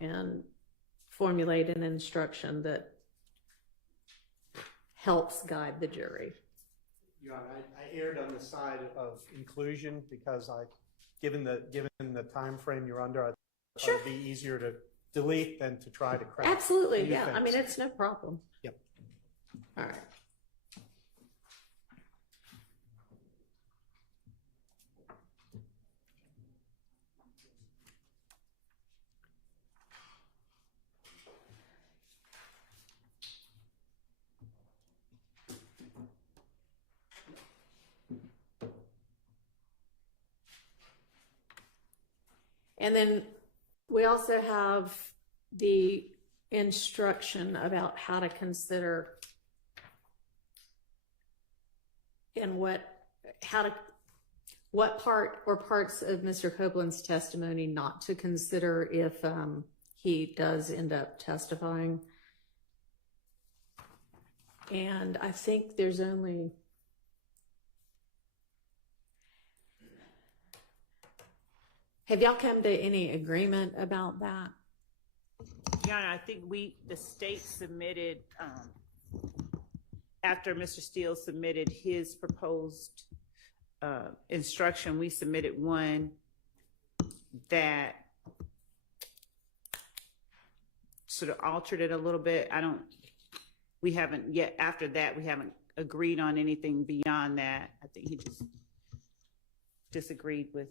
and formulate an instruction that helps guide the jury. Your Honor, I erred on the side of inclusion because given the time frame you're under, I thought it'd be easier to delete than to try to craft. Absolutely, yeah. Things. I mean, it's no problem. Yep. All right. And then we also have the instruction about how to consider and what part or parts of Mr. Copeland's testimony not to consider if he does end up testifying. And I think there's only... Have y'all come to any agreement about that? Your Honor, I think the state submitted, after Mr. Steele submitted his proposed instruction, we submitted one that sort of altered it a little bit. We haven't yet, after that, we haven't agreed on anything beyond that. I think he just disagreed with.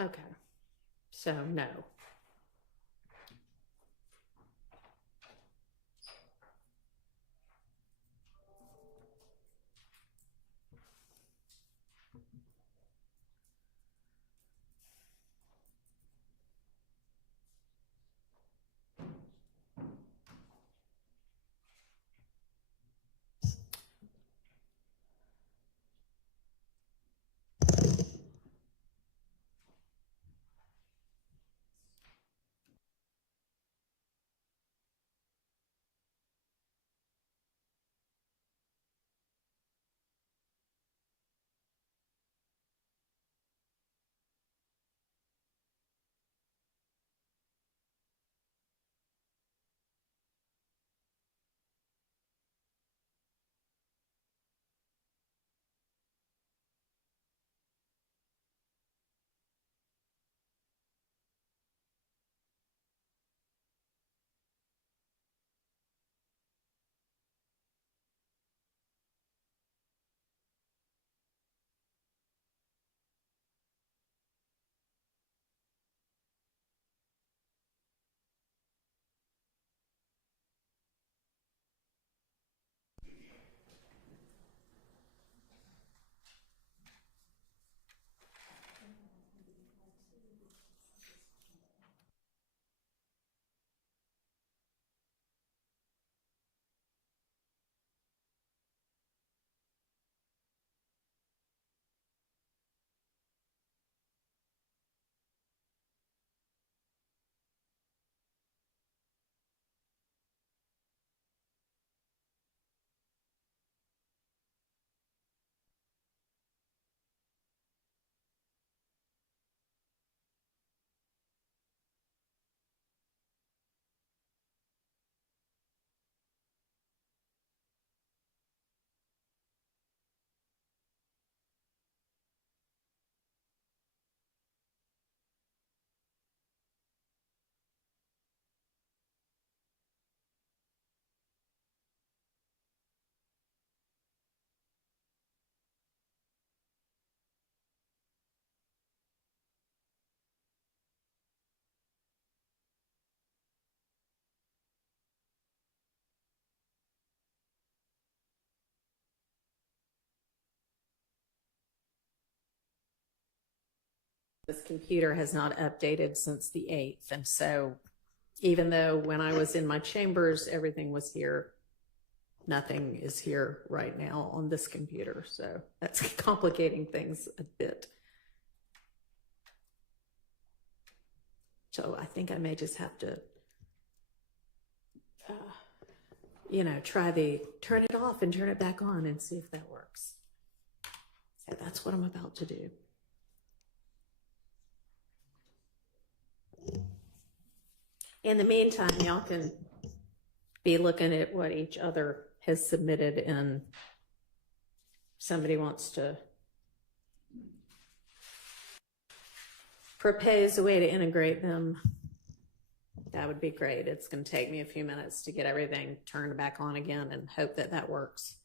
Okay, so no. This computer has not updated since the 8th. And so even though when I was in my chambers, everything was here, nothing is here right now on this computer. So that's complicating things a bit. So I think I may just have to, try turn it off and turn it back on and see if that works. So that's what I'm about to do. In the meantime, y'all can be looking at what each other has submitted, and somebody wants to propose a way to integrate them, that would be great. It's going to take me a few minutes to get everything turned back on again and hope that that works.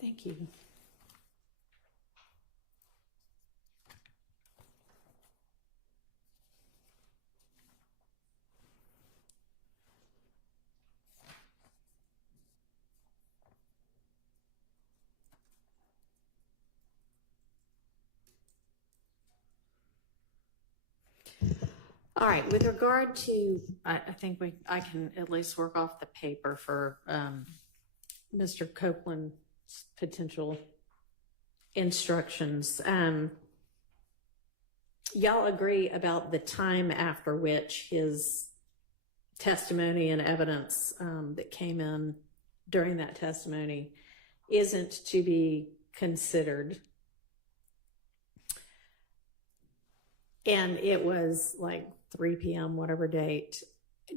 Thank you. All right, with regard to, I think I can at least work off the paper for Mr. Copeland's potential instructions. Y'all agree about the time after which his testimony and evidence that came in during that testimony isn't to be considered. And it was like 3 p.m., whatever date.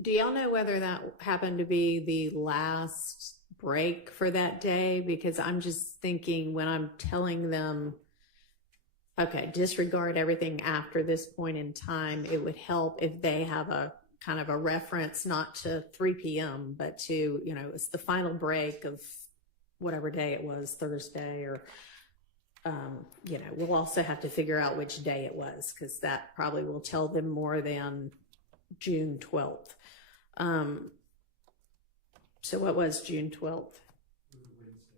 Do y'all know whether that happened to be the last break for that day? Because I'm just thinking when I'm telling them, okay, disregard everything after this point in time, it would help if they have a kind of a reference, not to 3 p.m., but to, you know, it's the final break of whatever day it was, Thursday, or, you know, we'll also have to figure out which day it was, because that probably will tell them more than June 12th. So what was June 12th?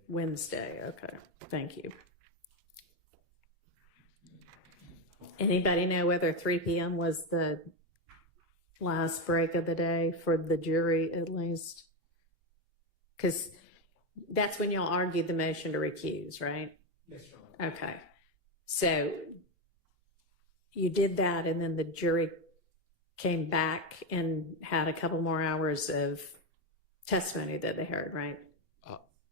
Wednesday. Okay, thank you. Anybody know whether 3 p.m. was the last break of the day for the jury, at least? Because that's when y'all argued the motion to recuse, right? Yes, Your Honor. Okay. So you did that, and then the jury came back and had a couple more hours of testimony that they heard, right?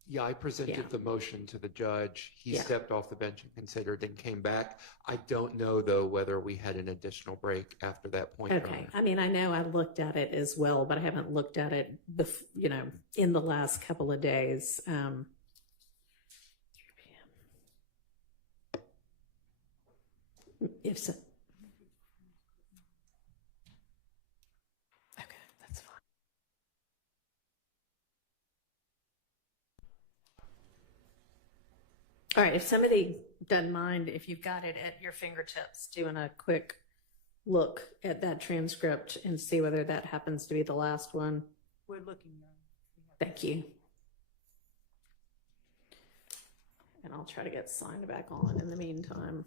Yeah, I presented the motion to the judge. He stepped off the bench and considered and came back. I don't know, though, whether we had an additional break after that point. Okay. I mean, I know I looked at it as well, but I haven't looked at it, you know, in the last couple of days. 3 p.m. If so. Okay, that's fine. All right, if somebody doesn't mind, if you've got it at your fingertips, doing a quick look at that transcript and see whether that happens to be the last one. We're looking. Thank you. And I'll try to get signed back on in the meantime.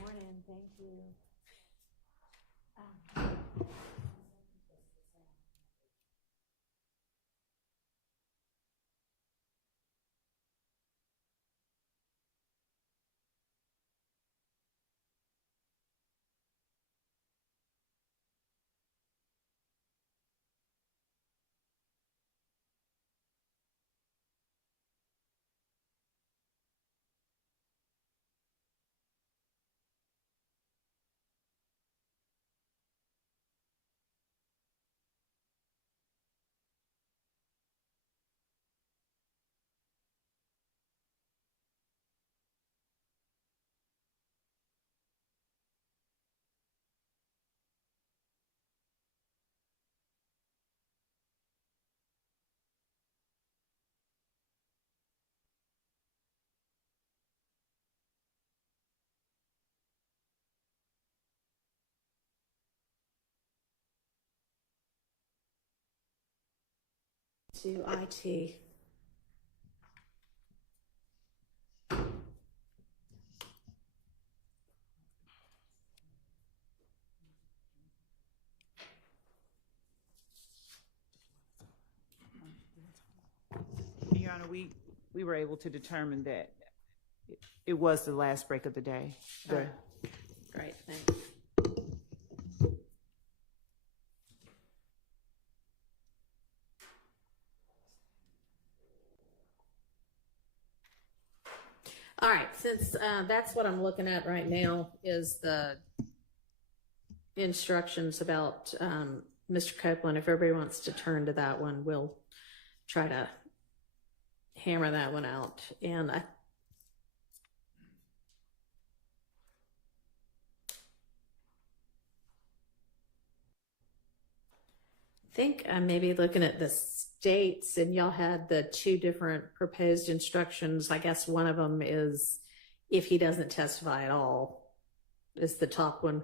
Morning, thank you. to IT. Your Honor, we were able to determine that it was the last break of the day. Great, thanks. All right, since that's what I'm looking at right now is the instructions about Mr. Copeland. If everybody wants to turn to that one, we'll try to hammer that one out. And I think I'm maybe looking at the states, and y'all had the two different proposed instructions. I guess one of them is if he doesn't testify at all, is the top one.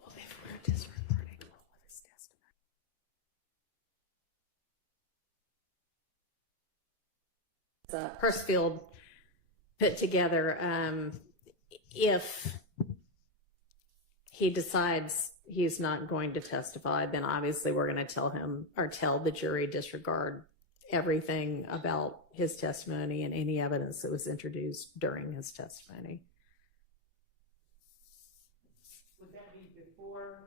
Well, if we're disregarding all of his testimony. Persfield put together, if he decides he's not going to testify, then obviously we're going to tell him or tell the jury disregard everything about his testimony and any evidence that was introduced during his testimony. Would that be before?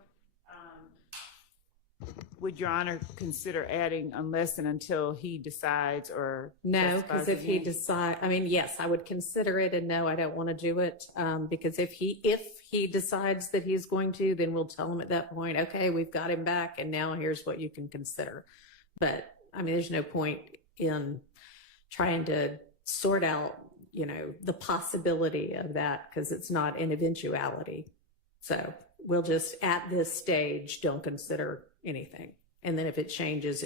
Would Your Honor consider adding unless and until he decides or no? Because if he again? decides, I mean, yes, I would consider it, and no, I don't want to do it because if he decides that he's going to, then we'll tell him at that point, okay, we've got him back, and now here's what you can consider. But I mean, there's no point in trying to sort out, you know, the possibility of that because it's not an eventuality. So we'll just at this stage don't consider anything. And then if it changes,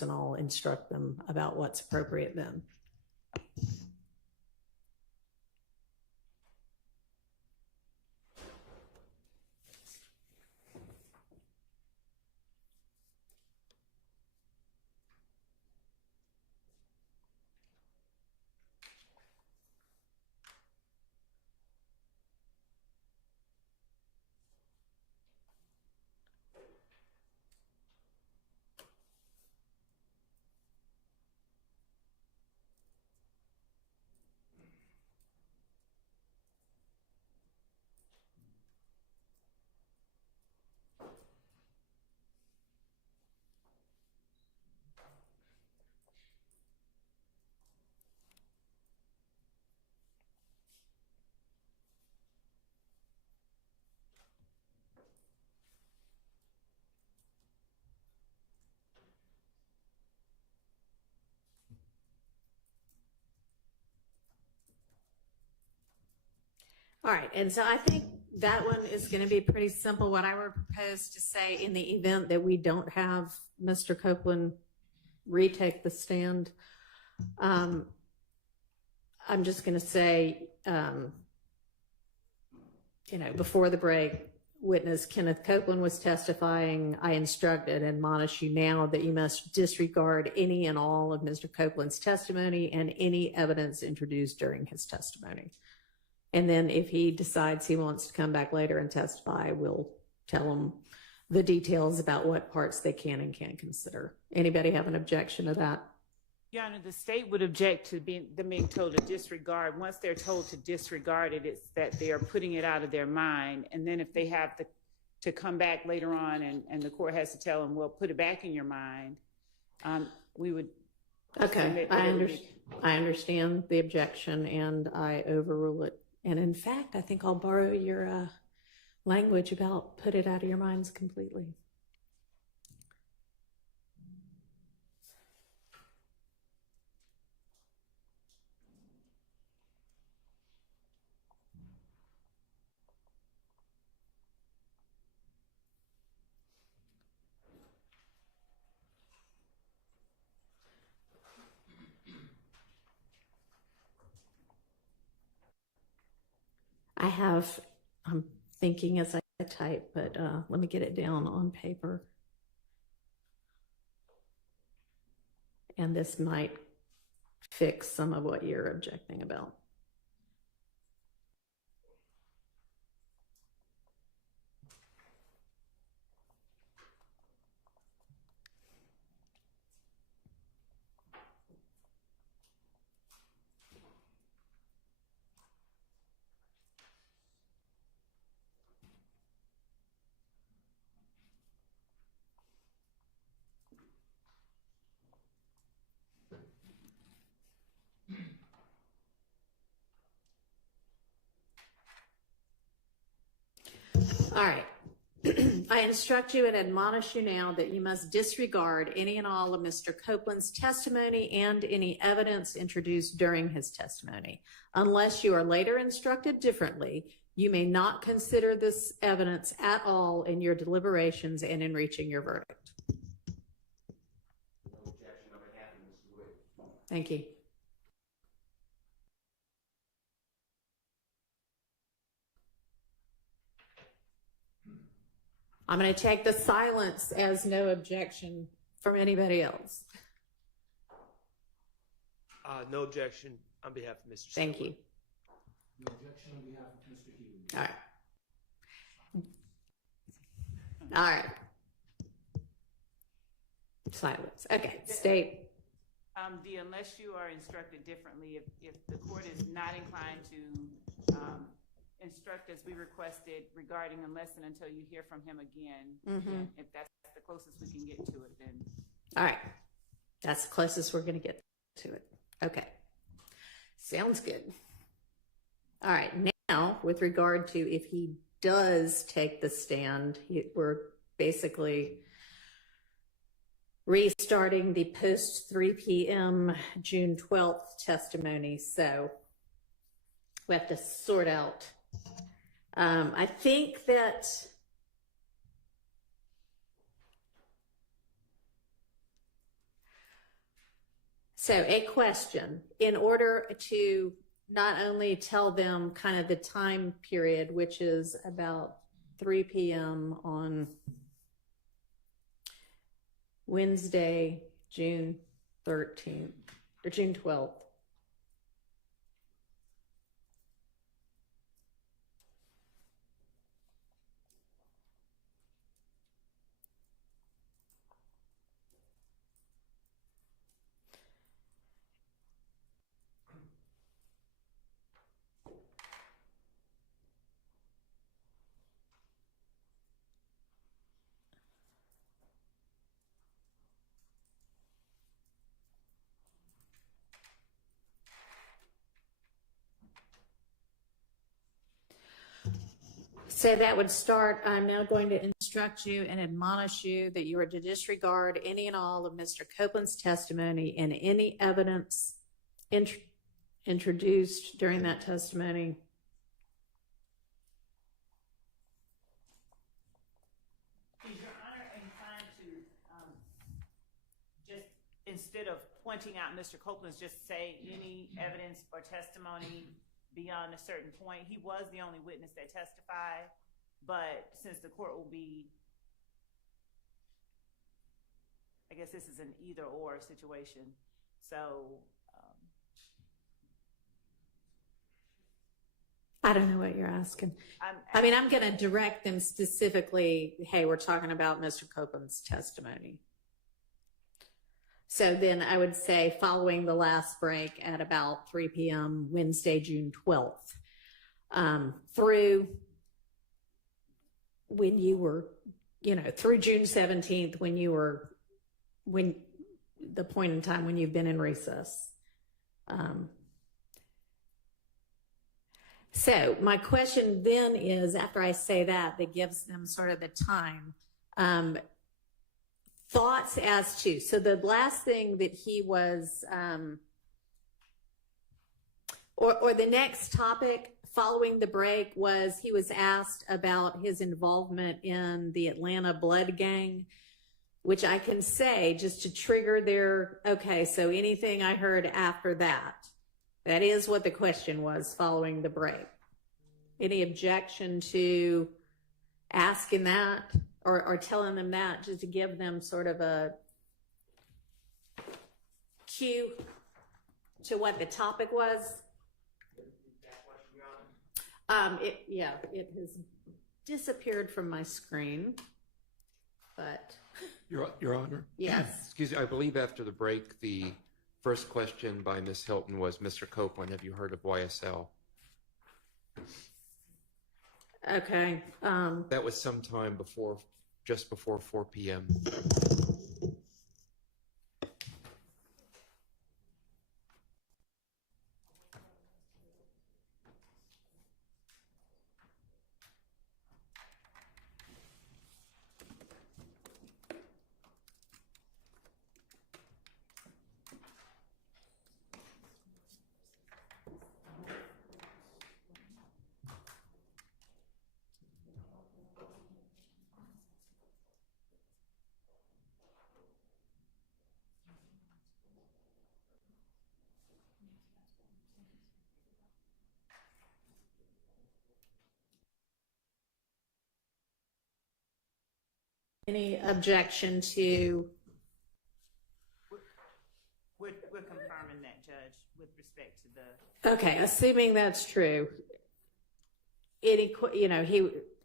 and I'll instruct them about what's appropriate then. All right, and so I think that one is going to be pretty simple. What I would propose to say in the event that we don't have Mr. Copeland retake the stand, I'm just going to say, you know, before the break, witness Kenneth Copeland was testifying. I instruct and admonish you now that you must disregard any and all of Mr. Copeland's testimony and any evidence introduced during his testimony. And then if he decides he wants to come back later and testify, we'll tell him the details about what parts they can and can't consider. Anybody have an objection to that? Your Honor, the state would object to them being told to disregard. Once they're told to disregard it, it's that they are putting it out of their mind. And then if they have to come back later on and the court has to tell them, well, put it back in your mind, we would. Okay, I understand the objection and I overrule it. And in fact, I think I'll borrow your language about put it out of your minds completely. I'm thinking as I type, but let me get it down on paper. And this might fix some of what you're objecting about. All right. I instruct you and admonish you now that you must disregard any and all of Mr. Copeland's testimony and any evidence introduced during his testimony. Unless you are later instructed differently, you may not consider this evidence at all in your deliberations and in reaching your verdict. No objection on behalf of Mr. Wood. Thank you. I'm going to take the silence as no objection from anybody else. No objection on behalf of Mr. Thank Stillwell. you. No objection on behalf of Mr. Hughes. All right. All right. Silence. Okay. State. Unless you are instructed differently, if the court is not inclined to instruct as we requested regarding unless and until you hear from him again, then if that's the closest we can get to it, then. All right. That's the closest we're going to get to it. Okay. Sounds good. All right. Now, with regard to if he does take the stand, we're basically restarting the post 3 p.m. June 12th testimony. So we have to sort out. I think that so a question, in order to not only tell them kind of the time period, which is about 3 p.m. on Wednesday, June 13th or June 12th. So that would start, I'm now going to instruct you and admonish you that you are to disregard any and all of Mr. Copeland's testimony and any evidence introduced during that testimony. Is Your Honor inclined to just, instead of pointing out Mr. Copeland's, just say any evidence or testimony beyond a certain point? He was the only witness that testified, but since the court will be, I guess this is an either or situation. So, I don't know what you're asking. I'm going to direct them specifically, hey, we're talking about Mr. Copeland's testimony. So then I would say following the last break at about 3 p.m. Wednesday, June 12th, through when you were, through June 17th, when the point in time when you've been in recess. So my question then is, after I say that gives them sort of the time, thoughts as to, so the last thing that he was, or the next topic following the break was he was asked about his involvement in the Atlanta Blood Gang, which I can say just to trigger their, okay, so anything I heard after that, that is what the question was following the break. Any objection to asking that or telling them that just to give them sort of a cue to what the topic was. It has disappeared from my screen, but Your Honor? yes. Excuse me, I believe after the break, the first question by Ms. Hilton was, Mr. Copeland, have you heard of YSL? Okay. That was sometime before, just before 4 p.m. Any objection to? We're confirming that, Judge, with respect to the. Okay, assuming that's true.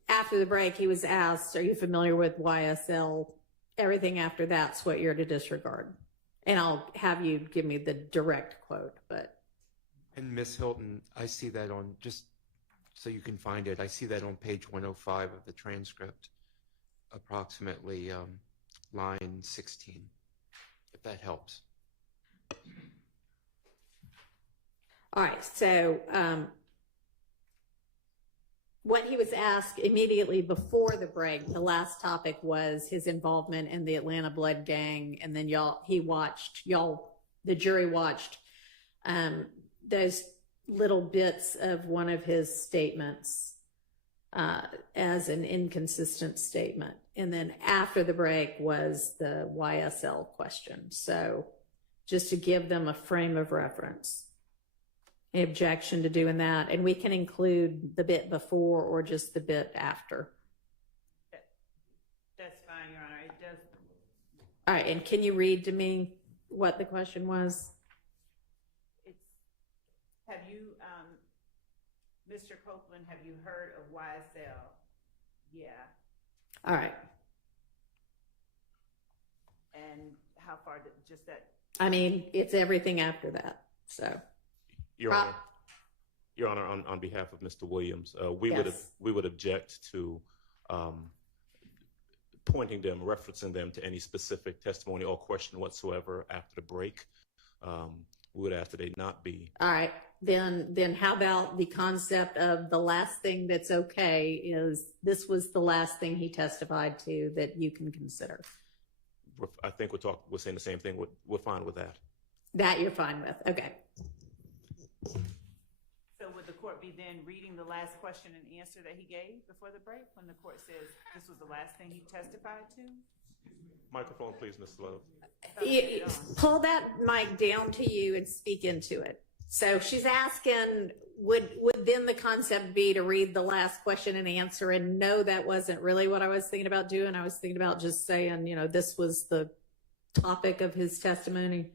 After the break, he was asked, "Are you familiar with YSL?" Everything after that's what you're to disregard. And I'll have you give me the direct quote, but. And Ms. Hilton, I see that on, just so you can find it, I see that on page 105 of the transcript, approximately line 16, if that helps. All right, so what he was asked immediately before the break, the last topic was his involvement in the Atlanta Blood Gang, and then the jury watched those little bits of one of his statements as an inconsistent statement. And then after the break was the YSL question. So just to give them a frame of reference. Any objection to doing that? And we can include the bit before or just the bit after. That's fine, Your Honor. It does. All right, and can you read to me what the question was? Have you, Mr. Copeland, have you heard of YSL? Yeah. All right. And how far did just that? I mean, it's everything after that. So, Your Honor, on behalf of Mr. Williams, we would object to pointing them, referencing them to any specific testimony or question whatsoever after the break. We would ask that they not be. all right. Then how about the concept of the last thing that's okay is this was the last thing he testified to that you can consider. I think we're saying the same thing. We're fine with that. That you're fine with. Okay. So would the court be then reading the last question and answer that he gave before the break when the court says this was the last thing he testified to? Microphone, please, Ms. Love. Pull that mic down to you and speak into it. So she's asking, would then the concept be to read the last question and answer? And no, that wasn't really what I was thinking about doing. I was thinking about just saying, this was the topic of his testimony.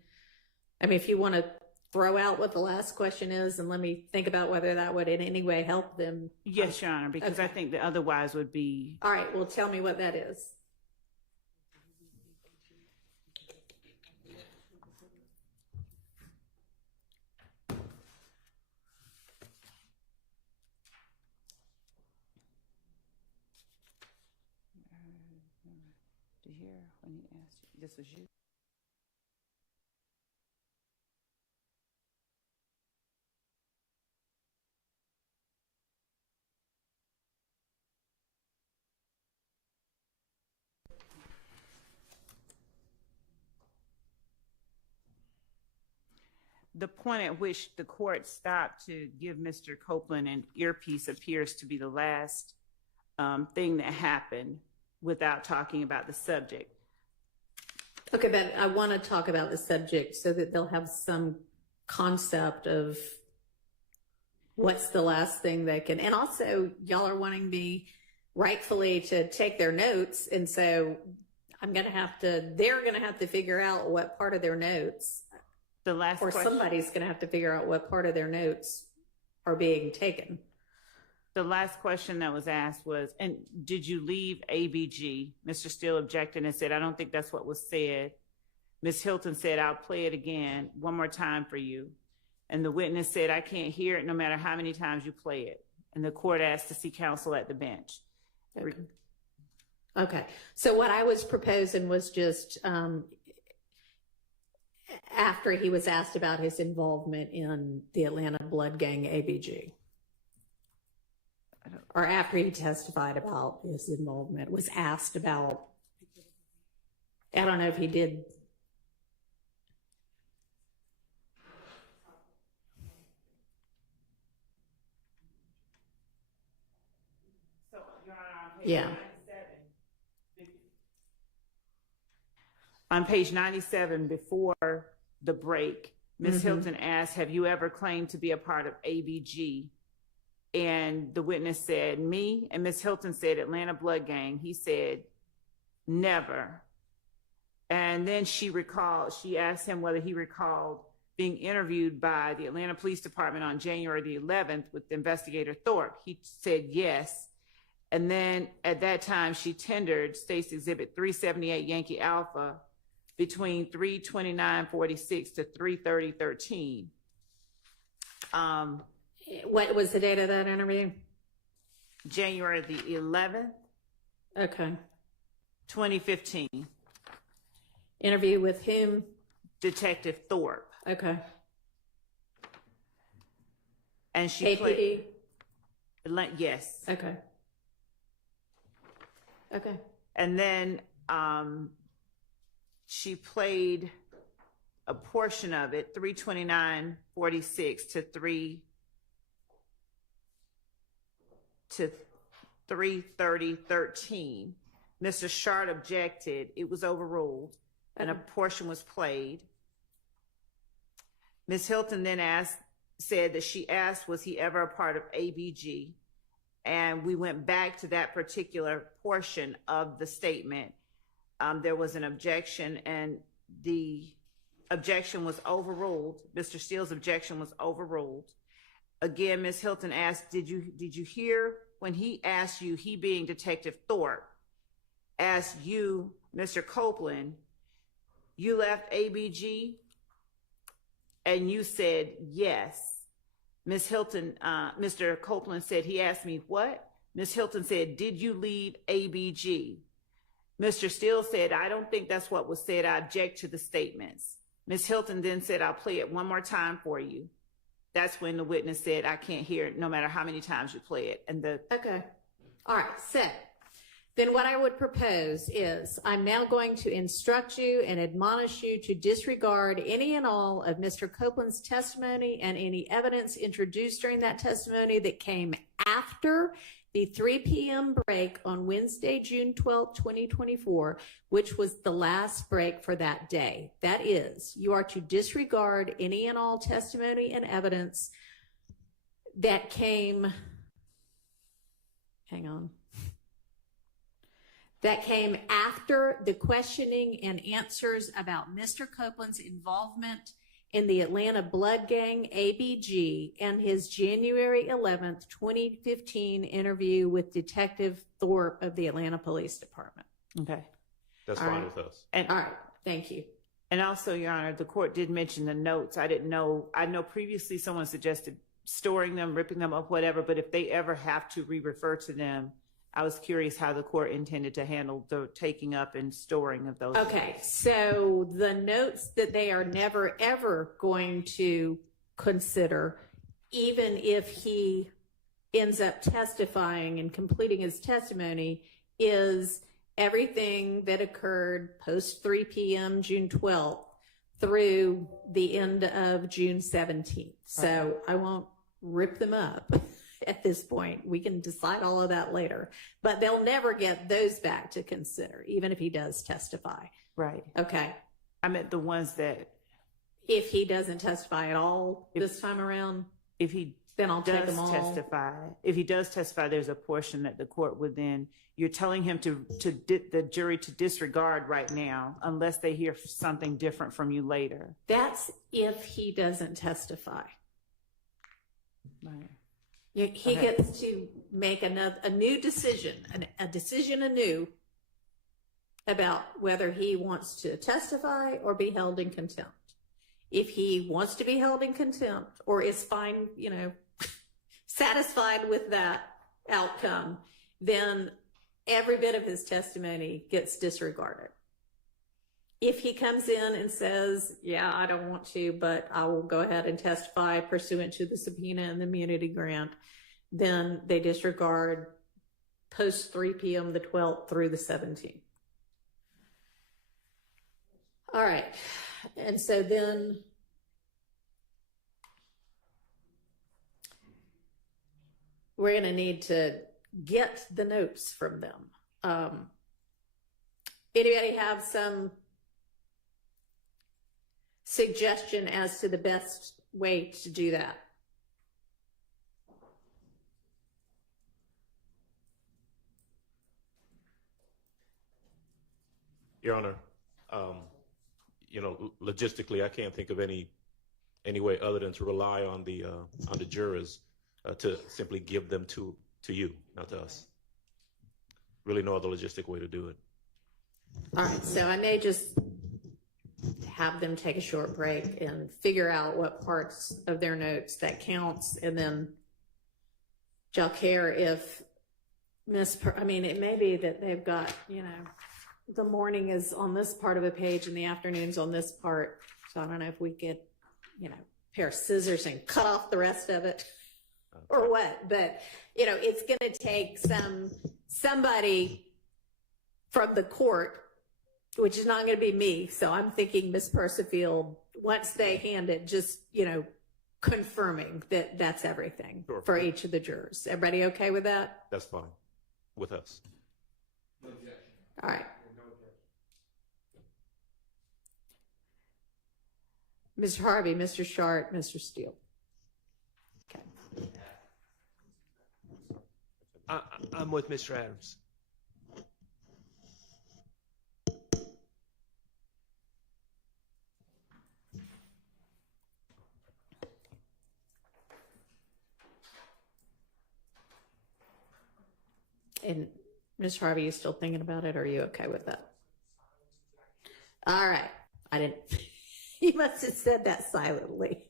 I mean, if you want to throw out what the last question is and let me think about whether that would in any way help them. Yes, Your Honor, because okay. I think that otherwise would be. All right, well, tell me what that is. To hear when he asked you, this was you. The point at which the court stopped to give Mr. Copeland an earpiece appears to be the last thing that happened without talking about the subject. Okay, but I want to talk about the subject so that they'll have some concept of what's the last thing they can, and also y'all are wanting me rightfully to take their notes. And so they're going to have to figure out what part of their notes, The last or question. somebody's going to have to figure out what part of their notes are being taken. The last question that was asked was, and did you leave ABG? Mr. Steele objected and said, I don't think that's what was said. Ms. Hilton said, I'll play it again one more time for you. And the witness said, I can't hear it no matter how many times you play it. And the court asked to see counsel at the bench. Okay. So what I was proposing was just after he was asked about his involvement in the Atlanta blood gang ABG. Or after he testified about his involvement, was asked about, I don't know if he did. So, Your Honor, on page Yeah. 97, on page 97, before the break, Ms. Hilton asked, have you ever claimed to be a part of ABG? And the witness said, me. And Ms. Hilton said, Atlanta blood gang. He said, never. And then she asked him whether he recalled being interviewed by the Atlanta Police Department on January the 11th with investigator Thorpe. He said yes. And then at that time, she tendered State's Exhibit 378 Yankee Alpha between 3:29:46 to 3:30:13. What was the date of that interview? January the 11th, Okay. 2015. Interview with whom? Detective Thorpe. Okay. And she APD? played. Yes. Okay. Okay. And then she played a portion of it, 3:29:46 to 3:30:13. Mr. Shard objected. It was overruled, and a portion was played. Ms. Hilton then said that she asked, was he ever a part of ABG? And we went back to that particular portion of the statement. There was an objection, and the objection was overruled. Mr. Steele's objection was overruled. Again, Ms. Hilton asked, did you hear when he asked you, he being Detective Thorpe, asked you, Mr. Copeland, you left ABG? And you said yes. Ms. Hilton, Mr. Copeland said, he asked me what? Ms. Hilton said, did you leave ABG? Mr. Steele said, I don't think that's what was said. I object to the statements. Ms. Hilton then said, I'll play it one more time for you. That's when the witness said, I can't hear it no matter how many times you play it. And Okay. All right. So then what I would propose is I'm now going to instruct you and admonish you to disregard any and all of Mr. Copeland's testimony and any evidence introduced during that testimony that came after the 3 p.m. break on Wednesday, June 12, 2024, which was the last break for that day. That is, you are to disregard any and all testimony and evidence that came, that came after the questioning and answers about Mr. Copeland's involvement in the Atlanta blood gang ABG and his January 11th, 2015 interview with Detective Thorpe of the Atlanta Police Department. okay. That's All fine right. with us. And All right. Thank you. And also, Your Honor, the court did mention the notes. I didn't know. I know previously someone suggested storing them, ripping them up, whatever. But if they ever have to re-refer to them, I was curious how the court intended to handle the taking up and storing of those. Okay. So the notes that they are never, ever going to consider, even if he ends up testifying and completing his testimony, is everything that occurred post 3 p.m. June 12th through the end of June 17th. So I won't rip them up at this point. We can decide all of that later, but they'll never get those back to consider, even if he does testify. Right. Okay. I meant the ones that If he doesn't testify at all this time around, if he Then I'll take does them all. testify, if he does testify, there's a portion that the court would then, you're telling him the jury to disregard right now unless they hear something different from you later. That's if he doesn't testify. Right. He Okay. gets to make a new decision, a decision anew about whether he wants to testify or be held in contempt. If he wants to be held in contempt or is fine, satisfied with that outcome, then every bit of his testimony gets disregarded. If he comes in and says, yeah, I don't want to, but I will go ahead and testify pursuant to the subpoena and the immunity grant, then they disregard post 3 p.m. the 12th through the 17th. All right. And so then we're going to need to get the notes from them. Anybody have some suggestion as to the best way to do that? Your Honor, logistically, I can't think of any way other than to rely on the jurors to simply give them to you, not to us. Really no other logistic way to do it. All right, so I may just have them take a short break and figure out what parts of their notes that counts, and then y'all care if it may be that they've got, the morning is on this part of a page and the afternoon's on this part. So I don't know if we could, pair of scissors and cut off the rest of it or what, but it's going to take somebody from the court, which is not going to be me. So I'm thinking Ms. Percifield, once they hand it, just, confirming that that's everything for each of the jurors. Everybody okay with that? That's fine with us. No objection. All right. Mr. Harvey, Mr. Sharp, Mr. Steele. Okay. I'm with Mr. Adams. And Mr. Harvey, you still thinking about it, or are you okay with that? All right. I didn't, you must have said that silently.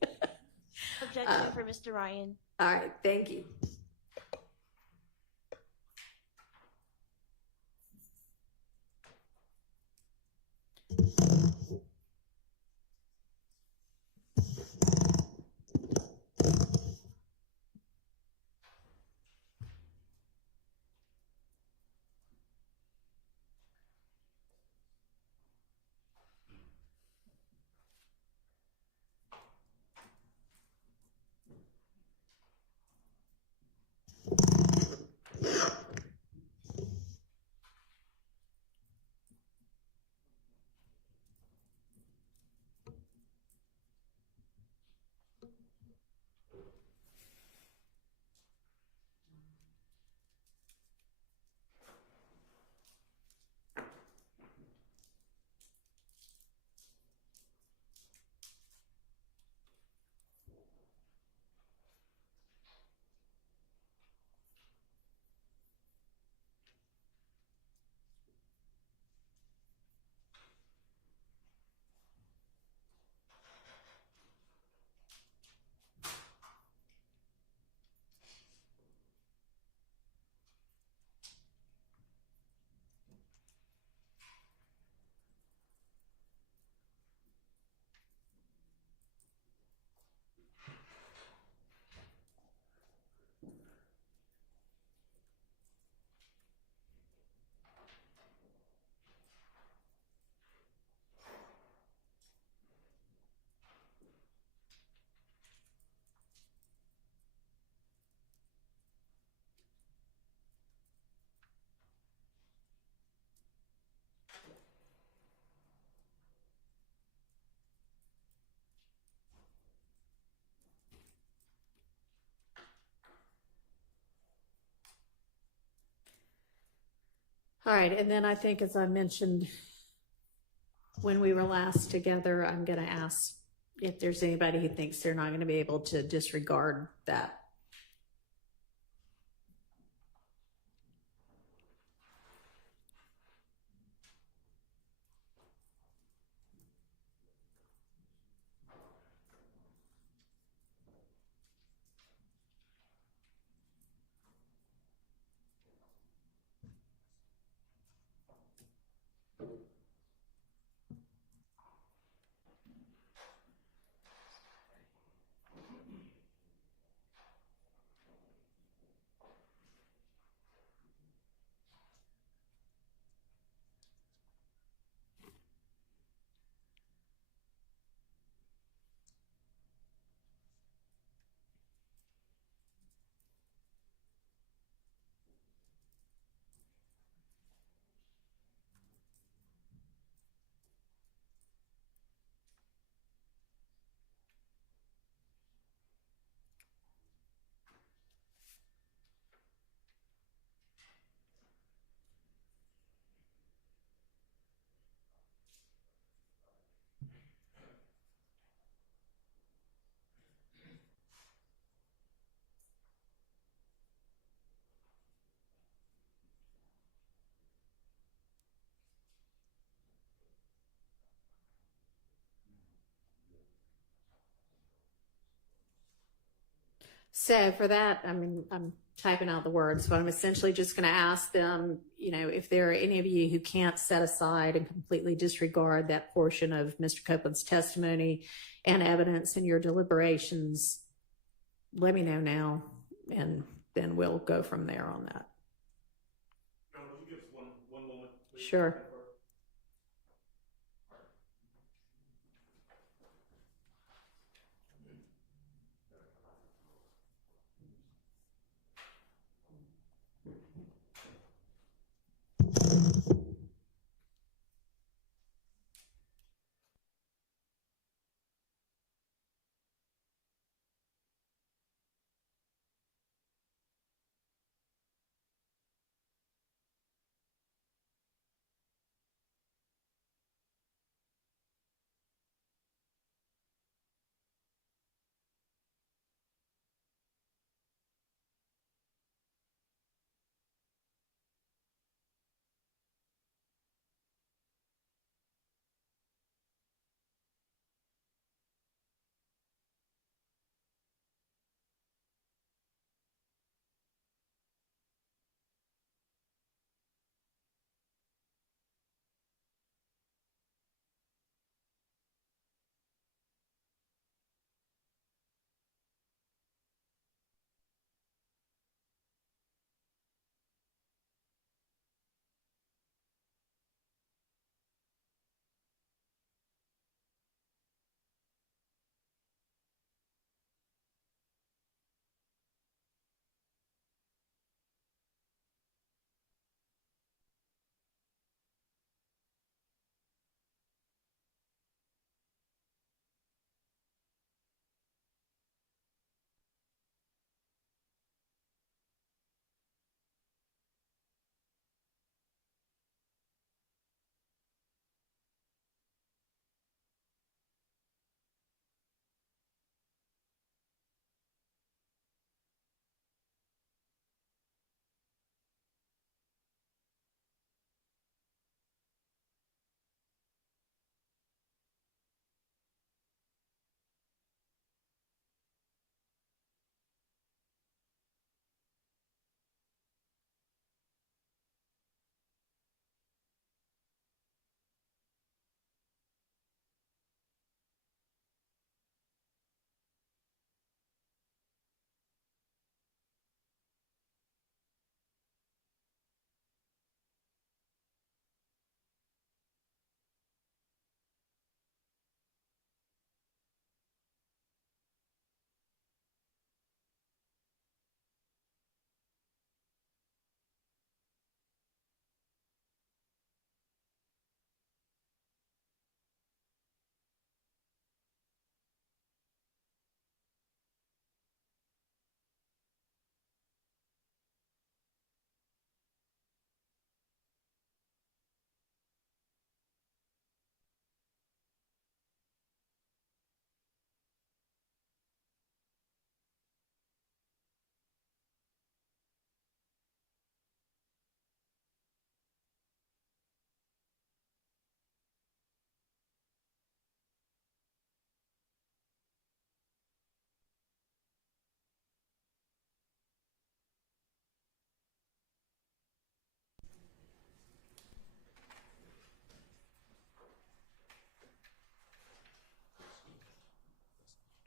Objection for Mr. Ryan. All right, thank you. All right, and then I think, as I mentioned when we were last together, I'm going to ask if there's anybody who thinks they're not going to be able to disregard that. So for that, I mean, I'm typing out the words, but I'm essentially just going to ask them, if there are any of you who can't set aside and completely disregard that portion of Mr. Copeland's testimony and evidence in your deliberations, let me know now, and then we'll go from there on that. Now, would you give us one moment, please? Sure.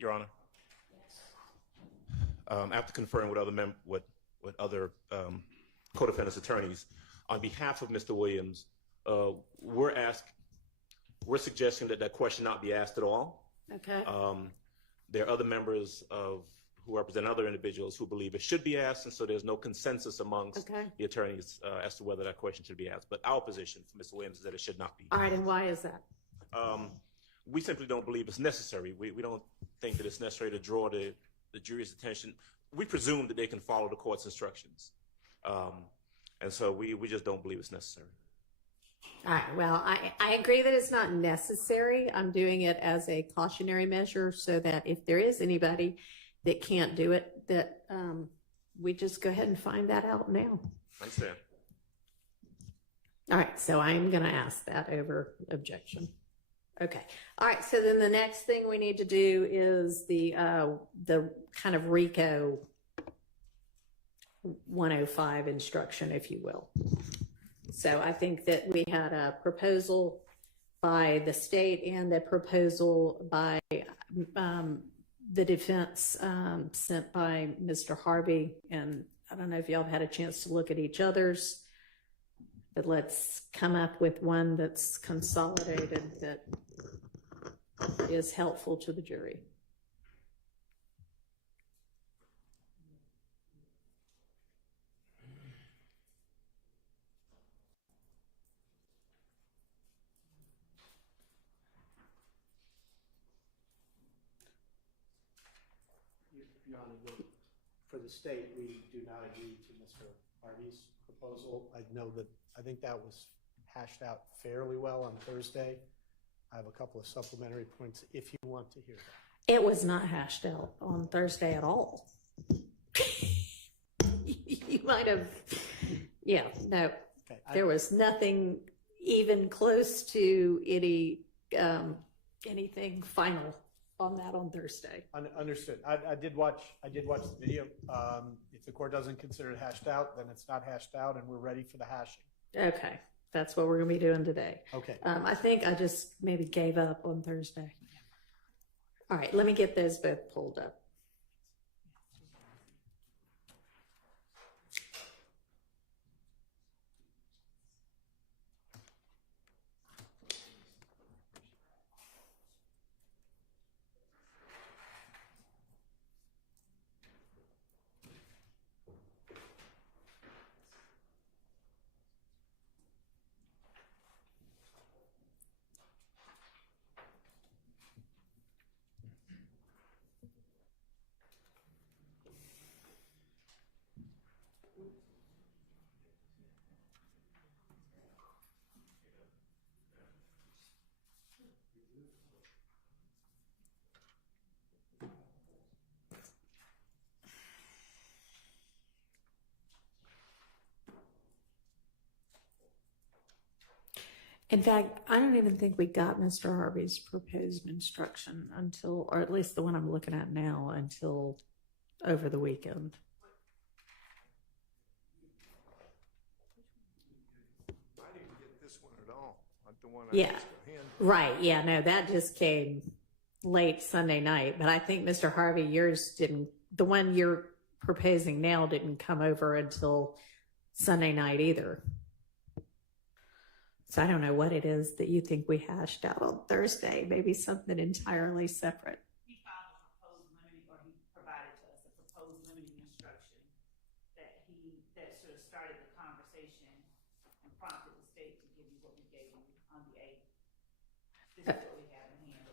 Your Honor. After conferring with other co-defendants attorneys, on behalf of Mr. Williams, we're suggesting that question not be asked at all. Okay. There are other members who represent other individuals who believe it should be asked, and so there's no consensus amongst the attorneys as to whether that question should be asked. But our position for Mr. Williams is that it should not be. All right, and why is that? We simply don't believe it's necessary. We don't think that it's necessary to draw the jury's attention. We presume that they can follow the court's instructions. And so we just don't believe it's necessary. All right, well, I agree that it's not necessary. I'm doing it as a cautionary measure so that if there is anybody that can't do it, that we just go ahead and find that out now. I understand. All right, so I'm going to ask that over objection. Okay. All right, so then the next thing we need to do is the kind of RICO 105 instruction, if you will. So I think that we had a proposal by the state and a proposal by the defense sent by Mr. Harvey. And I don't know if y'all have had a chance to look at each other's, but let's come up with one that's consolidated that is helpful to the jury. Your Honor, for the state, we do not agree to Mr. Harvey's proposal. I think that was hashed out fairly well on Thursday. I have a couple of supplementary points if you want to hear that. It was not hashed out on Thursday at all. You might have, yeah, no. Okay, there was nothing even close to anything final on that on Thursday. Understood. I did watch the video. If the court doesn't consider it hashed out, then it's not hashed out, and we're ready for the hashing. Okay, that's what we're going to be doing today. Okay. I think I just maybe gave up on Thursday. All right, let me get those both pulled up. In fact, I don't even think we got Mr. Harvey's proposed instruction until, or at least the one I'm looking at now, until over the weekend. I didn't get this one at all. Not the one Yeah, right. Yeah, no, that just came late Sunday night. But I think Mr. Harvey, yours didn't, the one you're proposing now didn't come over until Sunday night either. So I don't know what it is that you think we hashed out on Thursday, maybe something entirely separate. He filed a proposed limiting, or he provided to us a proposed limiting instruction that sort of started the conversation and prompted the state to give you what we gave you on the 8th. This is what we have in hand.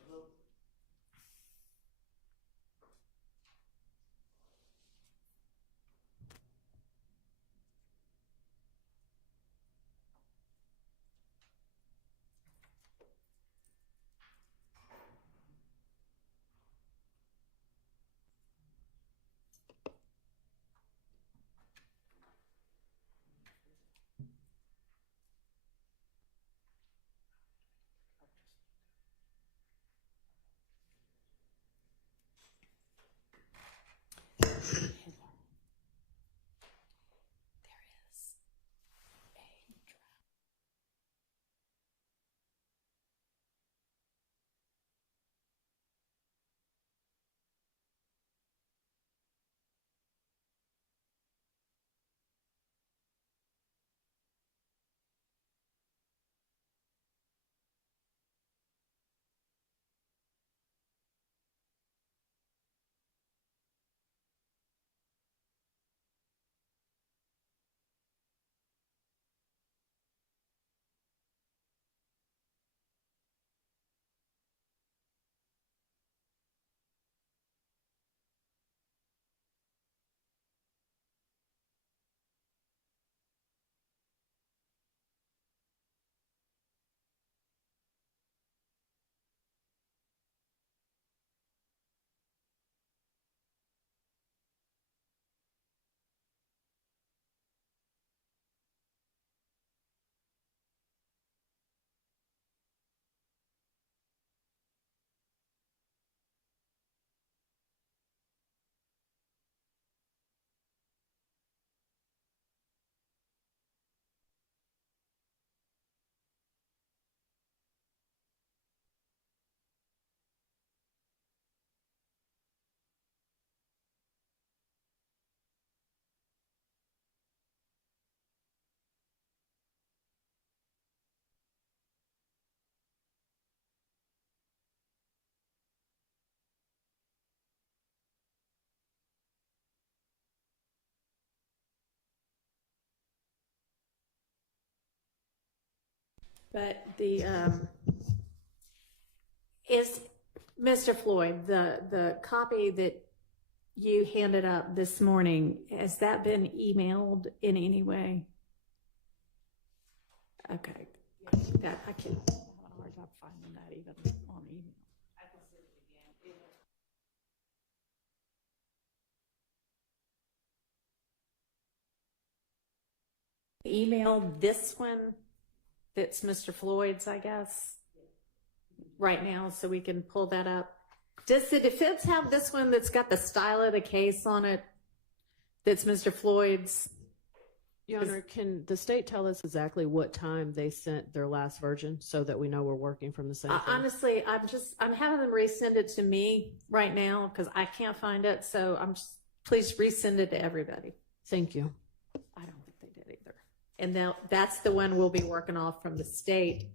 But is Mr. Floyd, the copy that you handed up this morning, has that been emailed in any way? Okay. That I can have a hard time finding that even on email. I can send it again. Email this one that's Mr. Floyd's, I guess, right now, so we can pull that up. Does the defense have this one that's got the style of the case on it that's Mr. Floyd's? Your Honor, can the state tell us exactly what time they sent their last version so that we know we're working from the same thing? Honestly, I'm having them resend it to me right now because I can't find it. So please resend it to everybody. Thank you. I don't think they did either. And now that's the one we'll be working off from the state.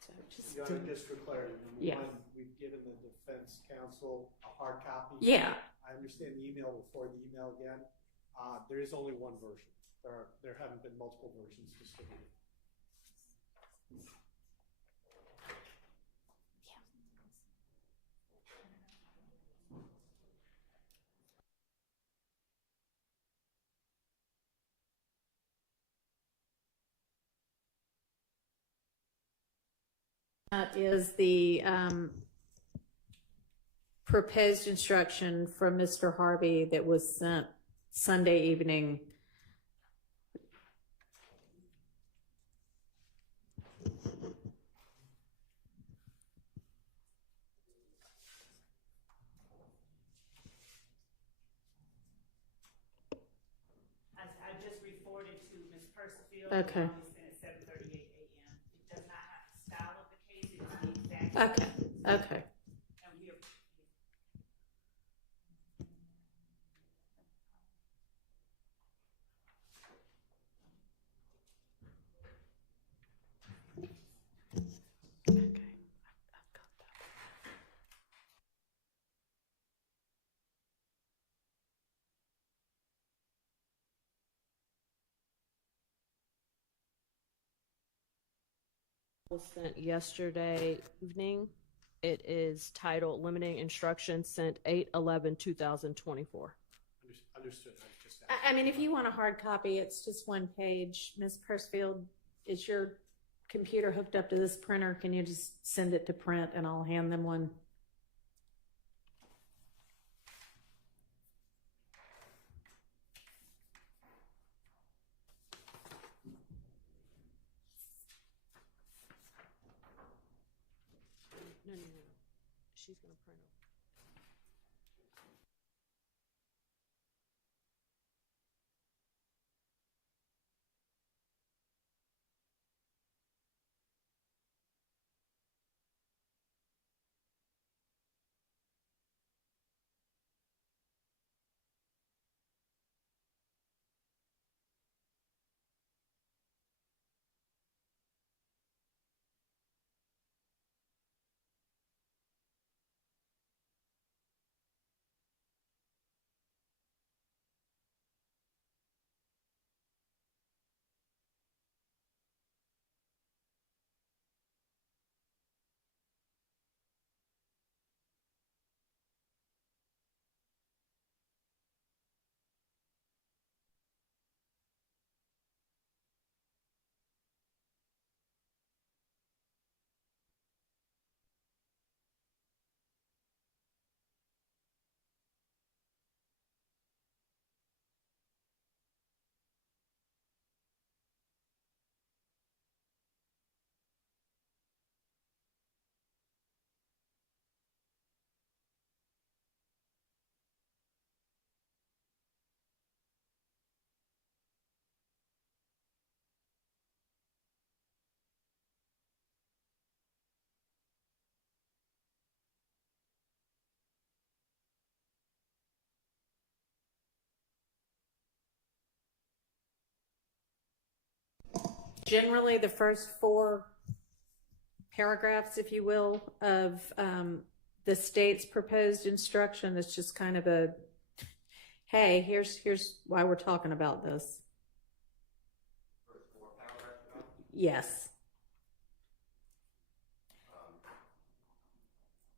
So Just for clarity, Yeah. one, we've given the defense counsel a hard copy. Yeah. I understand the email before the email again. There is only one version. There haven't been multiple versions distributed. That is the proposed instruction from Mr. Harvey that was sent Sunday evening. I just reported to Ms. Percival. Okay. Sent at 7:38 a.m. It does not have the style of the case. It's the exact. Okay. Okay. And we are. Was sent yesterday evening. It is titled Limiting Instructions, sent 8/11/2024. Understood. I was just I mean, if you want a hard copy, it's just one page. Ms. Percival, is your computer hooked up to this printer? Can you just send it to print and I'll hand them one? No. She's going to print it. Generally, the first 4 paragraphs, if you will, of the state's proposed instruction is just kind of a, hey, here's why we're talking about this. First 4 paragraphs. Yes.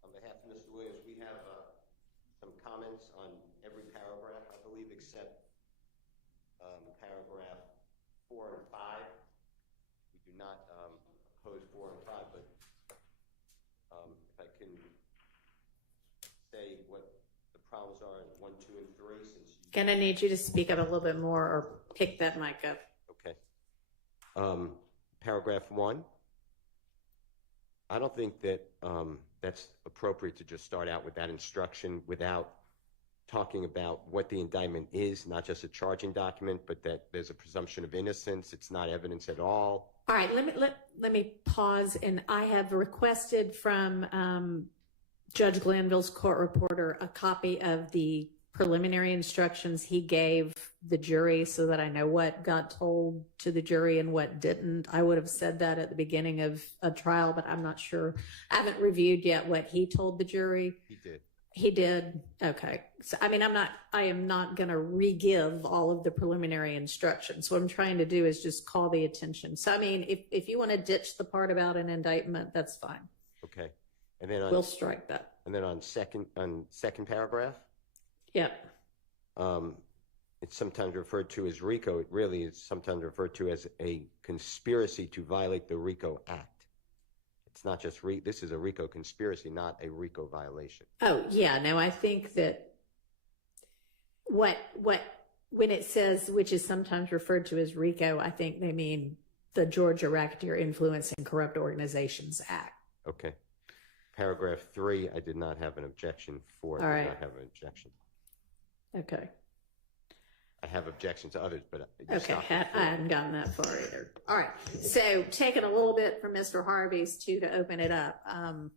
On behalf of Mr. Williams, we have some comments on every paragraph, I believe, except paragraph 4 and 5. We do not oppose 4 and 5, but if I can say what the problems are in 1, 2, and 3, since you... Gonna need you to speak up a little bit more or pick that mic up. Okay. Paragraph 1. I don't think that that's appropriate to just start out with that instruction without talking about what the indictment is, not just a charging document, but that there's a presumption of innocence. It's not evidence at all. All right, let me pause, and I have requested from Judge Glanville's court reporter a copy of the preliminary instructions he gave the jury so that I know what got told to the jury and what didn't. I would have said that at the beginning of a trial, but I'm not sure. I haven't reviewed yet what he told the jury. He did. He did? Okay. So, I mean, I am not going to re-give all of the preliminary instructions. What I'm trying to do is just call the attention. So, I mean, if you want to ditch the part about an indictment, that's fine. Okay. And then We'll strike that. And then on second paragraph, Yeah. it's sometimes referred to as RICO. It really is sometimes referred to as a conspiracy to violate the RICO Act. It's not just this is a RICO conspiracy, not a RICO violation. Oh, yeah. No, I think that when it says, which is sometimes referred to as RICO, I think they mean the Georgia Racketeer Influence and Corrupt Organizations Act. Okay. Paragraph 3, I did not have an objection for. All I right. did not have an objection. Okay. I have objections to others, but you Okay, stopped I at 4. hadn't gotten that far either. All right, so taking a little bit from Mr. Harvey's too to open it up. I'm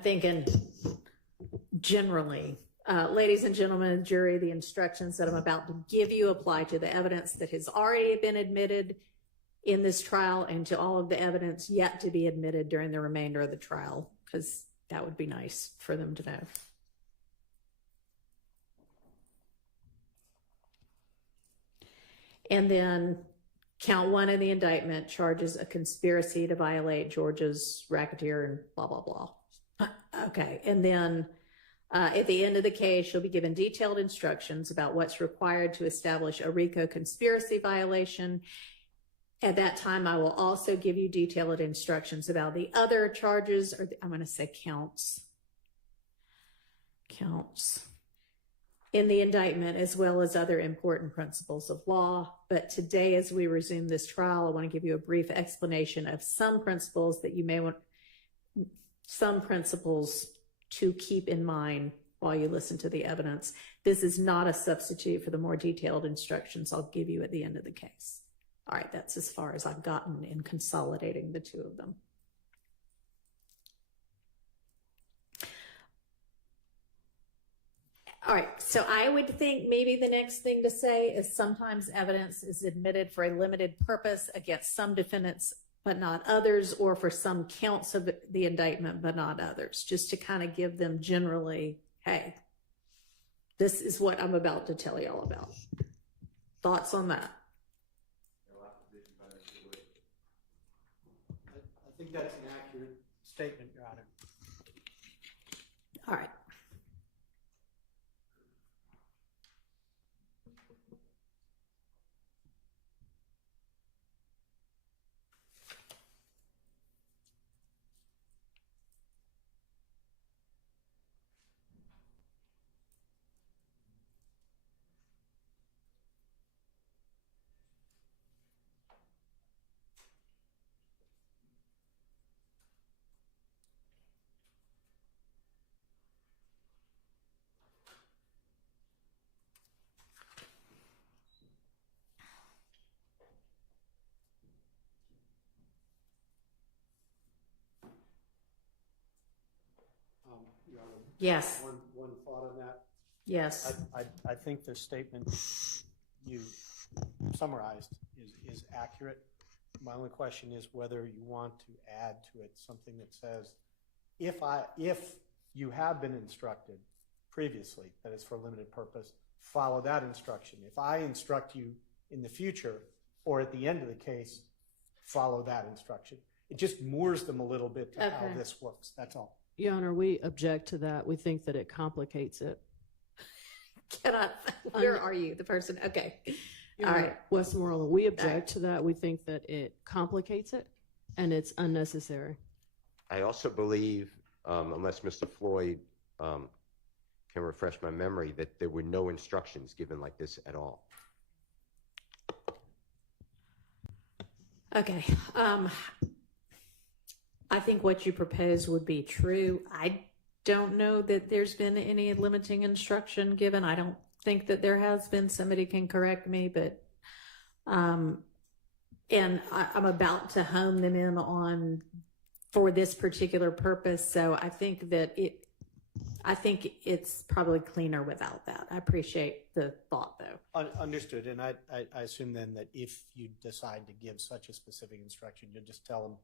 thinking generally, ladies and gentlemen of the jury, the instructions that I'm about to give you apply to the evidence that has already been admitted in this trial and to all of the evidence yet to be admitted during the remainder of the trial, because that would be nice for them to know. And then count 1 in the indictment charges a conspiracy to violate Georgia's racketeer and blah, blah, blah. Okay. And then at the end of the case, you'll be given detailed instructions about what's required to establish a RICO conspiracy violation. At that time, I will also give you detailed instructions about the other charges, or I'm going to say counts in the indictment, as well as other important principles of law. But today, as we resume this trial, I want to give you a brief explanation of some principles that you may want, some principles to keep in mind while you listen to the evidence. This is not a substitute for the more detailed instructions I'll give you at the end of the case. All right, that's as far as I've gotten in consolidating the two of them. All right, so I would think maybe the next thing to say is sometimes evidence is admitted for a limited purpose against some defendants, but not others, or for some counts of the indictment, but not others, just to kind of give them generally, hey, this is what I'm about to tell you all about. Thoughts on that? I think that's an accurate statement, Your Honor. All right. Your Honor, Yes. one thought on that. Yes. I think the statement you summarized is accurate. My only question is whether you want to add to it something that says, if you have been instructed previously that is for a limited purpose, follow that instruction. If I instruct you in the future or at the end of the case, follow that instruction. It just moors them a little bit to how Okay. this works, that's all. Your Honor, we object to that. We think that it complicates it. Where are you, the person? Okay. Your All Honor, right. Westmoreland, we object to that. We think that it complicates it and it's unnecessary. I also believe, unless Mr. Floyd can refresh my memory, that there were no instructions given like this at all. Okay. I think what you propose would be true. I don't know that there's been any limiting instruction given. I don't think that there has been. Somebody can correct me, but and I'm about to hone them in on for this particular purpose. So I think that it's probably cleaner without that. I appreciate the thought, though. Understood, and I assume then that if you decide to give such a specific instruction, you'll just tell them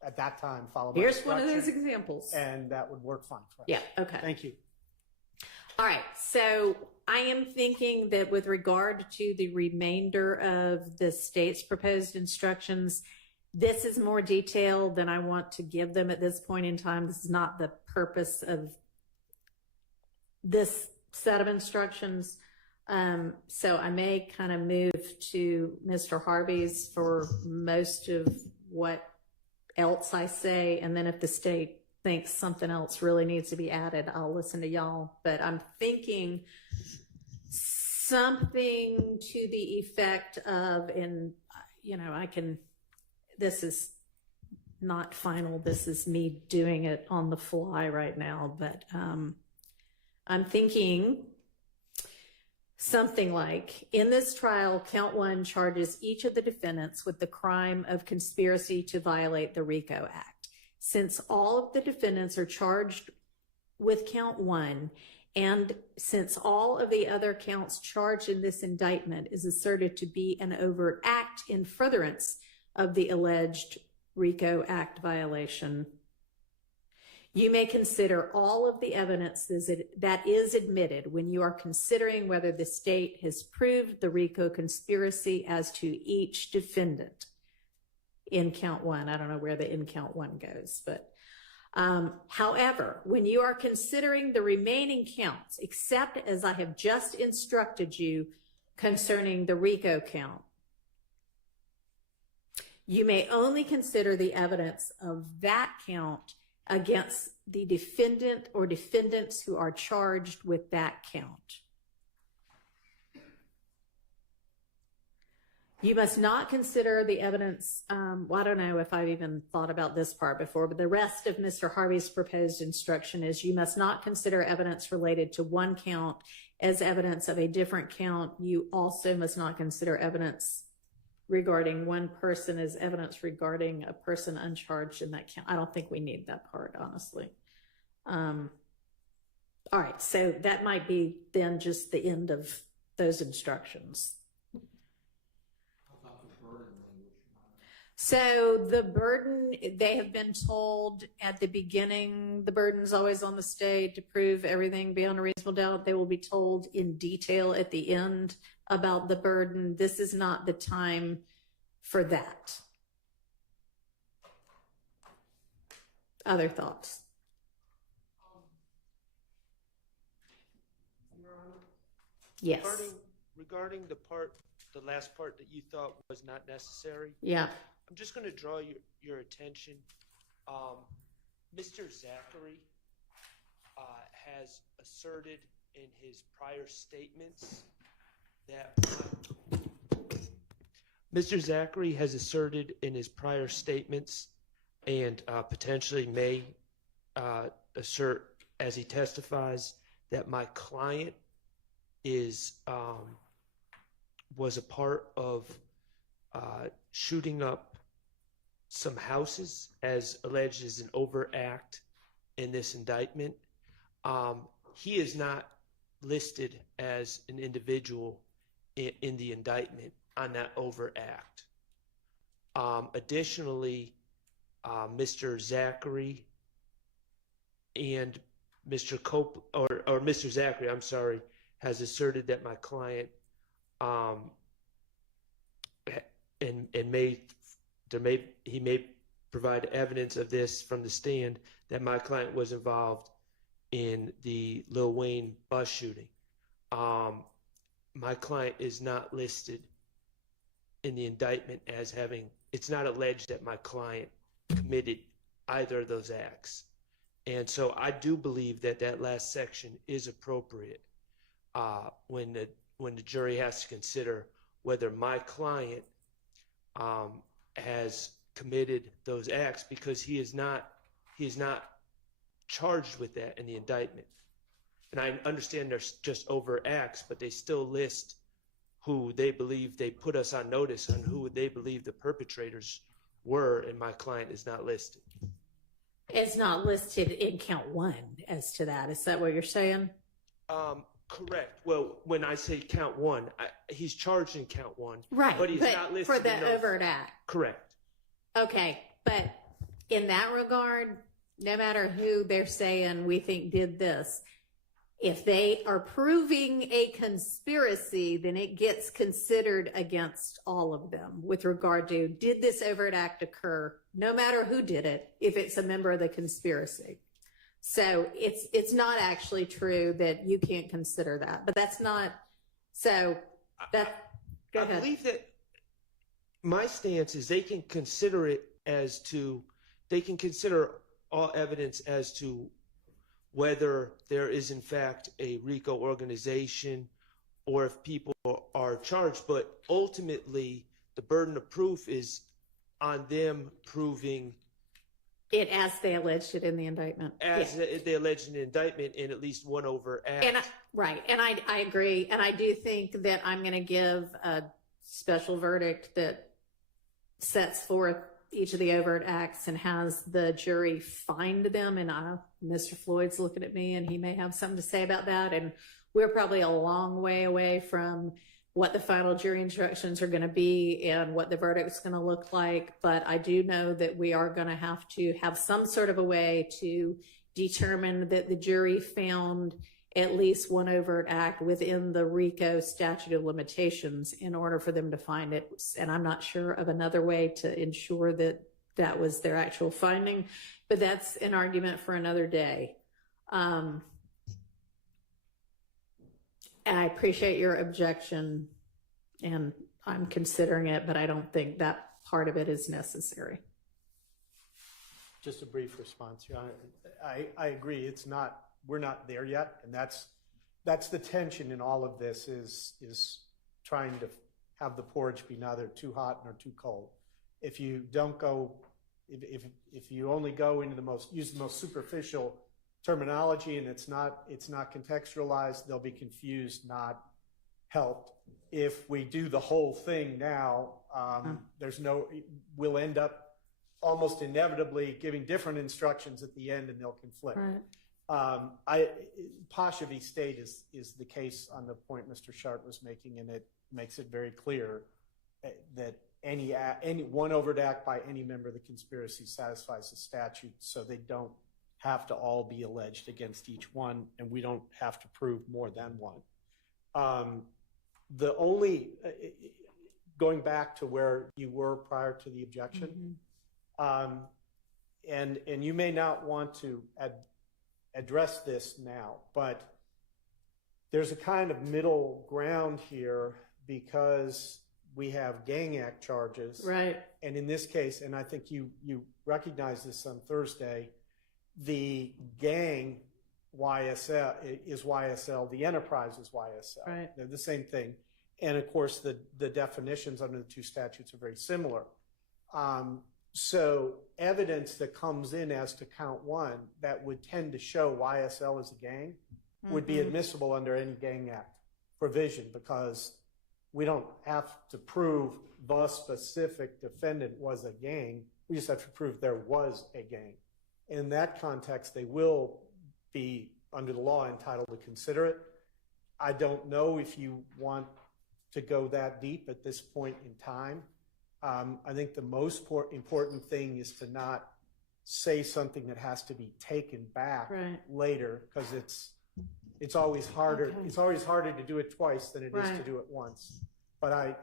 at that time, follow my Here's one of those instruction, examples. and that would work fine for us. Yeah, okay. Thank you. All right, so I am thinking that with regard to the remainder of the state's proposed instructions, this is more detailed than I want to give them at this point in time. This is not the purpose of this set of instructions. So I may kind of move to Mr. Harvey's for most of what else I say, and then if the state thinks something else really needs to be added, I'll listen to y'all. But I'm thinking something to the effect of, and this is not final, this is me doing it on the fly right now, but I'm thinking something like, in this trial, count one charges each of the defendants with the crime of conspiracy to violate the RICO Act. Since all of the defendants are charged with count one, and since all of the other counts charged in this indictment is asserted to be an overt act in furtherance of the alleged RICO Act violation, you may consider all of the evidence that is admitted when you are considering whether the state has proved the RICO conspiracy as to each defendant in count one. I don't know where the in count one goes, but however, when you are considering the remaining counts, except as I have just instructed you concerning the RICO count, you may only consider the evidence of that count against the defendant or defendants who are charged with that count. You must not consider the evidence, well, I don't know if I've even thought about this part before, but the rest of Mr. Harvey's proposed instruction is you must not consider evidence related to one count as evidence of a different count. You also must not consider evidence regarding one person as evidence regarding a person uncharged in that count. I don't think we need that part, honestly. All right, so that might be then just the end of those instructions. So the burden, they have been told at the beginning, the burden's always on the state to prove everything beyond a reasonable doubt. They will be told in detail at the end about the burden. This is not the time for that. Other thoughts? Yes. Regarding the last part that you thought was not necessary. Yeah. I'm just going to draw your attention. Mr. Zachary has asserted in his prior statements that and potentially may assert as he testifies that my client was a part of shooting up some houses as alleged as an overt act in this indictment. He is not listed as an individual in the indictment on that overt act. Additionally, Mr. Zachary and Mr. Copeland, or Mr. Zachary, I'm sorry, has asserted that my client he may provide evidence of this from the stand that my client was involved in the Lil Wayne bus shooting. My client is not listed in the indictment as having, it's not alleged that my client committed either of those acts. And so I do believe that that last section is appropriate when the jury has to consider whether my client has committed those acts, because he is not charged with that in the indictment. And I understand there's just overt acts, but they still list who they believe, they put us on notice on who they believe the perpetrators were, and my client is not listed. It's not listed in count one as to that. Is that what you're saying? Correct. Well, when I say count one, he's charged in count one. Right. But he's not listed for the in those. overt act. Correct. Okay. But in that regard, no matter who they're saying we think did this, if they are proving a conspiracy, then it gets considered against all of them with regard to, did this overt act occur, no matter who did it, if it's a member of the conspiracy. So it's not actually true that you can't consider that, but that's not, so that, go ahead. I believe that my stance is they can consider it as to, they can consider all evidence as to whether there is in fact a RICO organization or if people are charged, but ultimately the burden of proof is on them proving it as they alleged it in the indictment. As they alleged in the indictment in at least one overt act. And I agree. And I do think that I'm going to give a special verdict that sets forth each of the overt acts and has the jury find them. And Mr. Floyd's looking at me and he may have something to say about that. And we're probably a long way away from what the final jury instructions are going to be and what the verdict is going to look like. But I do know that we are going to have some sort of a way to determine that the jury found at least one overt act within the RICO statute of limitations in order for them to find it. And I'm not sure of another way to ensure that that was their actual finding, but that's an argument for another day. And I appreciate your objection and I'm considering it, but I don't think that part of it is necessary. Just a brief response, Your Honor. I agree. We're not there yet, and that's the tension in all of this is trying to have the porridge be neither too hot nor too cold. If you don't go, if you only go into use the most superficial terminology and it's not contextualized, they'll be confused, not helped. If we do the whole thing now, we'll end up almost inevitably giving different instructions at the end and they'll conflict. Right. Pasha v. State is the case on the point Mr. Sharp was making, and it makes it very clear that any one overt act by any member of the conspiracy satisfies the statute, so they don't have to all be alleged against each one, and we don't have to prove more than one. Going back to where you were prior to the objection, and you may not want to address this now, but there's a kind of middle ground here because we have gang act charges. Right. And in this case, and I think you recognize this on Thursday, the gang YSL is YSL, the enterprise is YSL. Right. They're the same thing. And of course, the definitions under the two statutes are very similar. So evidence that comes in as to count one that would tend to show YSL as a gang would be admissible under any gang act provision, because we don't have to prove the specific defendant was a gang. We just have to prove there was a gang. In that context, they will be, under the law, entitled to consider it. I don't know if you want to go that deep at this point in time. I think the most important thing is to not say something that has to be taken back later, because it's always harder. Okay. It's always harder to do it twice than it is to do it once. But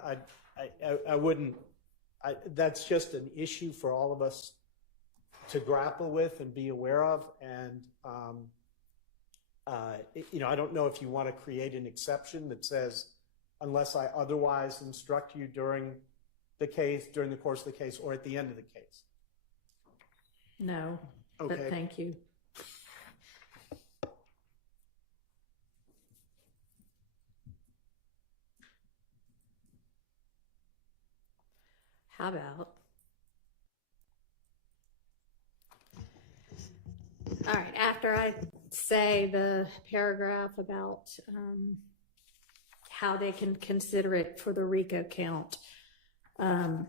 I wouldn't That's just an issue for all of us to grapple with and be aware of. And, I don't know if you want to create an exception that says, unless I otherwise instruct you during the course of the case, or at the end of the case. No, Okay. but thank you. How about? All right, after I say the paragraph about how they can consider it for the RICO count, I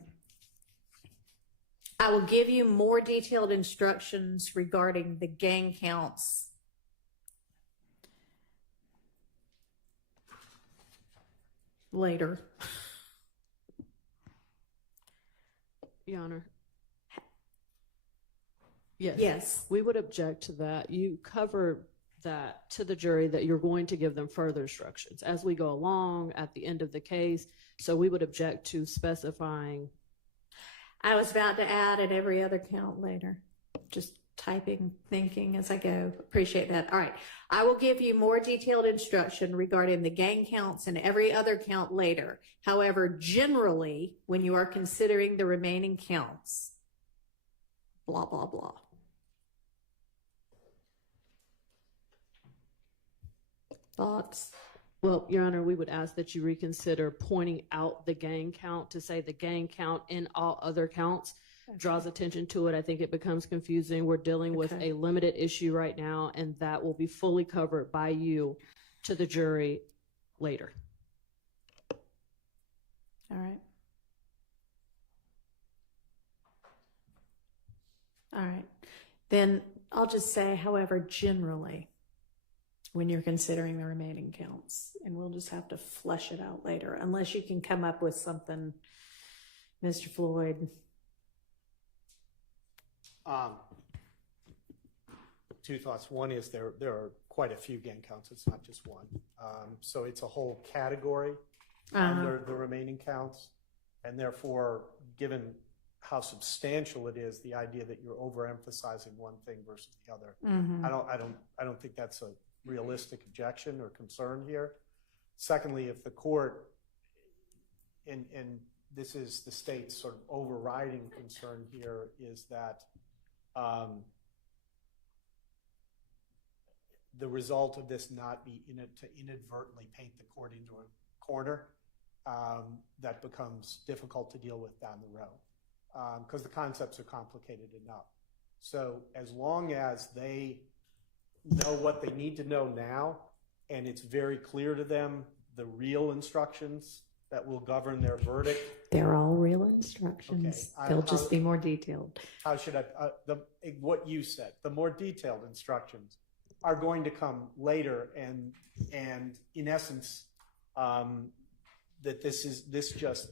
will give you more detailed instructions regarding the gang counts later. Your Honor. Yes. Yes. We would object to that. You cover that to the jury that you're going to give them further instructions as we go along at the end of the case. So we would object to specifying. I was about to add at every other count later. Just typing, thinking as I go. Appreciate that. All right. I will give you more detailed instruction regarding the gang counts and every other count later. However, generally, when you are considering the remaining counts, blah, blah, blah. Thoughts? Well, Your Honor, we would ask that you reconsider pointing out the gang count to say the gang count in all other counts draws attention to it. I think it becomes confusing. We're dealing with a limited issue right now, and that will be fully covered by you to the jury later. All right. All right. Then I'll just say, however, generally, when you're considering the remaining counts, and we'll just have to flesh it out later, unless you can come up with something, Mr. Floyd. Two thoughts. One is there are quite a few gang counts. It's not just one. So it's a whole category under the remaining counts. And therefore, given how substantial it is, the idea that you're overemphasizing one thing versus the other, I don't think that's a realistic objection or concern here. Secondly, if the court, and this is the state's sort of overriding concern here, is that the result of this not be to inadvertently paint the court into a corner that becomes difficult to deal with down the road, because the concepts are complicated enough. So as long as they know what they need to know now, and it's very clear to them the real instructions that will govern their verdict. They're all real instructions. Okay. They'll just be more detailed. How should I, what you said, the more detailed instructions are going to come later, and in essence, that this just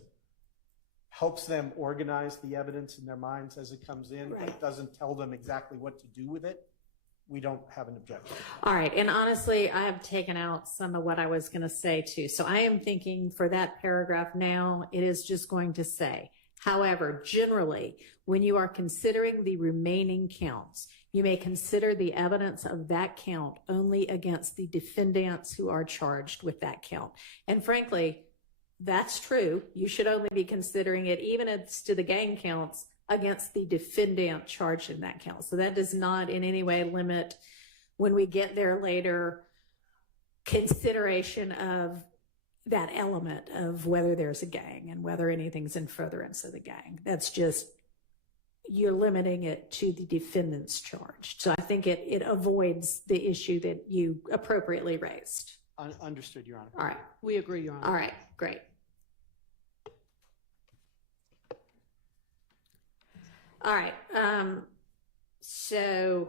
helps them organize the evidence in their minds as it comes in, but doesn't tell them exactly what to do with it. We don't have an objection. All right. And honestly, I have taken out some of what I was going to say too. So I am thinking for that paragraph now, it is just going to say, however, generally, when you are considering the remaining counts, you may consider the evidence of that count only against the defendants who are charged with that count. And frankly, that's true. You should only be considering it, even as to the gang counts, against the defendant charged in that count. So that does not in any way limit, when we get there later, consideration of that element of whether there's a gang and whether anything's in furtherance of the gang. That's just, you're limiting it to the defendants charged. So I think it avoids the issue that you appropriately raised. Understood, Your Honor. All right. We agree, Your Honor. All right, great. All right. So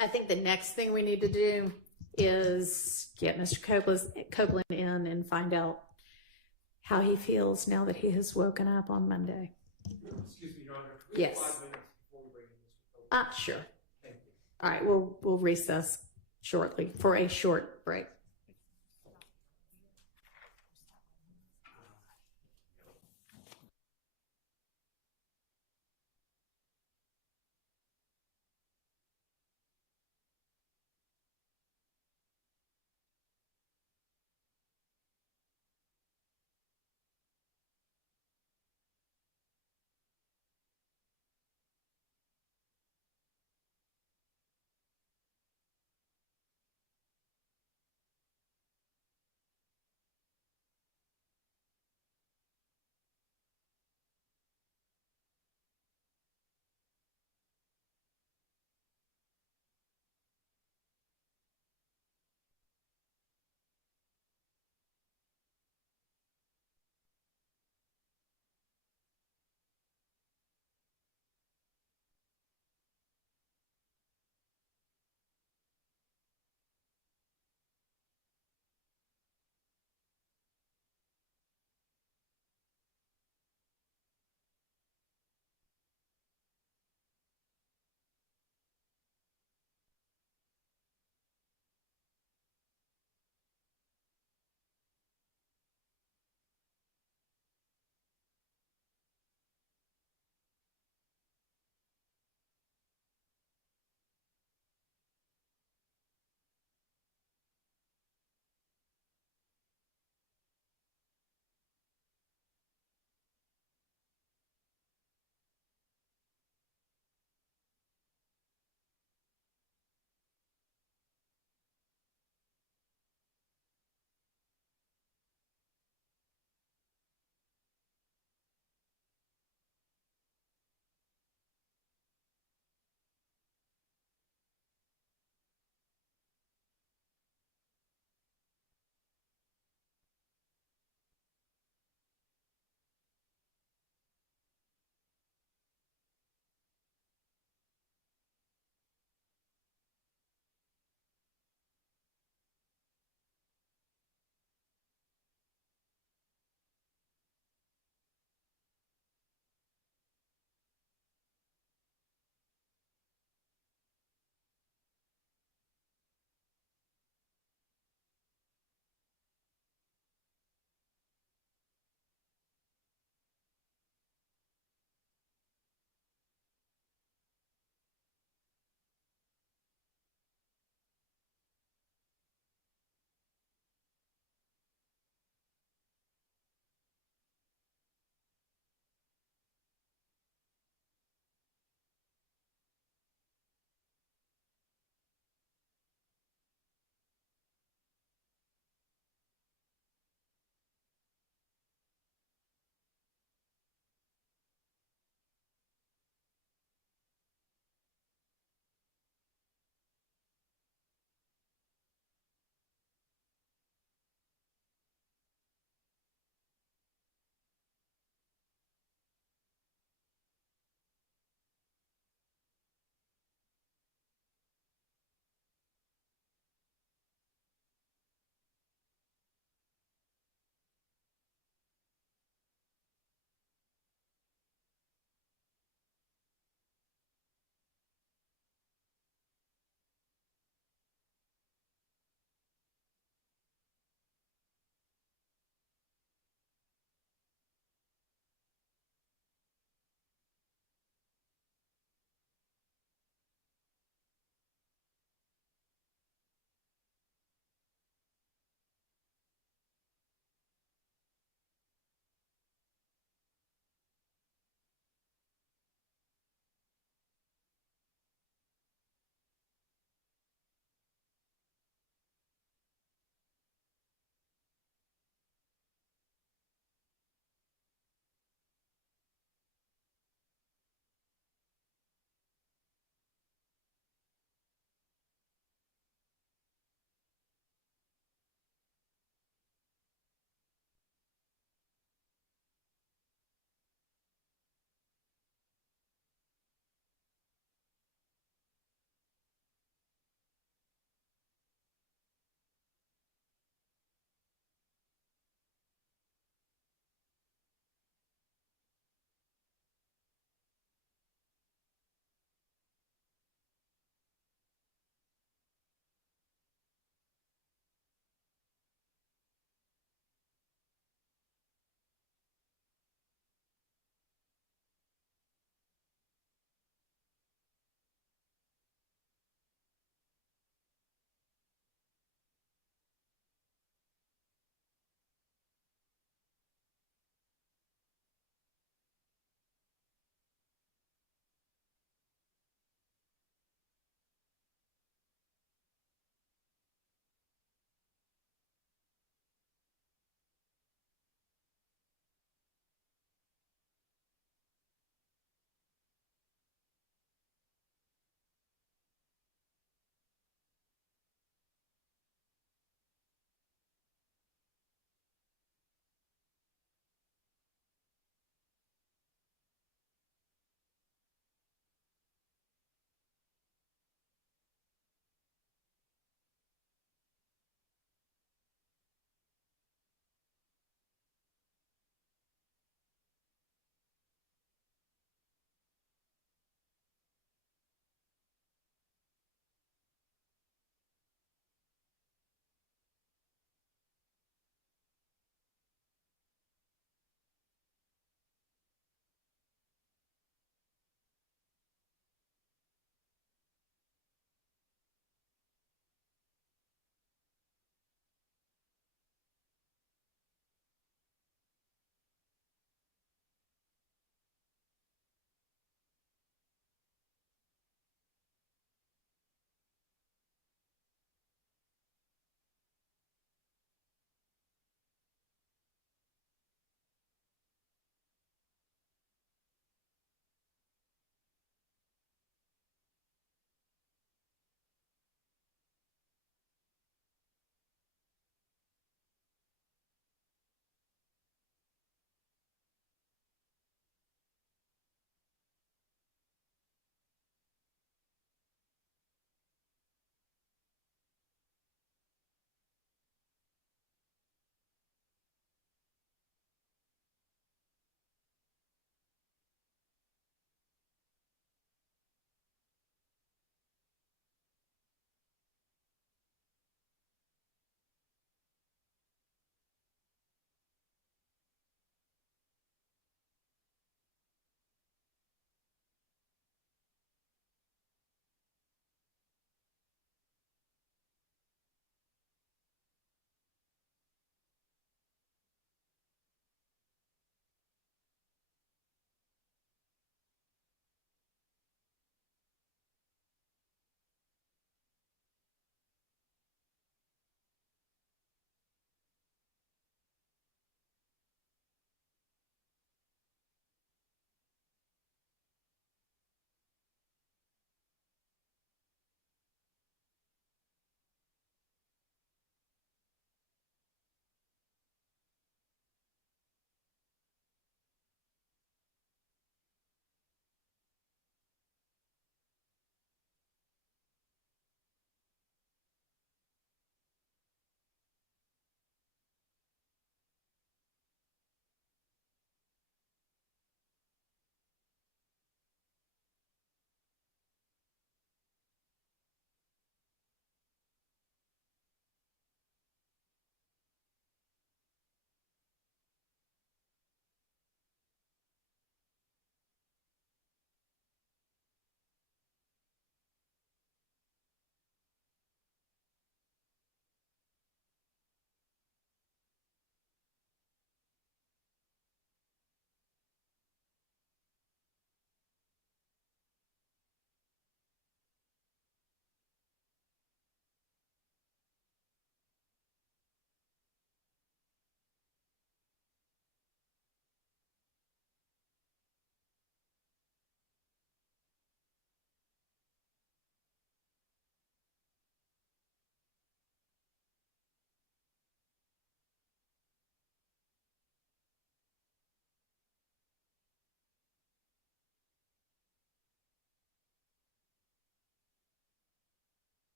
I think the next thing we need to do is get Mr. Copeland in and find out how he feels now that he has woken up on Monday. Excuse me, Your Honor. Yes. 5 minutes before we bring in Mr. Copeland. Sure. Thank you. All right, we'll recess shortly for a short break.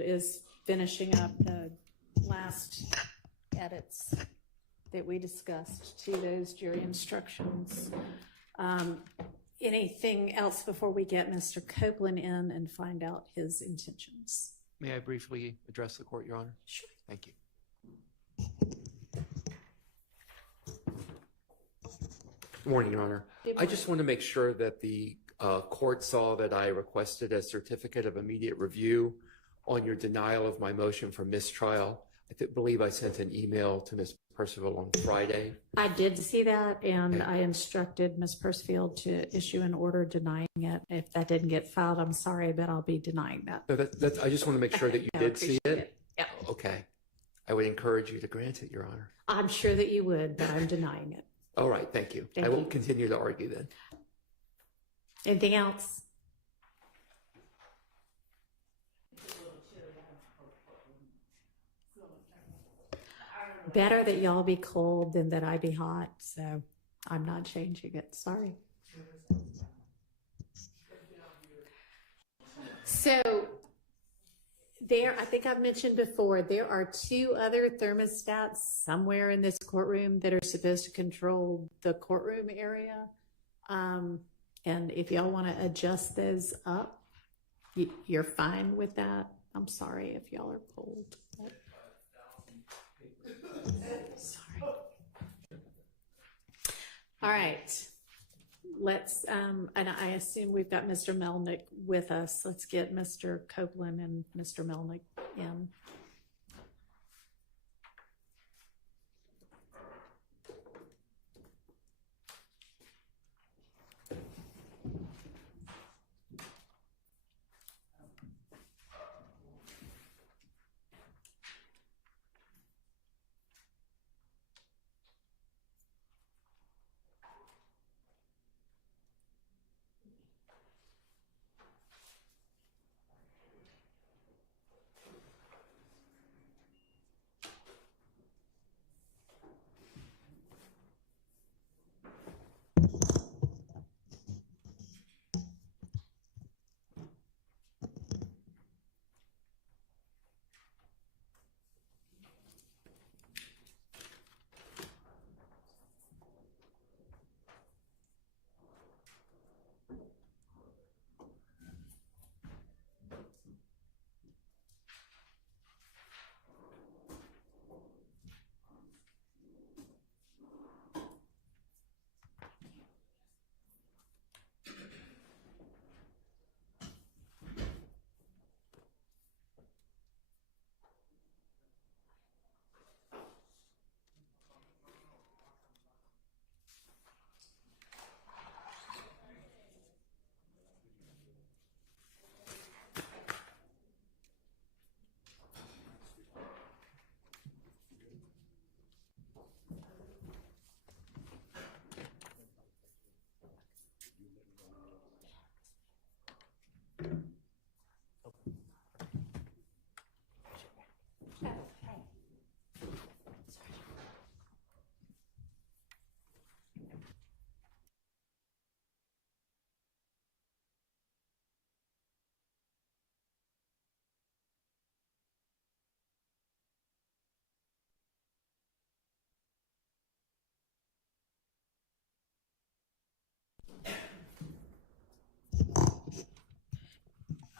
is finishing up the last edits that we discussed to those jury instructions. Anything else before we get Mr. Copeland in and find out his intentions? May I briefly address the court, Your Honor? Sure. Thank you. Good morning, Your Honor. Good I just want to make sure that the court saw that I requested a certificate of immediate review on your denial of my motion for mistrial. I believe I sent an email to Ms. Percival on Friday. I did see that, and I instructed Ms. Percival to issue an order denying it. If that didn't get filed, I'm sorry, but I'll be denying that. So that's, I just want to make sure that you I did see appreciate it. Yeah. Okay. I would encourage you to grant it, Your Honor. I'm sure that you would, but I'm denying it. All right. Thank you. Thank I will you. continue to argue then. Anything else? Better that y'all be cold than that I be hot, so I'm not changing it. Sorry. So there, I think I've mentioned before, there are 2 other thermostats somewhere in this courtroom that are supposed to control the courtroom area. And if y'all want to adjust those up, you're fine with that. I'm sorry if y'all are cold. But... Sorry. All right. Let's, and I assume we've got Mr. Melnick with us. Let's get Mr. Copeland and Mr. Melnick in.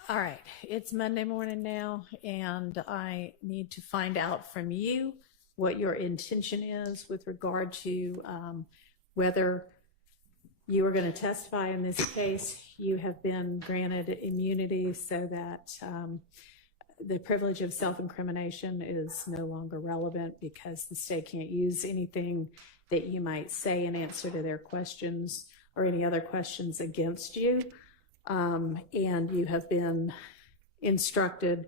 All right, it's Monday morning now, and I need to find out from you what your intention is with regard to whether you are going to testify in this case. You have been granted immunity so that the privilege of self-incrimination is no longer relevant because the state can't use anything that you might say in answer to their questions or any other questions against you. And you have been instructed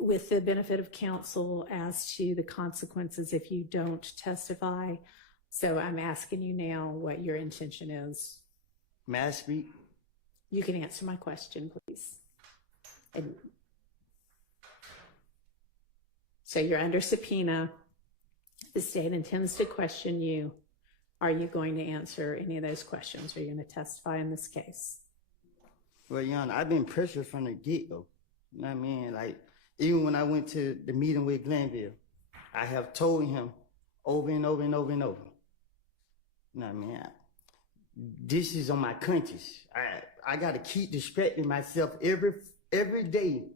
with the benefit of counsel as to the consequences if you don't testify. So I'm asking you now what your intention is. May I speak? You can answer my question, please. And so you're under subpoena. The state intends to question you. Are you going to answer any of those questions? Are you going to testify in this case? Well, Your Honor, I've been pressured from the get-go. You know what I mean? Like, Even when I went to the meeting with Glenville, I have told him over and over and over and over. You know what I mean? This is on my conscience. I got to keep distracting myself every day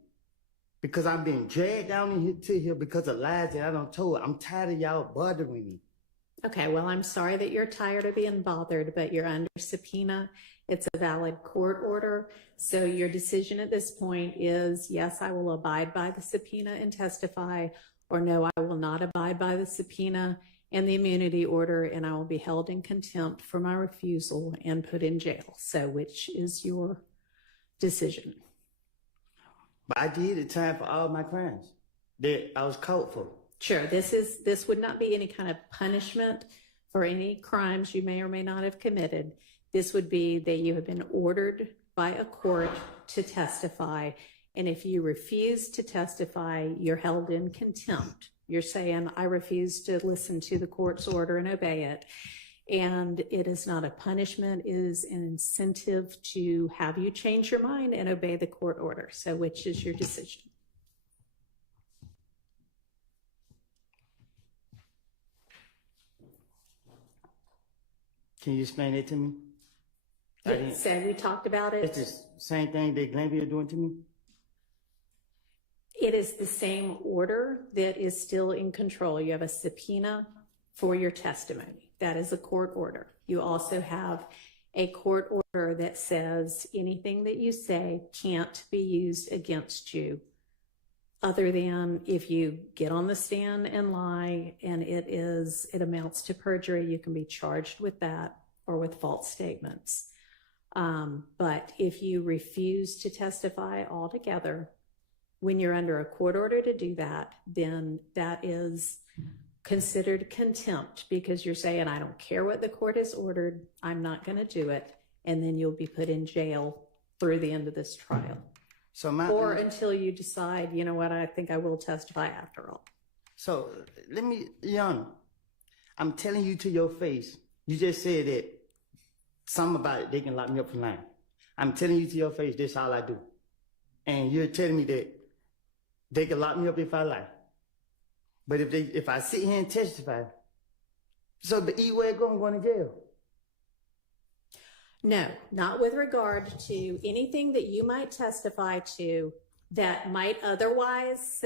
because I'm being dragged down into here because of lies that I don't told. I'm tired of y'all bothering me. Okay, well, I'm sorry that you're tired of being bothered, but you're under subpoena. It's a valid court order. So your decision at this point is, yes, I will abide by the subpoena and testify, or no, I will not abide by the subpoena and the immunity order, and I will be held in contempt for my refusal and put in jail. So which is your decision? But I did the time for all my crimes that I was caught for. Sure, this would not be any kind of punishment for any crimes you may or may not have committed. This would be that you have been ordered by a court to testify, and if you refuse to testify, you're held in contempt. You're saying, I refuse to listen to the court's order and obey it. And it is not a punishment, it is an incentive to have you change your mind and obey the court order. So which is your decision? Can you explain it to me? So we talked about it. It's the same thing that Glenville doing to me? It is the same order that is still in control. You have a subpoena for your testimony. That is a court order. You also have a court order that says anything that you say can't be used against you other than if you get on the stand and lie and it amounts to perjury, you can be charged with that or with false statements. But if you refuse to testify altogether, when you're under a court order to do that, then that is considered contempt because you're saying, I don't care what the court has ordered, I'm not going to do it, and then you'll be put in jail through the end of this trial. Or until you decide, you know what, I think I will testify after all. So let me, Your Honor, I'm telling you to your face, you just said that something about it, they can lock me up for lying. I'm telling you to your face, this is all I do. And you're telling me that they can lock me up if I lie. But if I sit here and testify, so the E-way going to jail. No, not with regard to anything that you might testify to that might otherwise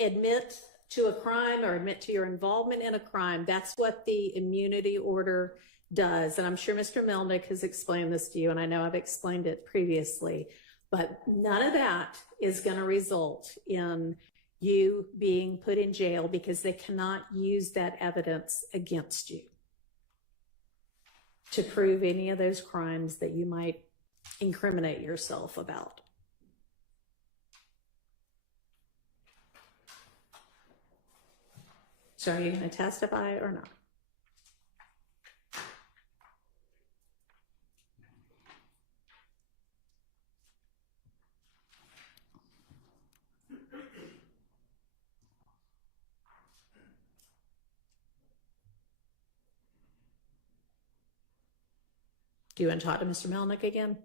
admit to a crime or admit to your involvement in a crime. That's what the immunity order does. And I'm sure Mr. Melnick has explained this to you, and I know I've explained it previously, but none of that is going to result in you being put in jail because they cannot use that evidence against you to prove any of those crimes that you might incriminate yourself about. So are you going to testify or not? Do you want to talk to Mr. Melnick again?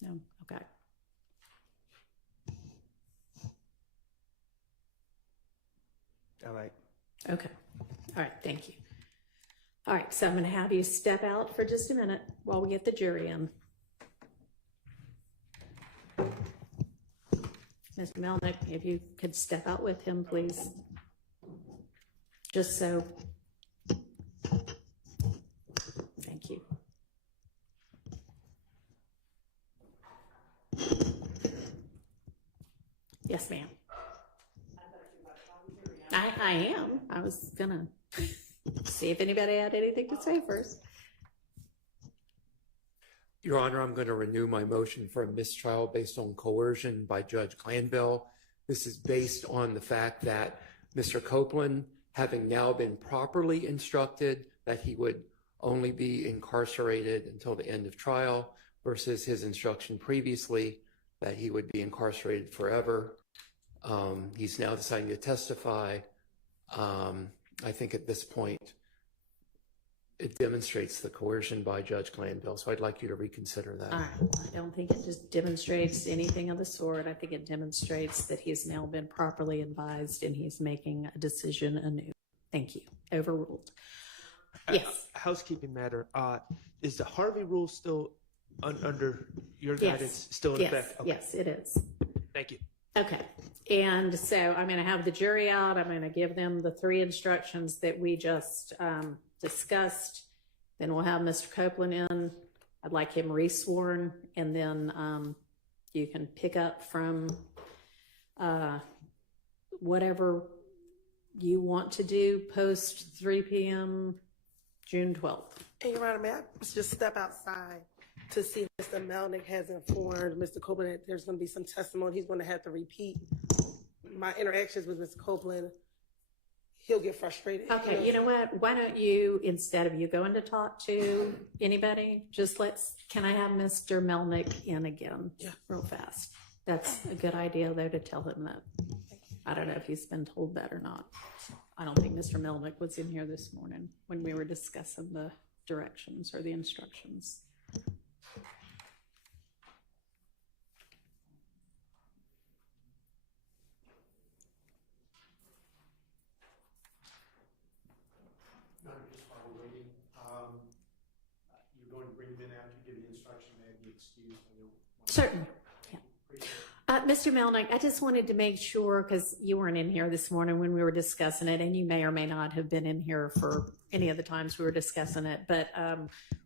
No? Okay. All right. Okay. All right. Thank you. All right. So I'm going to have you step out for just a minute while we get the jury in. Mr. Melnick, if you could step out with him, please. Just so. Thank you. Yes, ma'am. I am. I was gonna see if anybody had anything to say first. Your Honor, I'm going to renew my motion for a mistrial based on coercion by Judge Glanville. This is based on the fact that Mr. Copeland, having now been properly instructed that he would only be incarcerated until the end of trial versus his instruction previously that he would be incarcerated forever. He's now deciding to testify. I think at this point, it demonstrates the coercion by Judge Glanville, so I'd like you to reconsider that. I don't think it just demonstrates anything of the sort. I think it demonstrates that he's now been properly advised and he's making a decision anew. Thank you. Overruled. Yes. Housekeeping matter. Is the Harvey rule still under your guidance? Still in effect? Okay. Yes, it is. Thank you. Okay. And so I'm going to have the jury out. I'm going to give them the 3 instructions that we just discussed. Then we'll have Mr. Copeland in. I'd like him resworn, and then you can pick up from whatever you want to do post 3 p.m. June 12th. And Your Honor, may I just step outside to see if Mr. Melnick has informed Mr. Copeland that there's going to be some testimony he's going to have to repeat. My interactions with Mr. Copeland, he'll get frustrated. Okay, you know what? Why don't you, instead of you going to talk to anybody, just can I have Mr. Melnick in again? Yeah. Real fast. That's a good idea, though, to tell him that. I don't know if he's been told that or not. I don't think Mr. Melnick was in here this morning when we were discussing the directions or the instructions. Just while we're waiting, you're going to bring them in after you give the instruction and be excused. Certainly. Mr. Melnick, I just wanted to make sure, because you weren't in here this morning when we were discussing it, and you may or may not have been in here for any of the times we were discussing it, but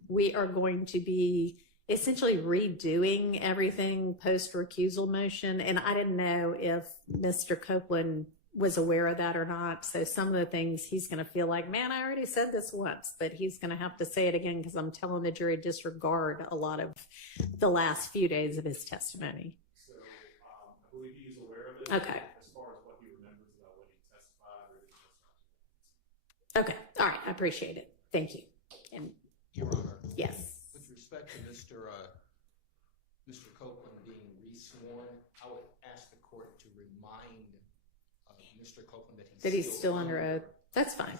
we are going to be essentially redoing everything post-recusal motion, and I didn't know if Mr. Copeland was aware of that or not, so some of the things he's going to feel like, man, I already said this once, but he's going to have to say it again because I'm telling the jury disregard a lot of the last few days of his testimony. I believe he's aware of it. Okay. As far as what he remembers about when he testified or didn't testify. Okay. All right. I appreciate it. Thank you. And Your Honor. Yes. With respect to Mr. Copeland being resworn, I would ask the court to remind Mr. Copeland that he's still under oath. That's fine.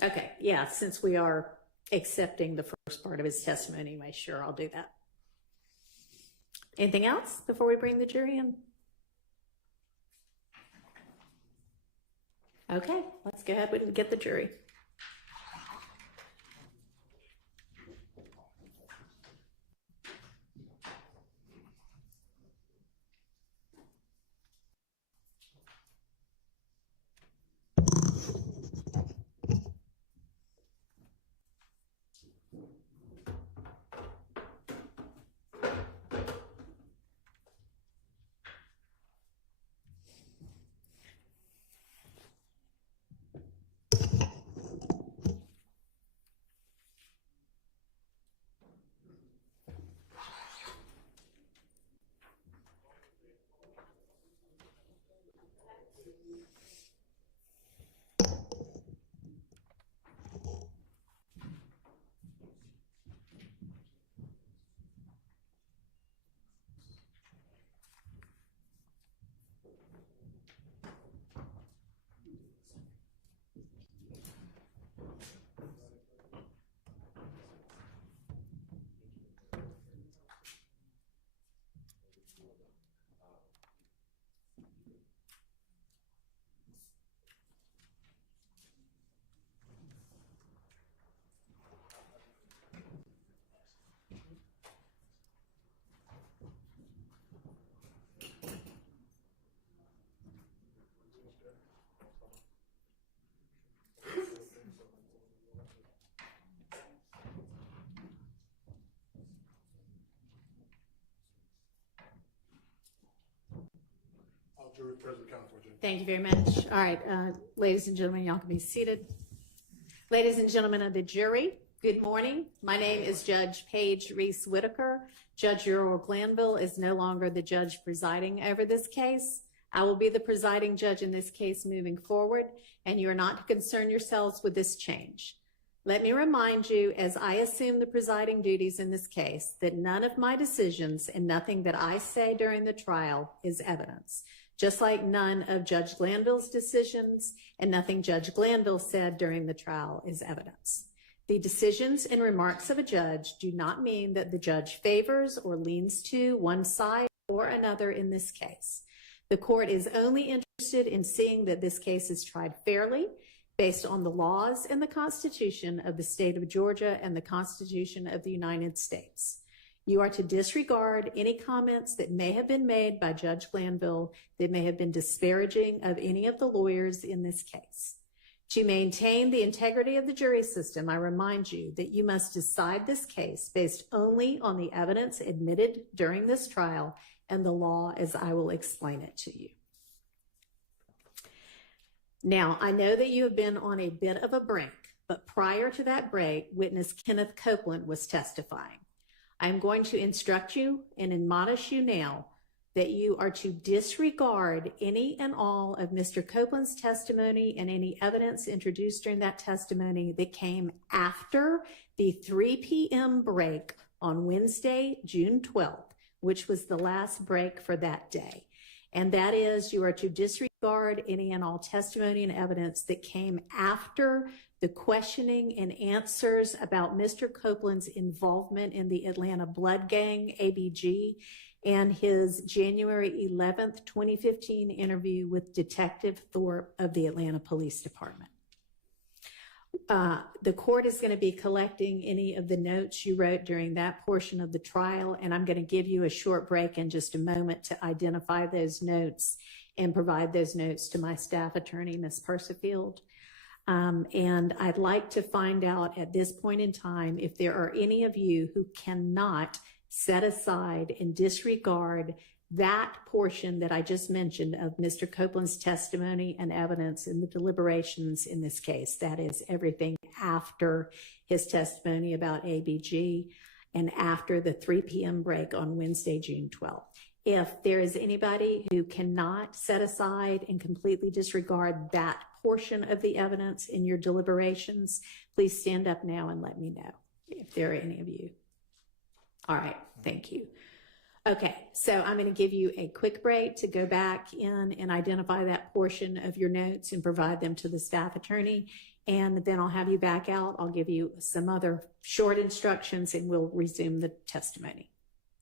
Okay. Yeah. Since we are accepting the first part of his testimony anyway, sure, I'll do that. Anything else before we bring the jury in? Okay, let's go ahead and get the jury. Thank you very much. All right, ladies and gentlemen, y'all can be seated. Ladies and gentlemen of the jury, good morning. My name is Judge Paige Reese Whitaker. Judge Juror Glanville is no longer the judge presiding over this case. I will be the presiding judge in this case moving forward, and you are not to concern yourselves with this change. Let me remind you, as I assume the presiding duties in this case, that none of my decisions and nothing that I say during the trial is evidence, just like none of Judge Glanville's decisions and nothing Judge Glanville said during the trial is evidence. The decisions and remarks of a judge do not mean that the judge favors or leans to one side or another in this case. The court is only interested in seeing that this case is tried fairly, based on the laws and the Constitution of the state of Georgia and the Constitution of the United States. You are to disregard any comments that may have been made by Judge Glanville that may have been disparaging of any of the lawyers in this case. To maintain the integrity of the jury system, I remind you that you must decide this case based only on the evidence admitted during this trial and the law as I will explain it to you. Now, I know that you have been on a bit of a break, but prior to that break, witness Kenneth Copeland was testifying. I'm going to instruct you and admonish you now that you are to disregard any and all of Mr. Copeland's testimony and any evidence introduced during that testimony that came after the 3 p.m. break on Wednesday, June 12th, which was the last break for that day. And that is, you are to disregard any and all testimony and evidence that came after the questioning and answers about Mr. Copeland's involvement in the Atlanta Blood Gang, ABG, and his January 11th, 2015 interview with Detective Thorpe of the Atlanta Police Department. The court is going to be collecting any of the notes you wrote during that portion of the trial, and I'm going to give you a short break in just a moment to identify those notes and provide those notes to my staff attorney, Ms. Persifield. And I'd like to find out at this point in time if there are any of you who cannot set aside and disregard that portion that I just mentioned of Mr. Copeland's testimony and evidence in the deliberations in this case. That is everything after his testimony about ABG and after the 3 p.m. break on Wednesday, June 12th. If there is anybody who cannot set aside and completely disregard that portion of the evidence in your deliberations, please stand up now and let me know if there are any of you. All right, thank you. Okay, so I'm going to give you a quick break to go back in and identify that portion of your notes and provide them to the staff attorney. And then I'll have you back out. I'll give you some other short instructions and we'll resume the testimony.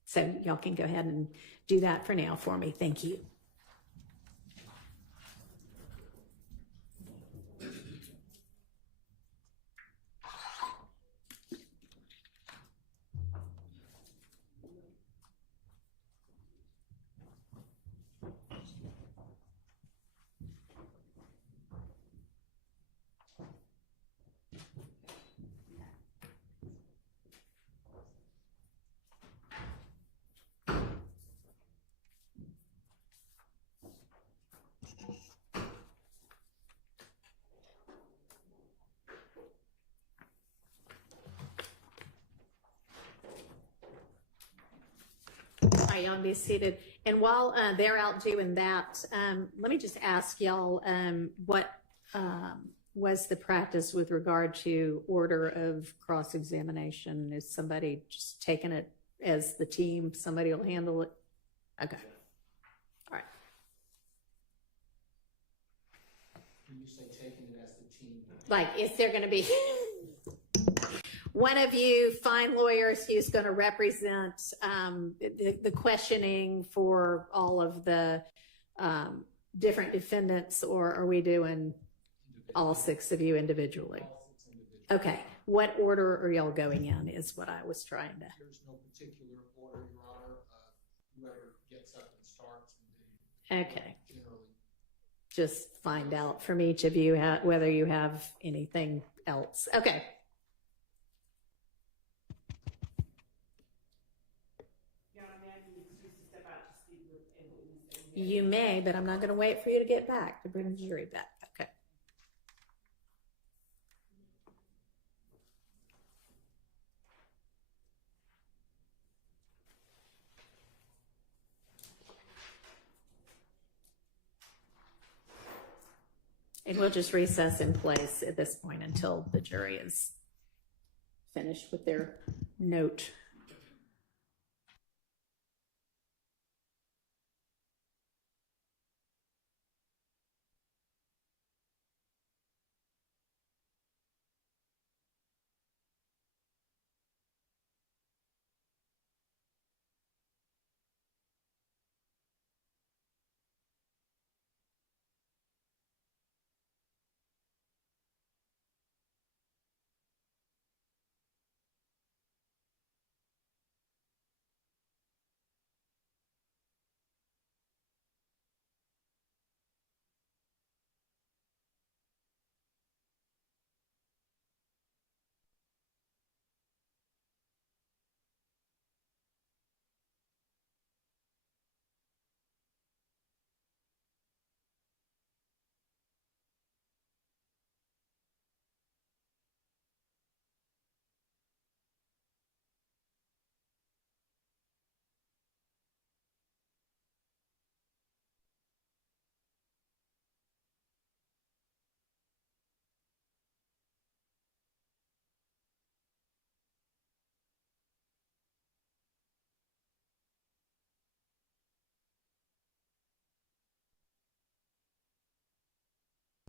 So y'all can go ahead and do that for now for me. Thank you. All right, y'all be seated. And while they're out doing that, let me just ask y'all what was the practice with regard to order of cross-examination? Is somebody just taking it as the team? Somebody will handle it? Okay. All right. When you say taking it as the team, Like, is there going to be one of you fine lawyers who's going to represent the questioning for all of the different defendants, or are we doing all 6 of you individually? Okay. What order are y'all going in is what I was trying to. There's no particular order, Your Honor. Whoever gets up and starts. Okay. Just find out from each of you whether you have anything else. Okay. You may, but I'm not going to wait for you to get back to bring the jury back. Okay. And we'll just recess in place at this point until the jury is finished with their note.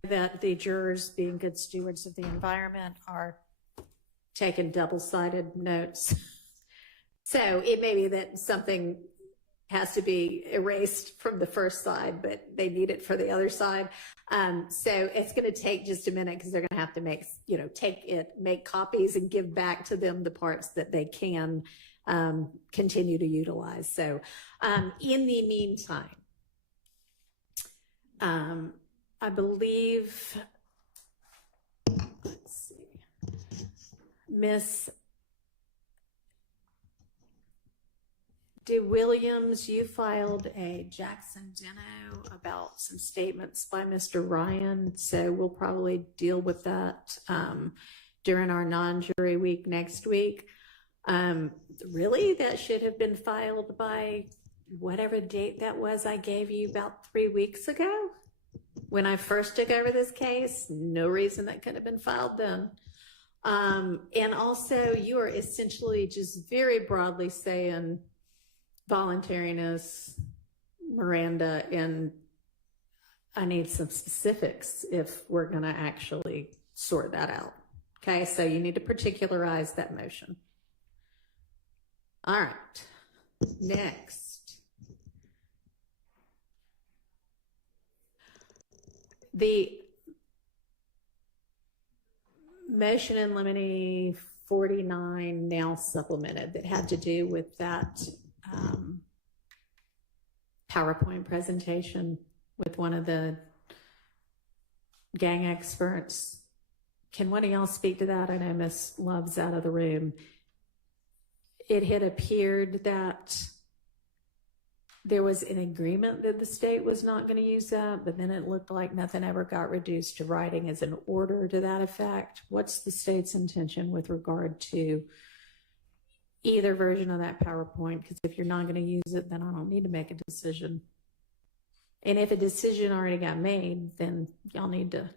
that the jurors, being good stewards of the environment, are taking double-sided notes. So it may be that something has to be erased from the first side, but they need it for the other side. So it's going to take just a minute because they're going to have to make copies and give back to them the parts that they can continue to utilize. So in the meantime, I believe, let's see, Miss DeWilliams, you filed a Jackson Deno about some statements by Mr. Ryan, so we'll probably deal with that during our non-jury week next week. Really, that should have been filed by whatever date that was I gave you about 3 weeks ago when I first took over this case. No reason that could have been filed then. And also, you are essentially just very broadly saying voluntariness, Miranda, and I need some specifics if we're going to actually sort that out. Okay, so you need to particularize that motion. All right, next. The motion in limine 49 now supplemented that had to do with that PowerPoint presentation with one of the gang experts. Can one of y'all speak to that? I know Miss Love's out of the room. It had appeared that there was an agreement that the state was not going to use that, but then it looked like nothing ever got reduced to writing as an order to that effect. What's the state's intention with regard to either version of that PowerPoint? Because if you're not going to use it, then I don't need to make a decision. And if a decision already got made, then y'all need to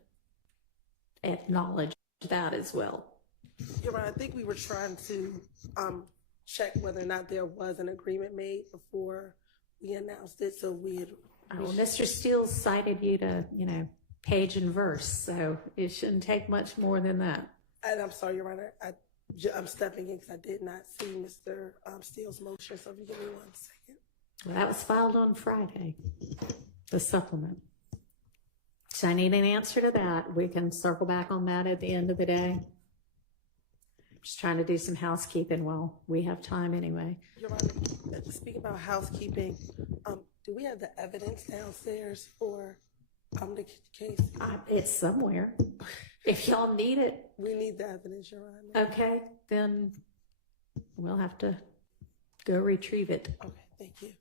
acknowledge that as well. You're right. I think we were trying to check whether or not there was an agreement made before we announced it. So we had. Well, Mr. Steele cited you to, page and verse, so it shouldn't take much more than that. And I'm sorry, Your Honor. I'm stepping in because I did not see Mr. Steele's motion. So if you give me 1 second. Well, that was filed on Friday, the supplement. So I need an answer to that. We can circle back on that at the end of the day. Just trying to do some housekeeping while we have time anyway. Your Honor, speaking about housekeeping, do we have the evidence downstairs for the case? It's somewhere. If y'all need it. We need the evidence, Your Honor. Okay, then we'll have to go retrieve it. Okay, thank you.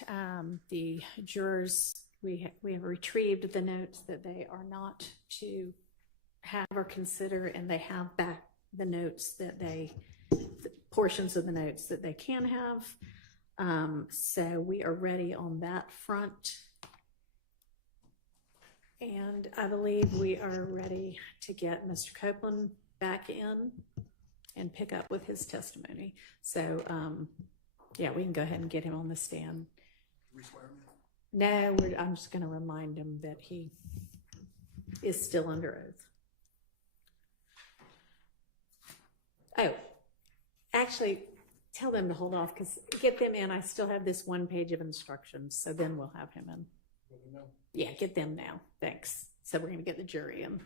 that the jurors, we have retrieved the notes that they are not to have or consider, and they have back the notes that portions of the notes that they can have. So we are ready on that front. And I believe we are ready to get Mr. Copeland back in and pick up with his testimony. So, yeah, we can go ahead and get him on the stand. No, I'm just going to remind him that he is still under oath. Oh, actually, tell them to hold off, because get them in. I still have this one page of instructions, so then we'll have him in. Yeah, get them now. Thanks. So we're going to get the jury in.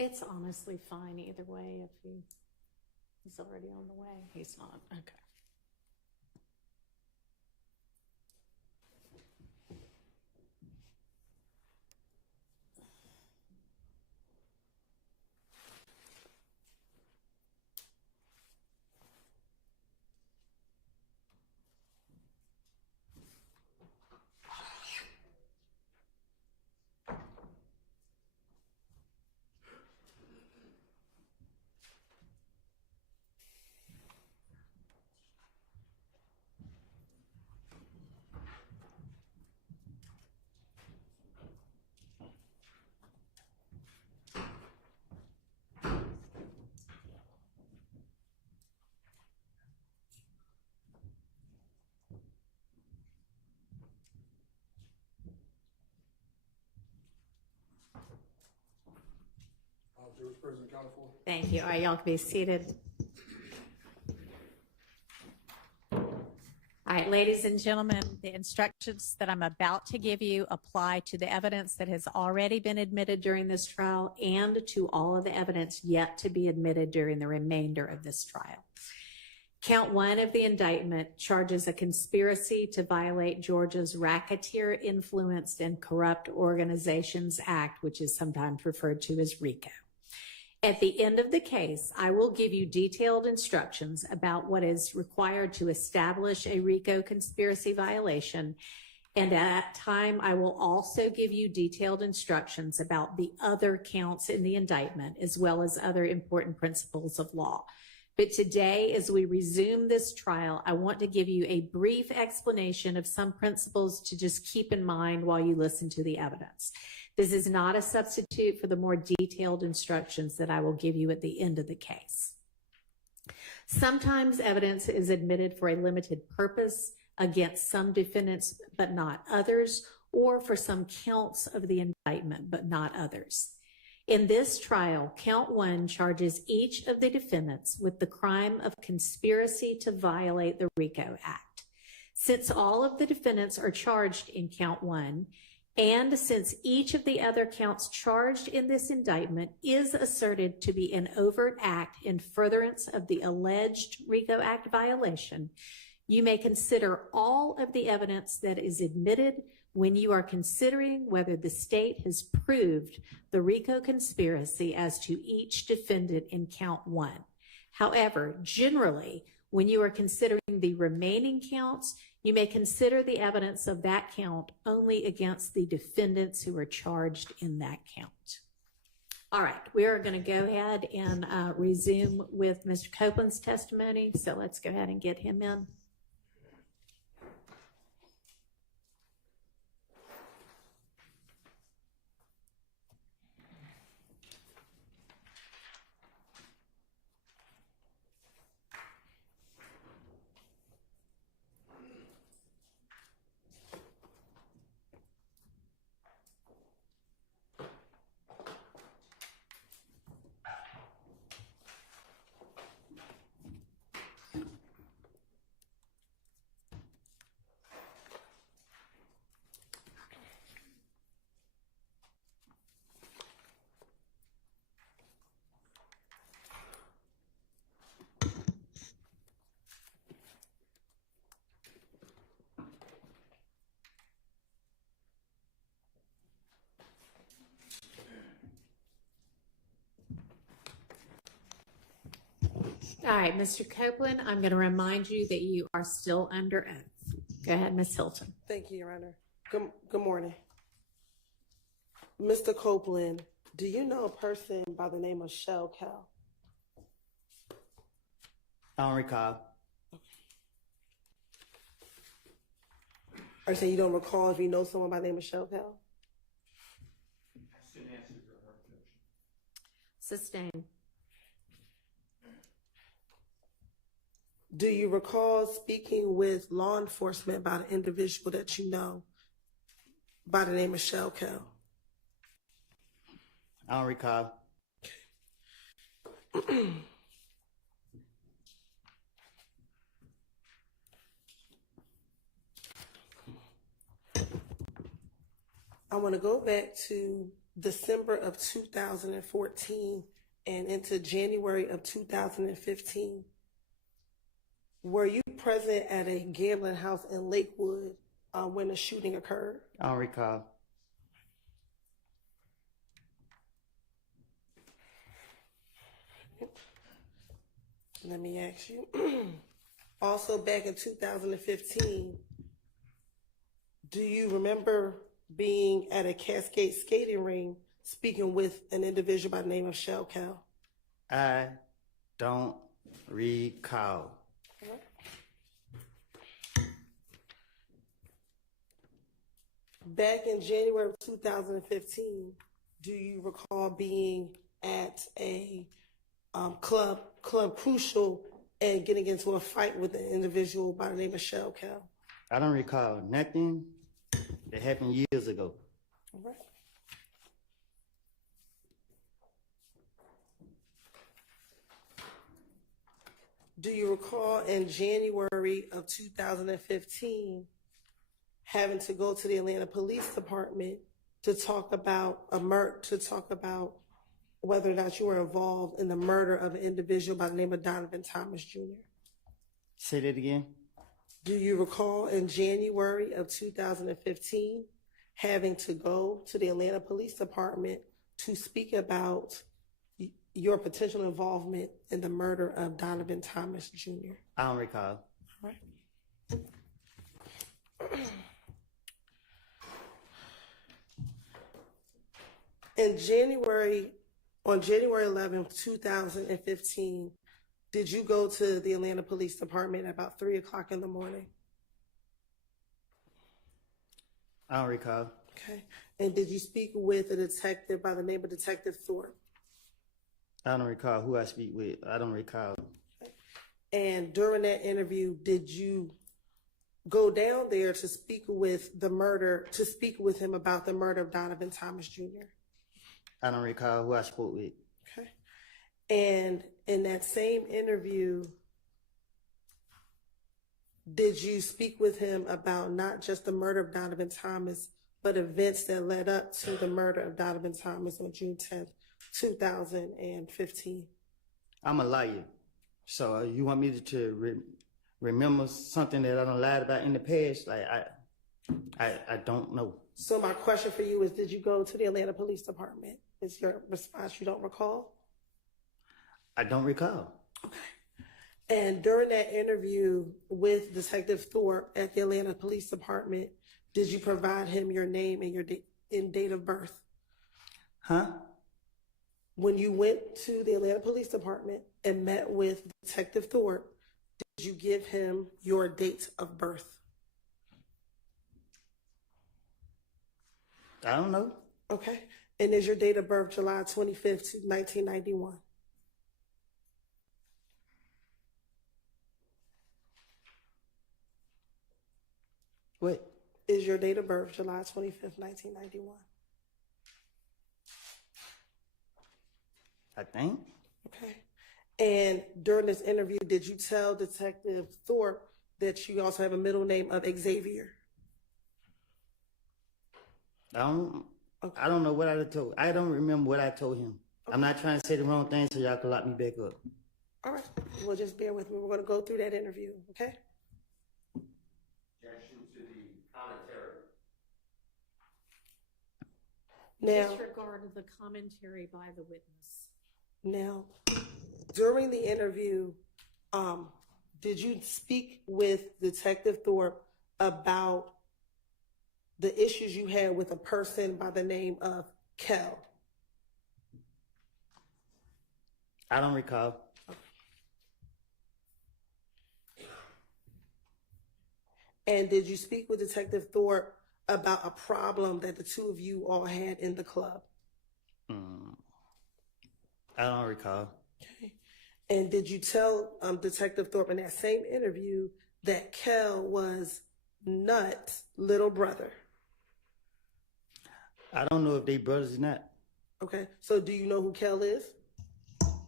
It's honestly fine either way if he's already on the way. He's not. Okay. Thank you. All right, y'all can be seated. All right, ladies and gentlemen, the instructions that I'm about to give you apply to the evidence that has already been admitted during this trial and to all of the evidence yet to be admitted during the remainder of this trial. Count 1 of the indictment charges a conspiracy to violate Georgia's Racketeer Influenced and Corrupt Organizations Act, which is sometimes referred to as RICO. At the end of the case, I will give you detailed instructions about what is required to establish a RICO conspiracy violation, and at that time, I will also give you detailed instructions about the other counts in the indictment, as well as other important principles of law. But today, as we resume this trial, I want to give you a brief explanation of some principles to just keep in mind while you listen to the evidence. This is not a substitute for the more detailed instructions that I will give you at the end of the case. Sometimes evidence is admitted for a limited purpose against some defendants, but not others, or for some counts of the indictment, but not others. In this trial, count 1 charges each of the defendants with the crime of conspiracy to violate the RICO Act. Since all of the defendants are charged in count 1, and since each of the other counts charged in this indictment is asserted to be an overt act in furtherance of the alleged RICO Act violation, you may consider all of the evidence that is admitted when you are considering whether the state has proved the RICO conspiracy as to each defendant in count 1. However, generally, when you are considering the remaining counts, you may consider the evidence of that count only against the defendants who are charged in that count. All right, we are going to go ahead and resume with Mr. Copeland's testimony. So let's go ahead and get him in. All right, Mr. Copeland, I'm going to remind you that you are still under oath. Go ahead, Ms. Hilton. Thank you, Your Honor. Good morning. Mr. Copeland, do you know a person by the name of Shell Cal? I don't recall. Or say you don't recall if you know someone by the name of Shell Cal? Sustain. Do you recall speaking with law enforcement about an individual that you know by the name of Shell Cal? I don't recall. I want to go back to December of 2014 and into January of 2015. Were you present at a gambling house in Lakewood when the shooting occurred? I don't recall. Let me ask you. Also, back in 2015, do you remember being at a Cascade skating ring speaking with an individual by the name of Shell Cal? I don't recall. Back in January of 2015, do you recall being at a Club Crucial and getting into a fight with an individual by the name of Shell Cal? I don't recall nothing that happened years ago. All right. Do you recall in January of 2015 having to go to the Atlanta Police Department to talk about whether or not you were involved in the murder of an individual by the name of Donovan Thomas Jr.? Say that again. Do you recall in January of 2015 having to go to the Atlanta Police Department to speak about your potential involvement in the murder of Donovan Thomas Jr.? I don't recall. All right. On January 11th, 2015, did you go to the Atlanta Police Department at about 3 o'clock in the morning? I don't recall. Okay. And did you speak with a detective by the name of Detective Thorpe? I don't recall who I speak with. I don't recall. And during that interview, did you go down there to speak with him about the murder of Donovan Thomas Jr.? I don't recall who I spoke with. Okay. And in that same interview, did you speak with him about not just the murder of Donovan Thomas, but events that led up to the murder of Donovan Thomas on June 10th, 2015? I'm a liar. So you want me to remember something that I done lied about in the past? Like, I don't know. So my question for you is, did you go to the Atlanta Police Department? Is your response you don't recall? I don't recall. Okay. And during that interview with Detective Thorpe at the Atlanta Police Department, did you provide him your name and your date of birth? Huh? When you went to the Atlanta Police Department and met with Detective Thorpe, did you give him your date of birth? I don't know. Okay. And is your date of birth July 25th, 1991? What? Is your date of birth July 25th, 1991? I think. Okay. And during this interview, did you tell Detective Thorpe that you also have a middle name of Xavier? I don't know what I told. I don't remember what I told him. Okay. I'm not trying to say the wrong thing so y'all can lock me back up. All right. Well, just bear with me. We're going to go through that interview, okay? Objection to the commentary. Now, Disregard of the commentary by the witness. Now, during the interview, Did you speak with Detective Thorpe about the issues you had with a person by the name of Kel? I don't recall. And did you speak with Detective Thorpe about a problem that the two of you all had in the club? I don't recall. Okay. And did you tell Detective Thorpe in that same interview that Kel was Nut's little brother? I don't know if they brothers or not. Okay. So do you know who Kel is?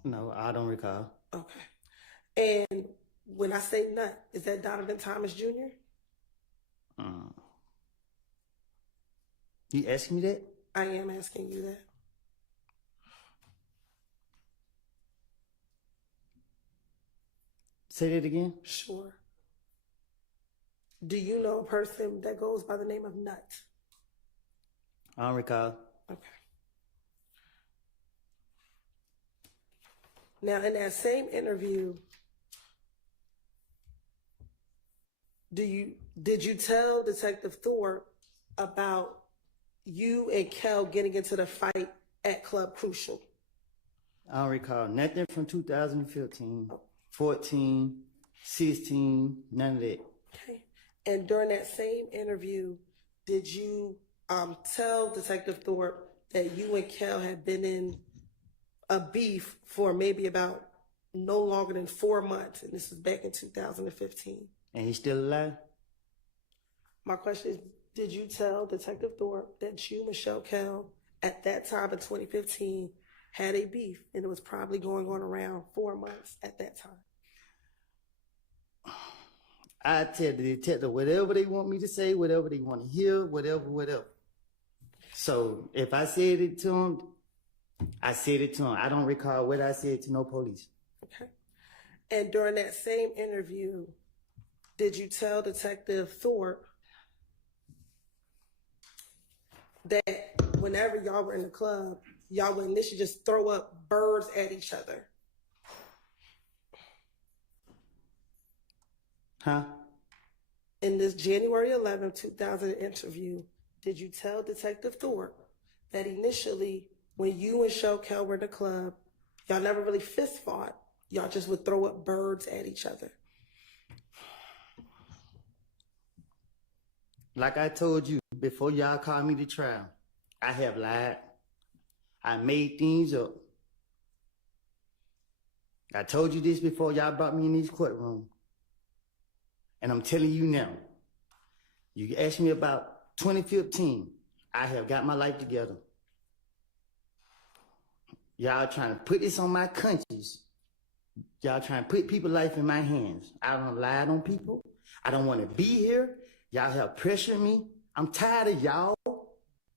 No, I don't recall. Okay. And when I say Nut, is that Donovan Thomas Jr.? You asking me that? I am asking you that. Say that again? Sure. Do you know a person that goes by the name of Nut? I don't recall. Okay. Now, in that same interview, did you tell Detective Thorpe about you and Kel getting into the fight at Club Crucial? I don't recall nothing from 2015, 14, 16, none of that. Okay. And during that same interview, did you tell Detective Thorpe that you and Kel had been in a beef for maybe about no longer than 4 months, and this was back in 2015? And he's still alive? My question is, did you tell Detective Thorpe that you, Michelle Kel, at that time in 2015, had a beef, and it was probably going on around 4 months at that time? I tell the detective whatever they want me to say, whatever they want to hear, whatever. So if I said it to him, I said it to him. I don't recall what I said to no police. Okay. And during that same interview, did you tell Detective Thorpe that whenever y'all were in the club, y'all would initially just throw up birds at each other? Huh? In this January 11, 2000 interview, did you tell Detective Thorpe that initially, when you and Michelle Kel were in the club, y'all never really fist fought, y'all just would throw up birds at each other? Like I told you, before y'all called me to trial, I have lied. I made things up. I told you this before y'all brought me in this courtroom. And I'm telling you now, you asked me about 2015, I have got my life together. Y'all trying to put this on my conscience. Y'all trying to put people's life in my hands. I don't lie on people. I don't want to be here. Y'all have pressured me. I'm tired of y'all,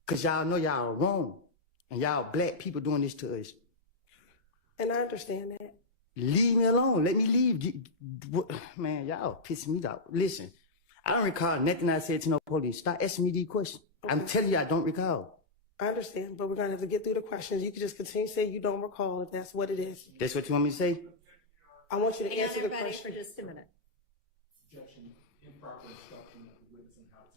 because y'all know y'all are wrong. And y'all black people doing this to us. And I understand that. Leave me alone. Let me leave. Man, y'all pissing me off. Listen, I don't recall nothing I said to no police. Stop asking me these questions. Okay. I'm telling you, I don't recall. I understand, but we're going to have to get through the questions. You can just continue to say you don't recall if that's what it is. That's what you want me to say? I want you to Hang on, answer the everybody, question. for just a minute. Objection, improper instruction of the witness on how to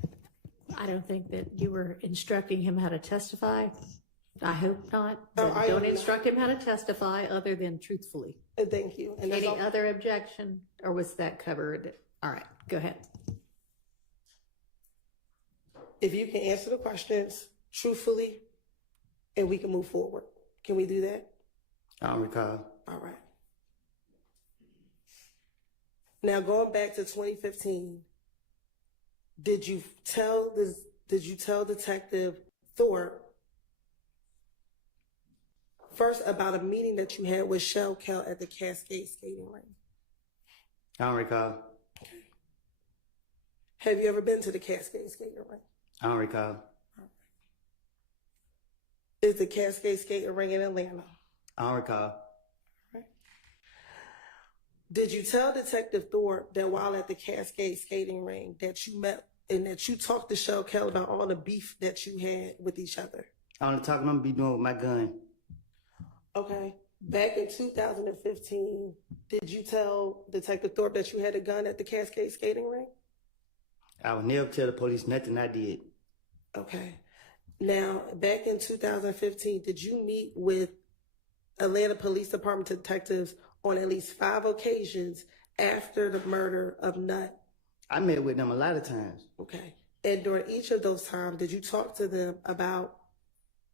testify. I don't think that you were instructing him how to testify. I hope not. Oh, But don't instruct him how to testify other than truthfully. Thank you. And Any other objection, or was that covered? All right, go ahead. If you can answer the questions truthfully, and we can move forward. Can we do that? I don't recall. All right. Now, going back to 2015, did you tell Detective Thorpe first about a meeting that you had with Michelle Kel at the Cascade skating rink? I don't recall. Have you ever been to the Cascade skating rink? I don't recall. Is the Cascade skating rink in Atlanta? I don't recall. Right. Did you tell Detective Thorpe that while at the Cascade skating rink that you met and that you talked to Michelle Kel about all the beef that you had with each other? I only talking I'm gonna be doing with my gun. Okay. Back in 2015, did you tell Detective Thorpe that you had a gun at the Cascade skating rink? I would never tell the police nothing I did. Okay. Now, back in 2015, did you meet with Atlanta Police Department detectives on at least 5 occasions after the murder of Nutt? I met with them a lot of times. Okay. And during each of those times, did you talk to them about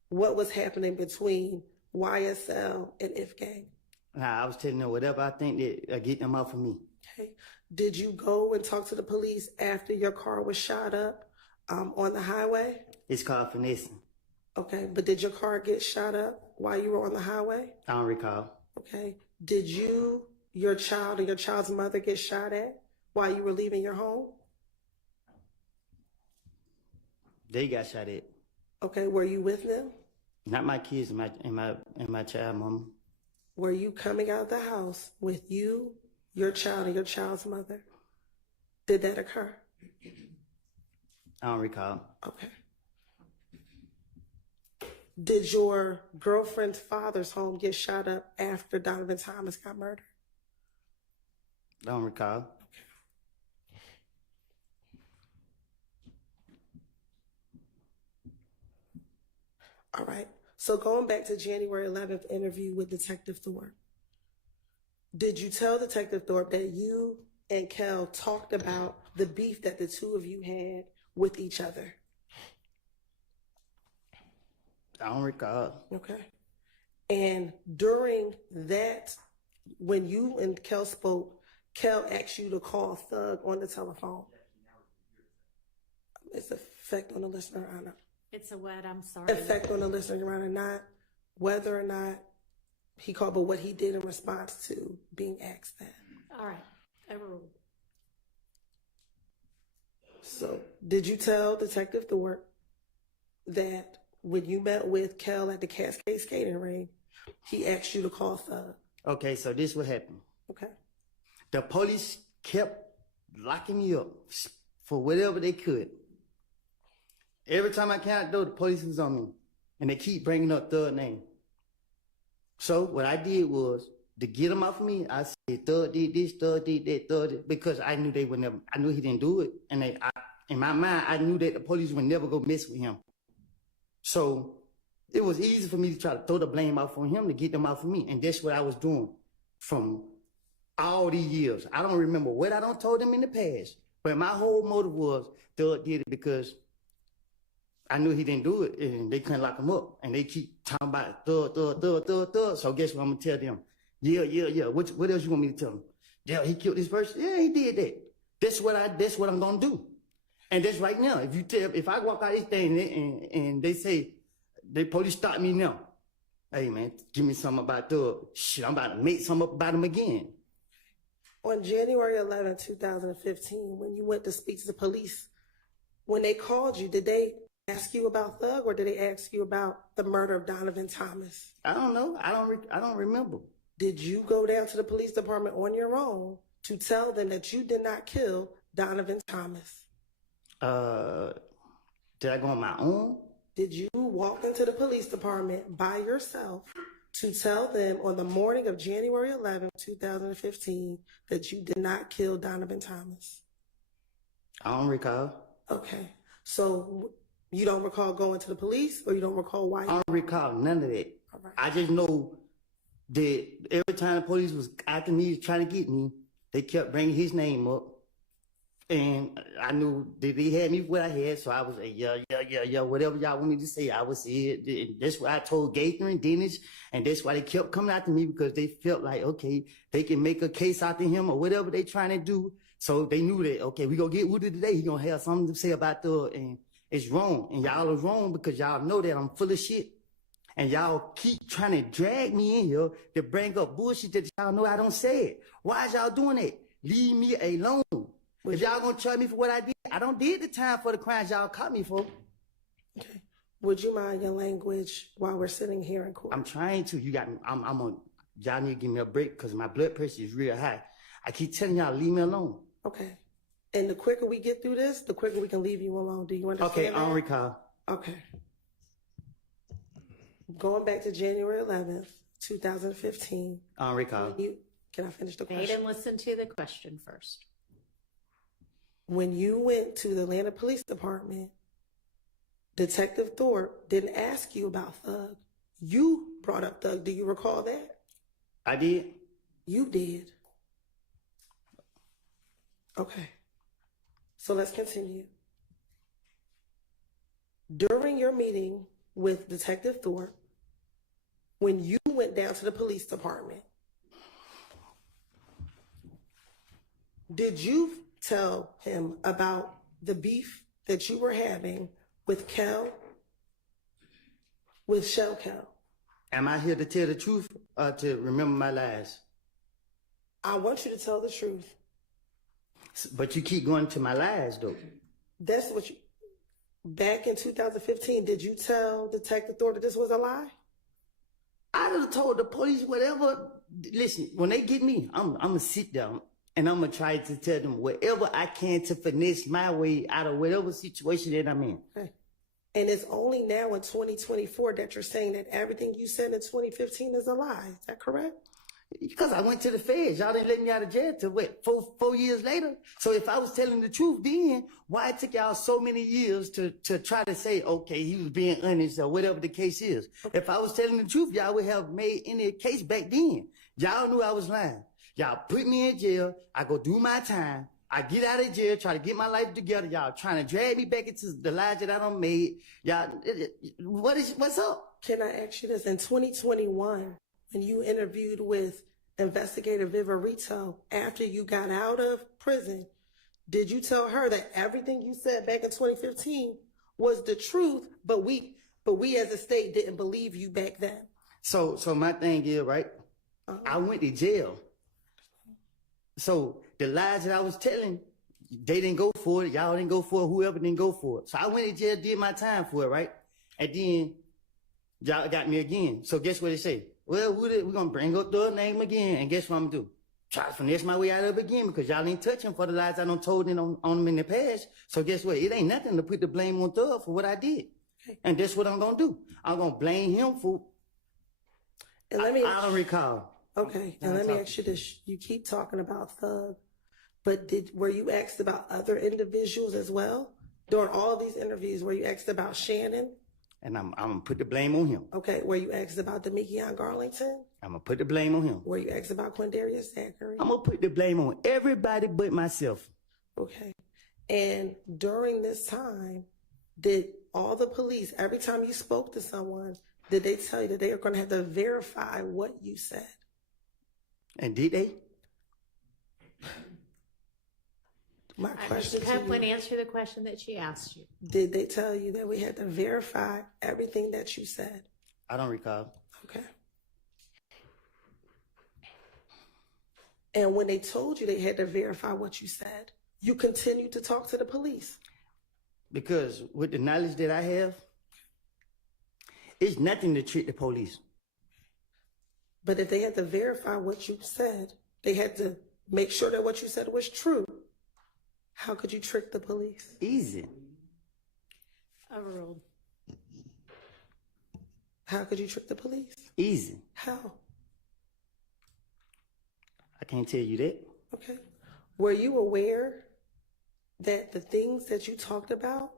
what was happening between YSL and If Gang? Nah, I was telling them whatever I think that get them out for me. Okay. Did you go and talk to the police after your car was shot up on the highway? It's called finessing. Okay, but did your car get shot up while you were on the highway? I don't recall. Okay. Did you, your child, and your child's mother get shot at while you were leaving your home? They got shot at. Okay, were you with them? Not my kids and my child, mama. Were you coming out of the house with you, your child, and your child's mother? Did that occur? I don't recall. Okay. Did your girlfriend's father's home get shot up after Donovan Thomas got murdered? I don't recall. All right. So going back to January 11th interview with Detective Thorpe, did you tell Detective Thorpe that you and Kel talked about the beef that the two of you had with each other? I don't recall. Okay. And during that, when you and Kel spoke, Kel asked you to call Thug on the telephone. It's effect on the listener, I know. It's a what? I'm sorry. Effect on the listener, Your Honor, not whether or not he called, but what he did in response to being asked that. All right. Overruled. So, did you tell Detective Thorpe that when you met with Kel at the Cascade skating ring, he asked you to call Thug? Okay, so this what happened. Okay. The police kept locking me up for whatever they could. Every time I came out the door, the police was on me. And they keep bringing up Thug's name. So what I did was, to get them off of me, I said, Thug did this, Thug did that, Thug did, because I knew they would never, I knew he didn't do it. And in my mind, I knew that the police would never go mess with him. So it was easy for me to try to throw the blame off on him to get them off of me. And that's what I was doing from all these years. I don't remember what I don't told them in the past, but my whole motive was Thug did it because I knew he didn't do it, and they couldn't lock him up. And they keep talking about Thug. So guess what I'm gonna tell them? Yeah. What else you want me to tell them? Yeah, he killed this person. Yeah, he did that. That's what I'm gonna do. And that's right now. If I walk out this thing and they say the police stop me now, hey man, give me something about Thug. Shit, I'm about to make something up about him again. On January 11, 2015, when you went to speak to the police, when they called you, did they ask you about Thug, or did they ask you about the murder of Donovan Thomas? I don't know. I don't remember. Did you go down to the police department on your own to tell them that you did not kill Donovan Thomas? Did I go on my own? Did you walk into the police department by yourself to tell them on the morning of January 11, 2015, that you did not kill Donovan Thomas? I don't recall. Okay. So you don't recall going to the police, or you don't recall why? I don't recall none of that. All right. I just know that every time the police was after me, trying to get me, they kept bringing his name up. And I knew that they had me what I had, so I was like, yeah, whatever y'all want me to say, I would say it. And that's what I told Gaither and Dennis, and that's why they kept coming after me, because they felt like, okay, they can make a case out of him or whatever they trying to do. So they knew that, okay, we gonna get Woody today, he gonna have something to say about Thug, and it's wrong. And y'all are wrong because y'all know that I'm full of shit. And y'all keep trying to drag me in here to bring up bullshit that y'all know I don't say it. Why is y'all doing that? Leave me alone. If y'all gonna charge me for what I did, I don't did the time for the crimes y'all caught me for. Okay. Would you mind your language while we're sitting here in court? I'm trying to. Y'all need to give me a break because my blood pressure is real high. I keep telling y'all, leave me alone. Okay. And the quicker we get through this, the quicker we can leave you alone. Do you understand? Okay, I don't recall. Okay. Going back to January 11th, 2015. I don't recall. Can I finish the Wait question? and listen to the question first. When you went to the Atlanta Police Department, Detective Thorpe didn't ask you about Thug. You brought up Thug. Do you recall that? I did. You did. Okay. So let's continue. During your meeting with Detective Thorpe, when you went down to the police department, did you tell him about the beef that you were having with Kel, with Shell Kel? Am I here to tell the truth or to remember my lies? I want you to tell the truth. But you keep going to my lies, though. That's what you... Back in 2015, did you tell Detective Thorpe that this was a lie? I would have told the police whatever. Listen, when they get me, I'm going to sit down and I'm going to try to tell them whatever I can to finesse my way out of whatever situation that I'm in. Okay. And it's only now in 2024 that you're saying that everything you said in 2015 is a lie. Is that correct? Because I went to the feds. Y'all didn't let me out of jail till what, four years later? So if I was telling the truth then, why it took y'all so many years to try to say, okay, he was being honest or whatever the case is? Okay. If I was telling the truth, y'all would have made any case back then. Y'all knew I was lying. Y'all put me in jail. I go do my time. I get out of jail, try to get my life together. Y'all trying to drag me back into the lies that I done made. Y'all, what's up? Can I ask you this? In 2021, when you interviewed with Investigator Viverito after you got out of prison, did you tell her that everything you said back in 2015 was the truth, but we as a state didn't believe you back then? So my thing is, right? I went to jail. So the lies that I was telling, they didn't go for it. Y'all didn't go for it. Whoever didn't go for it. So I went to jail, did my time for it, right? And then y'all got me again. So guess what they say? Well, we're going to bring up the name again. And guess what I'm going to do? Try to finesse my way out of it again because y'all ain't touching for the lies I done told on them in the past. So guess what? It ain't nothing to put the blame on Thug for what I did. Okay. And that's what I'm going to do. I'm going to blame him for... And let me... I don't recall. Okay, and let me ask you this. You keep talking about Thug, but were you asked about other individuals as well? During all of these interviews, were you asked about Shannon? And I'm going to put the blame on him. Okay, were you asked about Demekion Garlington? I'm going to put the blame on him. Were you asked about Quindarius Zachary? I'm going to put the blame on everybody but myself. Okay, and during this time, did all the police, every time you spoke to someone, did they tell you that they are going to have to verify what you said? And did they? My question Copeland, answer the question that she asked you. Did they tell you that we had to verify everything that you said? I don't recall. Okay. And when they told you they had to verify what you said, you continued to talk to the police? Because with the knowledge that I have, it's nothing to trick the police. But if they had to verify what you said, they had to make sure that what you said was true. How could you trick the police? Easy. Overruled. How could you trick the police? Easy. How? I can't tell you that. Okay. Were you aware that the things that you talked about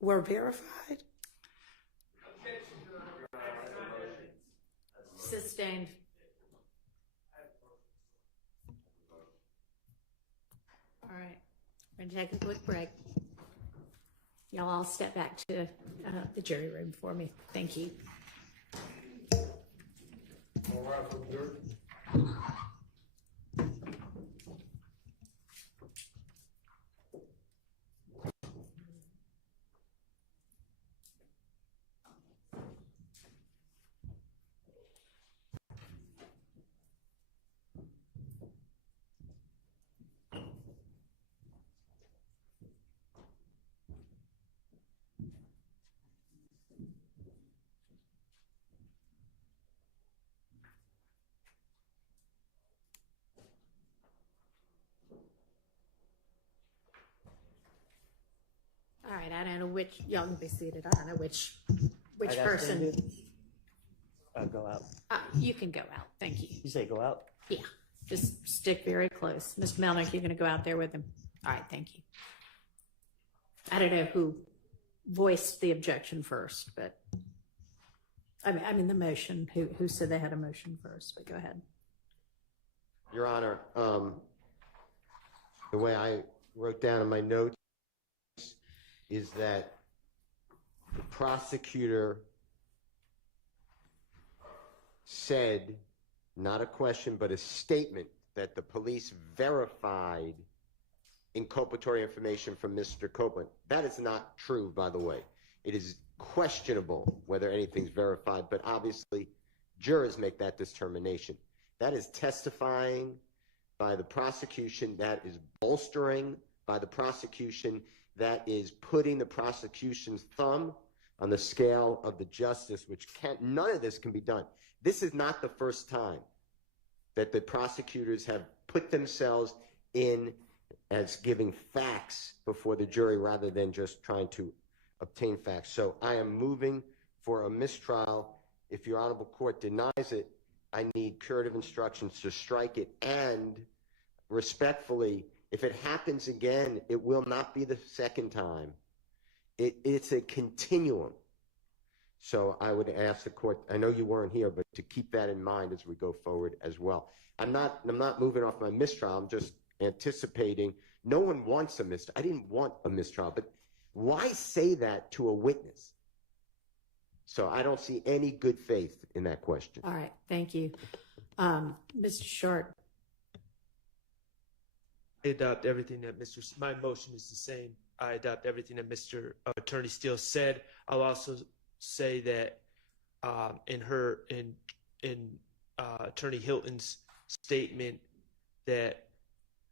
were verified? Sustained. All right, we're going to take a quick break. Y'all all step back to the jury room for me. Thank you. All right, for the jury. All right, I don't know which, y'all can be seated. I don't know which person. go out. You can go out. Thank you. You say go out? Yeah, just stick very close. Mr. Melnick, you're going to go out there with him? All right, thank you. I don't know who voiced the objection first, but I mean the motion. Who said they had a motion first? But go ahead. Your Honor, the way I wrote down in my notes is that the prosecutor said, not a question, but a statement, that the police verified inculpatory information from Mr. Copeland. That is not true, by the way. It is questionable whether anything's verified, but obviously jurors make that determination. That is testifying by the prosecution. That is bolstering by the prosecution. That is putting the prosecution's thumb on the scale of the justice, which none of this can be done. This is not the first time that the prosecutors have put themselves in as giving facts before the jury rather than just trying to obtain facts. So I am moving for a mistrial. If your honorable court denies it, I need curative instructions to strike it, and respectfully, if it happens again, it will not be the second time. It's a continuum. So I would ask the court, I know you weren't here, but to keep that in mind as we go forward as well. I'm not moving off my mistrial. I'm just anticipating. No one wants a mistrial. I didn't want a mistrial, but why say that to a witness? So I don't see any good faith in that question. All right, thank you. Mr. Short. I adopt everything that my motion is the same. I adopt everything that Mr. Attorney Steele said. I'll also say that in Attorney Hilton's statement that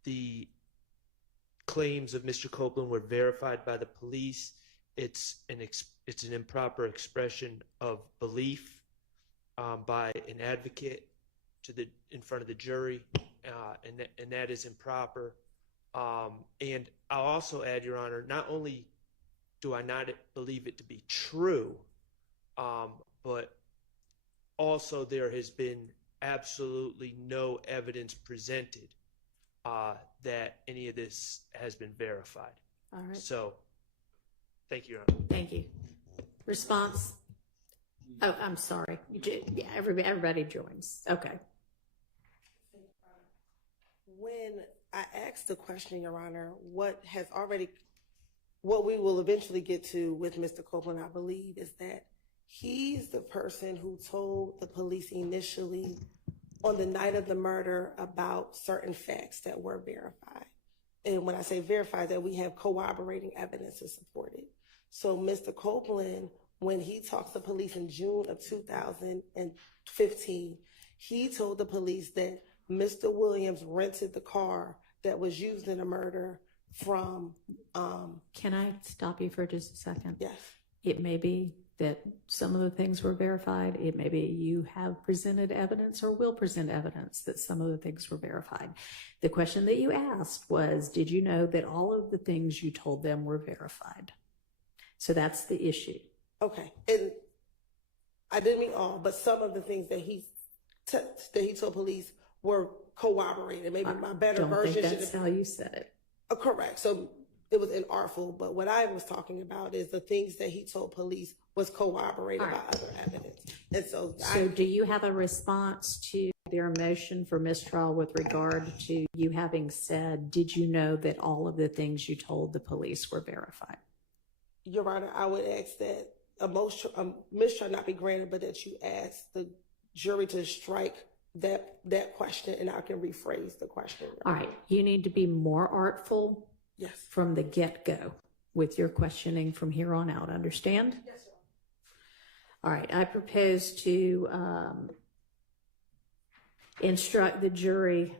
the claims of Mr. Copeland were verified by the police. It's an improper expression of belief by an advocate in front of the jury, and that is improper. And I'll also add, Your Honor, not only do I not believe it to be true, but also there has been absolutely no evidence presented that any of this has been verified. All right. So, thank you, Your Honor. Thank you. Response? Oh, I'm sorry. Yeah, everybody joins. Okay. When I asked the question, Your Honor, what we will eventually get to with Mr. Copeland, I believe, is that he's the person who told the police initially on the night of the murder about certain facts that were verified. And when I say verified, that we have corroborating evidence to support it. So Mr. Copeland, when he talks to police in June of 2015, he told the police that Mr. Williams rented the car that was used in the murder from... Can I stop you for just a second? Yes. It may be that some of the things were verified. It may be you have presented evidence or will present evidence that some of the things were verified. The question that you asked was, did you know that all of the things you told them were verified? So that's the issue. Okay. And I didn't mean all, but some of the things that he told police were corroborated. Maybe my better version should have... That's how you said it. Correct. So it was inartful, but what I was talking about is the things that he told police was corroborated by other evidence. And so do you have a response to their motion for mistrial with regard to you having said, did you know that all of the things you told the police were verified? Your Honor, I would ask that a mistrial not be granted, but that you ask the jury to strike that question, and I can rephrase the question. All right. You need to be more artful. Yes. From the get-go with your questioning from here on out. Understand? Yes, sir. All right. I propose to instruct the jury,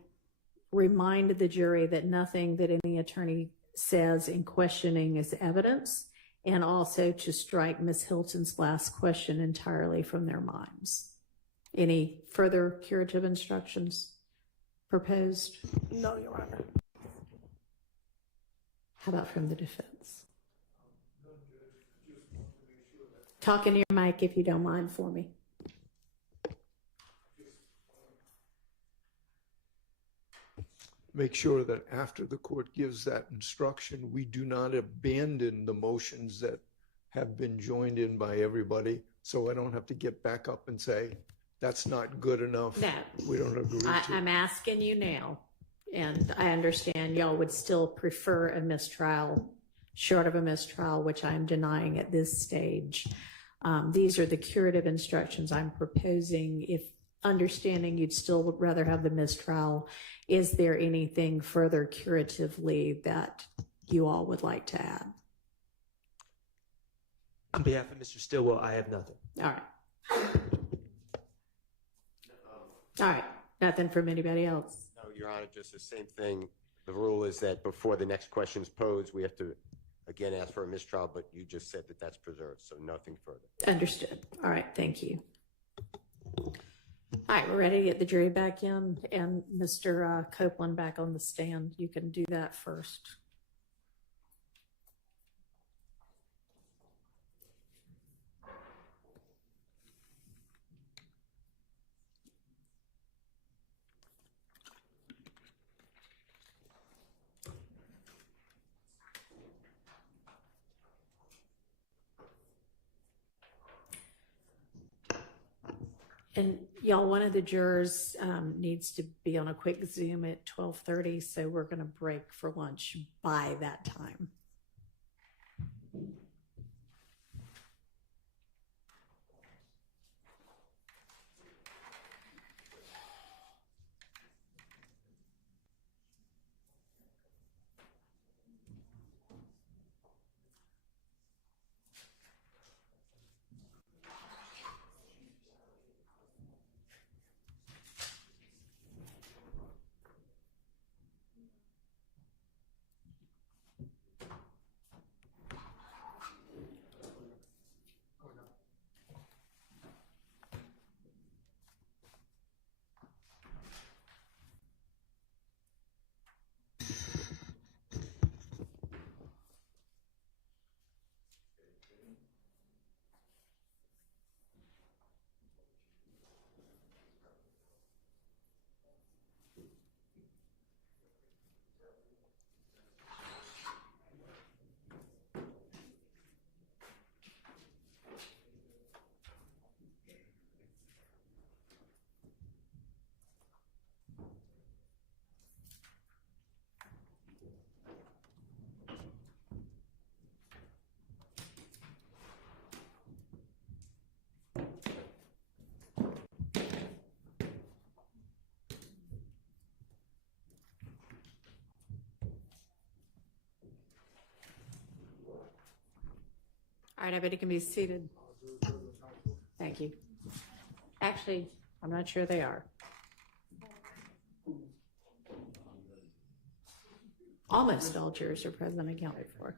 remind the jury that nothing that any attorney says in questioning is evidence, and also to strike Ms. Hilton's last question entirely from their minds. Any further curative instructions proposed? No, Your Honor. How about from the defense? Talk in your mic if you don't mind for me. make sure that after the court gives that instruction, we do not abandon the motions that have been joined in by everybody, so I don't have to get back up and say, that's not good enough. No. We don't agree to. I'm asking you now, and I understand y'all would still prefer a mistrial, short of a mistrial, which I'm denying at this stage. These are the curative instructions I'm proposing. If understanding you'd still rather have the mistrial, is there anything further curatively that you all would like to add? On behalf of Mr. Stillwell, I have nothing. All right. All right. Nothing from anybody else. No, Your Honor, just the same thing. The rule is that before the next question is posed, we have to again ask for a mistrial, but you just said that that's preserved, so nothing further. Understood. All right. Thank you. All right. We're ready to get the jury back in and Mr. Copeland back on the stand. You can do that first. And y'all, one of the jurors needs to be on a quick Zoom at 12:30, so we're going to break for lunch by that time. All right, everybody can be seated. Thank you. Actually, I'm not sure they are. Almost all jurors are present and accounted for.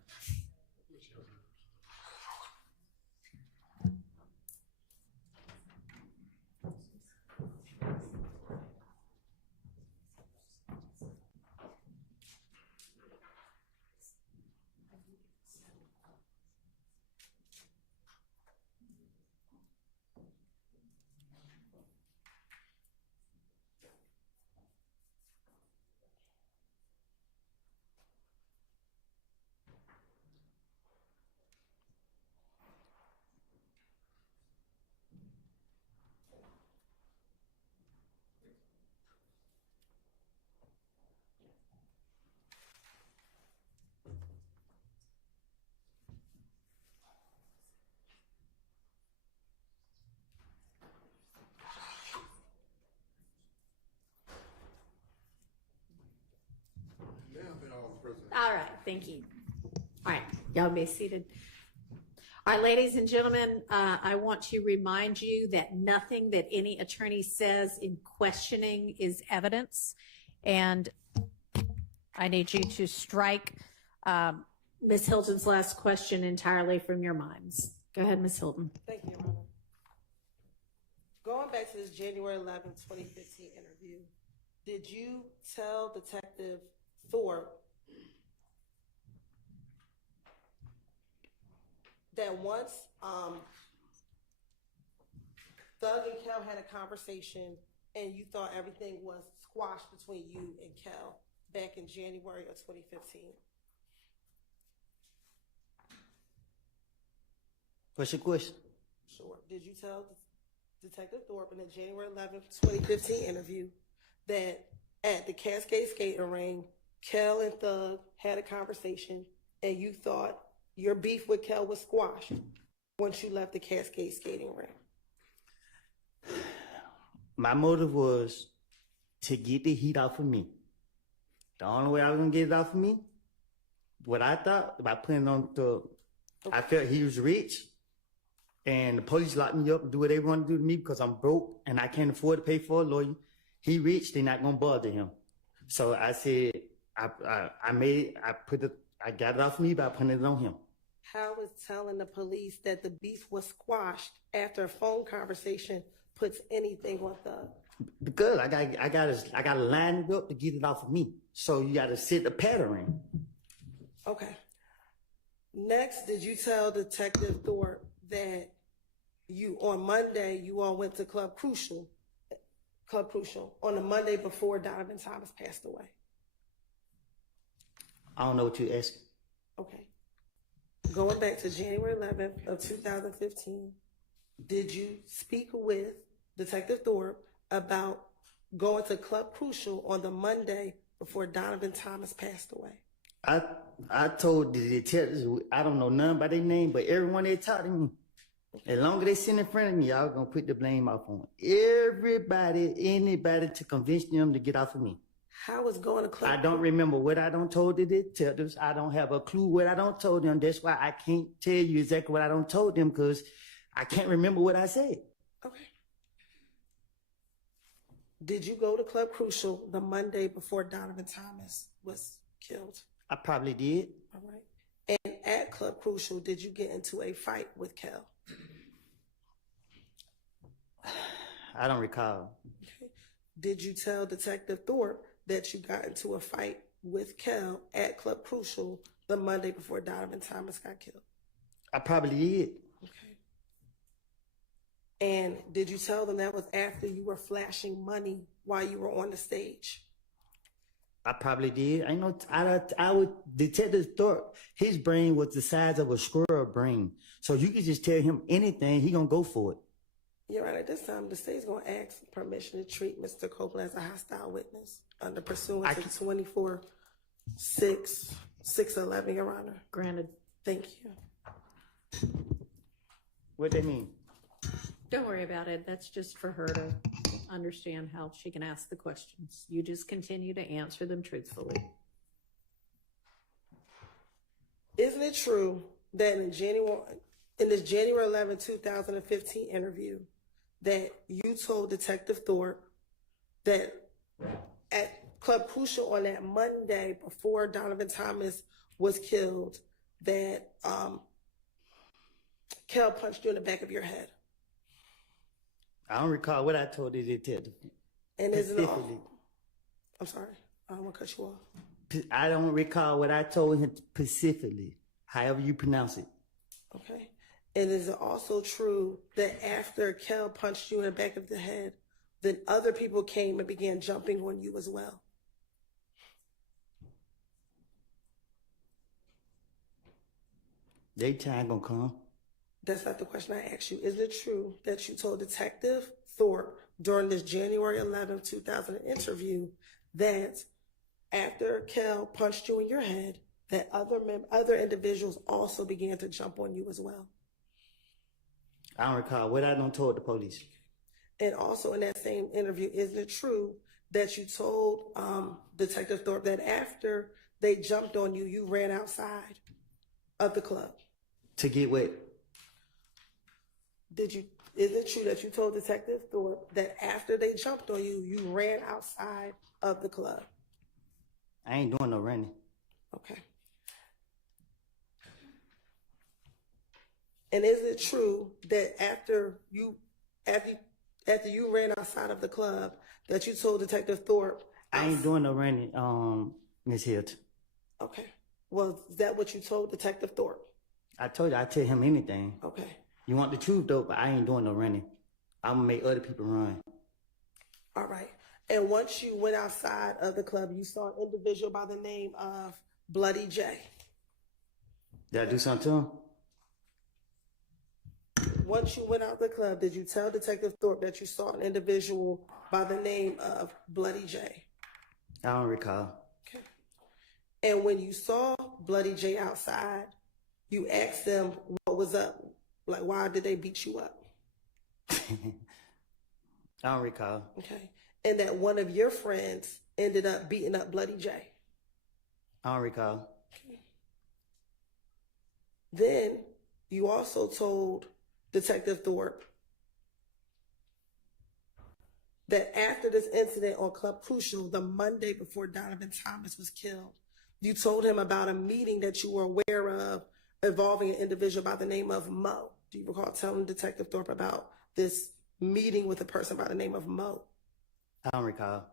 All right, thank you. All right, y'all be seated. All right, ladies and gentlemen, I want to remind you that nothing that any attorney says in questioning is evidence, and I need you to strike Ms. Hilton's last question entirely from your minds. Go ahead, Ms. Hilton. Thank you, Your Honor. Going back to this January 11, 2015 interview, did you tell Detective Thorpe that once Thug and Kel had a conversation and you thought everything was squashed between you and Kel, back in January of 2015? What's your question? Sure. Did you tell Detective Thorpe in the January 11th, 2015 interview that at the Cascade skating ring, Kel and Thug had a conversation and you thought your beef with Kel was squashed once you left the Cascade skating ring? My motive was to get the heat off of me. The only way I was gonna get it off of me, what I thought, by putting on I felt he was rich, and the police locked me up and do what they want to do to me because I'm broke and I can't afford to pay for a lawyer. He rich, they're not gonna bother him. So I said, I got it off me by putting it on him. How is telling the police that the beef was squashed after a phone conversation puts anything on Thug? Because I gotta line it up to get it off of me. So you gotta set the pattern. Okay. Next, did you tell Detective Thorpe that on Monday you all went to Club Crucial on the Monday before Donovan Thomas passed away? I don't know what you're asking. Okay. Going back to January 11th of 2015, did you speak with Detective Thorpe about going to Club Crucial on the Monday before Donovan Thomas passed away? I told the detectives, I don't know none by their name, but everyone they talked to me, as long as they sit in front of me, I was gonna put the blame off on anybody to convince them to get off of me. How was going to Club I don't remember what I don't told the detectives. I don't have a clue what I don't told them. That's why I can't tell you exactly what I don't told them, because I can't remember what I said. Okay. Did you go to Club Crucial the Monday before Donovan Thomas was killed? I probably did. All right. And at Club Crucial, did you get into a fight with Kel? I don't recall. Okay. Did you tell Detective Thorpe that you got into a fight with Kel at Club Crucial the Monday before Donovan Thomas got killed? I probably did. Okay. And did you tell them that was after you were flashing money while you were on the stage? I probably did. I know. I would. Detective Thorpe, his brain was the size of a squirrel brain. So you could just tell him anything, he gonna go for it. You're right. At this time, the state's gonna ask for permission to treat Mr. Copeland as a hostile witness under pursuant to 24-6-611, Your Honor. Granted. Thank you. What that mean? Don't worry about it. That's just for her to understand how she can ask the questions. You just continue to answer them truthfully. Isn't it true that in this January 11, 2015 interview that you told Detective Thorpe that at Club Crucial on that Monday before Donovan Thomas was killed that Kel punched you in the back of your head? I don't recall what I told the detective. And isn't it all? I'm sorry. I don't want to cut you off. I don't recall what I told him specifically, however you pronounce it. Okay. And is it also true that after Kel punched you in the back of the head, then other people came and began jumping on you as well? They time gonna come. That's not the question I asked you. Is it true that you told Detective Thorpe during this January 11, 2000 interview that after Kel punched you in your head, that other individuals also began to jump on you as well? I don't recall what I done told the police. And also in that same interview, isn't it true that you told Detective Thorpe that after they jumped on you, you ran outside of the club? To get what? Is it true that you told Detective Thorpe that after they jumped on you, you ran outside of the club? I ain't doing no running. Okay. And is it true that after you ran outside of the club, that you told Detective Thorpe? I ain't doing no running, Ms. Hilt. Okay. Well, is that what you told Detective Thorpe? I told you I'd tell him anything. Okay. You want the truth though, but I ain't doing no running. I'm gonna make other people run. All right. And once you went outside of the club, you saw an individual by the name of Bloody J. Did I do something to him? Once you went out the club, did you tell Detective Thorpe that you saw an individual by the name of Bloody J? I don't recall. Okay. And when you saw Bloody J outside, you asked them what was up. Like, why did they beat you up? I don't recall. Okay. And that one of your friends ended up beating up Bloody J. I don't recall. Okay. Then you also told Detective Thorpe that after this incident on Club Crucial, the Monday before Donovan Thomas was killed, you told him about a meeting that you were aware of involving an individual by the name of Mo. Do you recall telling Detective Thorpe about this meeting with a person by the name of Mo? I don't recall.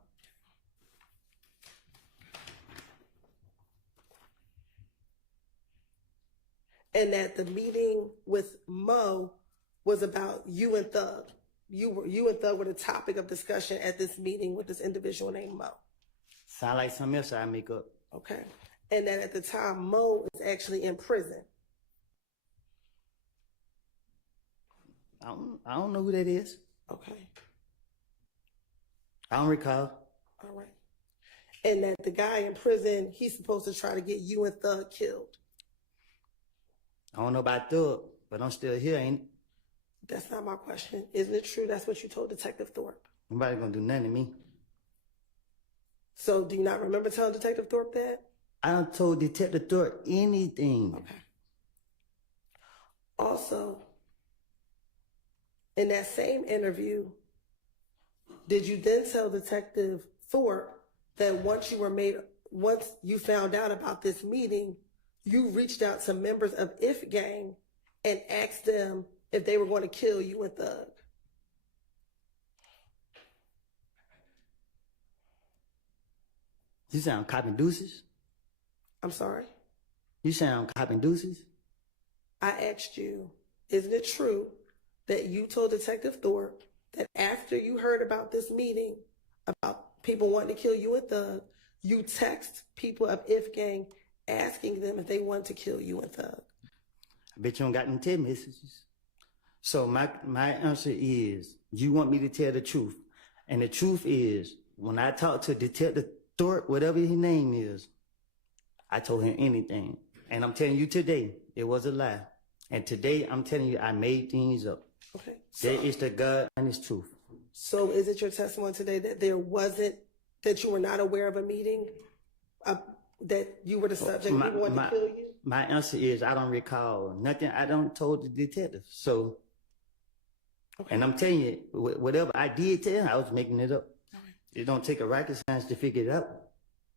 And that the meeting with Mo was about you and Thug. You and Thug were the topic of discussion at this meeting with this individual named Mo. Sound like something else I make up. Okay. And that at the time, Mo is actually in prison. I don't know who that is. Okay. I don't recall. All right. And that the guy in prison, he's supposed to try to get you and Thug killed. I don't know about Thug, but I'm still here, ain't it? That's not my question. Isn't it true that's what you told Detective Thorpe? Nobody gonna do nothing to me. So do you not remember telling Detective Thorpe that? I done told Detective Thorpe anything. Okay. Also, in that same interview, did you then tell Detective Thorpe that once you found out about this meeting, you reached out to members of If Gang and asked them if they were going to kill you and Thug? You sound copping deuces? I'm sorry? You sound copping deuces? I asked you, isn't it true that you told Detective Thorpe that after you heard about this meeting about people wanting to kill you and Thug, you text people of If Gang asking them if they wanted to kill you and Thug? I bet you don't got them text messages. So my answer is, you want me to tell the truth. And the truth is, when I talked to Detective Thorpe, whatever his name is, I told him anything. And I'm telling you today, it was a lie. And today, I'm telling you, I made things up. Okay. That is the God and His truth. So is it your testimony today that that you were not aware of a meeting, that you were the subject, people wanted to kill you? My answer is, I don't recall nothing. I don't told the detective. So, okay. And I'm telling you, whatever I did tell him, I was making it up. Right. It don't take a rocket science to figure it out.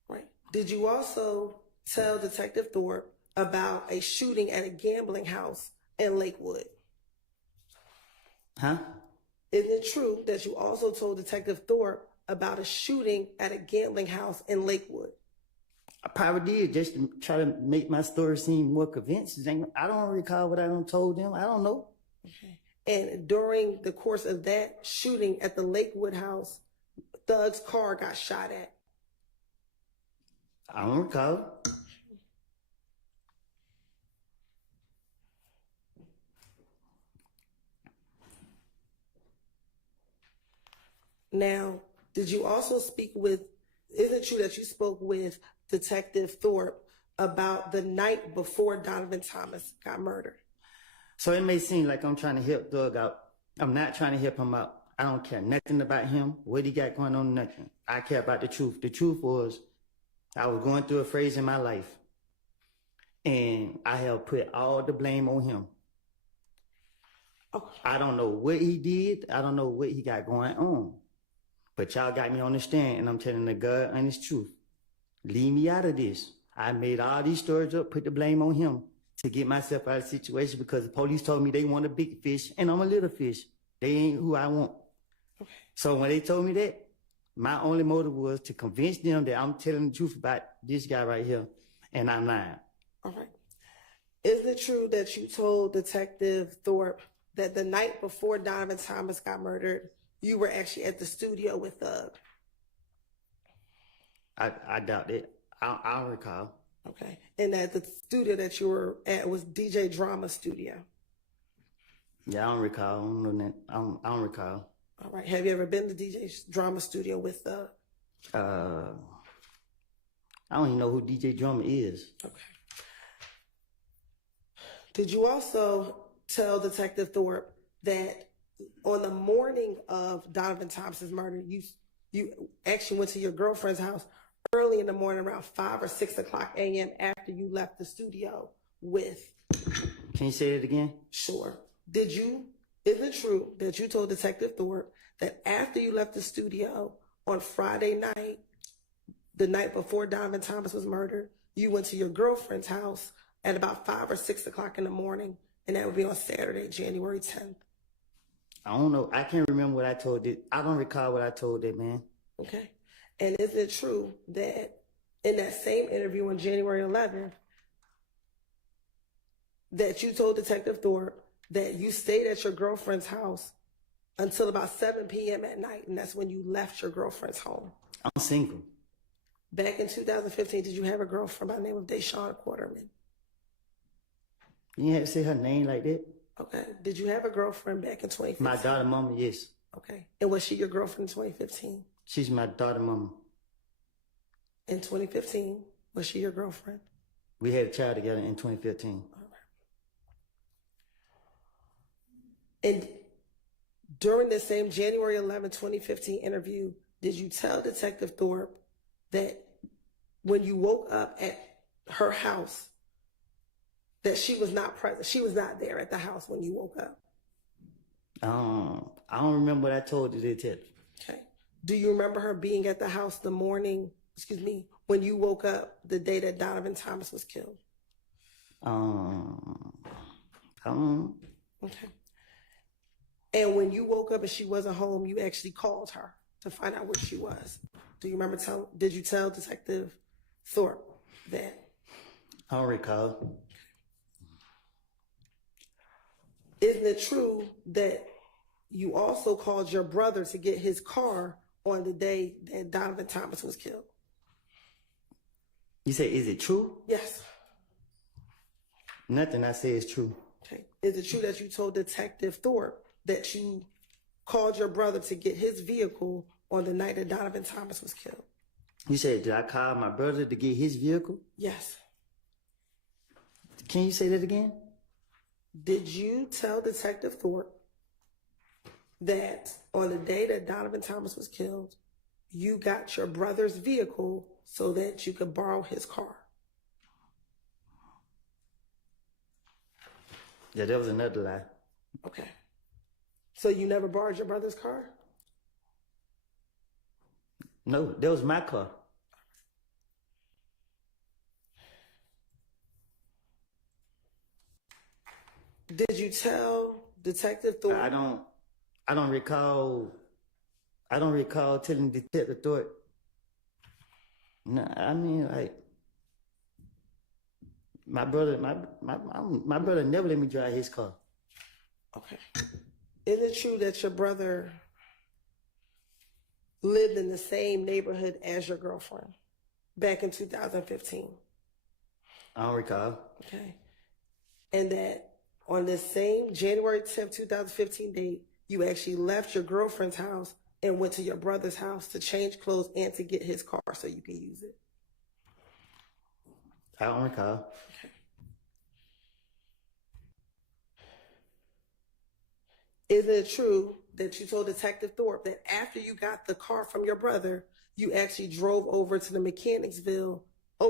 Right. Did you also tell Detective Thorpe about a shooting at a gambling house in Lakewood? Huh? Isn't it true that you also told Detective Thorpe about a shooting at a gambling house in Lakewood? I probably did, just to try to make my story seem more convincing. I don't recall what I done told them. I don't know. Okay. And during the course of that shooting at the Lakewood house, Thug's car got shot at. I don't recall. Now, did you also speak with, isn't it true that you spoke with Detective Thorpe about the night before Donovan Thomas got murdered? So it may seem like I'm trying to help Thug out. I'm not trying to help him out. I don't care nothing about him, what he got going on, nothing. I care about the truth. The truth was, I was going through a phase in my life, and I have put all the blame on him. Okay. I don't know what he did. I don't know what he got going on. But y'all got me on the stand, and I'm telling the God honest truth. Leave me out of this. I made all these stories up, put the blame on him to get myself out of the situation because the police told me they want a big fish, and I'm a little fish. They ain't who I want. Okay. So when they told me that, my only motive was to convince them that I'm telling the truth about this guy right here, and I'm lying. All right. Is it true that you told Detective Thorpe that the night before Donovan Thomas got murdered, you were actually at the studio with Thug? I doubt it. I don't recall. Okay. And that the studio that you were at was DJ Drama Studio. Yeah, I don't recall. I don't know that. I don't recall. All right. Have you ever been to DJ Drama Studio with I don't even know who DJ Drama is. Okay. Did you also tell Detective Thorpe that on the morning of Donovan Thompson's murder, you actually went to your girlfriend's house early in the morning around 5 or 6 o'clock a.m. after you left the studio with? Can you say it again? Sure. Is it true that you told Detective Thorpe that after you left the studio on Friday night, the night before Donovan Thomas was murdered, you went to your girlfriend's house at about 5 or 6 o'clock in the morning, and that would be on Saturday, January 10th? I don't know. I can't remember what I told it. I don't recall what I told that man. Okay. And is it true that in that same interview on January 11th, that you told Detective Thorpe that you stayed at your girlfriend's house until about 7 p.m. at night, and that's when you left your girlfriend's home? I'm single. Back in 2015, did you have a girlfriend by the name of Deshawn Quarterman? You didn't have to say her name like that. Okay. Did you have a girlfriend back in 2015? My daughter mama, yes. Okay. And was she your girlfriend in 2015? She's my daughter mama. In 2015, was she your girlfriend? We had a child together in 2015. All right. And during the same January 11, 2015 interview, did you tell Detective Thorpe that when you woke up at her house, that she was not present? She was not there at the house when you woke up? I don't remember what I told the detective. Okay. Do you remember her being at the house when you woke up the day that Donovan Thomas was killed? Okay. And when you woke up and she wasn't home, you actually called her to find out where she was. Do you remember did you tell Detective Thorpe that? I don't recall. Isn't it true that you also called your brother to get his car on the day that Donovan Thomas was killed? You say, is it true? Yes. Nothing I say is true. Okay. Is it true that you told Detective Thorpe that you called your brother to get his vehicle on the night that Donovan Thomas was killed? You said, did I call my brother to get his vehicle? Yes. Can you say that again? Did you tell Detective Thorpe that on the day that Donovan Thomas was killed, you got your brother's vehicle so that you could borrow his car? Yeah, that was another lie. Okay. So you never borrowed your brother's car? No, that was my car. Did you tell Detective Thorpe? I don't recall telling Detective Thorpe. No, I mean, like, my brother never let me drive his car. Okay. Is it true that your brother lived in the same neighborhood as your girlfriend back in 2015? I don't recall. Okay. And that on this same January 10th, 2015 date, you actually left your girlfriend's house and went to your brother's house to change clothes and to get his car so you can use it? I don't recall. Okay. Is it true that you told Detective Thorpe that after you got the car from your brother, you actually drove over to Mechanicsville? I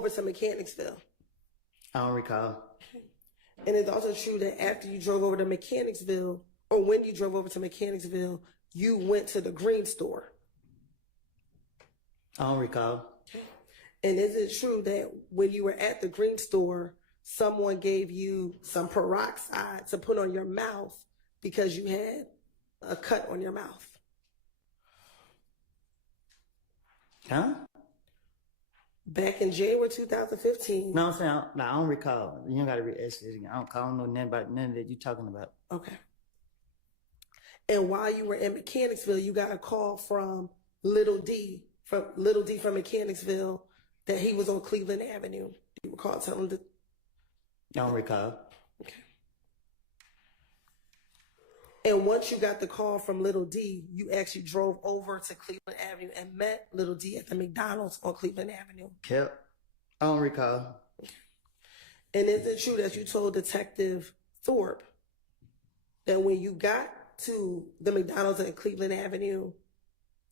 don't recall. Okay. And it's also true that after you drove over to Mechanicsville, or when you drove over to Mechanicsville, you went to the green store? I don't recall. Okay. And is it true that when you were at the green store, someone gave you some peroxide to put on your mouth because you had a cut on your mouth? Huh? Back in January 2015. No, I'm saying, I don't recall. You don't got to re-ask it again. I don't know nothing about none of that you're talking about. Okay. And while you were in Mechanicsville, you got a call from Little D from Little D from Mechanicsville that he was on Cleveland Avenue? Do you recall telling the? I don't recall. Okay. And once you got the call from Little D, you actually drove over to Cleveland Avenue and met Little D at the McDonald's on Cleveland Avenue. Yep. I don't recall. And is it true that you told Detective Thorpe that when you got to the McDonald's at Cleveland Avenue,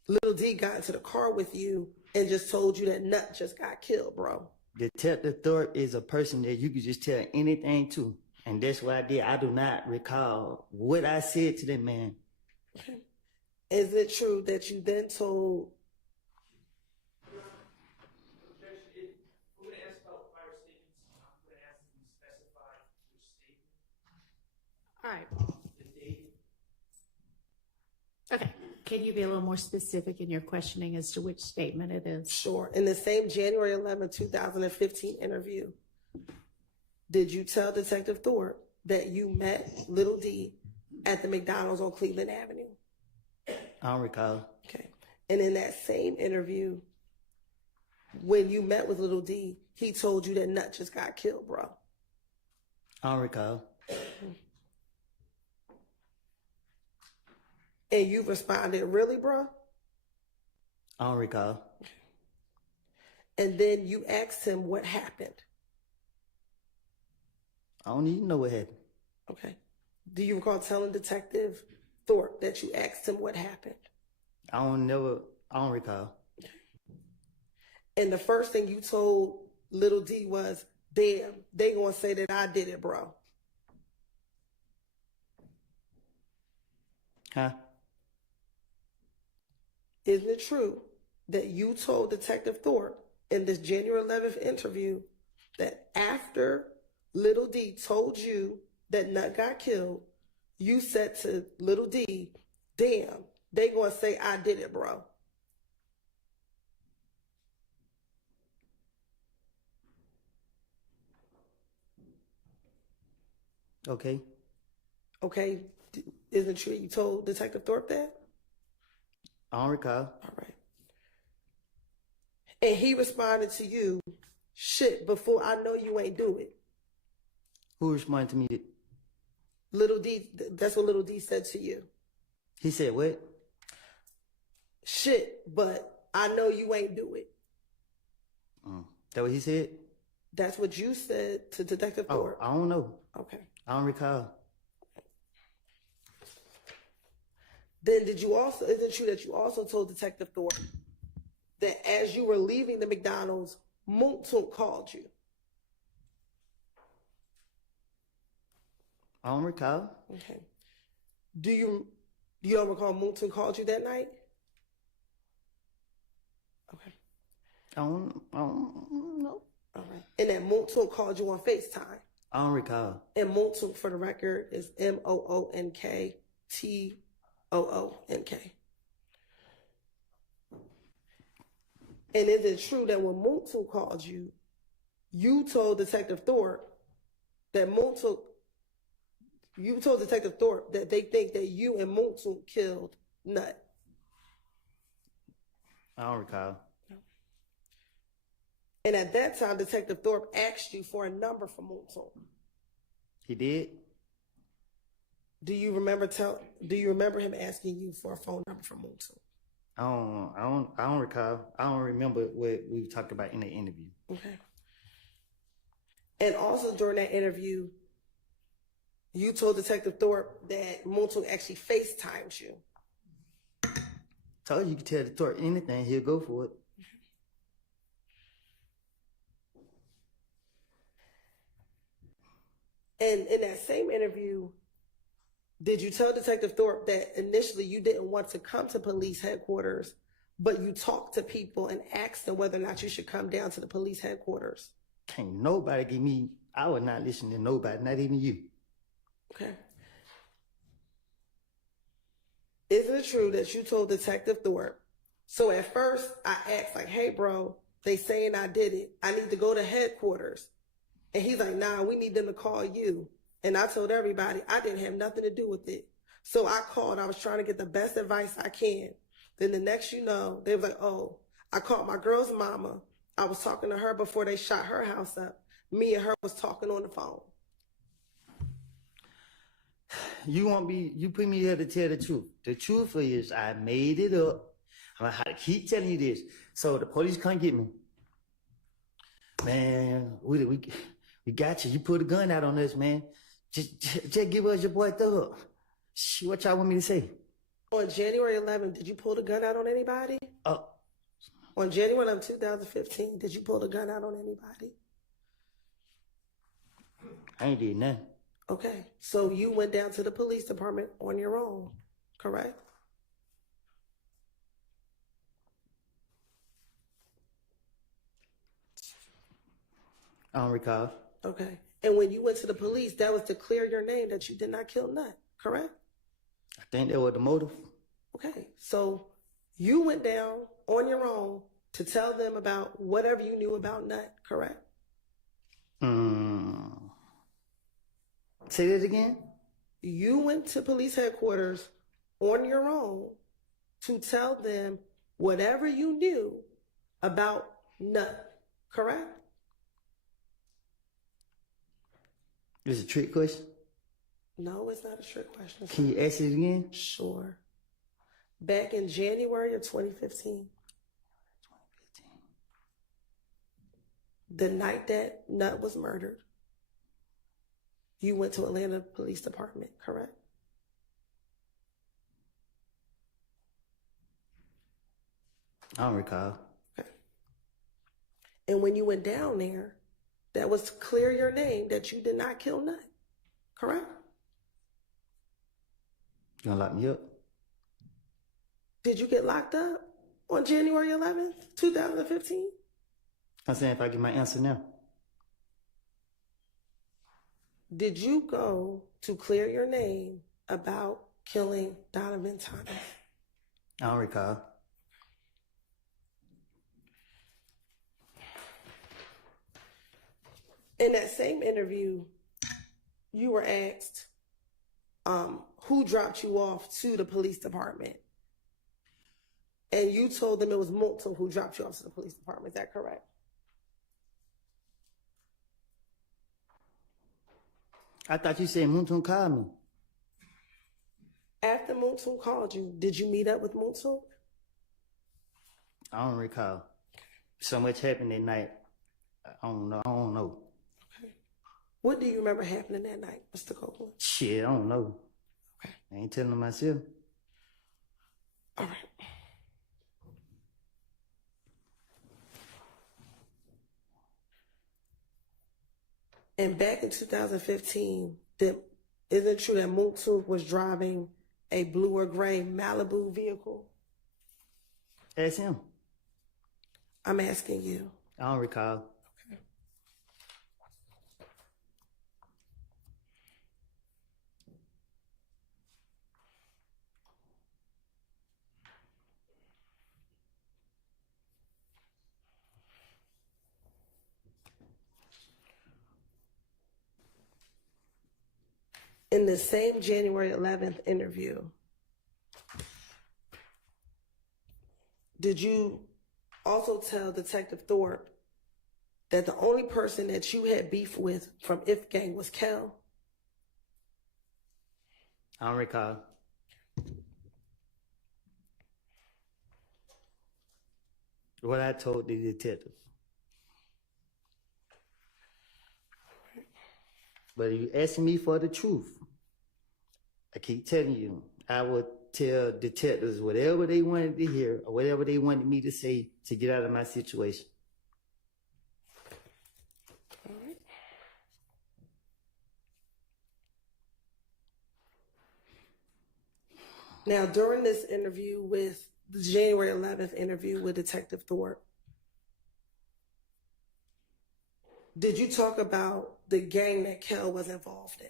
Little D got into the car with you and just told you that Nut just got killed, bro? Detective Thorpe is a person that you could just tell anything to. And that's what I did. I do not recall what I said to that man. Okay. Is it true that you then told? All right. Okay. Can you be a little more specific in your questioning as to which statement it is? Sure. In the same January 11, 2015 interview, did you tell Detective Thorpe that you met Little D at the McDonald's on Cleveland Avenue? I don't recall. Okay. And in that same interview, when you met with Little D, he told you that Nut just got killed, bro? I don't recall. And you responded, really, bro? I don't recall. And then you asked him what happened. I don't even know what happened. Okay. Do you recall telling Detective Thorpe that you asked him what happened? I don't recall. And the first thing you told Little D was, damn, they gonna say that I did it, bro. Huh? Isn't it true that you told Detective Thorpe in this January 11th interview that after Little D told you that Nut got killed, you said to Little D, damn, they gonna say I did it, bro? Okay. Okay. Isn't it true you told Detective Thorpe that? I don't recall. All right. And he responded to you, shit, before I know you ain't do it. Who responded to me? Little D, that's what Little D said to you. He said what? Shit, but I know you ain't do it. That what he said? That's what you said to Detective Thorpe. I don't know. Okay. I don't recall. Then is it true that you also told Detective Thorpe that as you were leaving the McDonald's, Moontook called you? I don't recall. Okay. Do you don't recall Moontook called you that night? Okay. I don't know. All right. And that Moontook called you on FaceTime? I don't recall. And Moontook, for the record, is MOONKTOONK. And is it true that when Moontook called you, you told Detective Thorpe that you told Detective Thorpe that they think that you and Moontook killed Nut? I don't recall. And at that time, Detective Thorpe asked you for a number for Moontook. He did? Do you remember him asking you for a phone number for Moontook? I don't recall. I don't remember what we talked about in the interview. Okay. And also during that interview, you told Detective Thorpe that Moontook actually FaceTimed you. Told you could tell the Thorpe anything, he'll go for it. And in that same interview, did you tell Detective Thorpe that initially you didn't want to come to police headquarters, but you talked to people and asked them whether or not you should come down to the police headquarters? Can't nobody give me, I would not listen to nobody, not even you. Okay. Isn't it true that you told Detective Thorpe? So at first I asked like, hey bro, they saying I did it. I need to go to headquarters. And he's like, nah, we need them to call you. And I told everybody I didn't have nothing to do with it. So I called. I was trying to get the best advice I can. Then the next you know, they was like, oh, I called my girl's mama. I was talking to her before they shot her house up. Me and her was talking on the phone. You put me here to tell the truth. The truth is I made it up. I'm gonna have to keep telling you this. So the police can't get me. Man, we got you. You put a gun out on us, man. Just give us your boy Thug. Shit, what y'all want me to say? On January 11th, did you pull the gun out on anybody? On January 11th, 2015, did you pull the gun out on anybody? I ain't did nothing. Okay, so you went down to the police department on your own, correct? I don't recall. Okay, and when you went to the police, that was to clear your name that you did not kill Nut, correct? I think that was the motive. Okay, so you went down on your own to tell them about whatever you knew about Nut, correct? Say that again? You went to police headquarters on your own to tell them whatever you knew about Nut, correct? Is it a trick question? No, it's not a trick question. Can you ask it again? Sure. Back in January of 2015. The night that Nut was murdered, you went to Atlanta Police Department, correct? I don't recall. Okay. And when you went down there, that was to clear your name that you did not kill Nut, correct? You gonna lock me up? Did you get locked up on January 11th, 2015? I'm saying if I get my answer now. Did you go to clear your name about killing Donovan Thomas? I don't recall. In that same interview, you were asked who dropped you off to the police department. And you told them it was Multo who dropped you off to the police department. Is that correct? I thought you said Moontoon called me. After Multo called you, did you meet up with Multo? I don't recall. So much happened that night. I don't know. Okay. What do you remember happening that night, Mr. Copeland? Shit, I don't know. Okay. I ain't telling myself. All right. And back in 2015, isn't it true that Multo was driving a blue or gray Malibu vehicle? Ask him. I'm asking you. I don't recall. Okay. In the same January 11th interview, did you also tell Detective Thorpe that the only person that you had beef with from If Gang was Kel? I don't recall. What I told the detective. But if you asking me for the truth, I keep telling you, I would tell detectives whatever they wanted to hear or whatever they wanted me to say to get out of my situation. All right. Now, during this interview with the January 11th interview with Detective Thorpe, did you talk about the gang that Kel was involved in?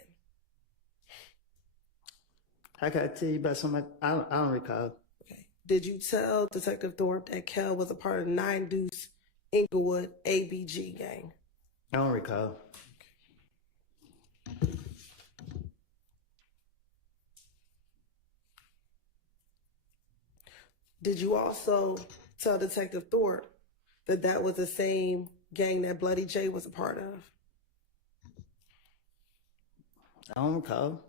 I gotta tell you about something I don't recall. Okay. Did you tell Detective Thorpe that Kel was a part of the 9 Deuce Inglewood ABG gang? I don't recall. Did you also tell Detective Thorpe that that was the same gang that Bloody J was a part of? I don't recall.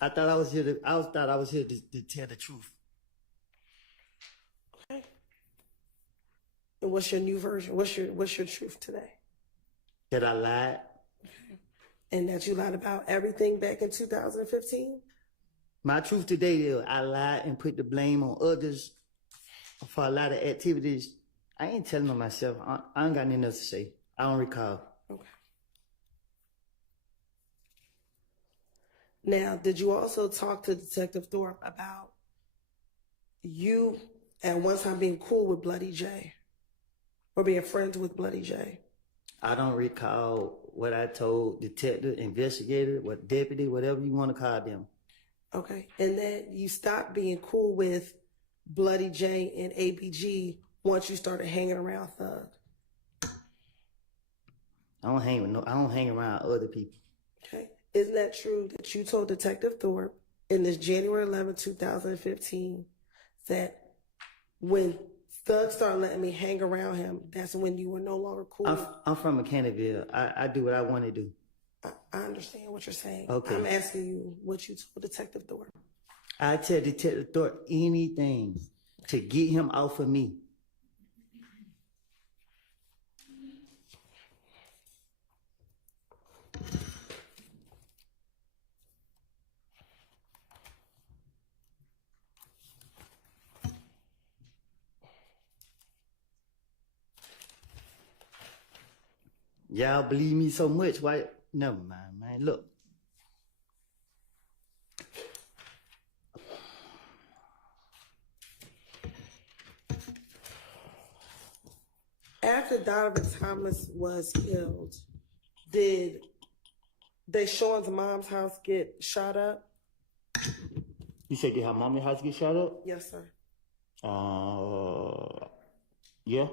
I thought I was here to tell the truth. Okay. And what's your new version? What's your truth today? That I lied. And that you lied about everything back in 2015? My truth today is I lied and put the blame on others for a lot of activities. I ain't telling on myself. I ain't got nothing else to say. I don't recall. Okay. Now, did you also talk to Detective Thorpe about you at one time being cool with Bloody J or being friends with Bloody J? I don't recall what I told detective, investigator, what deputy, whatever you want to call them. Okay. And then you stopped being cool with Bloody J and ABG once you started hanging around Thug. I don't hang around other people. Okay. Isn't that true that you told Detective Thorpe in this January 11, 2015, that when Thug started letting me hang around him, that's when you were no longer cool? I'm from Mechanicsville. I do what I want to do. I understand what you're saying. Okay. I'm asking you what you told Detective Thorpe. I tell Detective Thorpe anything to get him off of me. Y'all believe me so much, why? Never mind, man. Look. After Donovan Thomas was killed, did Deshawn's mom's house get shot up? You said did her mom's house get shot up? Yes, sir. Yeah.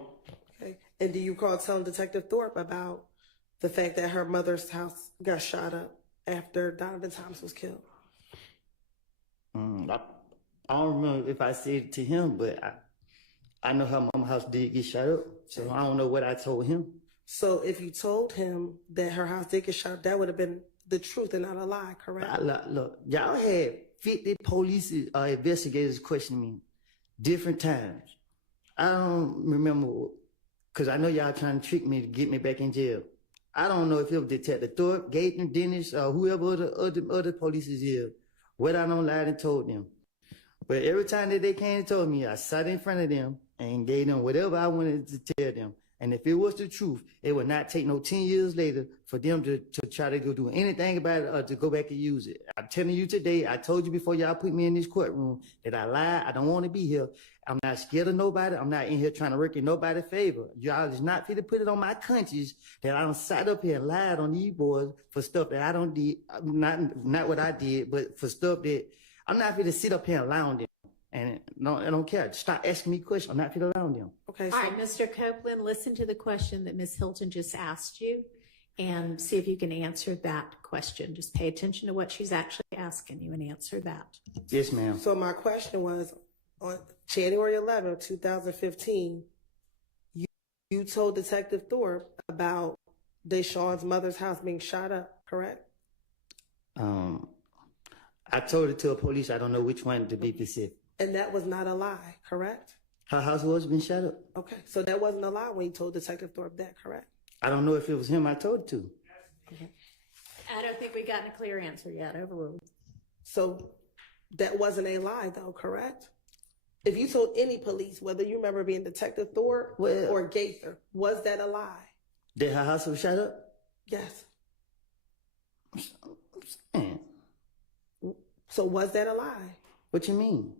Okay. And do you recall telling Detective Thorpe about the fact that her mother's house got shot up after Donovan Thomas was killed? I don't remember if I said it to him, but I know her mom's house did get shot up, so I don't know what I told him. So if you told him that her house did get shot up, that would have been the truth and not a lie, correct? Look, y'all had 50 police investigators questioning me different times. I don't remember, because I know y'all trying to trick me to get me back in jail. I don't know if it was Detective Thorpe, Gaten, Dennis, or whoever the other police is here. What I don't lied and told them. But every time that they came and told me, I sat in front of them and gave them whatever I wanted to tell them. And if it was the truth, it would not take no 10 years later for them to try to go do anything about it or to go back and use it. I'm telling you today, I told you before y'all put me in this courtroom that I lied. I don't want to be here. I'm not scared of nobody. I'm not in here trying to work in nobody's favor. Y'all is not fit to put it on my conscience that I don't sat up here and lied on these boys for stuff that I don't did. Not what I did, but for stuff that I'm not fit to sit up here and lie on them. And no, I don't care. Stop asking me questions. I'm not fit to lie on them. Okay. All right, Mr. Copeland, listen to the question that Ms. Hilton just asked you and see if you can answer that question. Just pay attention to what she's actually asking you and answer that. Yes, ma'am. So my question was, on January 11, 2015, you told Detective Thorpe about Deshawn's mother's house being shot up, correct? I told it to a police. I don't know which one to be specific. And that was not a lie, correct? Her house was been shot up. Okay, so that wasn't a lie when you told Detective Thorpe that, correct? I don't know if it was him I told it to. Okay. I don't think we've gotten a clear answer yet. Overruled. So that wasn't a lie, though, correct? If you told any police, whether you remember being Detective Thorpe or Gaither, was that a lie? That her house was shot up? Yes. Man. So was that a lie? What you mean?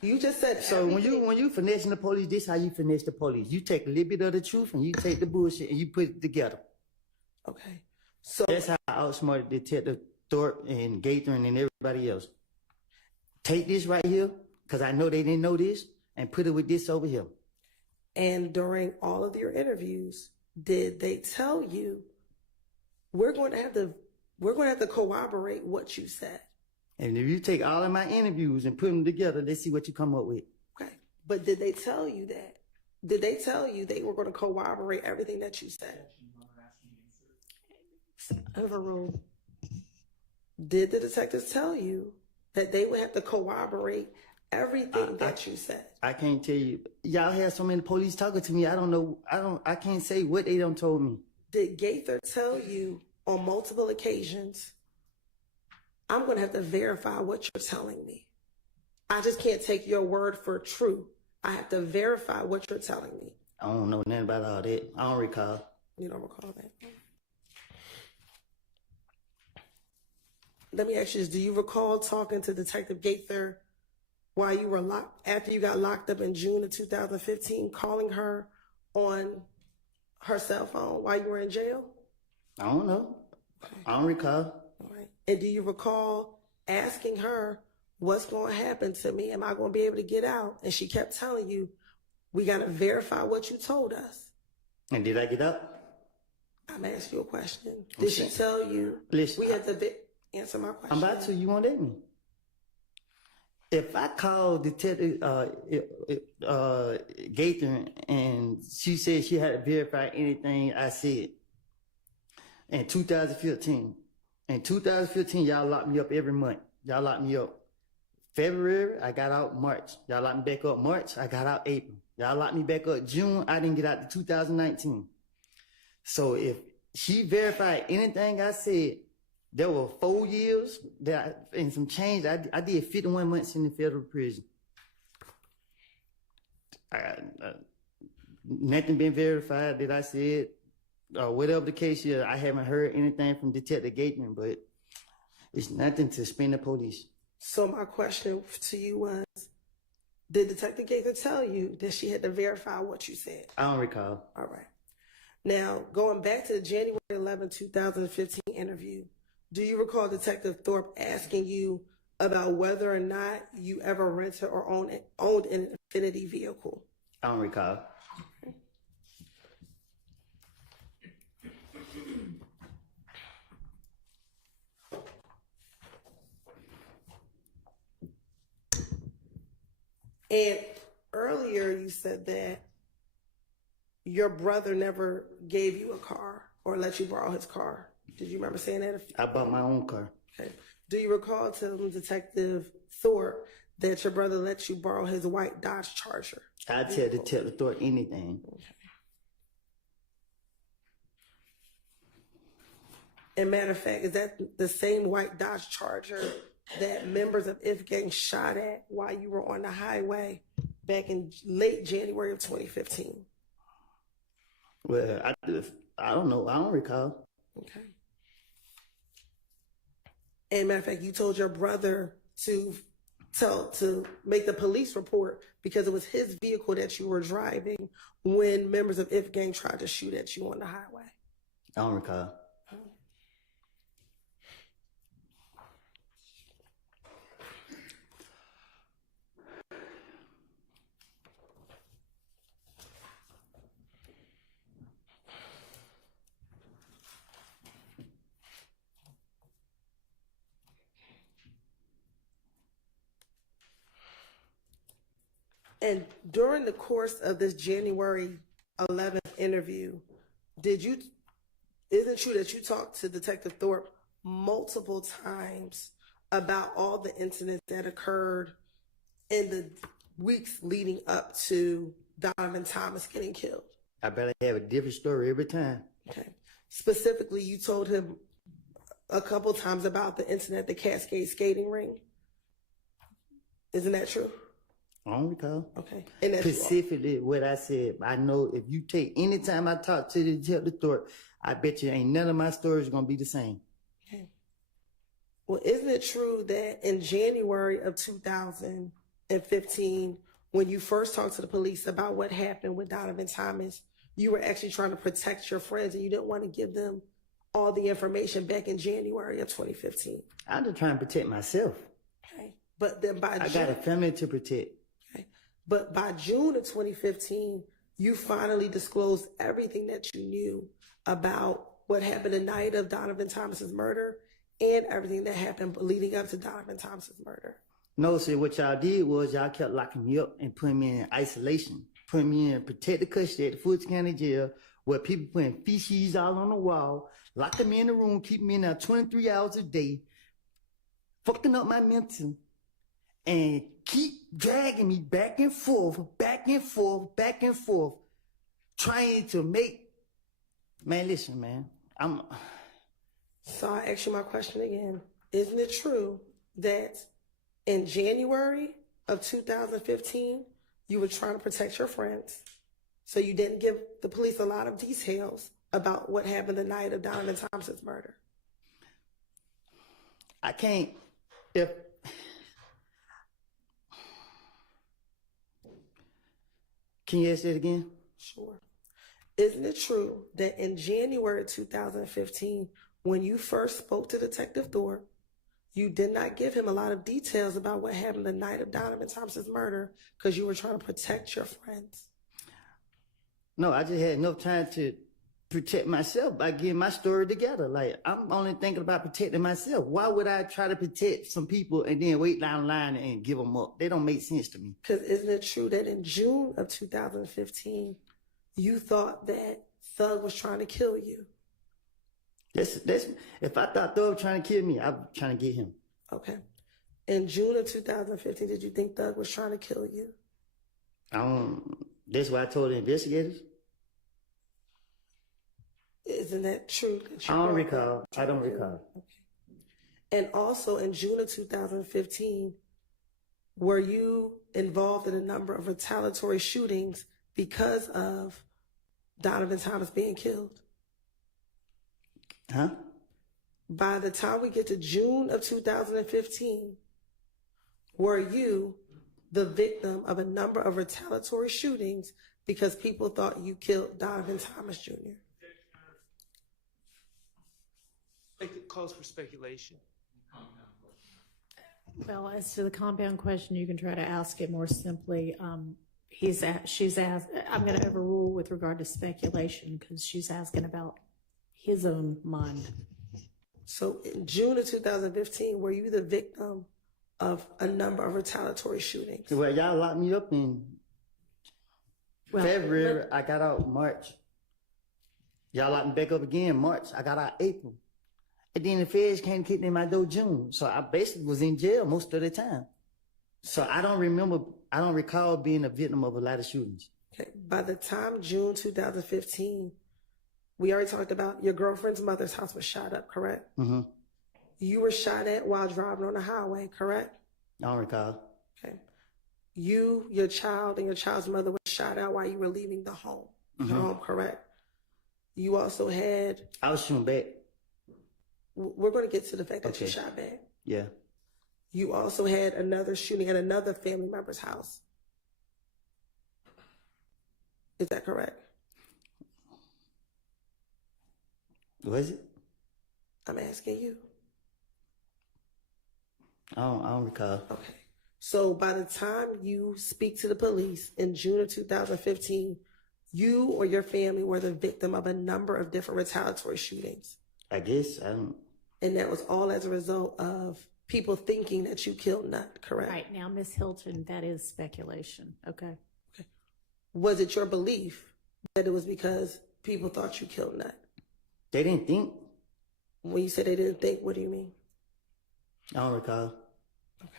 You just said so. When you finessing the police, this how you finesse the police. You take a little bit of the truth and you take the bullshit and you put it together. Okay. So that's how I outsmarted Detective Thorpe and Gaither and everybody else. Take this right here, because I know they didn't know this, and put it with this over here. And during all of your interviews, did they tell you we're going to have to corroborate what you said? And if you take all of my interviews and put them together, let's see what you come up with. Okay. But did they tell you that? Did they tell you they were going to corroborate everything that you said? Overruled. Did the detectives tell you that they would have to corroborate everything that you said? I can't tell you. Y'all have so many police talking to me. I don't know. I can't say what they done told me. Did Gaither tell you on multiple occasions, I'm going to have to verify what you're telling me? I just can't take your word for true. I have to verify what you're telling me. I don't know nothing about all that. I don't recall. You don't recall that? Let me ask you this. Do you recall talking to Detective Gaither while you were locked, after you got locked up in June of 2015, calling her on her cell phone while you were in jail? I don't know. I don't recall. All right. And do you recall asking her, what's going to happen to me? Am I going to be able to get out? And she kept telling you, we got to verify what you told us. And did I get up? I'm asking you a question. Did she tell you? Listen, we have to answer my question. I'm about to. You won't let me. If I call Detective Gaither and she said she had to verify anything I said in 2015. In 2015, y'all locked me up every month. Y'all locked me up. February, I got out March. Y'all locked me back up March. I got out April. Y'all locked me back up June. I didn't get out to 2019. So if she verified anything I said, there were 4 years and some change. I did 51 months in the federal prison. Nothing been verified that I said. Whatever the case is, I haven't heard anything from Detective Gaither, but it's nothing to spin the police. So my question to you was, did Detective Gaither tell you that she had to verify what you said? I don't recall. All right. Now, going back to the January 11, 2015 interview, do you recall Detective Thorpe asking you about whether or not you ever rented or owned an Infinity vehicle? I don't recall. Okay. And earlier you said that your brother never gave you a car or let you borrow his car. Did you remember saying that? I bought my own car. Okay. Do you recall telling Detective Thorpe that your brother let you borrow his white Dodge Charger? I tell Detective Thorpe anything. Okay. And matter of fact, is that the same white Dodge Charger that members of If Gang shot at while you were on the highway back in late January of 2015? Well, I don't know. I don't recall. Okay. And matter of fact, you told your brother to make the police report because it was his vehicle that you were driving when members of If Gang tried to shoot at you on the highway. I don't recall. And during the course of this January 11th interview, isn't it true that you talked to Detective Thorpe multiple times about all the incidents that occurred in the weeks leading up to Donovan Thomas getting killed? I better have a different story every time. Okay. Specifically, you told him a couple times about the incident at the Cascade skating ring. Isn't that true? I don't recall. Okay. And that's specifically what I said. I know if you take any time I talk to the Detective Thorpe, I bet you ain't none of my stories gonna be the same. Okay. Well, isn't it true that in January of 2015, when you first talked to the police about what happened with Donovan Thomas, you were actually trying to protect your friends and you didn't want to give them all the information back in January of 2015? I'm just trying to protect myself. Okay. But then I got a family to protect. Okay. But by June of 2015, you finally disclosed everything that you knew about what happened the night of Donovan Thomas's murder and everything that happened leading up to Donovan Thomas's murder? No, sir. What y'all did was y'all kept locking me up and putting me in isolation, putting me in protected custody at the Fulton County Jail, where people putting feces all on the wall, locking me in the room, keeping me in there 23 hours a day, fucking up my mental, and keep dragging me back and forth, back and forth, back and forth, trying to make. Man, listen, man. So I ask you my question again. Isn't it true that in January of 2015, you were trying to protect your friends, so you didn't give the police a lot of details about what happened the night of Donovan Thomas's murder? I can't, Can you ask that again? Sure. Isn't it true that in January 2015, when you first spoke to Detective Thorpe, you did not give him a lot of details about what happened the night of Donovan Thomas's murder because you were trying to protect your friends? No, I just had enough time to protect myself by getting my story together. Like, I'm only thinking about protecting myself. Why would I try to protect some people and then wait down the line and give them up? They don't make sense to me. Because isn't it true that in June of 2015, you thought that Thug was trying to kill you? That's if I thought Thug was trying to kill me, I'm trying to get him. Okay. In June of 2015, did you think Thug was trying to kill you? That's what I told the investigators. Isn't that true? I don't recall. I don't recall. Okay. And also in June of 2015, were you involved in a number of retaliatory shootings because of Donovan Thomas being killed? Huh? By the time we get to June of 2015, were you the victim of a number of retaliatory shootings because people thought you killed Donovan Thomas Jr.? It calls for speculation. Well, as to the compound question, you can try to ask it more simply. She's asked, I'm going to overrule with regard to speculation because she's asking about his own mind. So in June of 2015, were you the victim of a number of retaliatory shootings? Well, y'all locked me up in February. I got out March. Y'all locked me back up again March. I got out April. And then the feds came kicking in my door June. So I basically was in jail most of the time. So I don't recall being a victim of a lot of shootings. Okay. By the time June 2015, we already talked about your girlfriend's mother's house was shot up, correct? Mm-hmm. You were shot at while driving on the highway, correct? I don't recall. Okay. You, your child, and your child's mother were shot at while you were leaving the home. Your home, correct? You also had... I was shooting back. We're going to get to the fact that you shot back. Yeah. You also had another shooting at another family member's house. Is that correct? Was it? I'm asking you. I don't recall. Okay. So by the time you speak to the police in June of 2015, you or your family were the victim of a number of different retaliatory shootings. I guess. I don't. And that was all as a result of people thinking that you killed Nut, correct? Right. Now, Ms. Hilton, that is speculation. Okay. Okay. Was it your belief that it was because people thought you killed Nut? They didn't think. When you said they didn't think, what do you mean? I don't recall. Okay.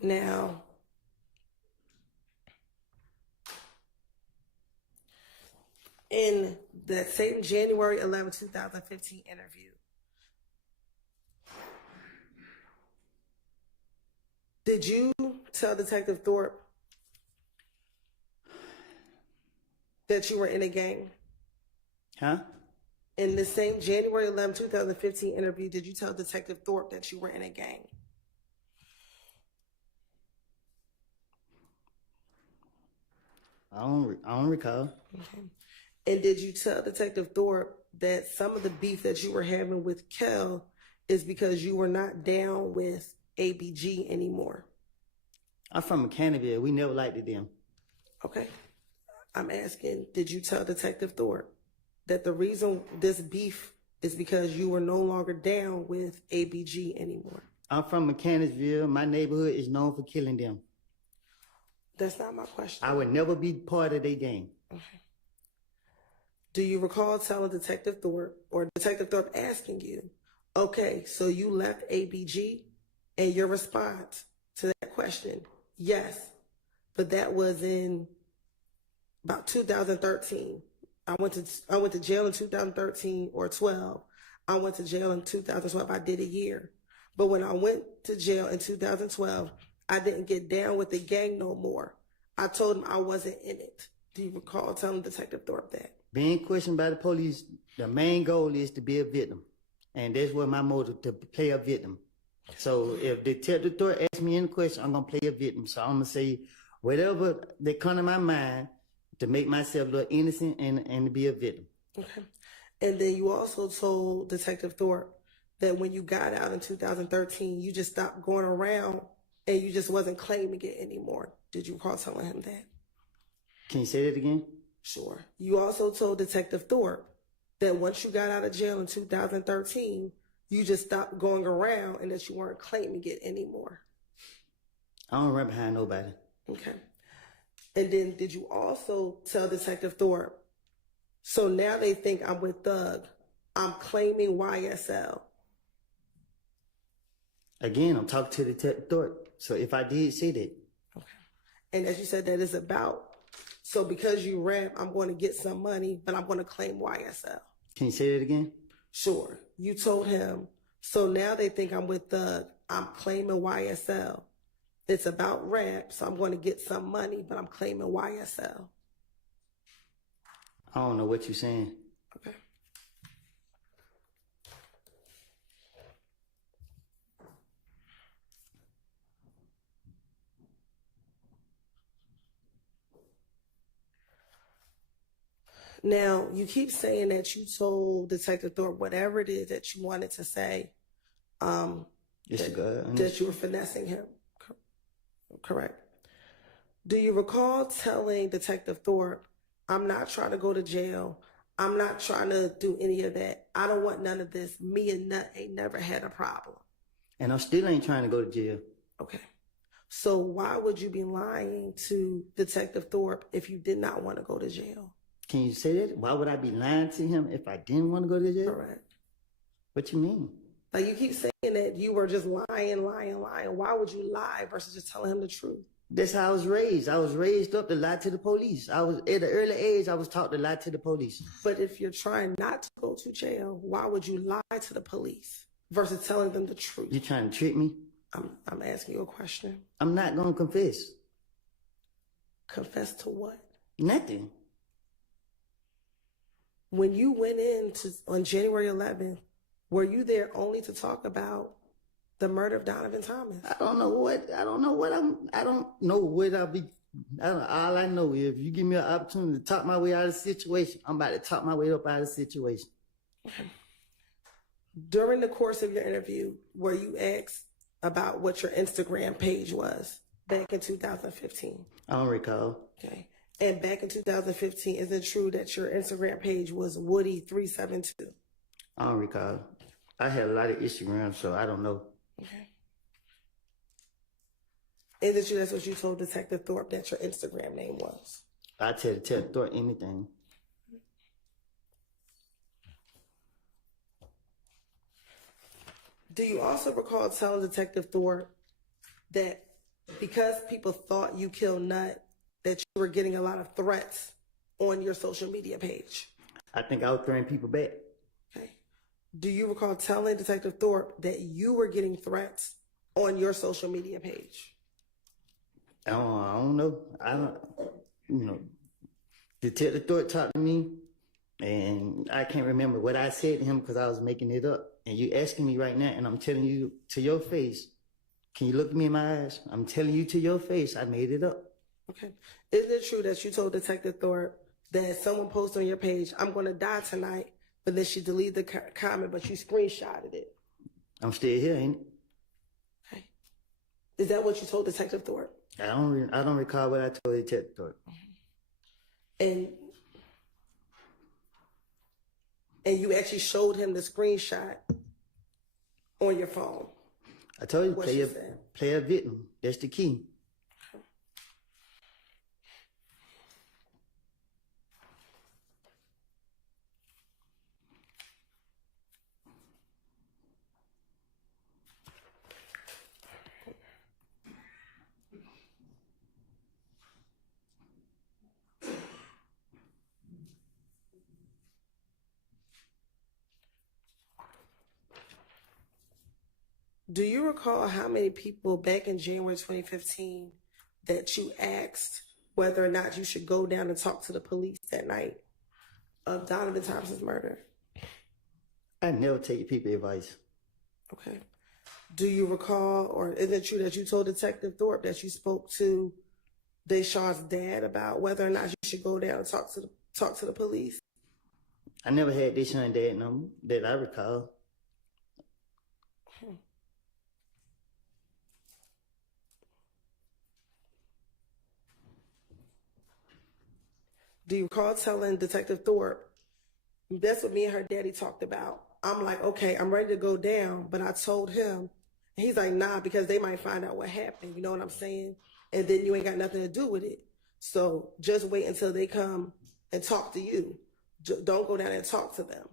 Now, in that same January 11, 2015 interview, did you tell Detective Thorpe that you were in a gang? Huh? In the same January 11, 2015 interview, did you tell Detective Thorpe that you were in a gang? don't recall. Okay. And did you tell Detective Thorpe that some of the beef that you were having with Kel is because you were not down with ABG anymore? I'm from Mechanicsville. We never liked them. Okay. I'm asking, did you tell Detective Thorpe that the reason this beef is because you were no longer down with ABG anymore? I'm from Mechanicsville. My neighborhood is known for killing them. That's not my question. I would never be part of their gang. Okay. Do you recall telling Detective Thorpe or Detective Thorpe asking you, okay, so you left ABG, and your response to that question, yes, but that was in about 2013. I went to jail in 2013 or 12. I went to jail in 2012. I did a year. But when I went to jail in 2012, I didn't get down with the gang no more. I told him I wasn't in it. Do you recall telling Detective Thorpe that? Being questioned by the police, the main goal is to be a victim. And that's what my motive, to play a victim. So if Detective Thorpe asks me any question, I'm going to play a victim. So I'm going to say whatever that come to my mind to make myself look innocent and to be a victim. Okay. And then you also told Detective Thorpe that when you got out in 2013, you just stopped going around and you just wasn't claiming it anymore. Did you recall telling him that? Can you say that again? Sure. You also told Detective Thorpe that once you got out of jail in 2013, you just stopped going around and that you weren't claiming it anymore. I don't run behind nobody. Okay. And then did you also tell Detective Thorpe, so now they think I'm with Thug, I'm claiming YSL? Again, I'm talking to Detective Thorpe. So if I did say that. Okay. And as you said, that is about, so because you rap, I'm going to get some money, but I'm going to claim YSL. Can you say that again? Sure. You told him, so now they think I'm with Thug, I'm claiming YSL. It's about rap, so I'm going to get some money, but I'm claiming YSL. I don't know what you're saying. Okay. Now, you keep saying that you told Detective Thorpe whatever it is that you wanted to say, that you were finessing him. Correct. Do you recall telling Detective Thorpe, I'm not trying to go to jail. I'm not trying to do any of that. I don't want none of this. Me and Nut ain't never had a problem. And I still ain't trying to go to jail. Okay. So why would you be lying to Detective Thorpe if you did not want to go to jail? Can you say that? Why would I be lying to him if I didn't want to go to jail? Correct. What you mean? Like you keep saying that you were just lying. Why would you lie versus just telling him the truth? That's how I was raised. I was raised up to lie to the police. I was at an early age, I was taught to lie to the police. But if you're trying not to go to jail, why would you lie to the police versus telling them the truth? You trying to trick me? I'm asking you a question. I'm not going to confess. Confess to what? Nothing. When you went in on January 11th, were you there only to talk about the murder of Donovan Thomas? I don't know what I'll be. All I know is if you give me an opportunity to talk my way out of the situation, I'm about to talk my way up out of the situation. Okay. During the course of your interview, were you asked about what your Instagram page was back in 2015? I don't recall. Okay. And back in 2015, is it true that your Instagram page was Woody372? I don't recall. I had a lot of Instagram, so I don't know. Okay. Is it true that's what you told Detective Thorpe that your Instagram name was? I tell Detective Thorpe anything. Do you also recall telling Detective Thorpe that because people thought you killed Nut, that you were getting a lot of threats on your social media page? I think I was throwing people back. Okay. Do you recall telling Detective Thorpe that you were getting threats on your social media page? I don't know. Detective Thorpe talked to me, and I can't remember what I said to him because I was making it up. And you asking me right now, and I'm telling you to your face. Can you look me in my eyes? I'm telling you to your face, I made it up. Okay. Is it true that you told Detective Thorpe that someone posted on your page, "I'm going to die tonight," but then she deleted the comment, but you screenshotted it? I'm still here, ain't it? Okay. Is that what you told Detective Thorpe? I don't recall what I told Detective Thorpe. And you actually showed him the screenshot on your phone? I told you, What play she a, said. play a victim. That's the key. Do you recall how many people back in January 2015 that you asked whether or not you should go down and talk to the police that night of Donovan Thompson's murder? I never take people's advice. Okay. Do you recall, or is it true that you told Detective Thorpe that you spoke to Deshaun's dad about whether or not you should go down and talk to the police? I never had Deshaun's dad number that I recall. Do you recall telling Detective Thorpe, that's what me and her daddy talked about? I'm like, okay, I'm ready to go down, but I told him, and he's like, nah, because they might find out what happened, you know what I'm saying? And then you ain't got nothing to do with it. So just wait until they come and talk to you. Don't go down and talk to them.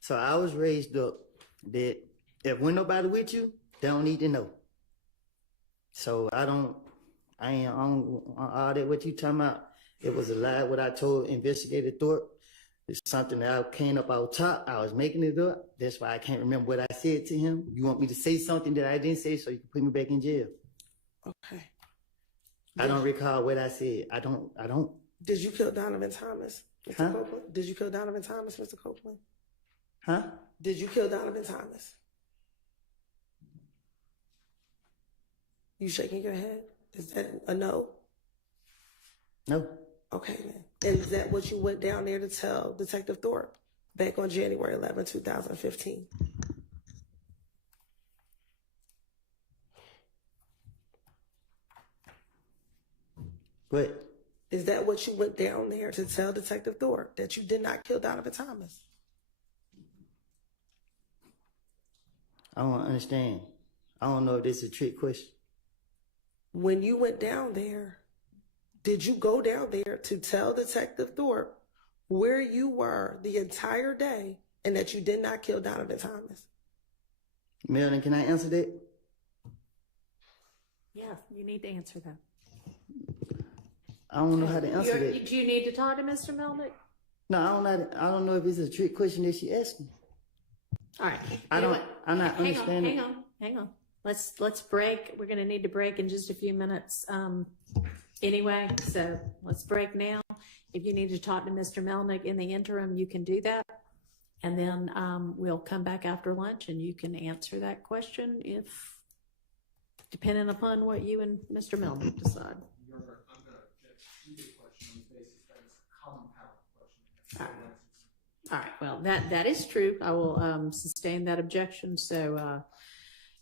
So I was raised up that if when nobody with you, they don't need to know. So I ain't on all that what you talking about. It was a lie what I told Investigator Thorpe. It's something that I came up out top. I was making it up. That's why I can't remember what I said to him. You want me to say something that I didn't say so you can put me back in jail? Okay. I don't recall what I said. I don't. Did you kill Donovan Thomas, Mr. Huh? Copeland? Did you kill Donovan Thomas, Mr. Copeland? Huh? Did you kill Donovan Thomas? You shaking your head? Is that a no? No. Okay, then. And is that what you went down there to tell Detective Thorpe back on January 11, 2015? What? Is that what you went down there to tell Detective Thorpe, that you did not kill Donovan Thomas? I don't understand. I don't know if this is a trick question. When you went down there, did you go down there to tell Detective Thorpe where you were the entire day and that you did not kill Donovan Thomas? Marilyn, can I answer that? Yeah, you need to answer that. I don't know how to answer that. Do you need to talk to Mr. Melnick? No, I don't know if it's a trick question that she asked me. All right. I'm not understanding. Hang on. Let's break. We're going to need to break in just a few minutes. Anyway, so let's break now. If you need to talk to Mr. Melnick in the interim, you can do that. And then we'll come back after lunch and you can answer that question depending upon what you and Mr. Melnick decide. I'm going to object to the question on the basis that it's a compound question. All right. Well, that is true. I will sustain that objection. So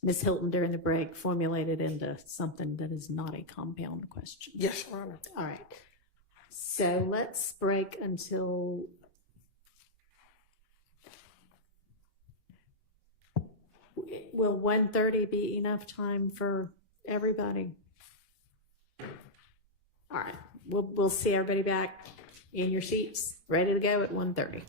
Ms. Hilton, during the break, formulated into something that is not a compound question. Yes, Your Honor. All right. So let's break until will 1:30 be enough time for everybody? All right. We'll see everybody back in your seats, ready to go at 1:30.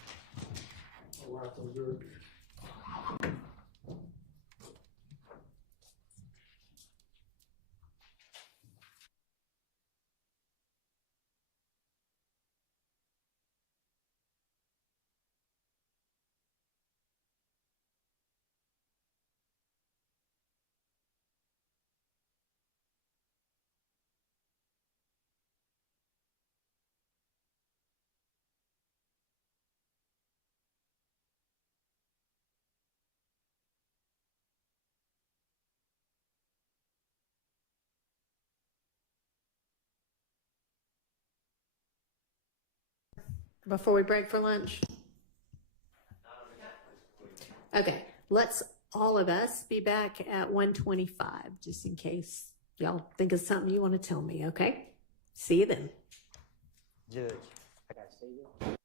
before we break for lunch? Okay, let's all of us be back at 1:25, just in case y'all think of something you want to tell me, okay? See you then. Judge, I gotta stay there.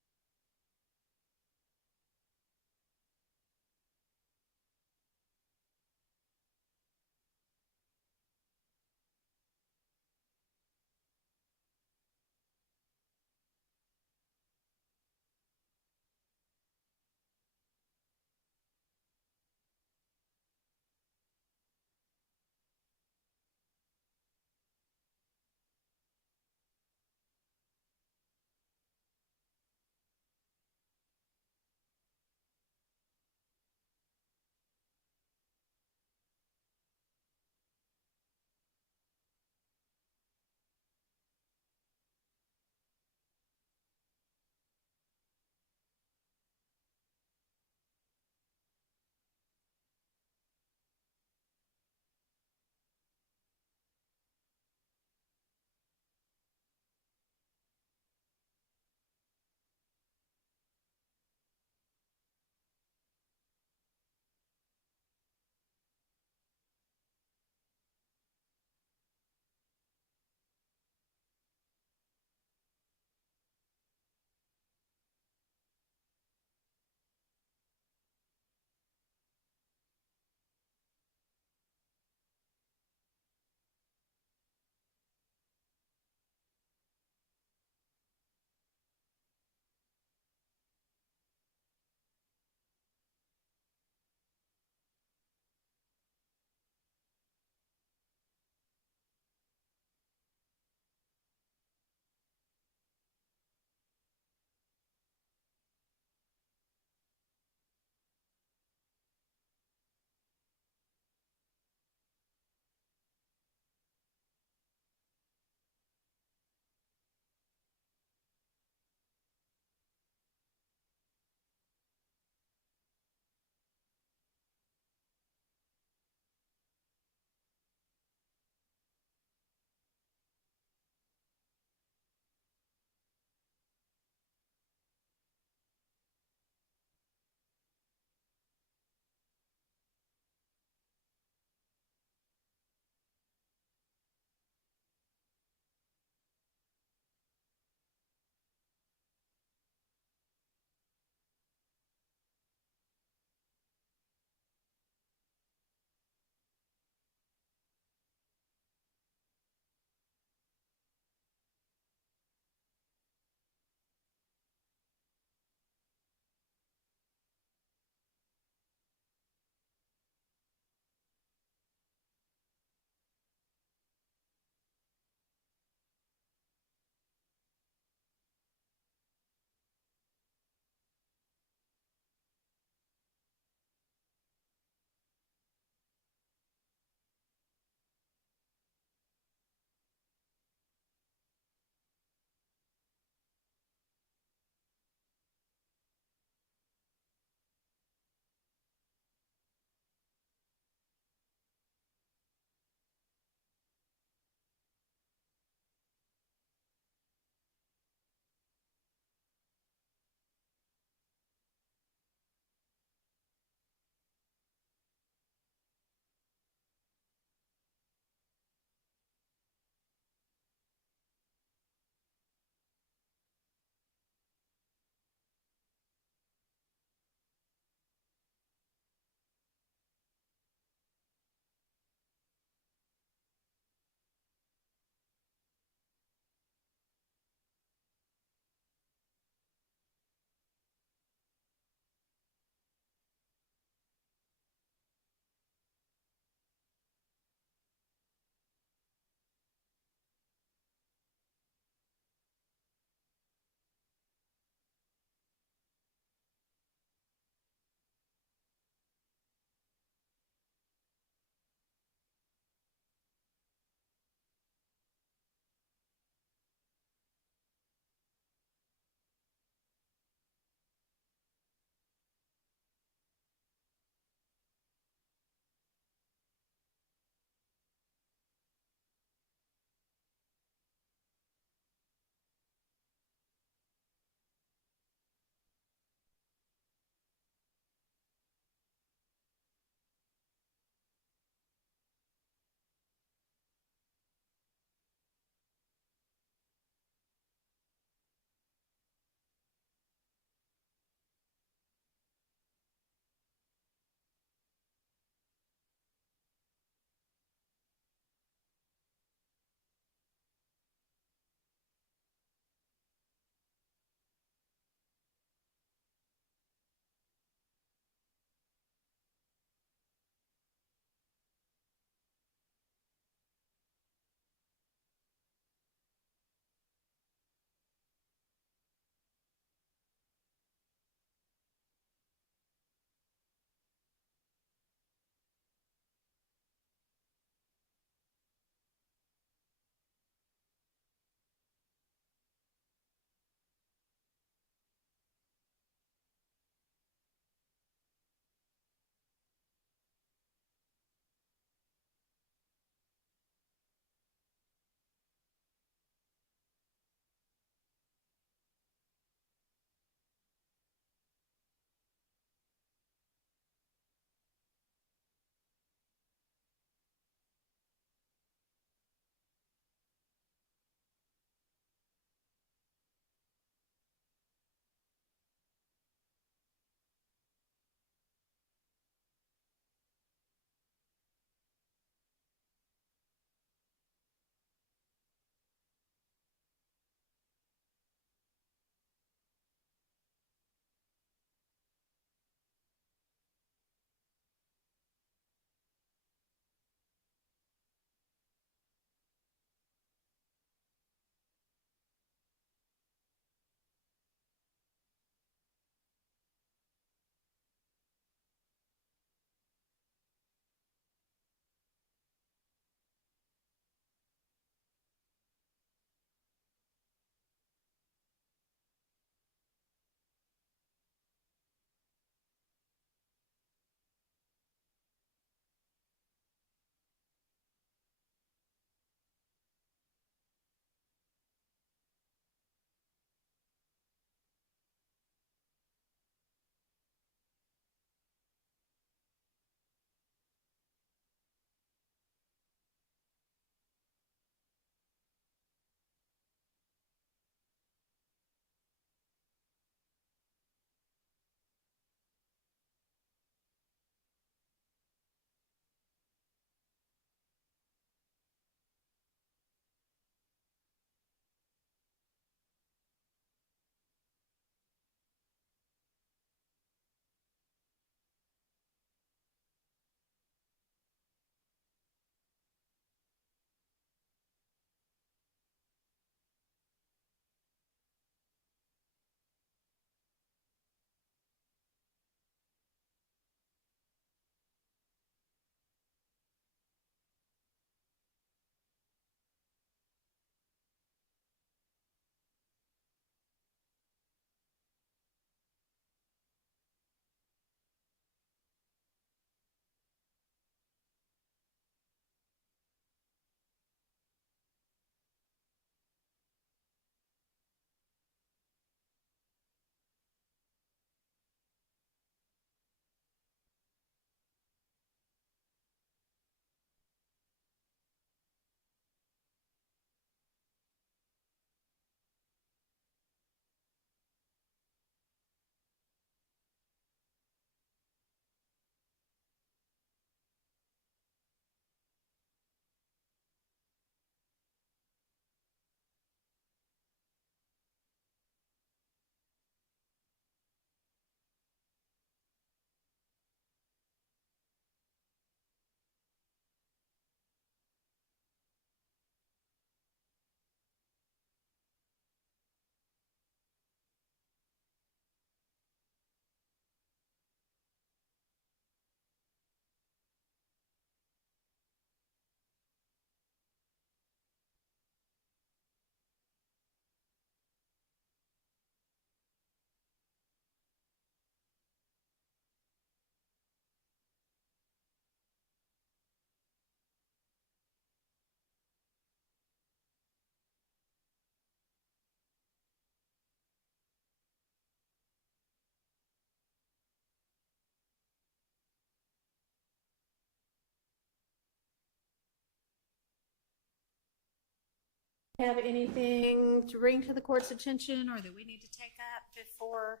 Have anything to bring to the court's attention or that we need to take up before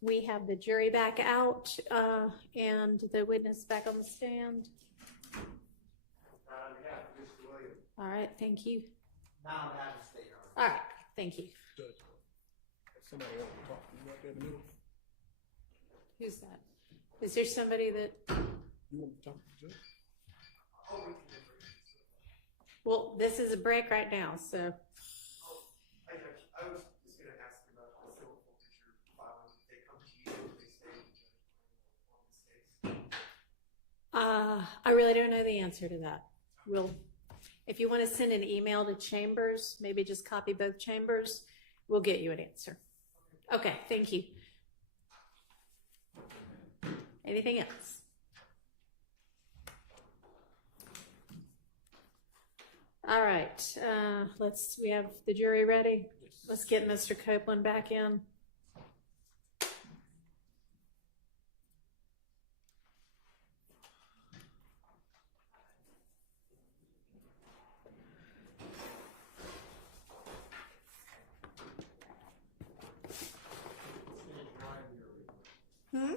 we have the jury back out and the witness back on the stand? All right, thank you. Now I'm out of state. All right, thank you. Somebody else talking right there in the middle. Who's that? Is there somebody that? You want to talk to the judge? Well, this is a break right now, so. I was just going to ask about the civil forfeiture filing. If they come to you, if they stay on this case. I really don't know the answer to that. If you want to send an email to Chambers, maybe just copy both chambers, we'll get you an answer. Okay, thank you. Anything else? All right, we have the jury ready. Let's get Mr. Copeland back in. Hmm?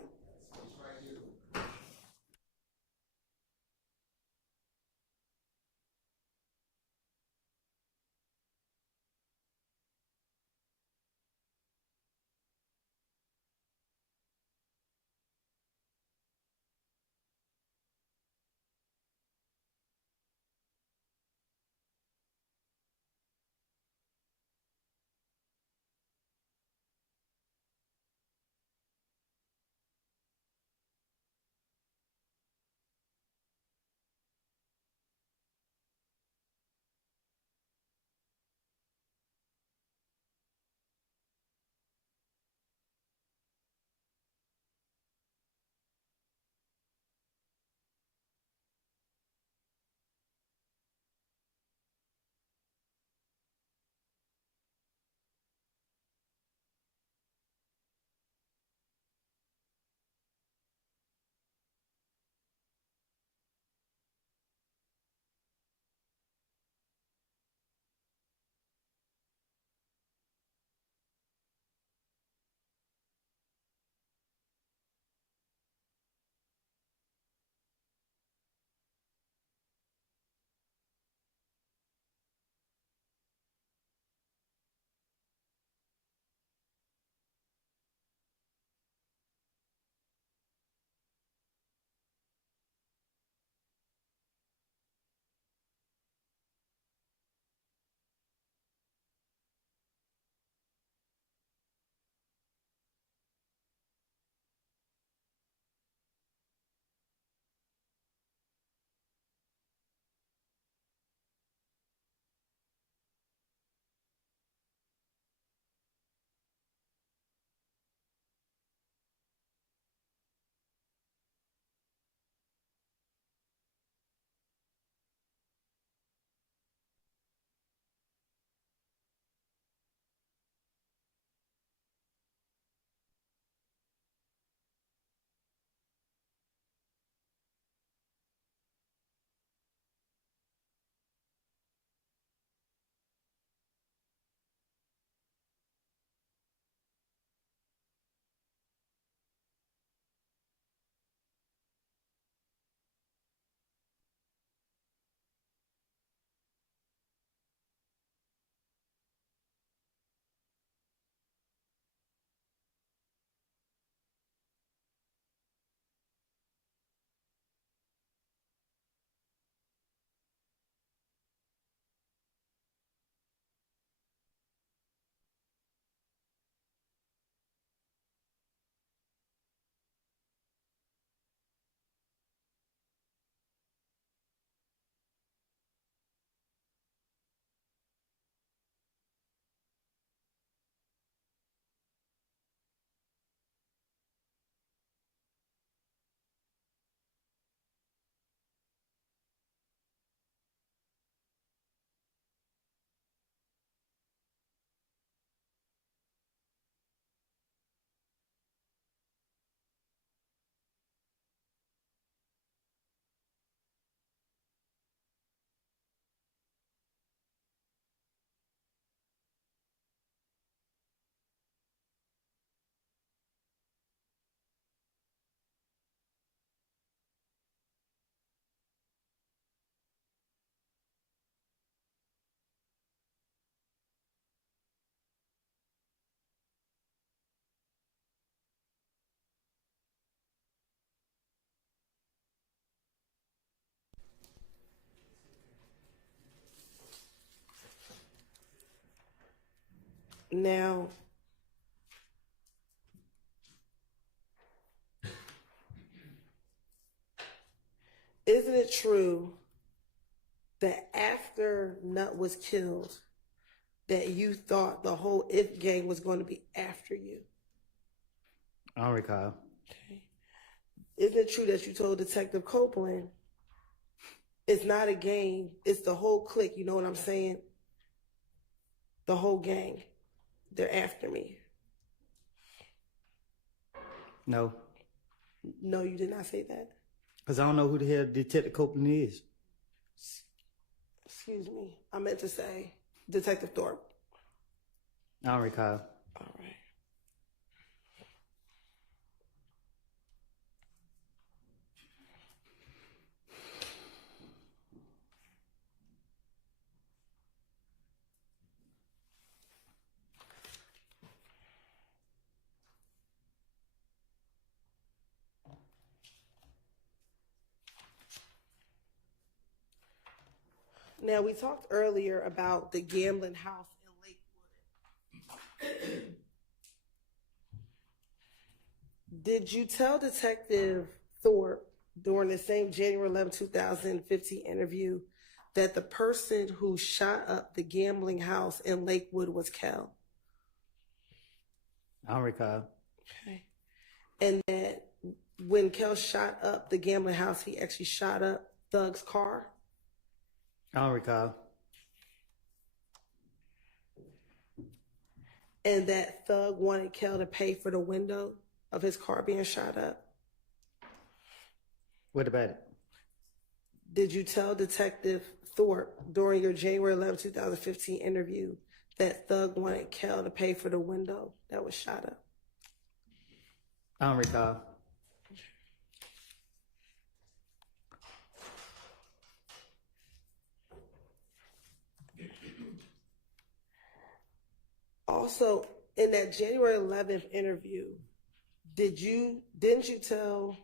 Now, isn't it true that after Nut was killed, that you thought the whole If gang was going to be after you? I don't recall. Okay. Isn't it true that you told Detective Copeland, it's not a game, it's the whole clique, you know what I'm saying? The whole gang, they're after me. No, No, you did not say that. because I don't know who the hell Detective Copeland is. Excuse me, I meant to say Detective Thorpe. I don't recall. All right. Now, we talked earlier about the gambling house in Lakewood. Did you tell Detective Thorpe during the same January 11, 2015 interview that the person who shot up the gambling house in Lakewood was Kel? I don't recall. Okay. And that when Kel shot up the gambling house, he actually shot up Thug's car? I don't recall. And that Thug wanted Kel to pay for the window of his car being shot up? What about it? Did you tell Detective Thorpe during your January 11, 2015 interview that Thug wanted Kel to pay for the window that was shot up? I don't recall. Also, in that January 11th interview, didn't you tell,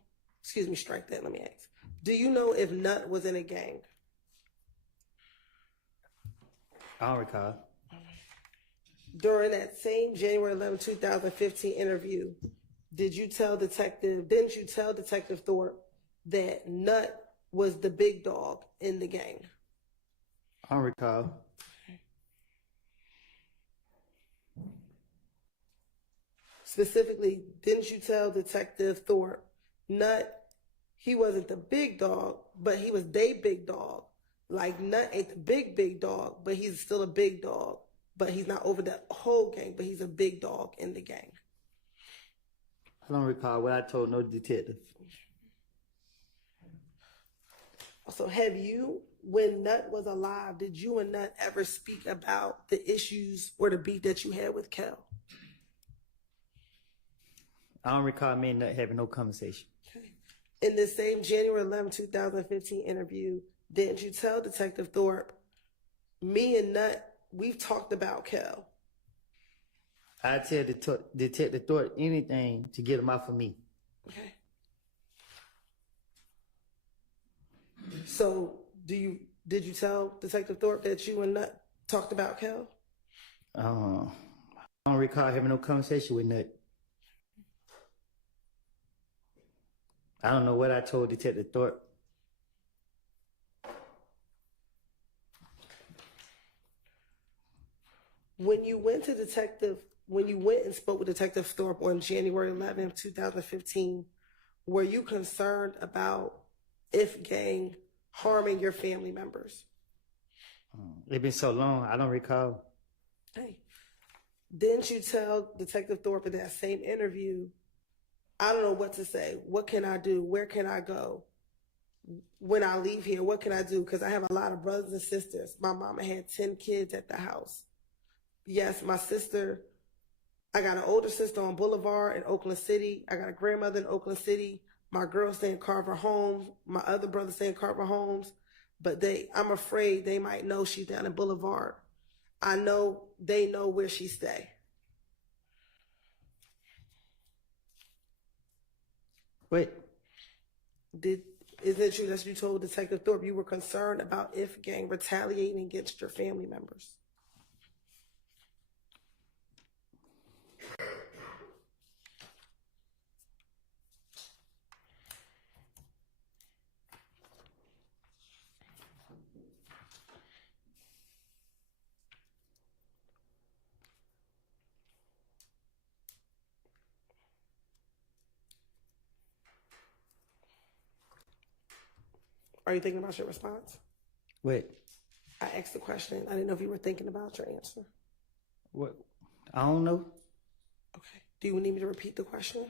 excuse me, strike that, let me ask. Do you know if Nut was in a gang? I don't recall. During that same January 11, 2015 interview, didn't you tell Detective Thorpe that Nut was the big dog in the gang? I don't recall. Specifically, didn't you tell Detective Thorpe, Nut, he wasn't the big dog, but he was they big dog. Like Nut ain't the big dog, but he's still a big dog. But he's not over the whole gang, but he's a big dog in the gang. I don't recall what I told no detective. So have you, when Nut was alive, did you and Nut ever speak about the issues or the beef that you had with Kel? I don't recall me and Nut having no conversation. Okay. In the same January 11, 2015 interview, didn't you tell Detective Thorpe, me and Nut, we've talked about Kel? I tell Detective Thorpe anything to get him off of me. Okay. So did you tell Detective Thorpe that you and Nut talked about Kel? I don't recall having no conversation with Nut. I don't know what I told Detective Thorpe. When you went and spoke with Detective Thorpe on January 11, 2015, were you concerned about If gang harming your family members? It's been so long, I don't recall. Hey, didn't you tell Detective Thorpe in that same interview, I don't know what to say. What can I do? Where can I go? When I leave here, what can I do? Because I have a lot of brothers and sisters. My mama had 10 kids at the house. Yes, my sister, I got an older sister on Boulevard in Oakland City. I got a grandmother in Oakland City. My girls stay in Carver Homes. My other brothers stay in Carver Homes. But I'm afraid they might know she's down in Boulevard. I know they know where she stay. Wait. Isn't it true that you told Detective Thorpe you were concerned about If gang retaliating against your family members? Are you thinking about your response? Wait, I asked the question. I didn't know if you were thinking about your answer. what? I don't know. Okay. Do you need me to repeat the question?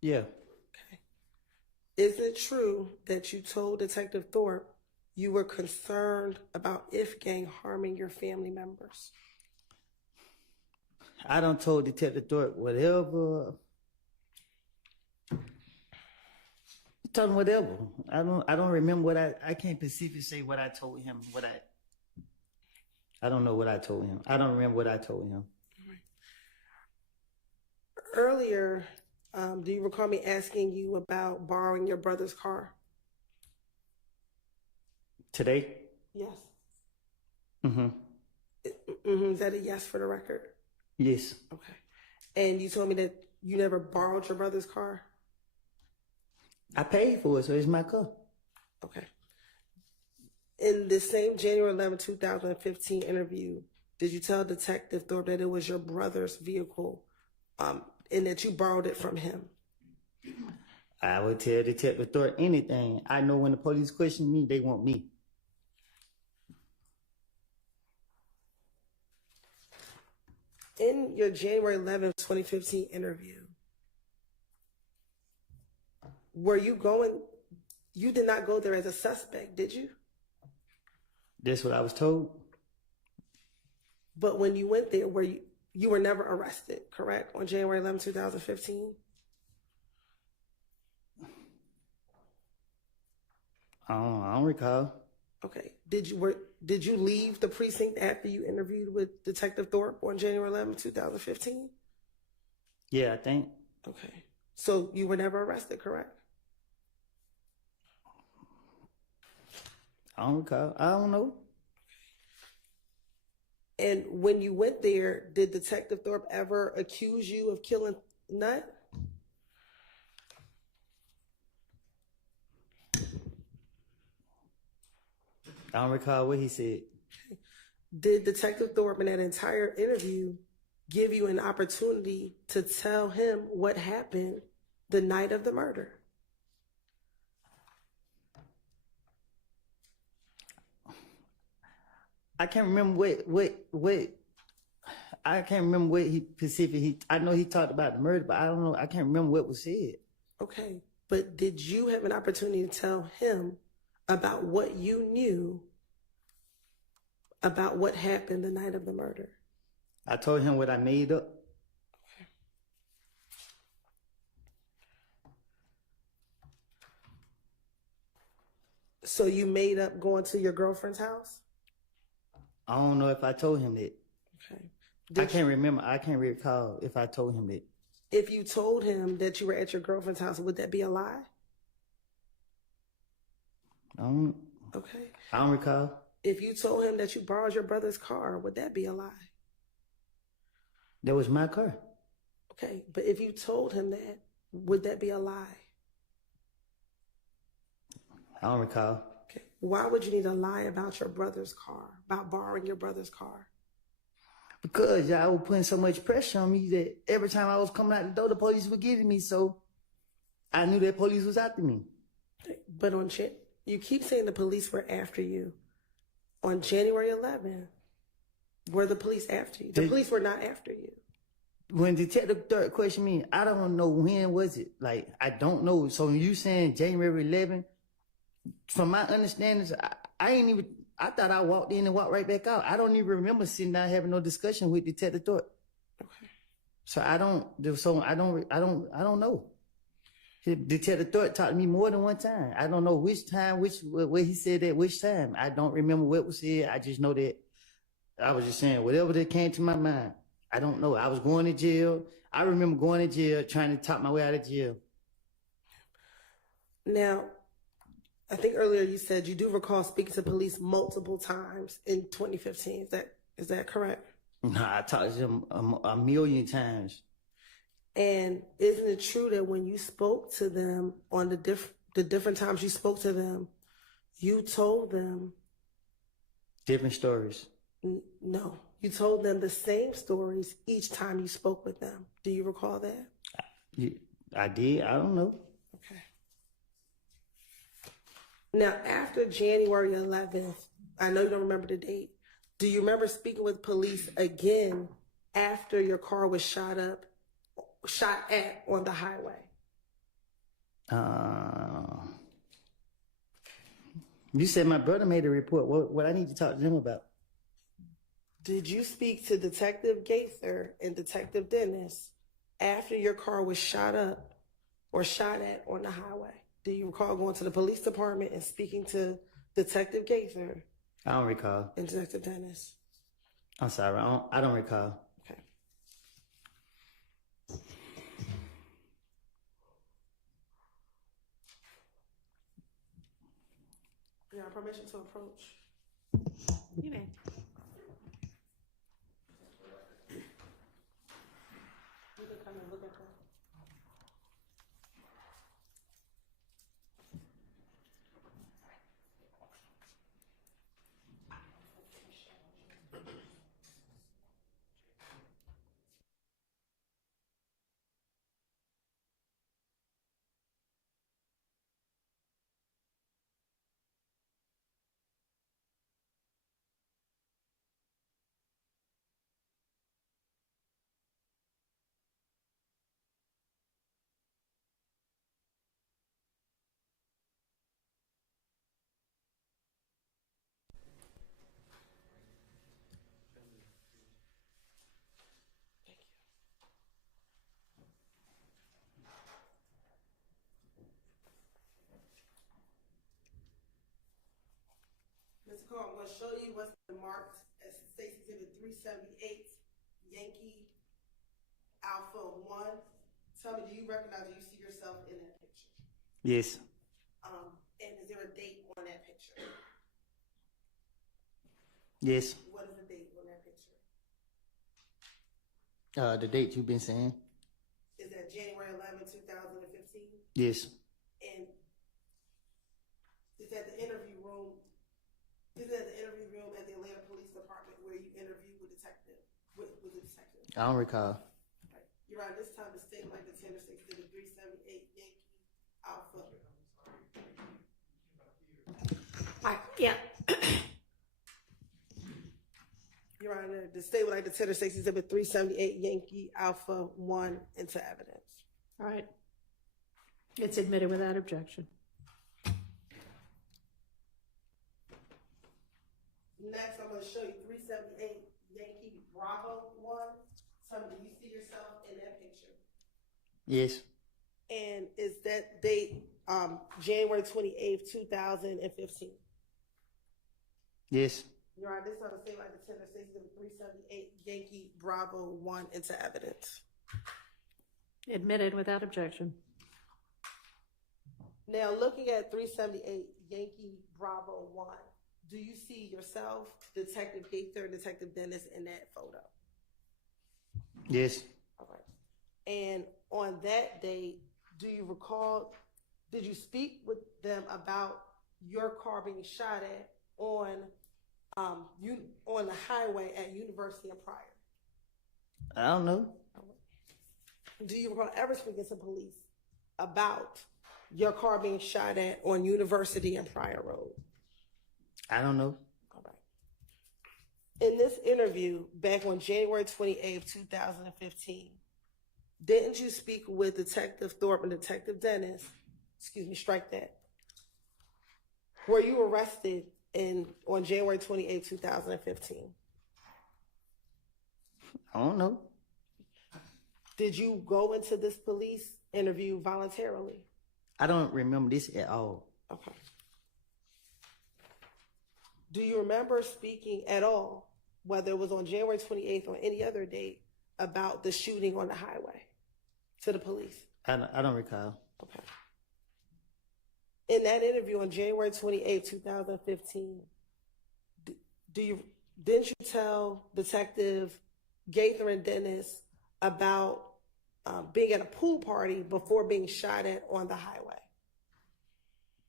Yeah. Okay. Is it true that you told Detective Thorpe you were concerned about if gang harming your family members? I done told Detective Thorpe whatever. Told him whatever. I don't remember what I can't specifically say what I told him. I don't know what I told him. I don't remember what I told him. Earlier, do you recall me asking you about borrowing your brother's car? Today? Yes. Mm-hmm. Is that a yes for the record? Yes. Okay. And you told me that you never borrowed your brother's car? I paid for it, so it's my car. Okay. In the same January 11, 2015 interview, did you tell Detective Thorpe that it was your brother's vehicle and that you borrowed it from him? I would tell Detective Thorpe anything. I know when the police question me, they want me. In your January 11, 2015 interview, you did not go there as a suspect, did you? That's what I was told. But when you went there, you were never arrested, correct? On January 11, 2015? I don't recall. Okay. Did you leave the precinct after you interviewed with Detective Thorpe on January 11, 2015? Yeah, I think. Okay. So you were never arrested, correct? I don't recall. I don't know. And when you went there, did Detective Thorpe ever accuse you of killing Nut? I don't recall what he said. Did Detective Thorpe in that entire interview give you an opportunity to tell him what happened the night of the murder? I can't remember what I can't remember what he specific. I know he talked about the murder, but I don't know. I can't remember what was said. Okay, but did you have an opportunity to tell him about what you knew about what happened the night of the murder? I told him what I made up. So you made up going to your girlfriend's house? I don't know if I told him that. Okay. I can't remember. I can't recall if I told him that. If you told him that you were at your girlfriend's house, would that be a lie? Okay. I don't recall. If you told him that you borrowed your brother's car, would that be a lie? That was my car. Okay, but if you told him that, would that be a lie? I don't recall. Okay. Why would you need to lie about your brother's car, about borrowing your brother's car? Because y'all were putting so much pressure on me that every time I was coming out the door, the police were getting me. So I knew that police was after me. But you keep saying the police were after you. On January 11th, were the police after you? The police were not after you. When Detective Third questioned me, I don't know when was it. Like, I don't know. So when you saying January 11th, from my understanding, I thought I walked in and walked right back out. I don't even remember sitting down having no discussion with Detective Thorpe. Okay. So I don't know. Detective Thorpe talked to me more than one time. I don't know which time, what he said at which time. I don't remember what was said. I just know that I was just saying whatever that came to my mind. I don't know. I was going to jail. I remember going to jail, trying to talk my way out of jail. Now, I think earlier you said you do recall speaking to police multiple times in 2015. Is that correct? Nah, I talked to them a million times. And isn't it true that when you spoke to them on the different times you spoke to them, you told them different stories? No, you told them the same stories each time you spoke with them. Do you recall that? I did. I don't know. Okay. Now, after January 11th, I know you don't remember the date. Do you remember speaking with police again after your car was shot at on the highway? You said my brother made a report. What I need to talk to them about? Did you speak to Detective Gaither and Detective Dennis after your car was shot up or shot at on the highway? Do you recall going to the police department and speaking to Detective Gaither I don't recall. and Detective Dennis? I'm sorry. I don't recall. Okay. You have permission to approach? You may. You can come and look at that. Mr. Cole, I'm going to show you what's marked as State's Exhibit 378, Yankee Alpha 1. Tell me, do you recognize, do you see yourself in that picture? Yes. And is there a date on that picture? Yes. What is the date on that picture? The date you've been saying? Is that January 11, 2015? Yes. And is that the interview room? Is that the interview room at the Atlanta Police Department where you interviewed with the detective? I don't recall. Right. You're right. This time the state like the Tender States did a 378 Yankee Alpha. Yeah. Your Honor, the state would like the Tender States Exhibit 378 Yankee Alpha 1 into evidence. All right. It's admitted without objection. Next, I'm going to show you 378 Yankee Bravo 1. Tell me, do you see yourself in that picture? Yes. And is that date January 28th, 2015? Yes. Your Honor, this time the state like the Tender States Exhibit 378 Yankee Bravo 1 into evidence. Admitted without objection. Now, looking at 378 Yankee Bravo 1, do you see yourself, Detective Gaither, and Detective Dennis in that photo? Yes. All right. And on that date, do you recall, did you speak with them about your car being shot at on the highway at University and Pryor? I don't know. Do you recall ever speaking to police about your car being shot at on University and Pryor Road? I don't know. All right. In this interview back on January 28th, 2015, didn't you speak with Detective Thorpe and Detective Dennis? Excuse me, strike that. Were you arrested on January 28th, 2015? I don't know. Did you go into this police interview voluntarily? I don't remember this at all. Okay. Do you remember speaking at all, whether it was on January 28th or any other date, about the shooting on the highway to the police? I don't recall. Okay. In that interview on January 28th, 2015, didn't you tell Detective Gaither and Dennis about being at a pool party before being shot at on the highway?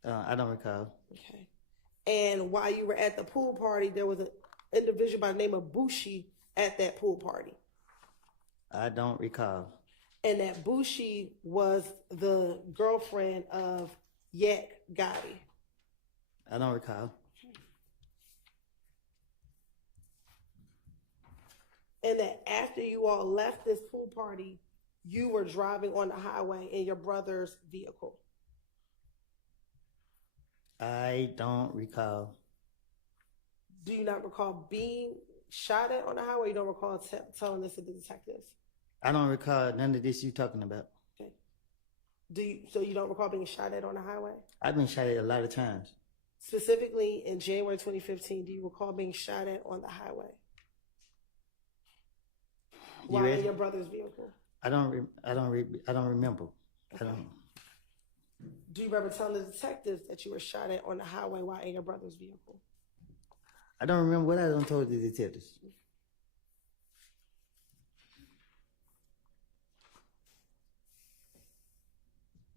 I don't recall. Okay. And while you were at the pool party, there was an individual by the name of Bushi at that pool party. I don't recall. And that Bushi was the girlfriend of Yak Gotti. I don't recall. And that after you all left this pool party, you were driving on the highway in your brother's vehicle. I don't recall. Do you not recall being shot at on the highway? You don't recall telling this to the detectives? I don't recall none of this you talking about. Okay. So you don't recall being shot at on the highway? I've been shot at a lot of times. Specifically in January 2015, do you recall being shot at on the highway? While in your brother's vehicle? I don't remember. I don't. Do you remember telling the detectives that you were shot at on the highway while in your brother's vehicle? I don't remember what I done told the detectives.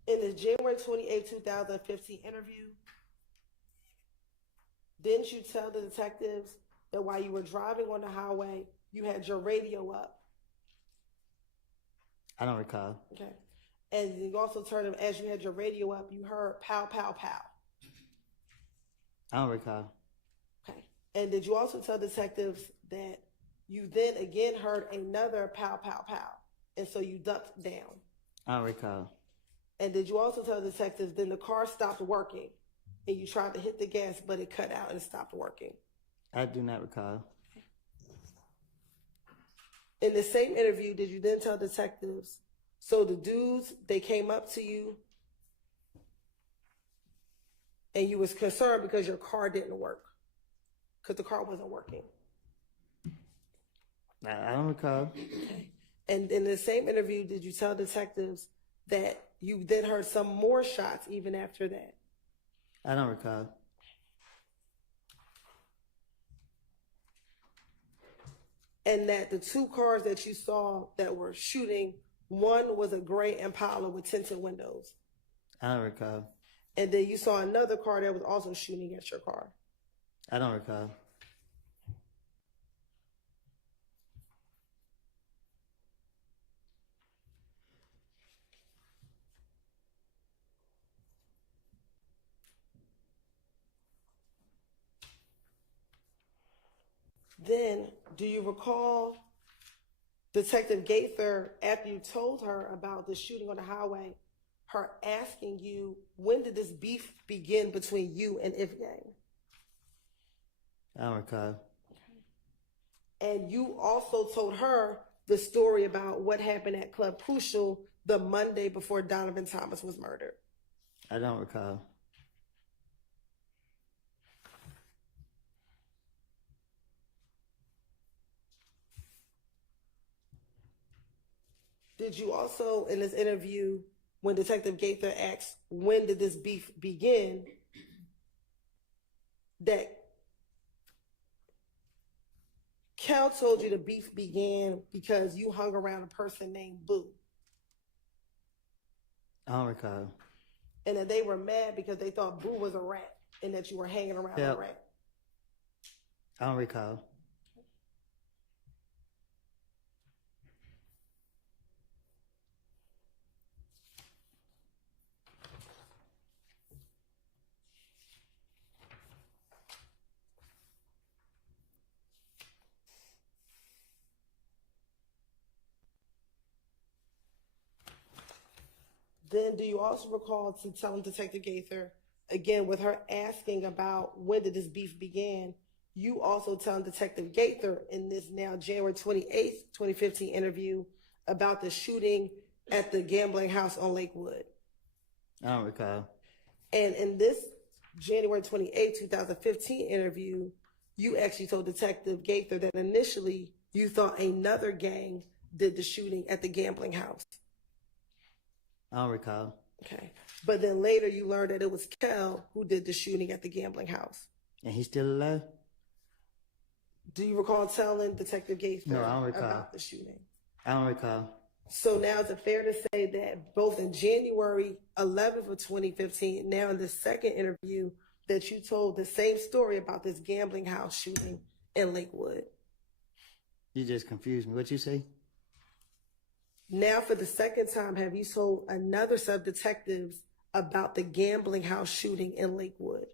In the January 28, 2015 interview, didn't you tell the detectives that while you were driving on the highway, you had your radio up? I don't recall. Okay. And you also told them as you had your radio up, you heard pow, pow, pow. I don't recall. Okay. And did you also tell detectives that you then again heard another pow, pow, pow, and so you ducked down? I don't recall. And did you also tell detectives then the car stopped working and you tried to hit the gas, but it cut out and stopped working? I do not recall. In the same interview, did you then tell detectives, so the dudes, they came up to you and you was concerned because your car didn't work, because the car wasn't working? I don't recall. Okay. And in the same interview, did you tell detectives that you then heard some more shots even after that? I don't recall. And that the two cars that you saw that were shooting, one was a gray Impala with tinted windows. I don't recall. And then you saw another car that was also shooting at your car. I don't recall. Then, do you recall Detective Gaither, after you told her about the shooting on the highway, her asking you, when did this beef begin between you and Ifgang? I don't recall. And you also told her the story about what happened at Club Crucial the Monday before Donovan Thomas was murdered. I don't recall. Did you also, in this interview, when Detective Gaither asked, when did this beef begin, that Cal told you the beef began because you hung around a person named Boo? I don't recall. And that they were mad because they thought Boo was a rat and that you were hanging around a rat? I don't recall. Then do you also recall to telling Detective Gaither, again, with her asking about when did this beef begin, you also telling Detective Gaither in this now January 28th, 2015 interview about the shooting at the gambling house on Lakewood? I don't recall. And in this January 28th, 2015 interview, you actually told Detective Gaither that initially you thought another gang did the shooting at the gambling house. I don't recall. Okay. But then later you learned that it was Kel who did the shooting at the gambling house. And he's still alive? Do you recall telling Detective Gaither No, I don't recall. about the shooting? I don't recall. So now is it fair to say that both in January 11th of 2015, now in the second interview, that you told the same story about this gambling house shooting in Lakewood? You just confused me. What'd you say? Now for the second time, have you told another set of detectives about the gambling house shooting in Lakewood?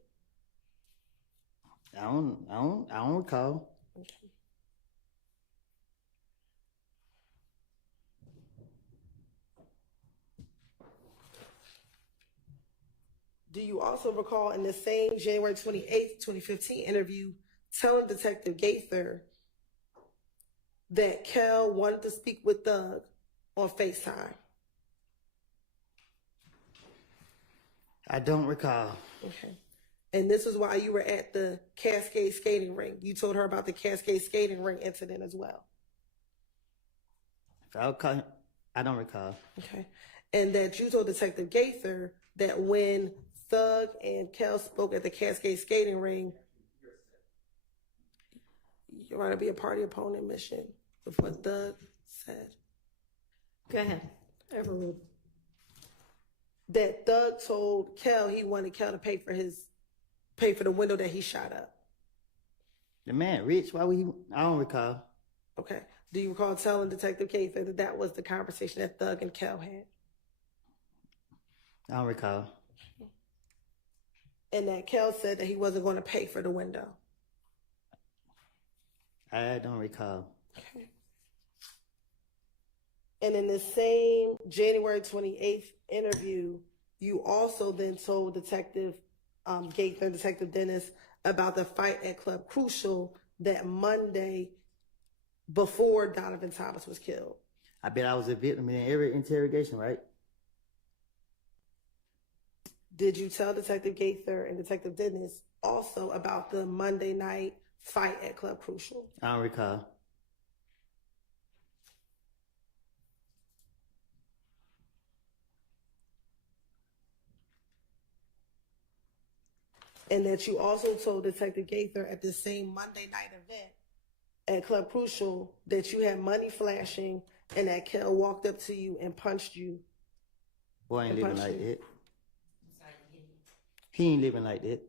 I don't recall. Okay. Do you also recall in the same January 28th, 2015 interview telling Detective Gaither that Kel wanted to speak with Doug on FaceTime? I don't recall. Okay. And this is why you were at the Cascade skating rink. You told her about the Cascade skating rink incident as well. I don't recall. Okay. And that you told Detective Gaither that when Thug and Kel spoke at the Cascade skating ring, you're going to be a party opponent mission with what Thug said. Go ahead. Overruled. That Thug told Kel he wanted Kel to pay for the window that he shot up. The man rich, why would he? I don't recall. Okay. Do you recall telling Detective Gaither that that was the conversation that Thug and Kel had? I don't recall. And that Kel said that he wasn't going to pay for the window. I don't recall. Okay. And in the same January 28th interview, you also then told Detective Gaither and Detective Dennis about the fight at Club Crucial that Monday before Donovan Thomas was killed. I bet I was a victim in every interrogation, right? Did you tell Detective Gaither and Detective Dennis also about the Monday night fight at Club Crucial? I don't recall. And that you also told Detective Gaither at the same Monday night event at Club Crucial that you had money flashing and that Kel walked up to you and punched you. Boy ain't living like you. that. He ain't living like that.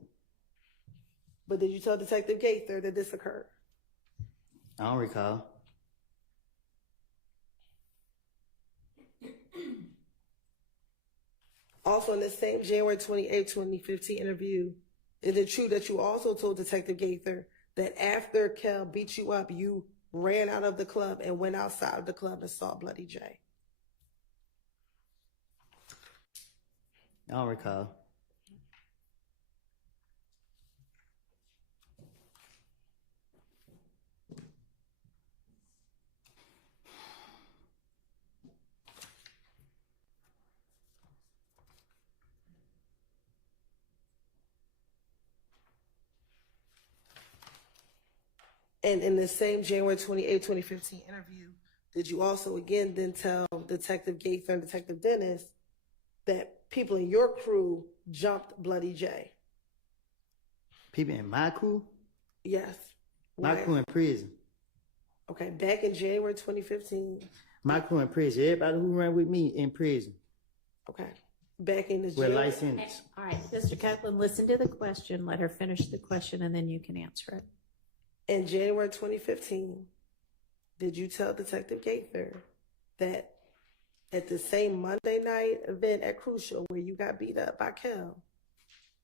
But did you tell Detective Gaither that this occurred? I don't recall. Also in the same January 28, 2015 interview, is it true that you also told Detective Gaither that after Kel beat you up, you ran out of the club and went outside of the club and saw Bloody J? I don't recall. And in the same January 28, 2015 interview, did you also again then tell Detective Gaither and Detective Dennis that people in your crew jumped Bloody J? People in my crew? Yes. My Why? crew in prison. Okay, back in January 2015. My crew in prison. Everybody who ran with me in prison. Okay. Back in the We're licensed. All right, Mr. Copeland, listen to the question. Let her finish the question, and then you can answer it. In January 2015, did you tell Detective Gaither that at the same Monday night event at Crucial where you got beat up by Kel,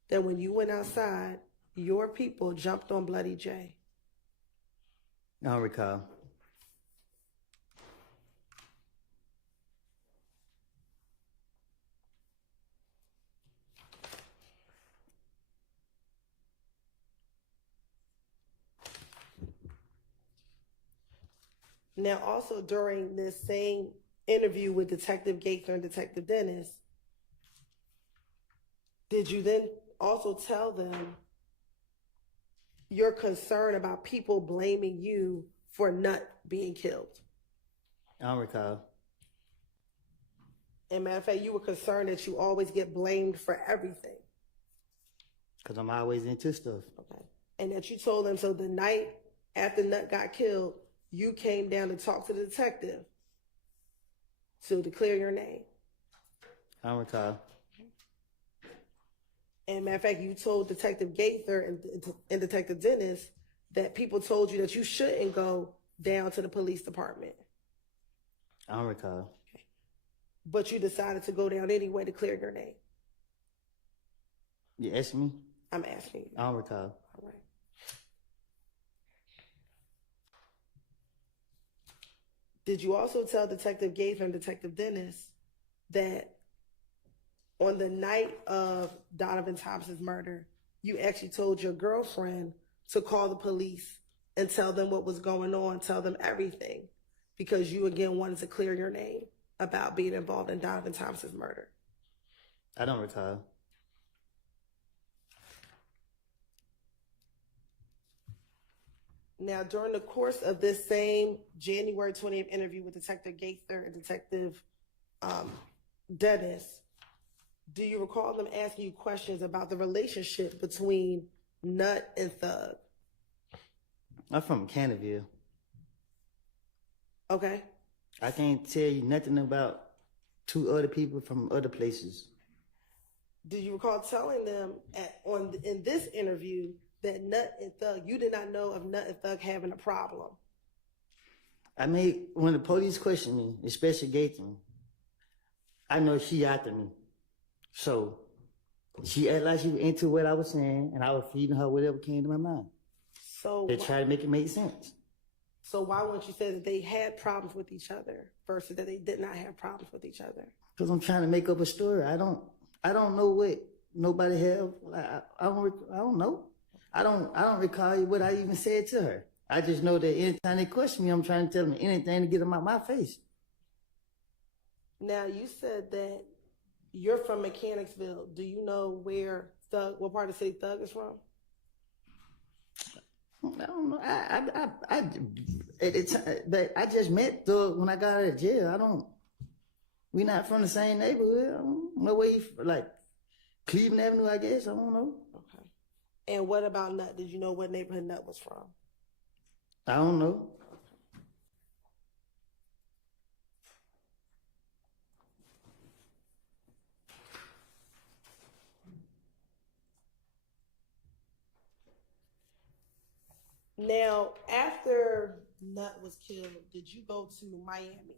that when you went outside, your people jumped on Bloody J? I don't recall. Now, also during this same interview with Detective Gaither and Detective Dennis, did you then also tell them your concern about people blaming you for Nut being killed? I don't recall. And matter of fact, you were concerned that you always get blamed for everything. Because I'm always into stuff. Okay. And that you told them, so the night after Nut got killed, you came down to talk to the detective to declare your name. I don't recall. And matter of fact, you told Detective Gaither and Detective Dennis that people told you that you shouldn't go down to the police department. I don't recall. Okay. But you decided to go down anyway to clear your name. You asked me? I'm asking you. I don't recall. All right. did you also tell Detective Gaither and Detective Dennis that on the night of Donovan Thompson's murder, you actually told your girlfriend to call the police and tell them what was going on, tell them everything, because you again wanted to clear your name about being involved in Donovan Thompson's murder? I don't recall. Now, during the course of this same January 20th interview with Detective Gaither and Detective Dennis, do you recall them asking you questions about the relationship between Nut and Thug? I'm from Canterville. Okay. I can't tell you nothing about two other people from other places. Do you recall telling them in this interview that Nut and Thug, you did not know of Nut and Thug having a problem? I mean, when the police questioned me, especially Gaither, I know she after me. So she acted like she was into what I was saying, and I was feeding her whatever came to my mind. So they tried to make it make sense. So why wouldn't you say that they had problems with each other versus that they did not have problems with each other? Because I'm trying to make up a story. I don't know what nobody have. I don't know. I don't recall what I even said to her. I just know that anytime they question me, I'm trying to tell them anything to get them out my face. Now, you said that you're from Mechanicsville. Do you know where Thug, what part of the city Thug is from? I don't know. But I just met Thug when I got out of jail. We not from the same neighborhood. I don't know where he, like, Cleveland Avenue, I guess. I don't know. Okay. And what about Nut? Did you know what neighborhood Nut was from? I don't know. Now, after Nut was killed, did you go to Miami?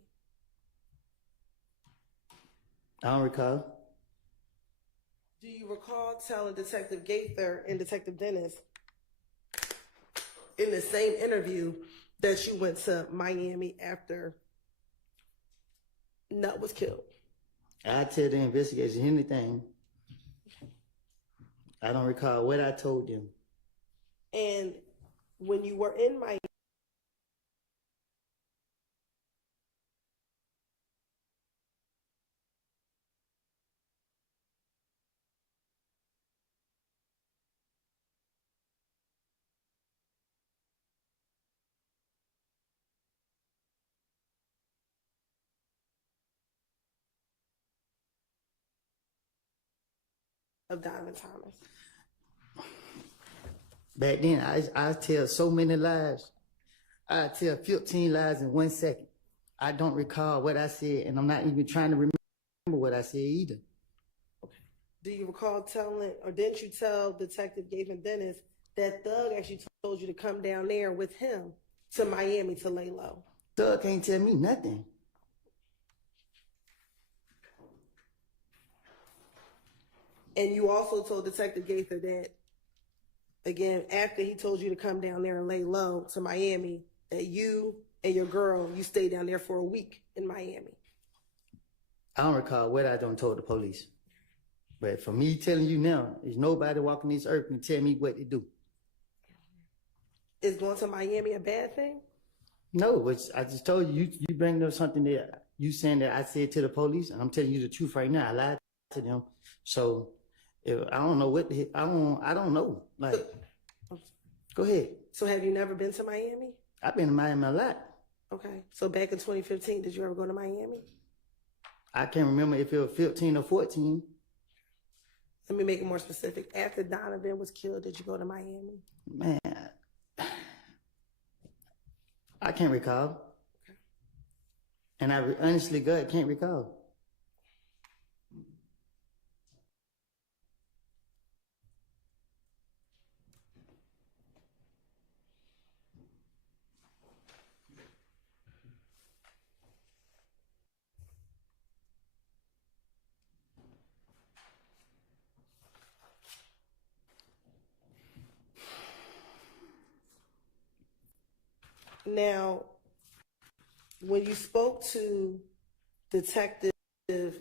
I don't recall. Do you recall telling Detective Gaither and Detective Dennis in the same interview that you went to Miami after Nut was killed? I tell the investigators anything. I don't recall what I told them. And when you were in Miami, of Donovan Thomas. Back then, I tell so many lies. I tell 15 lies in 1 second. I don't recall what I said, and I'm not even trying to remember what I said either. Do you recall telling, or didn't you tell Detective Gaither Dennis that Thug actually told you to come down there with him to Miami to lay low? Thug can't tell me nothing. And you also told Detective Gaither that, again, after he told you to come down there and lay low to Miami, that you and your girl, you stayed down there for a week in Miami. I don't recall what I done told the police. But for me telling you now, there's nobody walking this earth can tell me what to do. Is going to Miami a bad thing? No, which I just told you, you bring up something that you saying that I said to the police, and I'm telling you the truth right now. I lied to them. So I don't know what the, I don't know. Like, go ahead. So have you never been to Miami? I've been to Miami a lot. Okay. So back in 2015, did you ever go to Miami? I can't remember if it was 15 or 14. Let me make it more specific. After Donovan was killed, did you go to Miami? Man, I can't recall. Okay. And I honestly, God, can't recall. Now, When you spoke to Detective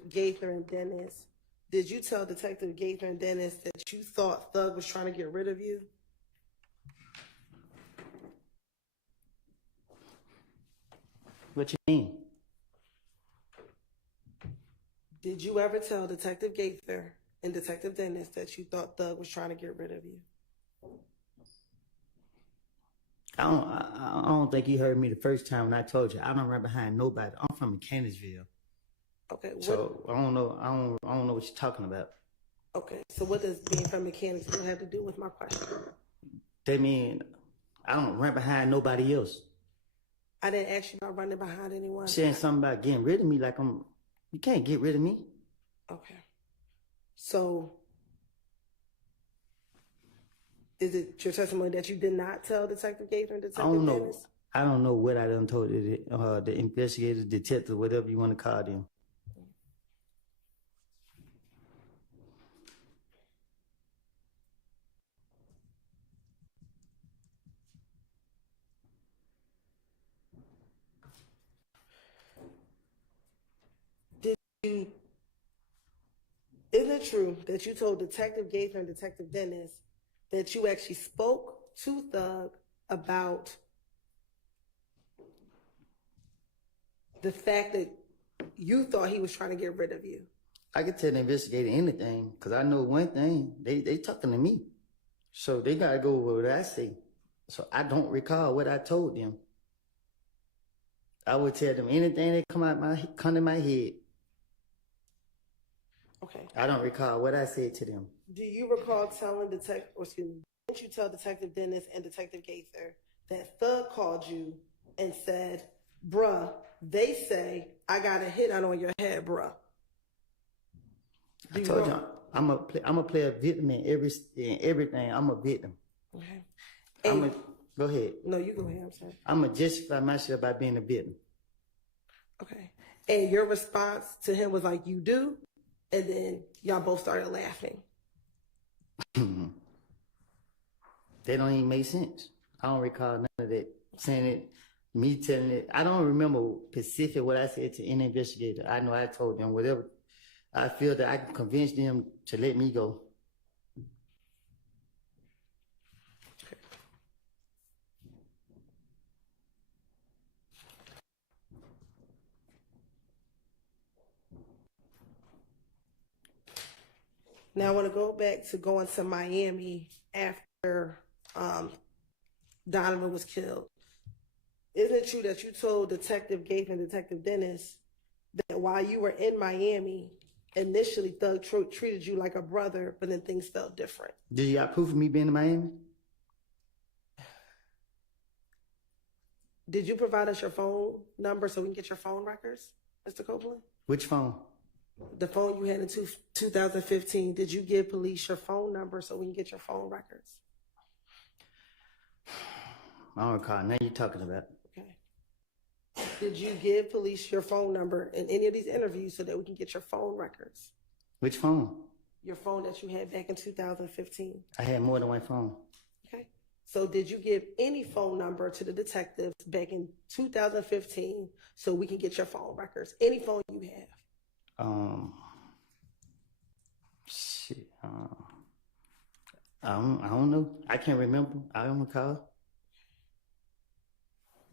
Gaither and Dennis, did you tell Detective Gaither and Dennis that you thought Thug was trying to get rid of you? What you mean? Did you ever tell Detective Gaither and Detective Dennis that you thought Thug was trying to get rid of you? I don't think you heard me the first time when I told you I don't run behind nobody. I'm from Mechanicsville. Okay. So I don't know. I don't know what you're talking about. Okay. So what does being from Mechanicsville have to do with my question? That mean I don't run behind nobody else. I didn't ask you about running behind anyone. Saying something about getting rid of me, like you can't get rid of me. Okay. So is it your testimony that you did not tell Detective Gaither and Detective Dennis? I don't know what I done told the investigators, detectives, whatever you want to call them. Isn't it true that you told Detective Gaither and Detective Dennis that you actually spoke to Thug about the fact that you thought he was trying to get rid of you? I could tell the investigator anything because I know one thing. They talking to me. So they got to go with what I say. So I don't recall what I told them. I would tell them anything that come to my head. Okay. I don't recall what I said to them. Do you recall telling didn't you tell Detective Dennis and Detective Gaither that Thug called you and said, bruh, they say I got a hit out on your head, bruh? I told you I'm a play a victim in everything. I'm a victim. Okay. Go ahead. No, you go ahead. I'm sorry. I'm gonna justify myself by being a victim. Okay. And your response to him was like, you do? And then y'all both started laughing. They don't even make sense. I don't recall none of that. Saying it, me telling it. I don't remember specific what I said to any investigator. I know I told them whatever. I feel that I can convince them to let me go. Now I want to go back to going to Miami after Donovan was killed. Isn't it true that you told Detective Gaither and Detective Dennis that while you were in Miami, initially Thug treated you like a brother, but then things felt different? Do you got proof of me being in Miami? Did you provide us your phone number so we can get your phone records, Mr. Copeland? Which phone? The phone you had in 2015. Did you give police your phone number so we can get your phone records? I don't recall. Now you're talking about. Okay. Did you give police your phone number in any of these interviews so that we can get your phone records? Which phone? Your phone that you had back in 2015. I had more than one phone. Okay. So did you give any phone number to the detectives back in 2015 so we can get your phone records? Any phone you have? Shit. I don't know. I can't remember. I don't recall.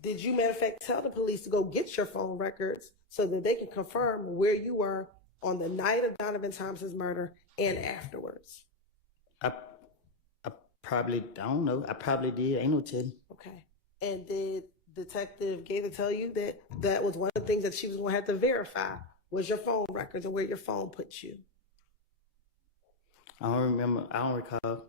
Did you, matter of fact, tell the police to go get your phone records so that they can confirm where you were on the night of Donovan Thompson's murder and afterwards? I don't know. I probably did. Ain't no telling. Okay. And did Detective Gaither tell you that that was one of the things that she was going to have to verify was your phone records and where your phone puts you? I don't remember. I don't recall.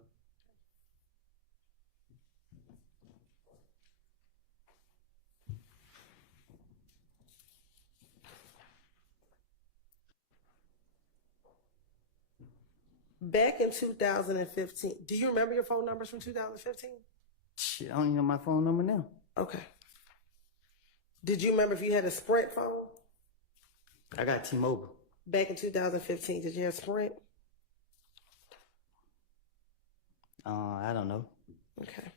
Back in 2015, do you remember your phone numbers from 2015? Shit, I don't even know my phone number now. Okay. Did you remember if you had a Sprint phone? I got T-Mobile. Back in 2015, did you have Sprint? I don't know. Okay.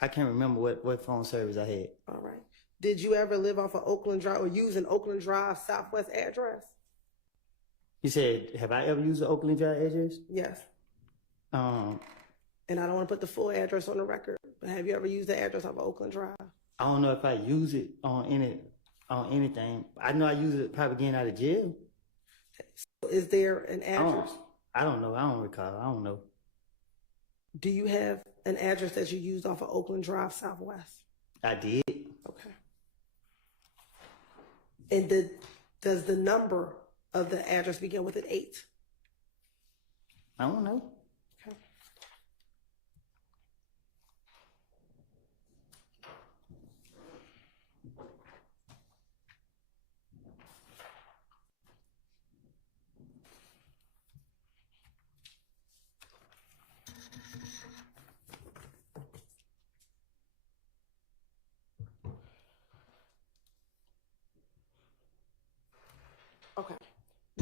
I can't remember what phone service I had. All right. did you ever live off of Oakland Drive or use an Oakland Drive Southwest address? You said, have I ever used the Oakland Drive address? Yes. Um, And I don't want to put the full address on the record, but have you ever used the address off of Oakland Drive? I don't know if I use it on anything. I know I use it probably getting out of jail. So is there an address? I don't know. I don't recall. I don't know. Do you have an address that you used off of Oakland Drive Southwest? I did. Okay. And does the number of the address begin with an 8? I don't know. Okay. Okay.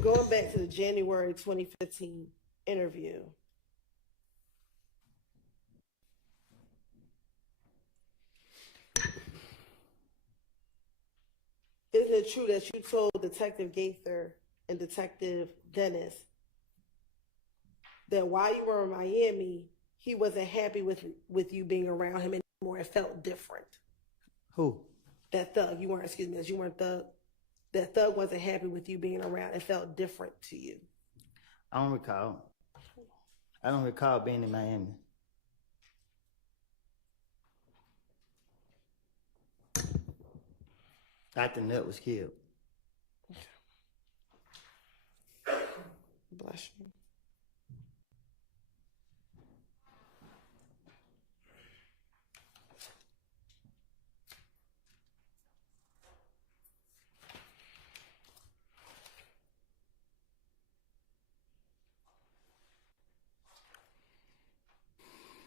Going back to the January 2015 interview. Isn't it true that you told Detective Gaither and Detective Dennis that while you were in Miami, he wasn't happy with you being around him anymore? It felt different. Who? That thug. You weren't thug. That thug wasn't happy with you being around. It felt different to you. I don't recall. I don't recall being in Miami. After Nut was killed. Bless you.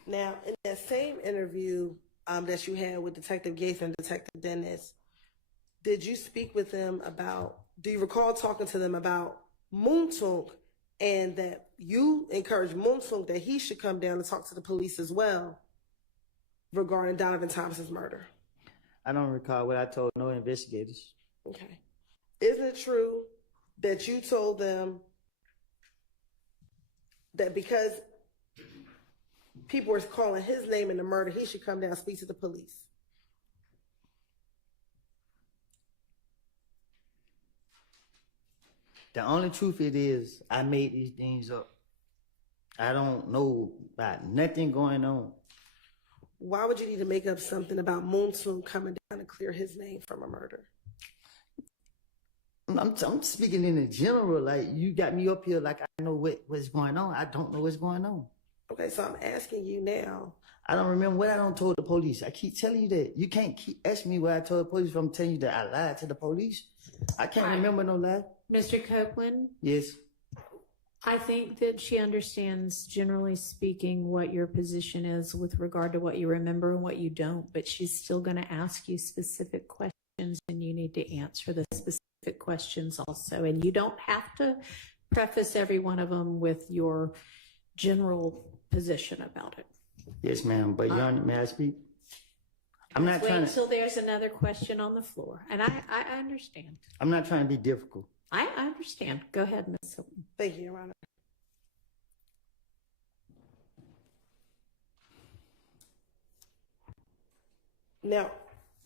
Now, in that same interview that you had with Detective Gaither and Detective Dennis, did you speak with them about, do you recall talking to them about Moontunk and that you encouraged Moontunk that he should come down and talk to the police as well regarding Donovan Thomas's murder? I don't recall what I told no investigators. Okay. Isn't it true that you told them that because people were calling his name in the murder, he should come down and speak to the police? The only truth it is, I made these things up. I don't know about nothing going on. Why would you need to make up something about Moonsoon coming down to clear his name from a murder? I'm speaking in a general, like you got me up here like I know what's going on. I don't know what's going on. Okay, so I'm asking you now. I don't remember what I don't told the police. I keep telling you that. You can't keep asking me what I told the police if I'm telling you that I lied to the police. I can't remember no lie. Mr. Copeland? Yes. I think that she understands, generally speaking, what your position is with regard to what you remember and what you don't, but she's still going to ask you specific questions and you need to answer the specific questions also. And you don't have to preface every one of them with your general position about it. Yes, ma'am. But Your Honor, may I speak? I'm not trying to. Wait till there's another question on the floor. And I understand. I'm not trying to be difficult. I understand. Go ahead, Ms. Hilton. Thank you, Your Honor. Now,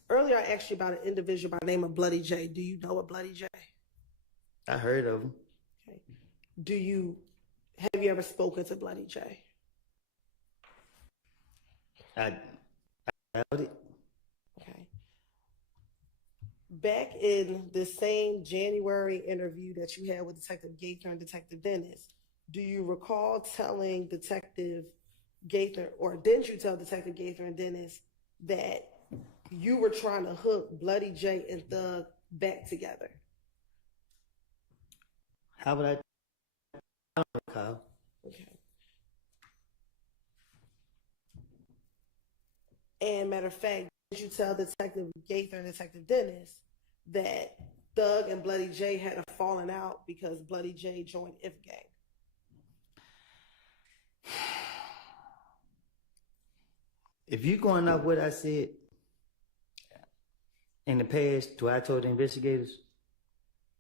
earlier I asked you about an individual by the name of Bloody J. Do you know a Bloody J? I heard of him. Okay. Have you ever spoken to Bloody J? I doubt it. Okay. Back in the same January interview that you had with Detective Gaither and Detective Dennis, do you recall telling Detective Gaither, or didn't you tell Detective Gaither and Dennis that you were trying to hook Bloody J and Thug back together? How would I don't recall. Okay. And matter of fact, did you tell Detective Gaither and Detective Dennis that Thug and Bloody J had a falling out because Bloody J joined If Gang? If you going off what I said in the past, do I told the investigators?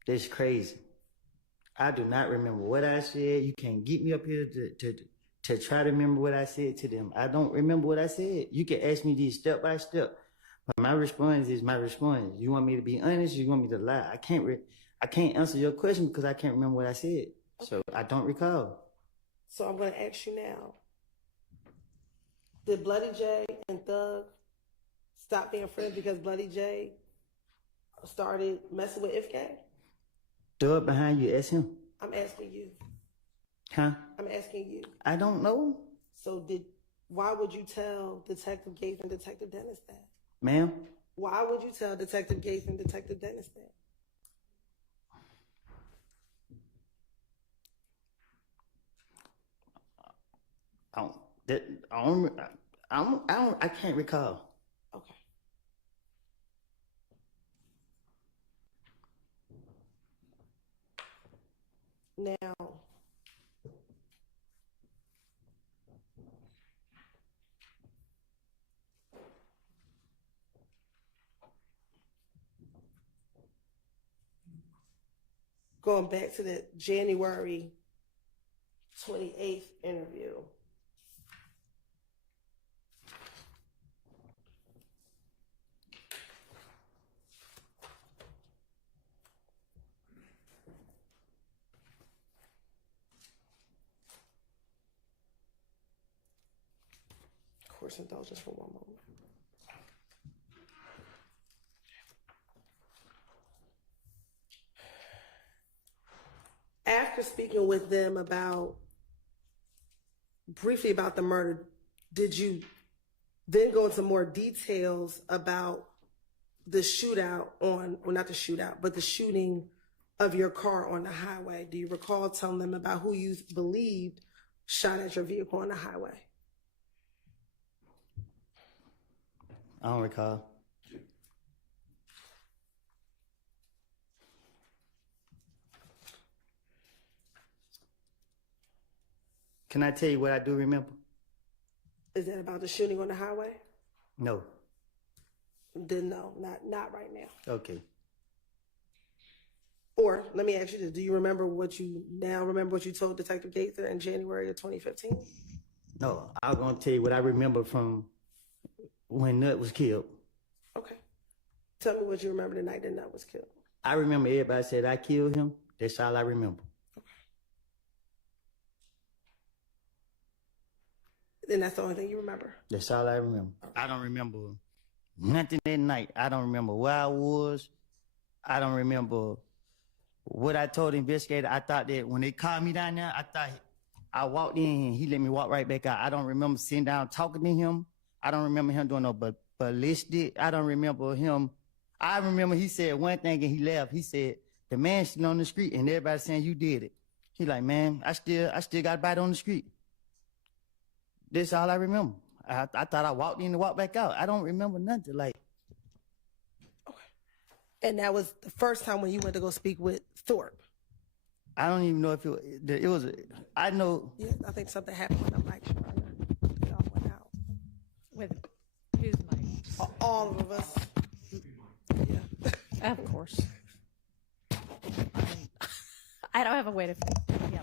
That's crazy. I do not remember what I said. You can't get me up here to try to remember what I said to them. I don't remember what I said. You can ask me these step by step, but my response is my response. You want me to be honest? You want me to lie? I can't answer your question because I can't remember what I said. So I don't recall. So I'm going to ask you now. Did Bloody J and Thug stop being friends because Bloody J started messing with Ifgay? Thug behind you, ask him. I'm asking you. Huh? I'm asking you. I don't know. So why would you tell Detective Gates and Detective Dennis that? Ma'am? Why would you tell Detective Gates and Detective Dennis that? I can't recall. Okay. Now, going back to the January 28th interview. Of course, indulgence for one moment. After speaking with them briefly about the murder, did you then go into more details about the shootout not the shootout, but the shooting of your car on the highway? Do you recall telling them about who you believed shot at your vehicle on the highway? I don't recall. Can I tell you what I do remember? Is that about the shooting on the highway? No. Then no, not right now. Okay. Or let me ask you this: do you remember what you told Detective Gaither in January of 2015? No, I was gonna tell you what I remember from when Nut was killed. Okay. Tell me what you remember the night that Nut was killed. I remember everybody said I killed him. That's all I remember. Then that's the only thing you remember. That's all I remember. I don't remember nothing that night. I don't remember where I was. I don't remember what I told the investigator. I thought that when they called me down there, I thought I walked in and he let me walk right back out. I don't remember sitting down talking to him. I don't remember him doing no ballistic. I don't remember him. I remember he said one thing and he left. He said, the man sitting on the street and everybody saying you did it. He like, man, I still got a bite on the street. That's all I remember. I thought I walked in and walked back out. I don't remember nothing. Like, okay. And that was the first time when you went to go speak with Thorpe. I don't even know if it was. I know. Yeah, I think something happened with the mic. They all went out. With whose mic? All of us. Yeah. Of course. I don't have a way to. Yeah.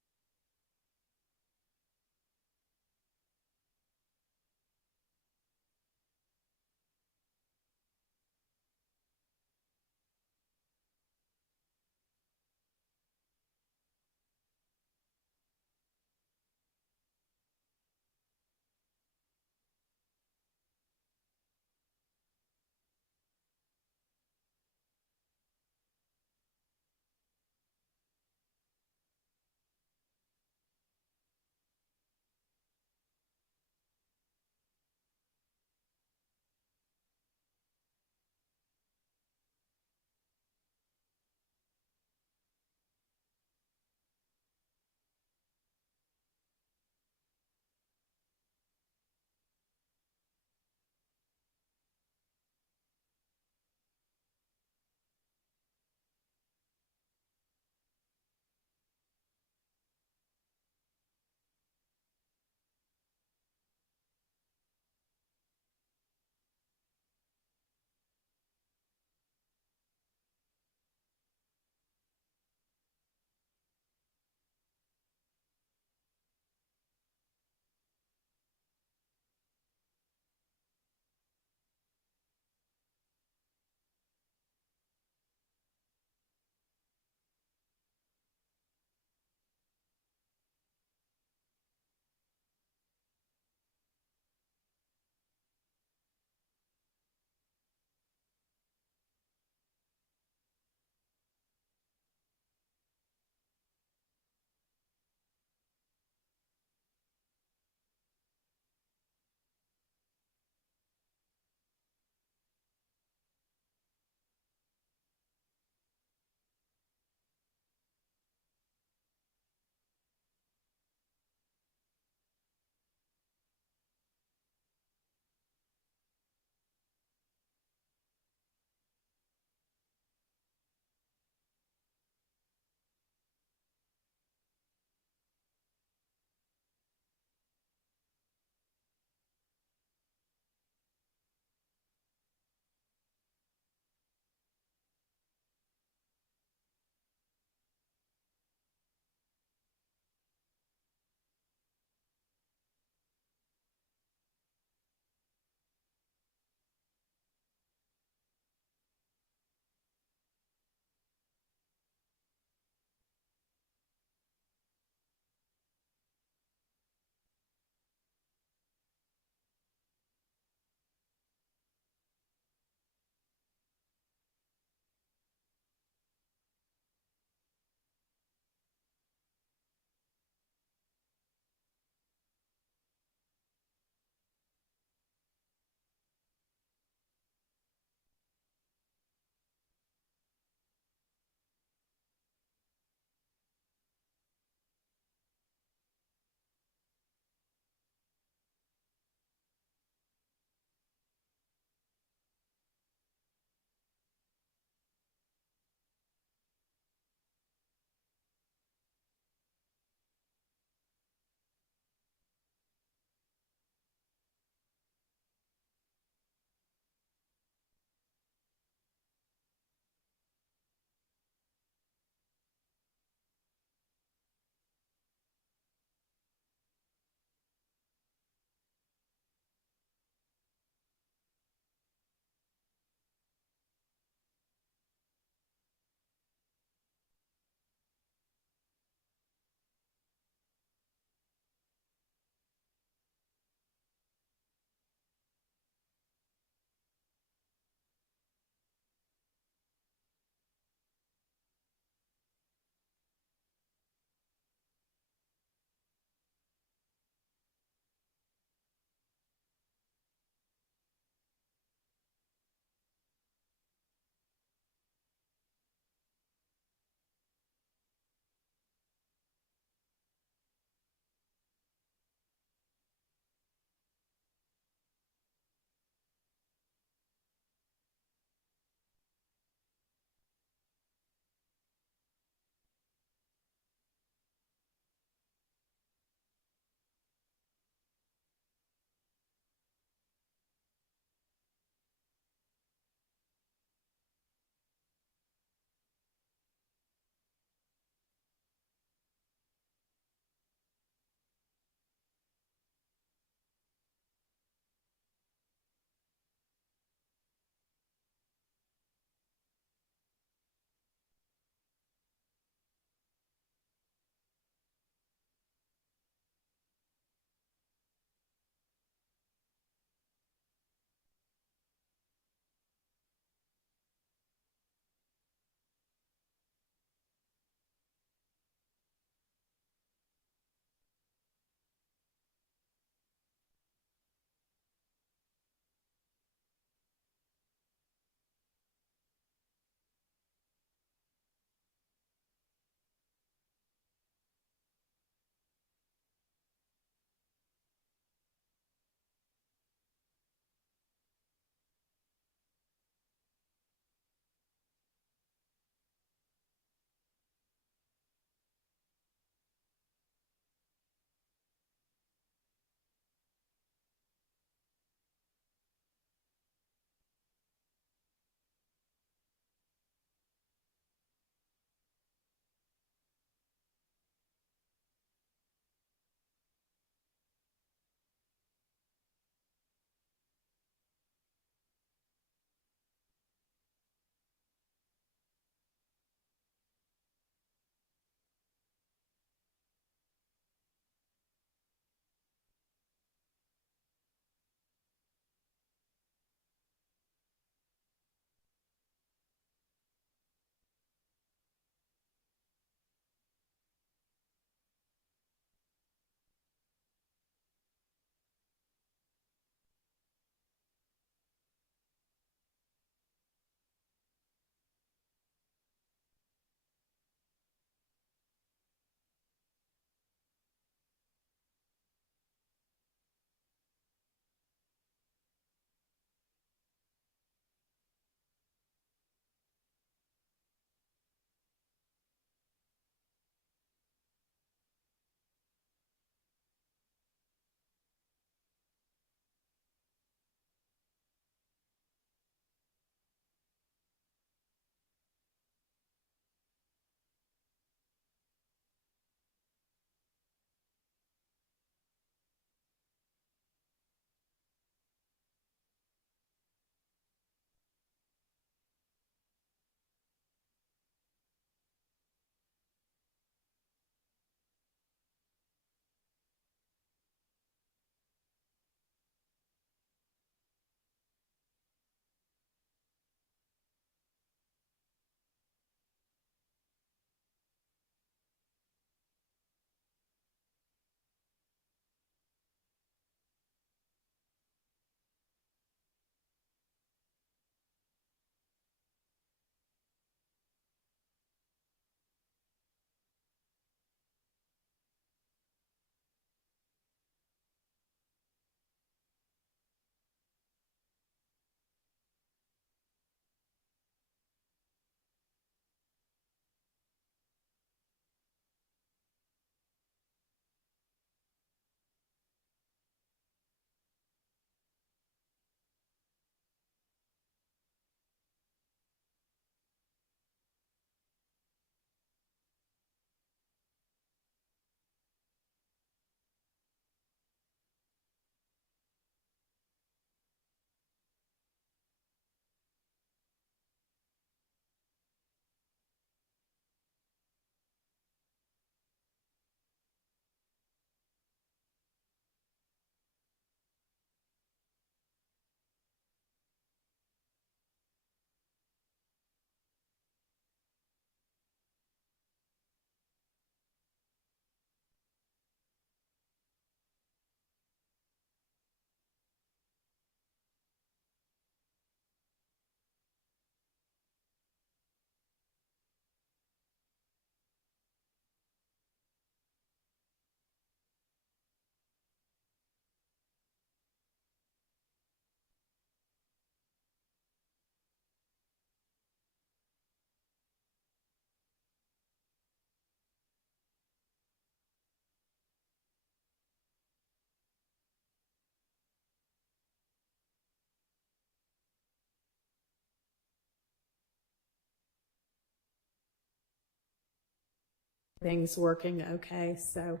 everything's working okay. So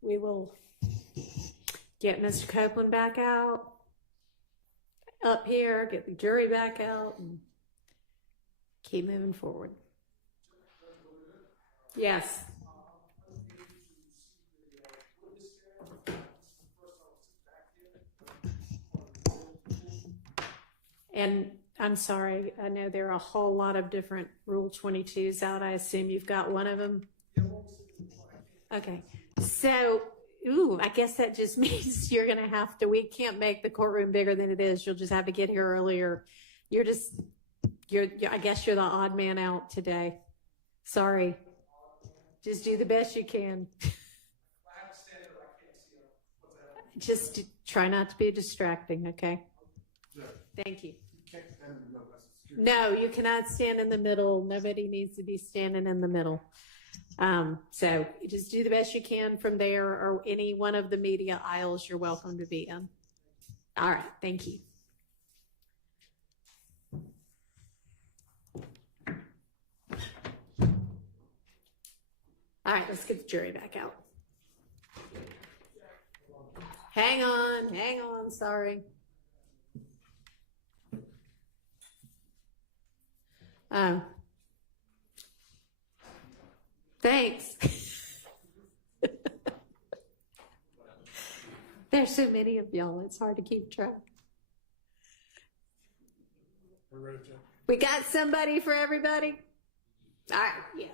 we will get Mr. Copeland back out up here, get the jury back out, and keep moving forward. Yes. And I'm sorry, I know there are a whole lot of different Rule 22s out. I assume you've got one of them? Okay. So, I guess that just means you're going to have to, we can't make the courtroom bigger than it is. You'll just have to get here earlier. You're I guess you're the odd man out today. Sorry. Just do the best you can. Just try not to be distracting, okay? Thank you. No, you cannot stand in the middle. Nobody needs to be standing in the middle. So just do the best you can from there, or any one of the media aisles you're welcome to be in. All right, thank you. All right, let's get the jury back out. Hang on, sorry. Thanks. There's so many of y'all, it's hard to keep track. We got somebody for everybody? All right, yes.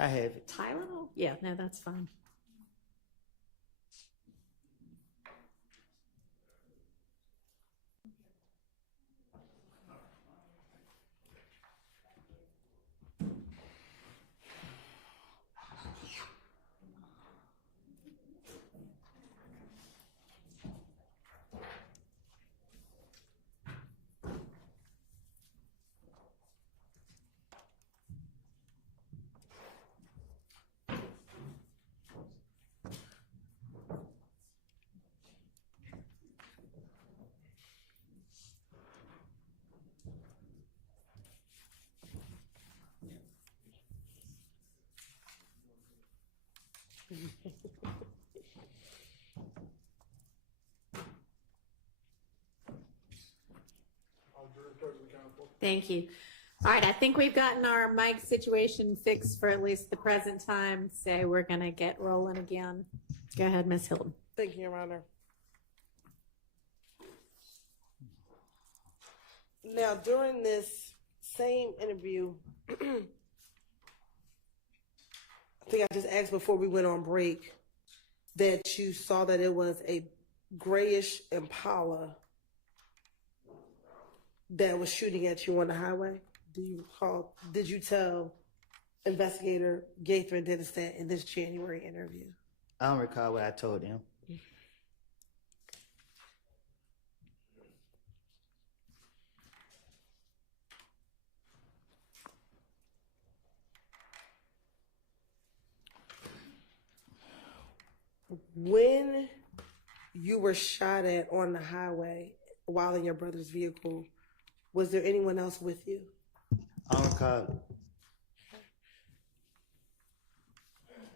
I have it. Tylenol? Yeah, no, that's fine. Thank you. All right, I think we've gotten our mic situation fixed for at least the present time, so we're going to get rolling again. Go ahead, Ms. Hilton. Thank you, Your Honor. Now, during this same interview, I think I just asked before we went on break that you saw that it was a grayish Impala that was shooting at you on the highway. Do you recall? Did you tell investigator Gaither and Dennis that in this January interview? I don't recall what I told them. When you were shot at on the highway while in your brother's vehicle, was there anyone else with you? I don't recall.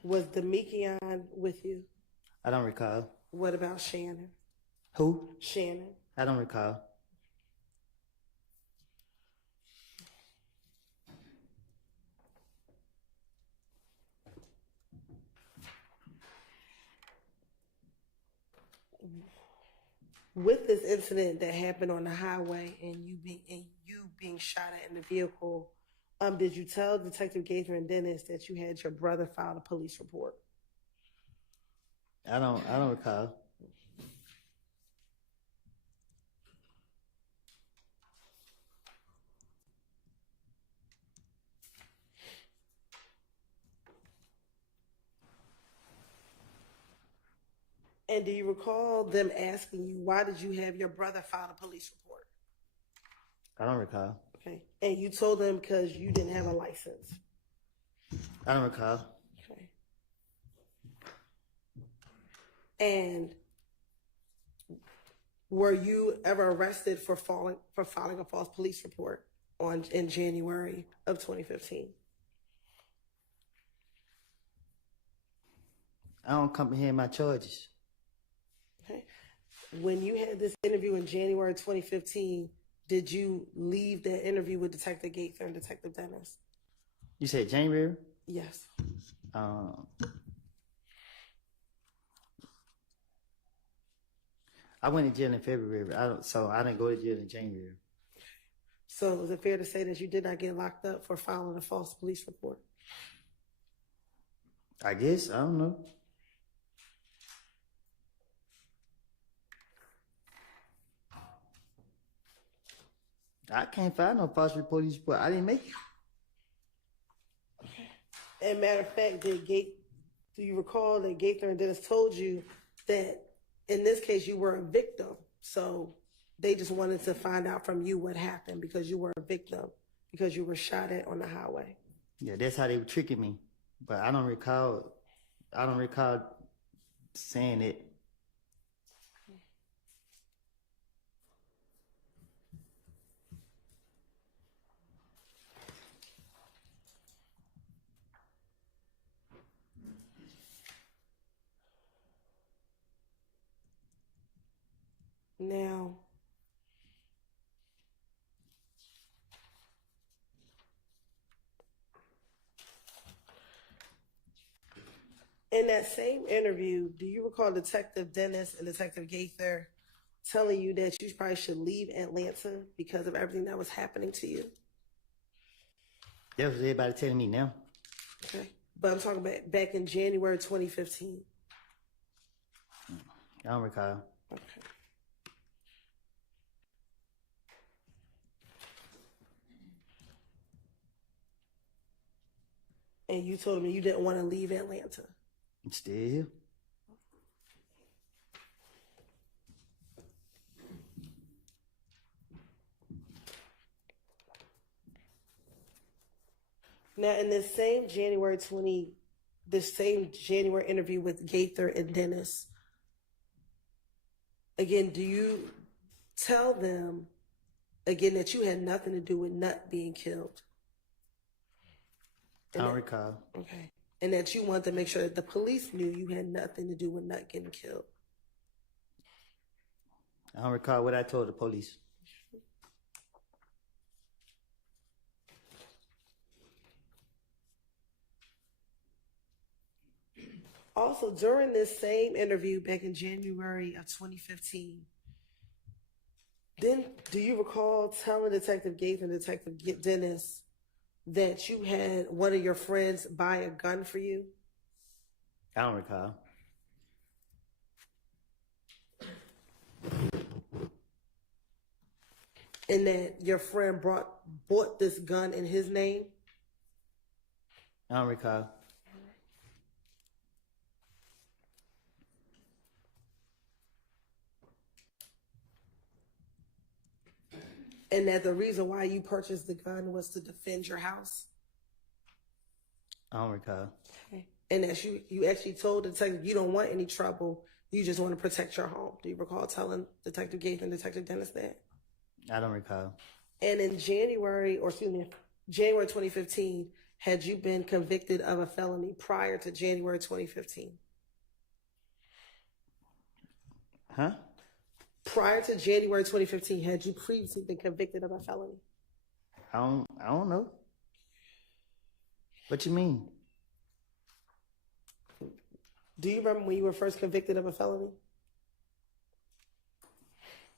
Was Demekion with you? I don't recall. What about Shannon? Who? Shannon. I don't recall. With this incident that happened on the highway and you being shot at in the vehicle, did you tell Detective Gaither and Dennis that you had your brother file a police report? I don't recall. And do you recall them asking you, why did you have your brother file a police report? I don't recall. Okay. And you told them because you didn't have a license. I don't recall. Okay. And were you ever arrested for filing a false police report in January of 2015? I don't comprehend my charges. Okay. When you had this interview in January 2015, did you leave that interview with Detective Gaither and Detective Dennis? You said January? Yes. I went to jail in February, so I didn't go to jail in January. So is it fair to say that you did not get locked up for filing a false police report? I guess, I don't know. I can't find no false police report. I didn't make it. And matter of fact, do you recall that Gaither and Dennis told you that in this case you were a victim? So they just wanted to find out from you what happened because you were a victim, because you were shot at on the highway. Yeah, that's how they were tricking me. But I don't recall saying it. Now, in that same interview, do you recall Detective Dennis and Detective Gaither telling you that you probably should leave Atlanta because of everything that was happening to you? That was everybody telling me now. Okay. But I'm talking about back in January 2015. I don't recall. Okay. And you told me you didn't want to leave Atlanta. I'm still here. Now, in this same January interview with Gaither and Dennis, again, do you tell them again that you had nothing to do with Nut being killed? I don't recall. Okay. And that you wanted to make sure that the police knew you had nothing to do with Nut getting killed? I don't recall what I told the police. Also, during this same interview back in January of 2015, then do you recall telling Detective Gaither and Detective Dennis that you had one of your friends buy a gun for you? I don't recall. And that your friend bought this gun in his name? I don't recall. And that the reason why you purchased the gun was to defend your house? I don't recall. Okay. And that you actually told the detective you don't want any trouble, you just want to protect your home. Do you recall telling Detective Gaither and Detective Dennis that? I don't recall. And in January 2015, had you been convicted of a felony prior to January 2015? Huh? Prior to January 2015, had you previously been convicted of a felony? I don't know. What you mean? Do you remember when you were first convicted of a felony?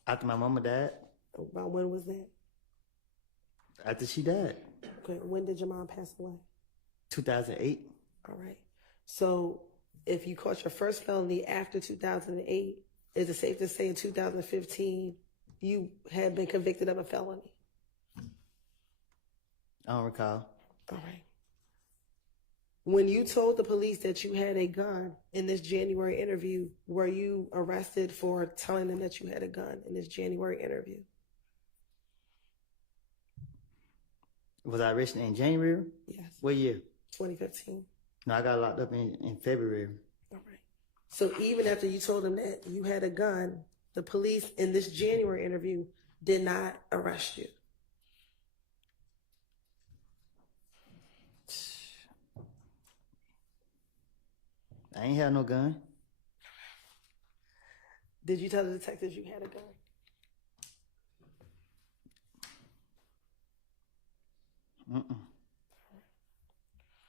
After my mama died. About when was that? After she died. Okay, when did your mom pass away? 2008. All right. So if you caught your first felony after 2008, is it safe to say in 2015 you had been convicted of a felony? I don't recall. All right. When you told the police that you had a gun in this January interview, were you arrested for telling them that you had a gun in this January interview? Was I arrested in January? Yes. What year? 2015. No, I got locked up in February. All right. So even after you told them that you had a gun, the police in this January interview did not arrest you. I ain't had no gun. Did you tell the detectives you had a gun?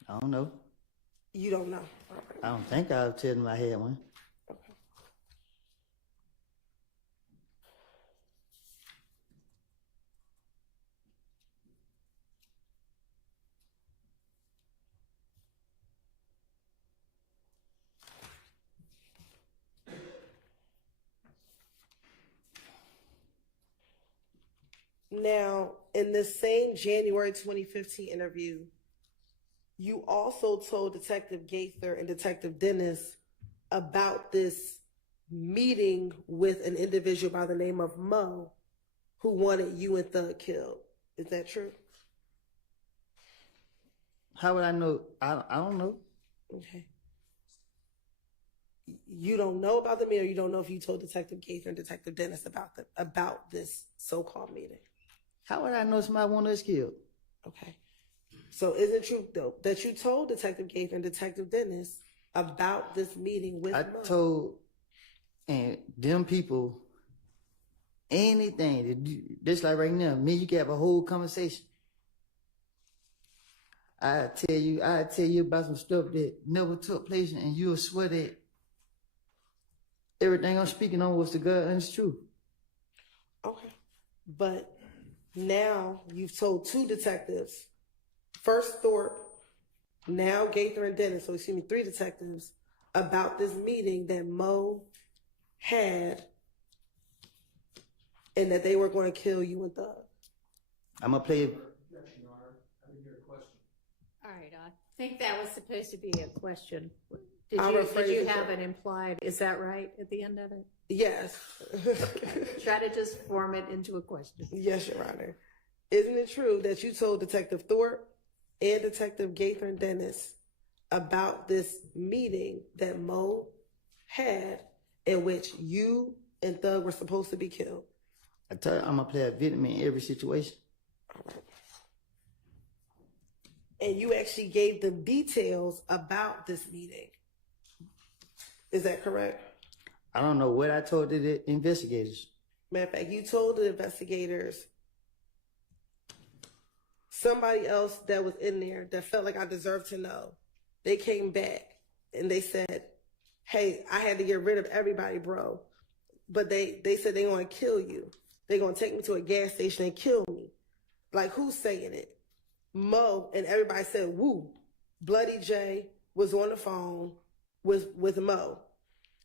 I don't know. You don't know. I don't think I'll tell them I had one. Now, in the same January 2015 interview, you also told Detective Gaither and Detective Dennis about this meeting with an individual by the name of Mo who wanted you and Thug killed. Is that true? How would I know? I don't know. Okay. You don't know about the meeting, or you don't know if you told Detective Gaither and Detective Dennis about this so-called meeting? How would I know somebody wanted us killed? Okay. So is it true, though, that you told Detective Gaither and Detective Dennis about this meeting with I Mo? told them people anything. Just like right now, me, you can have a whole conversation. I tell you about some stuff that never took place, and you'll swear that everything I'm speaking on was the God and it's true. Okay. But now you've told two detectives, first Thorpe, now Gaither and Dennis, so excuse me, three detectives, about this meeting that Mo had and that they were going to kill you and Thug. I'm going to play it. Objection, Your Honor. I didn't hear a question. All right, I think that was supposed to be a question. Did I'll you rephrase have it. it implied? Is that right at the end of it? Yes. Try to just form it into a question. Yes, Your Honor. Isn't it true that you told Detective Thorpe and Detective Gaither and Dennis about this meeting that Mo had in which you and Thug were supposed to be killed? I tell you, I'm going to play a victim in every situation. And you actually gave them details about this meeting. Is that correct? I don't know what I told the investigators. Matter of fact, you told the investigators somebody else that was in there that felt like I deserved to know. They came back and they said, hey, I had to get rid of everybody, bro. But they said they're going to kill you. They're going to take me to a gas station and kill me. Like, who's saying it? Mo, and everybody said, woo. Bloody J was on the phone with Mo,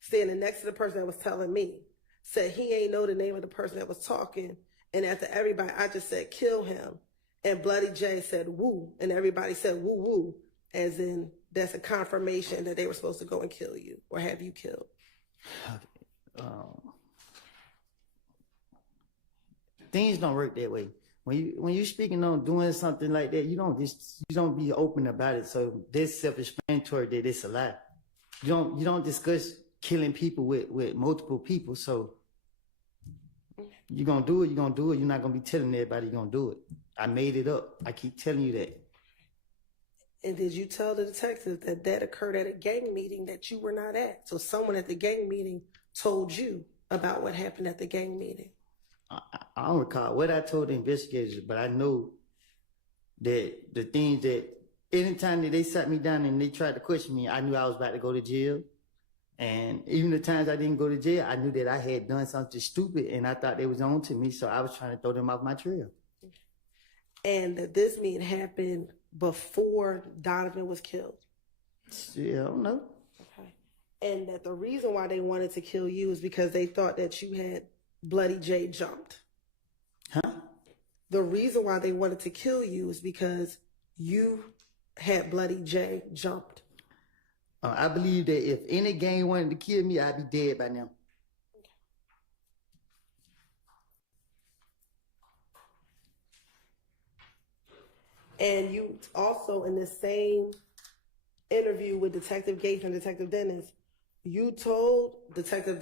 standing next to the person that was telling me. Said he ain't know the name of the person that was talking. And after everybody, I just said, kill him. And Bloody J said, woo. And everybody said, woo, woo. As in, that's a confirmation that they were supposed to go and kill you or have you killed. Things don't work that way. When you speaking on doing something like that, you don't be open about it. So this self-explanatory that it's a lie. You don't discuss killing people with multiple people. So you're gonna do it. You're not gonna be telling everybody you're gonna do it. I made it up. I keep telling you that. And did you tell the detective that occurred at a gang meeting that you were not at? So someone at the gang meeting told you about what happened at the gang meeting. I don't recall what I told the investigators, but I know that the things that anytime that they sat me down and they tried to question me, I knew I was about to go to jail. And even the times I didn't go to jail, I knew that I had done something stupid and I thought they was on to me. So I was trying to throw them off my trail. And that this meeting happened before Donovan was killed. Yeah, I don't know. Okay. And that the reason why they wanted to kill you is because they thought that you had Bloody J jumped. Huh? The reason why they wanted to kill you is because you had Bloody J jumped. I believe that if any gang wanted to kill me, I'd be dead by now. And you also, in the same interview with Detective Gates and Detective Dennis, you told Detective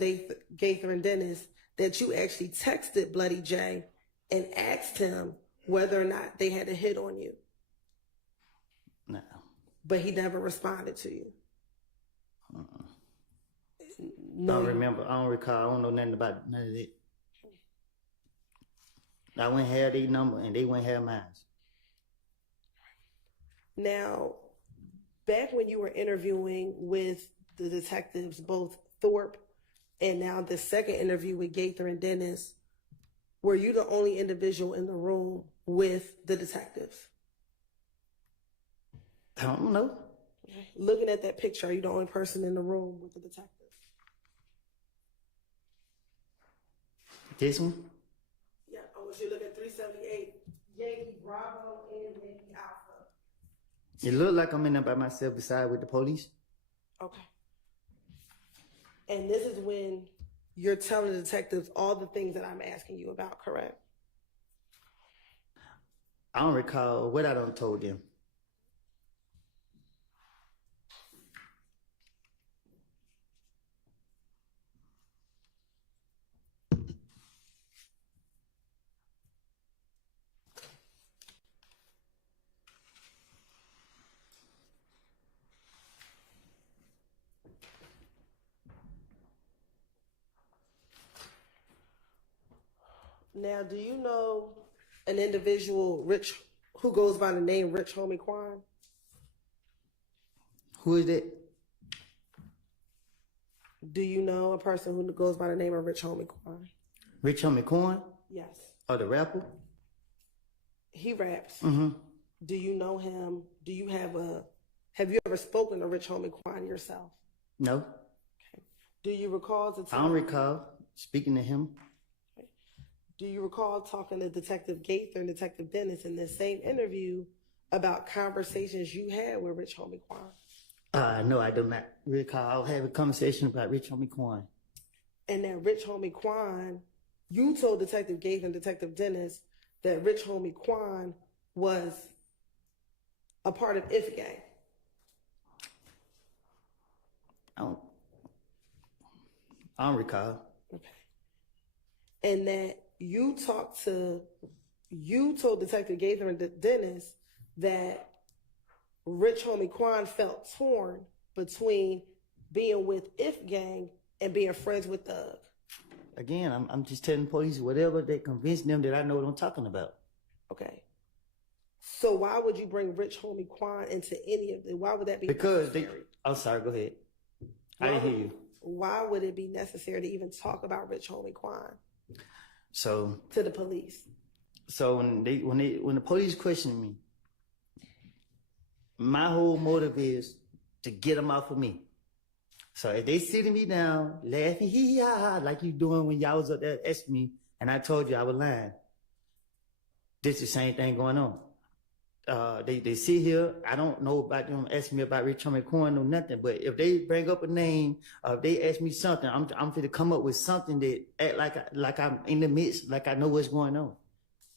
Gaither and Dennis that you actually texted Bloody J and asked him whether or not they had a hit on you. No. But he never responded to you. I don't remember. I don't recall. I don't know nothing about none of that. I wouldn't have their number and they wouldn't have mine. Now, back when you were interviewing with the detectives, both Thorpe and now the second interview with Gaither and Dennis, were you the only individual in the room with the detectives? I don't know. Looking at that picture, are you the only person in the room with the detectives? This one? Yeah, I want you to look at 378, Yankee Bravo and Yankee Alpha. It looked like I'm in there by myself beside with the police. Okay. And this is when you're telling the detectives all the things that I'm asking you about, correct? I don't recall what I done told them. Now, do you know an individual who goes by the name Rich Homie Quan? Who is that? Do you know a person who goes by the name of Rich Homie Quan? Rich Homie Quan? Yes. Oh, the rapper? He raps. Mm-hmm. Do you know him? Have you ever spoken to Rich Homie Quan yourself? No. Okay. Do you recall the time? I don't recall speaking to him. Do you recall talking to Detective Gaither and Detective Dennis in this same interview about conversations you had with Rich Homie Quan? No, I do not recall having a conversation about Rich Homie Quan. And that Rich Homie Quan, you told Detective Gaither and Detective Dennis that Rich Homie Quan was a part of If Gang. I don't recall. Okay. And that you told Detective Gaither and Dennis that Rich Homie Quan felt torn between being with If Gang and being friends with Thug. Again, I'm just telling police whatever that convinced them that I know what I'm talking about. Okay. So why would you bring Rich Homie Quan into any of it? Why would that be because necessary? I'm sorry, go ahead. I didn't hear you. Why would it be necessary to even talk about Rich Homie Quan? So to the police. So when the police question me, my whole motive is to get them off of me. So if they sitting me down, laughing, hee ha ha, like you doing when y'all was up there asking me, and I told you I was lying. This the same thing going on. They sit here. I don't know about them asking me about Rich Homie Quan or nothing. But if they bring up a name, if they ask me something, I'm going to come up with something that act like I'm in the midst, like I know what's going on.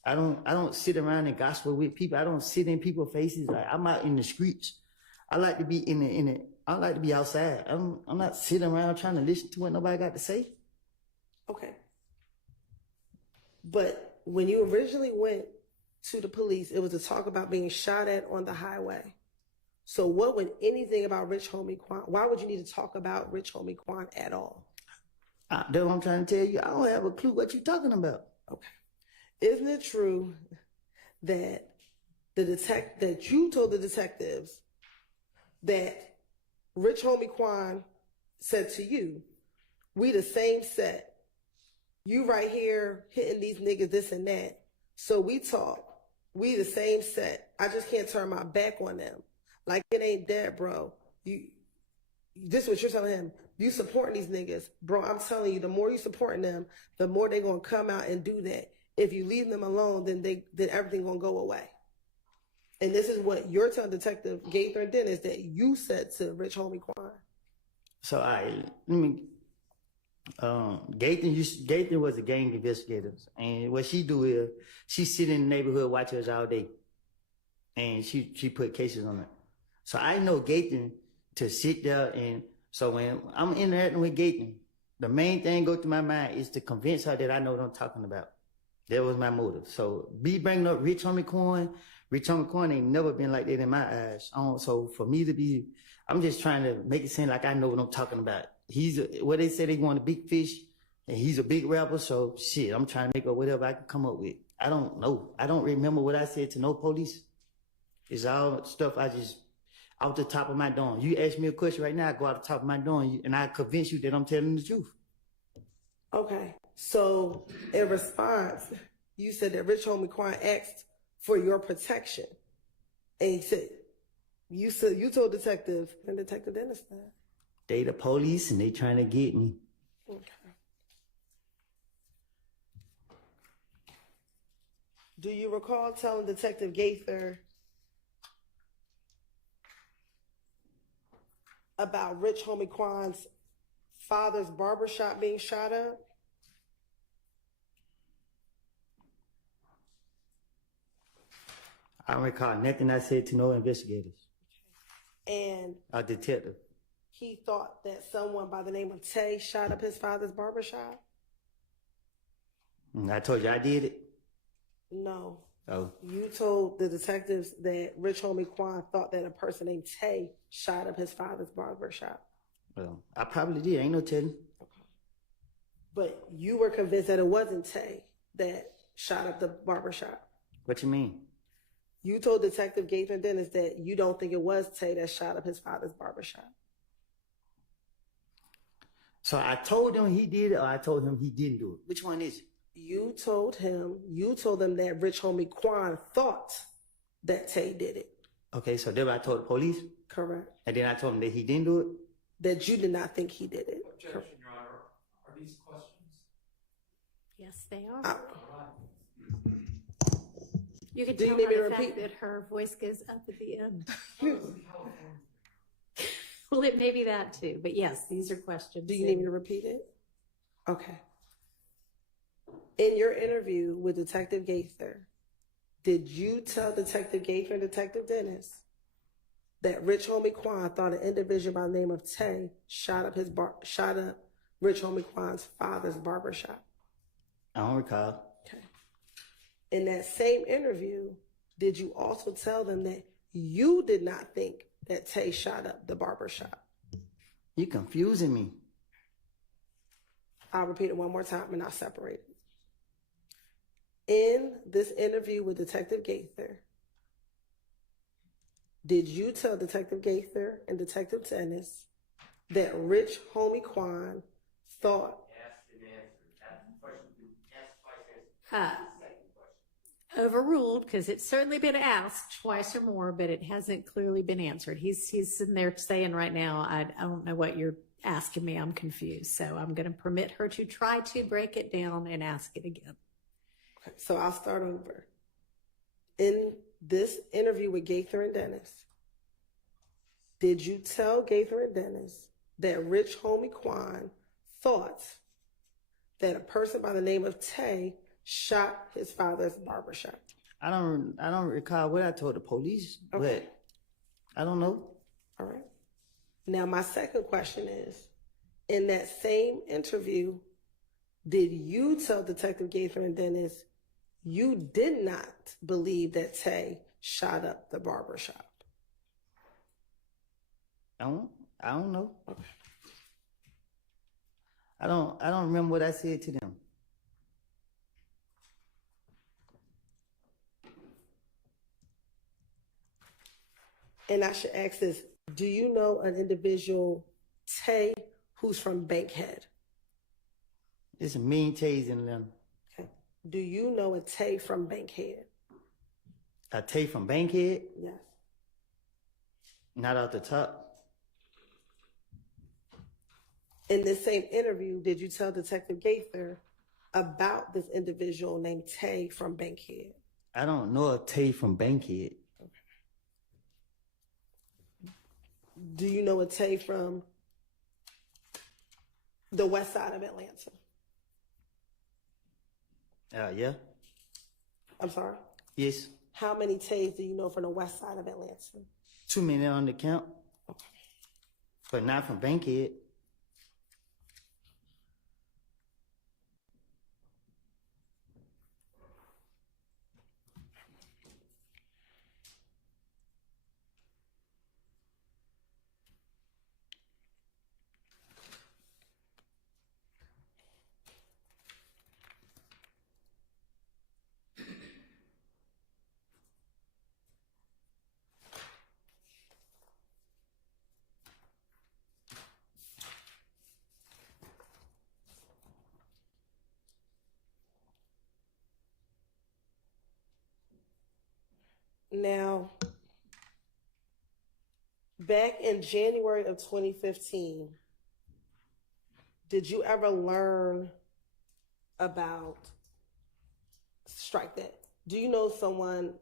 I don't sit around and gospel with people. I don't sit in people's faces. Like, I'm out in the streets. I like to be I like to be outside. I'm not sitting around trying to listen to what nobody got to say. Okay. But when you originally went to the police, it was to talk about being shot at on the highway. So what would anything about Rich Homie Quan, why would you need to talk about Rich Homie Quan at all? That's what I'm trying to tell you. I don't have a clue what you're talking about. Okay. Isn't it true that that you told the detectives that Rich Homie Quan said to you, we the same set. You right here hitting these niggas this and that. So we talk. We the same set. I just can't turn my back on them. Like it ain't that, bro. This is what you're telling him. You supporting these niggas. Bro, I'm telling you, the more you supporting them, the more they gonna come out and do that. If you leave them alone, then everything gonna go away. And this is what you're telling Detective Gaither and Dennis that you said to Rich Homie Quan. So Gaither was a gang investigator, and what she do is she sit in the neighborhood, watch us all day, and she put cases on it. So I know Gaither to sit there and So when I'm interacting with Gaten, the main thing go through my mind is to convince her that I know what I'm talking about. That was my motive. So be bringing up Rich Homie Coin ain't never been like that in my eyes. So for me to be, I'm just trying to make it seem like I know what I'm talking about. What they say they want a big fish, and he's a big rapper. So shit, I'm trying to make up whatever I can come up with. I don't know. I don't remember what I said to no police. It's all stuff I just out the top of my dome. You ask me a question right now, I go out the top of my dome, and I convince you that I'm telling the truth. Okay. So in response, you said that Rich Homie Quan asked for your protection. And he said, you told Detective and Detective Dennis that. They the police and they trying to get me. Okay. Do you recall telling Detective Gaither about Rich Homie Quan's father's barbershop being shot up? I don't recall nothing I said to no investigators. And A detective. he thought that someone by the name of Tay shot up his father's barbershop? And I told you I did it. No. Oh. You told the detectives that Rich Homie Quan thought that a person named Tay shot up his father's barbershop. Well, I probably did. Ain't no telling. But you were convinced that it wasn't Tay that shot up the barbershop. What you mean? You told Detective Gaither Dennis that you don't think it was Tay that shot up his father's barbershop. So I told him he did it, or I told him he didn't do it. Which one is it? You told them that Rich Homie Quan thought that Tay did it. Okay, so then I told the police? Correct. And then I told him that he didn't do it? That you did not think he did it. Objection, Your Honor. Are these questions? Yes, they are. You can Do you tell need by me to the repeat? fact that her voice goes up at the end. Well, it may be that too, but yes, these are questions. Do you need me to repeat it? Okay. In your interview with Detective Gaither, did you tell Detective Gaither and Detective Dennis that Rich Homie Quan thought an individual by the name of Tay shot up Rich Homie Quan's father's barbershop? I don't recall. Okay. In that same interview, did you also tell them that you did not think that Tay shot up the barbershop? You confusing me. I'll repeat it one more time and I'll separate it. In this interview with Detective Gaither, did you tell Detective Gaither and Detective Dennis that Rich Homie Quan thought overruled, because it's certainly been asked twice or more, but it hasn't clearly been answered. He's sitting there saying right now, I don't know what you're asking me. I'm confused. So I'm going to permit her to try to break it down and ask it again. Okay, so I'll start over. In this interview with Gaither and Dennis, did you tell Gaither and Dennis that Rich Homie Quan thought that a person by the name of Tay shot his father's barbershop? I don't recall what I told the police, but I don't know. All right. Now my second question is, in that same interview, did you tell Detective Gaither and Dennis you did not believe that Tay shot up the barbershop? I don't know. Okay. I don't remember what I said to them. And I should ask this, do you know an individual, Tay, who's from Bankhead? There's a million Tays in them. Okay. Do you know a Tay from Bankhead? A Tay from Bankhead? Yes. Not off the top. In this same interview, did you tell Detective Gaither about this individual named Tay from Bankhead? I don't know a Tay from Bankhead. Do you know a Tay from the west side of Atlanta? Yeah. I'm sorry? Yes. How many Tays do you know from the west side of Atlanta? Too many on the count. but not from Bankhead. Now, back in January of 2015, did you ever learn about, strike that, do you know someone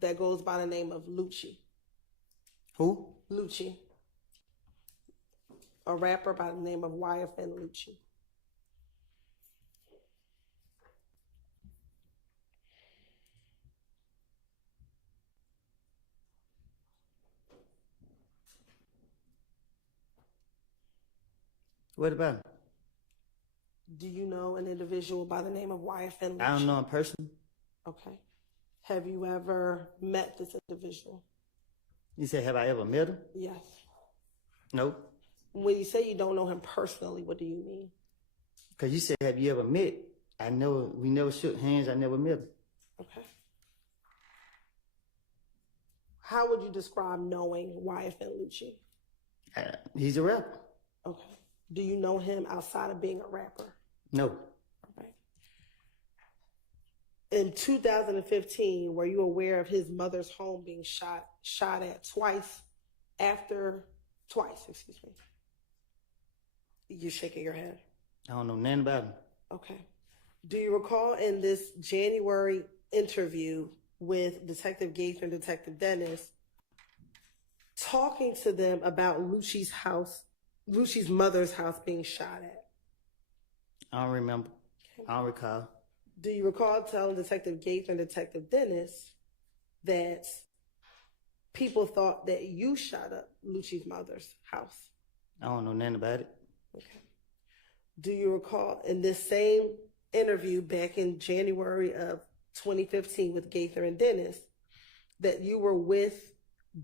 that goes by the name of Lucci? Who? Lucci. A rapper by the name of YFN Lucci. What about him? Do you know an individual by the name of YFN Lucci? I don't know in person. Okay. Have you ever met this individual? You said, have I ever met him? Yes. No. When you say you don't know him personally, what do you mean? Because you said, have you ever met? I know we never shook hands. I never met him. Okay. How would you describe knowing YFN Lucci? He's a rapper. Okay. Do you know him outside of being a rapper? No. Okay. In 2015, were you aware of his mother's home being shot at twice? Excuse me. You're shaking your head. I don't know nothing about him. Okay. Do you recall in this January interview with Detective Gaither and Detective Dennis talking to them about Lucci's mother's house being shot at? I don't remember. I don't recall. Do you recall telling Detective Gaither and Detective Dennis that people thought that you shot up Lucci's mother's house? I don't know nothing about it. Okay. Do you recall in this same interview back in January of 2015 with Gaither and Dennis that you were with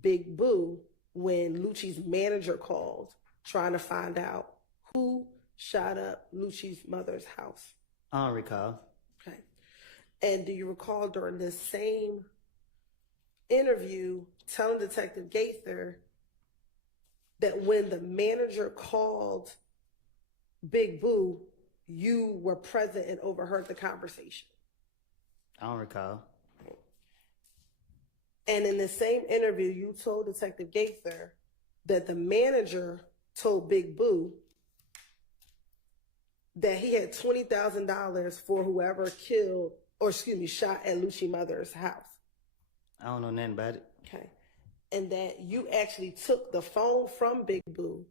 Big Boo when Lucci's manager called trying to find out who shot up Lucci's mother's house? I don't recall. Okay. And do you recall during this same interview telling Detective Gaither that when the manager called Big Boo, you were present and overheard the conversation? I don't recall. And in the same interview, you told Detective Gaither that the manager told Big Boo that he had $20,000 for whoever shot at Lucci's mother's house. I don't know nothing about it. Okay. And that you actually took the phone from Big Boo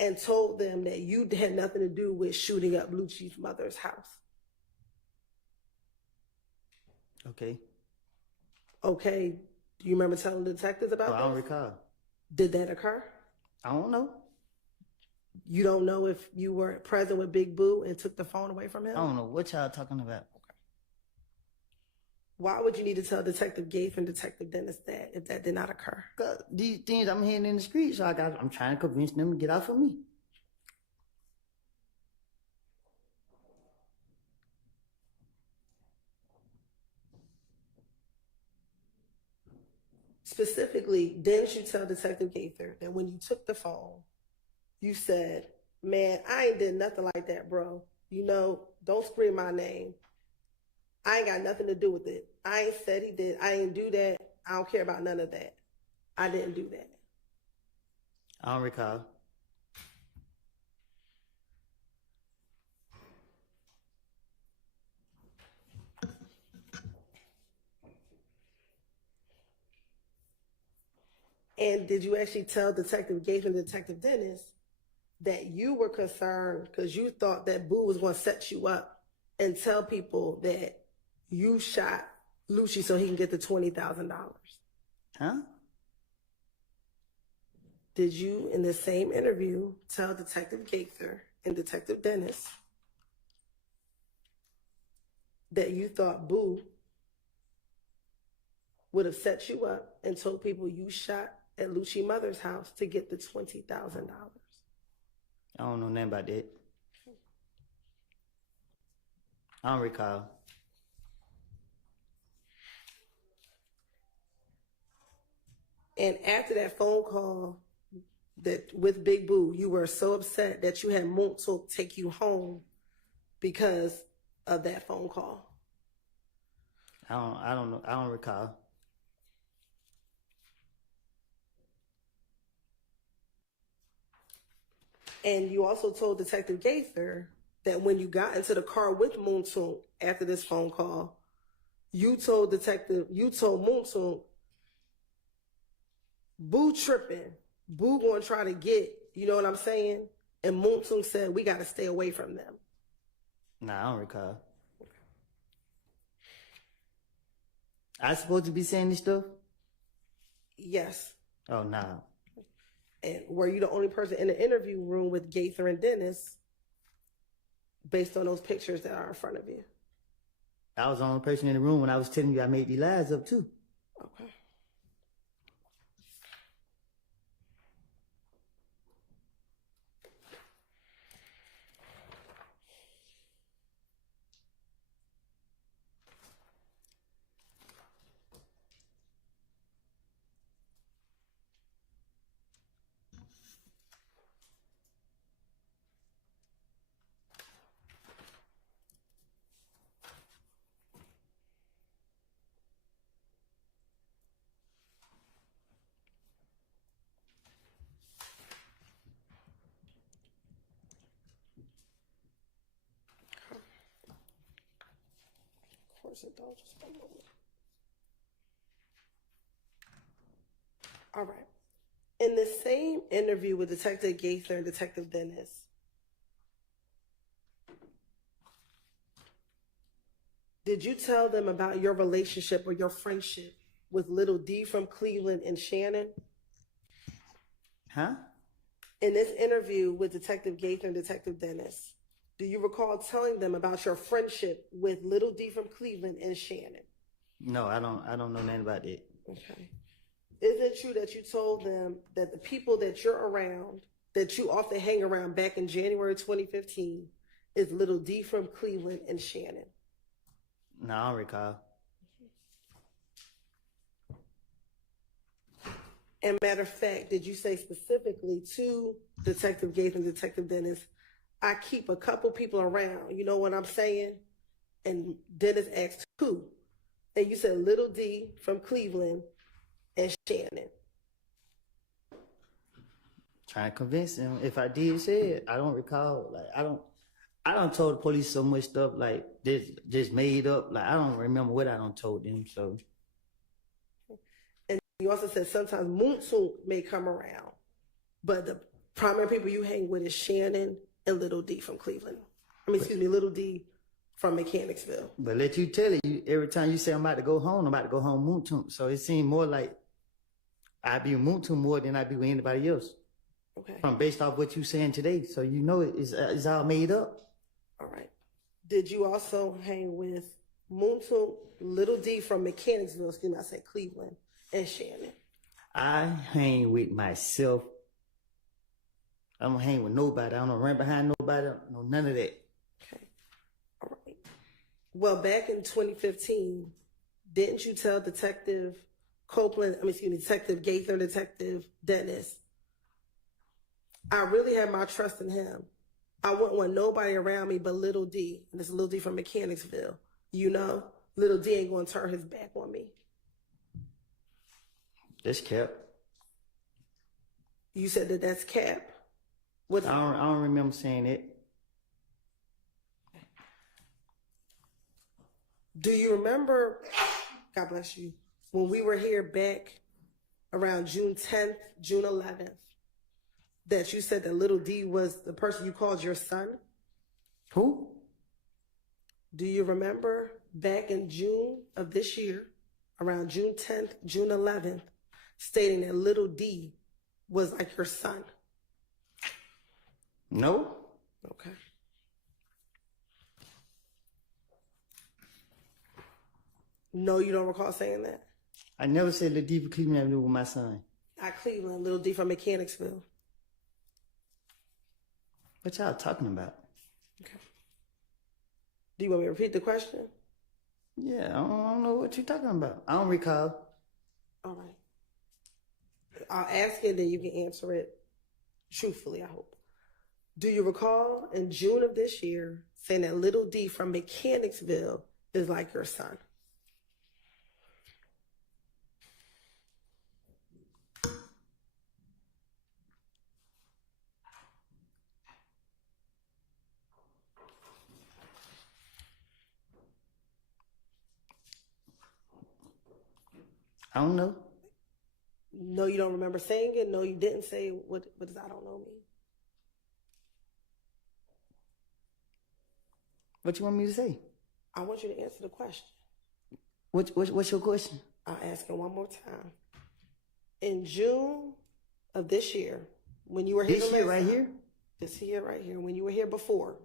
and told them that you had nothing to do with shooting up Lucci's mother's house. Okay. Okay. Do you remember telling the detectives about that? I don't recall. Did that occur? I don't know. You don't know if you were present with Big Boo and took the phone away from him? I don't know what y'all talking about. Why would you need to tell Detective Gaither and Detective Dennis that if that did not occur? Cause these things I'm hearing in the street, so I'm trying to convince them to get off of me. Specifically, didn't you tell Detective Gaither that when you took the phone, you said, man, I ain't did nothing like that, bro. You know, don't scream my name. I ain't got nothing to do with it. I ain't said he did. I ain't do that. I don't care about none of that. I didn't do that. I don't recall. And did you actually tell Detective Gaither and Detective Dennis that you were concerned because you thought that Boo was going to set you up and tell people that you shot Lucci so he can get the $20,000? Huh? did you, in the same interview, tell Detective Gaither and Detective Dennis that you thought Boo would have set you up and told people you shot at Lucci mother's house to get the $20,000? I don't know nothing about that. I don't recall. And after that phone call that with Big Boo, you were so upset that you had Montauk take you home because of that phone call. I don't know. I don't recall. And you also told Detective Gaither that when you got into the car with Montauk after this phone call, you told Montauk, Boo tripping. Boo going to try to get, you know what I'm saying? And Montauk said, we got to stay away from them. Nah, I don't recall. I supposed to be saying this stuff? Yes. Oh, nah. And were you the only person in the interview room with Gaither and Dennis based on those pictures that are in front of you? I was the only person in the room when I was telling you I made these lies up too. Okay. Of course it don't. Just one moment. All right. In the same interview with Detective Gaither and Detective Dennis, did you tell them about your relationship or your friendship with Little D from Cleveland and Shannon? Huh? In this interview with Detective Gaither and Detective Dennis, do you recall telling them about your friendship with Little D from Cleveland and Shannon? No, I don't know nothing about that. Okay. Is it true that you told them that the people that you're around, that you often hang around back in January 2015, is Little D from Cleveland and Shannon? No, I don't recall. And matter of fact, did you say specifically to Detective Gaither and Detective Dennis, I keep a couple people around, you know what I'm saying? And Dennis asked who? And you said Little D from Cleveland and Shannon. Trying to convince him. If I did say it, I don't recall. Like I don't told the police so much stuff like this just made up. Like I don't remember what I done told them. So And you also said sometimes Moonsoon may come around, but the primary people you hang with is Shannon and Little D from Cleveland. Little D from Mechanicsville. but let you tell you every time you say I'm about to go home Moontoon. So it seemed more like I be with Moontoon more than I be with anybody else. Okay. From based off what you saying today. So you know it's all made up. All right. Did you also hang with Moontoon, Little D from Mechanicsville, excuse me, I said Cleveland, and Shannon? I hang with myself. I don't hang with nobody. I don't run behind nobody. I don't know none of that. Okay. All right. Well, back in 2015, didn't you tell Detective Detective Gaither, Detective Dennis, I really have my trust in him. I wouldn't want nobody around me but Little D, and this is Little D from Mechanicsville. You know, Little D ain't gonna turn his back on me. That's cap. You said that's cap. I don't remember saying it. Do you remember, God bless you, when we were here back around June 10th, June 11th, that you said that Little D was the person you called your son? Who? Do you remember back in June of this year, around June 10th, June 11th, stating that Little D was like your son? No. Okay. No, you don't recall saying that? I never said Little D for Cleveland Avenue with my son. Not Cleveland, Little D from Mechanicsville. What y'all talking about? Okay. Do you want me to repeat the question? Yeah, I don't know what you're talking about. I don't recall. All right. I'll ask it, then you can answer it truthfully, I hope. Do you recall in June of this year saying that Little D from Mechanicsville is like your son? I don't know. No, you don't remember saying it? No, you didn't say it. What does I don't know mean? What you want me to say? I want you to answer the question. What's your question? I'll ask it one more time. In June of this year, when you were here, This year right here? This year right here, when you were here before,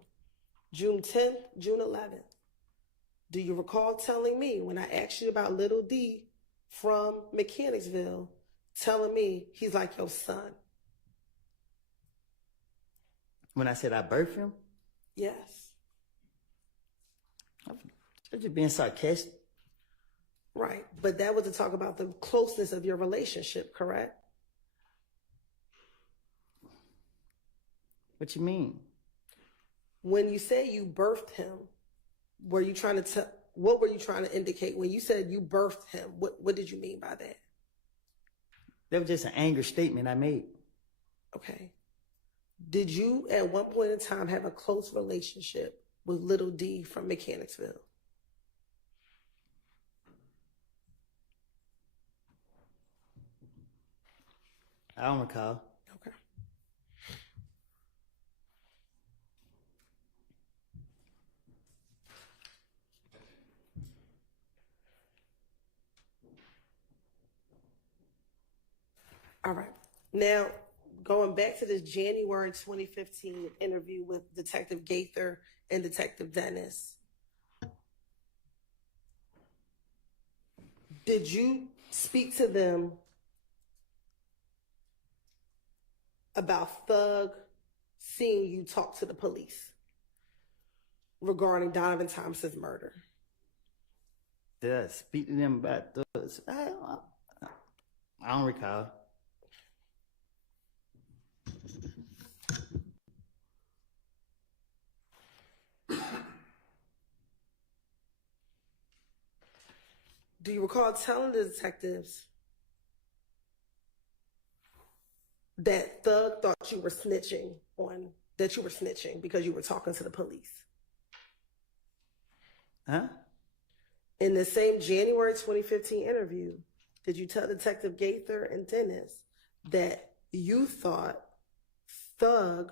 June 10th, June 11th, do you recall telling me when I asked you about Little D from Mechanicsville, telling me he's like your son? When I said I birthed him? Yes. I'm just being sarcastic. Right, but that was to talk about the closeness of your relationship, correct? What you mean? When you say you birthed him, were you trying to what were you trying to indicate when you said you birthed him? What did you mean by that? That was just an anger statement I made. Okay. Did you at one point in time have a close relationship with Little D from Mechanicsville? I don't recall. Okay. All right. Now, going back to this January 2015 interview with Detective Gaither and Detective Dennis, did you speak to them about Thug seeing you talk to the police regarding Donovan Thomas's murder? Did I speak to them about those? I don't recall. Do you recall telling the detectives that Thug thought you were snitching because you were talking to the police? Huh? In the same January 2015 interview, did you tell Detective Gaither and Dennis that you thought Thug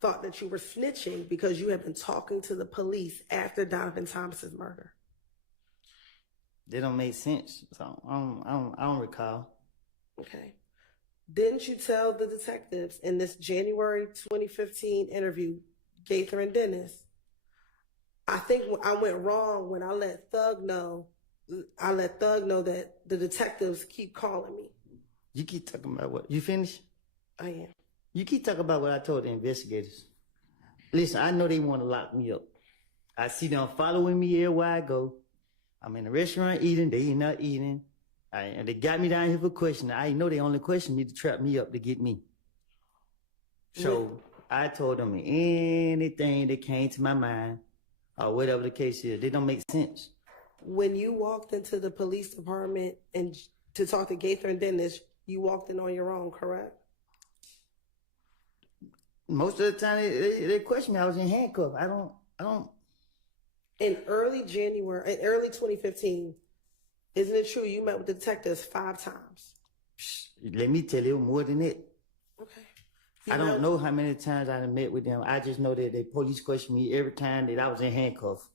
thought that you were snitching because you had been talking to the police after Donovan Thomas's murder? They don't make sense. So I don't recall. Okay. Didn't you tell the detectives in this January 2015 interview, Gaither and Dennis, I think I went wrong when I let Thug know that the detectives keep calling me. You keep talking about what? You finished? I am. You keep talking about what I told the investigators. Listen, I know they want to lock me up. I see them following me everywhere I go. I'm in the restaurant eating, they not eating. And they got me down here for questioning. I know they only question me to trap me up to get me. So I told them anything that came to my mind, or whatever the case is, they don't make sense. When you walked into the police department and to talk to Gaither and Dennis, you walked in on your own, correct? Most of the time they question me. I was in handcuffs. I don't. In early 2015, isn't it true you met with detectives 5 times? Let me tell you more than that. Okay. I don't know how many times I met with them. I just know that they police questioned me every time that I was in handcuffs.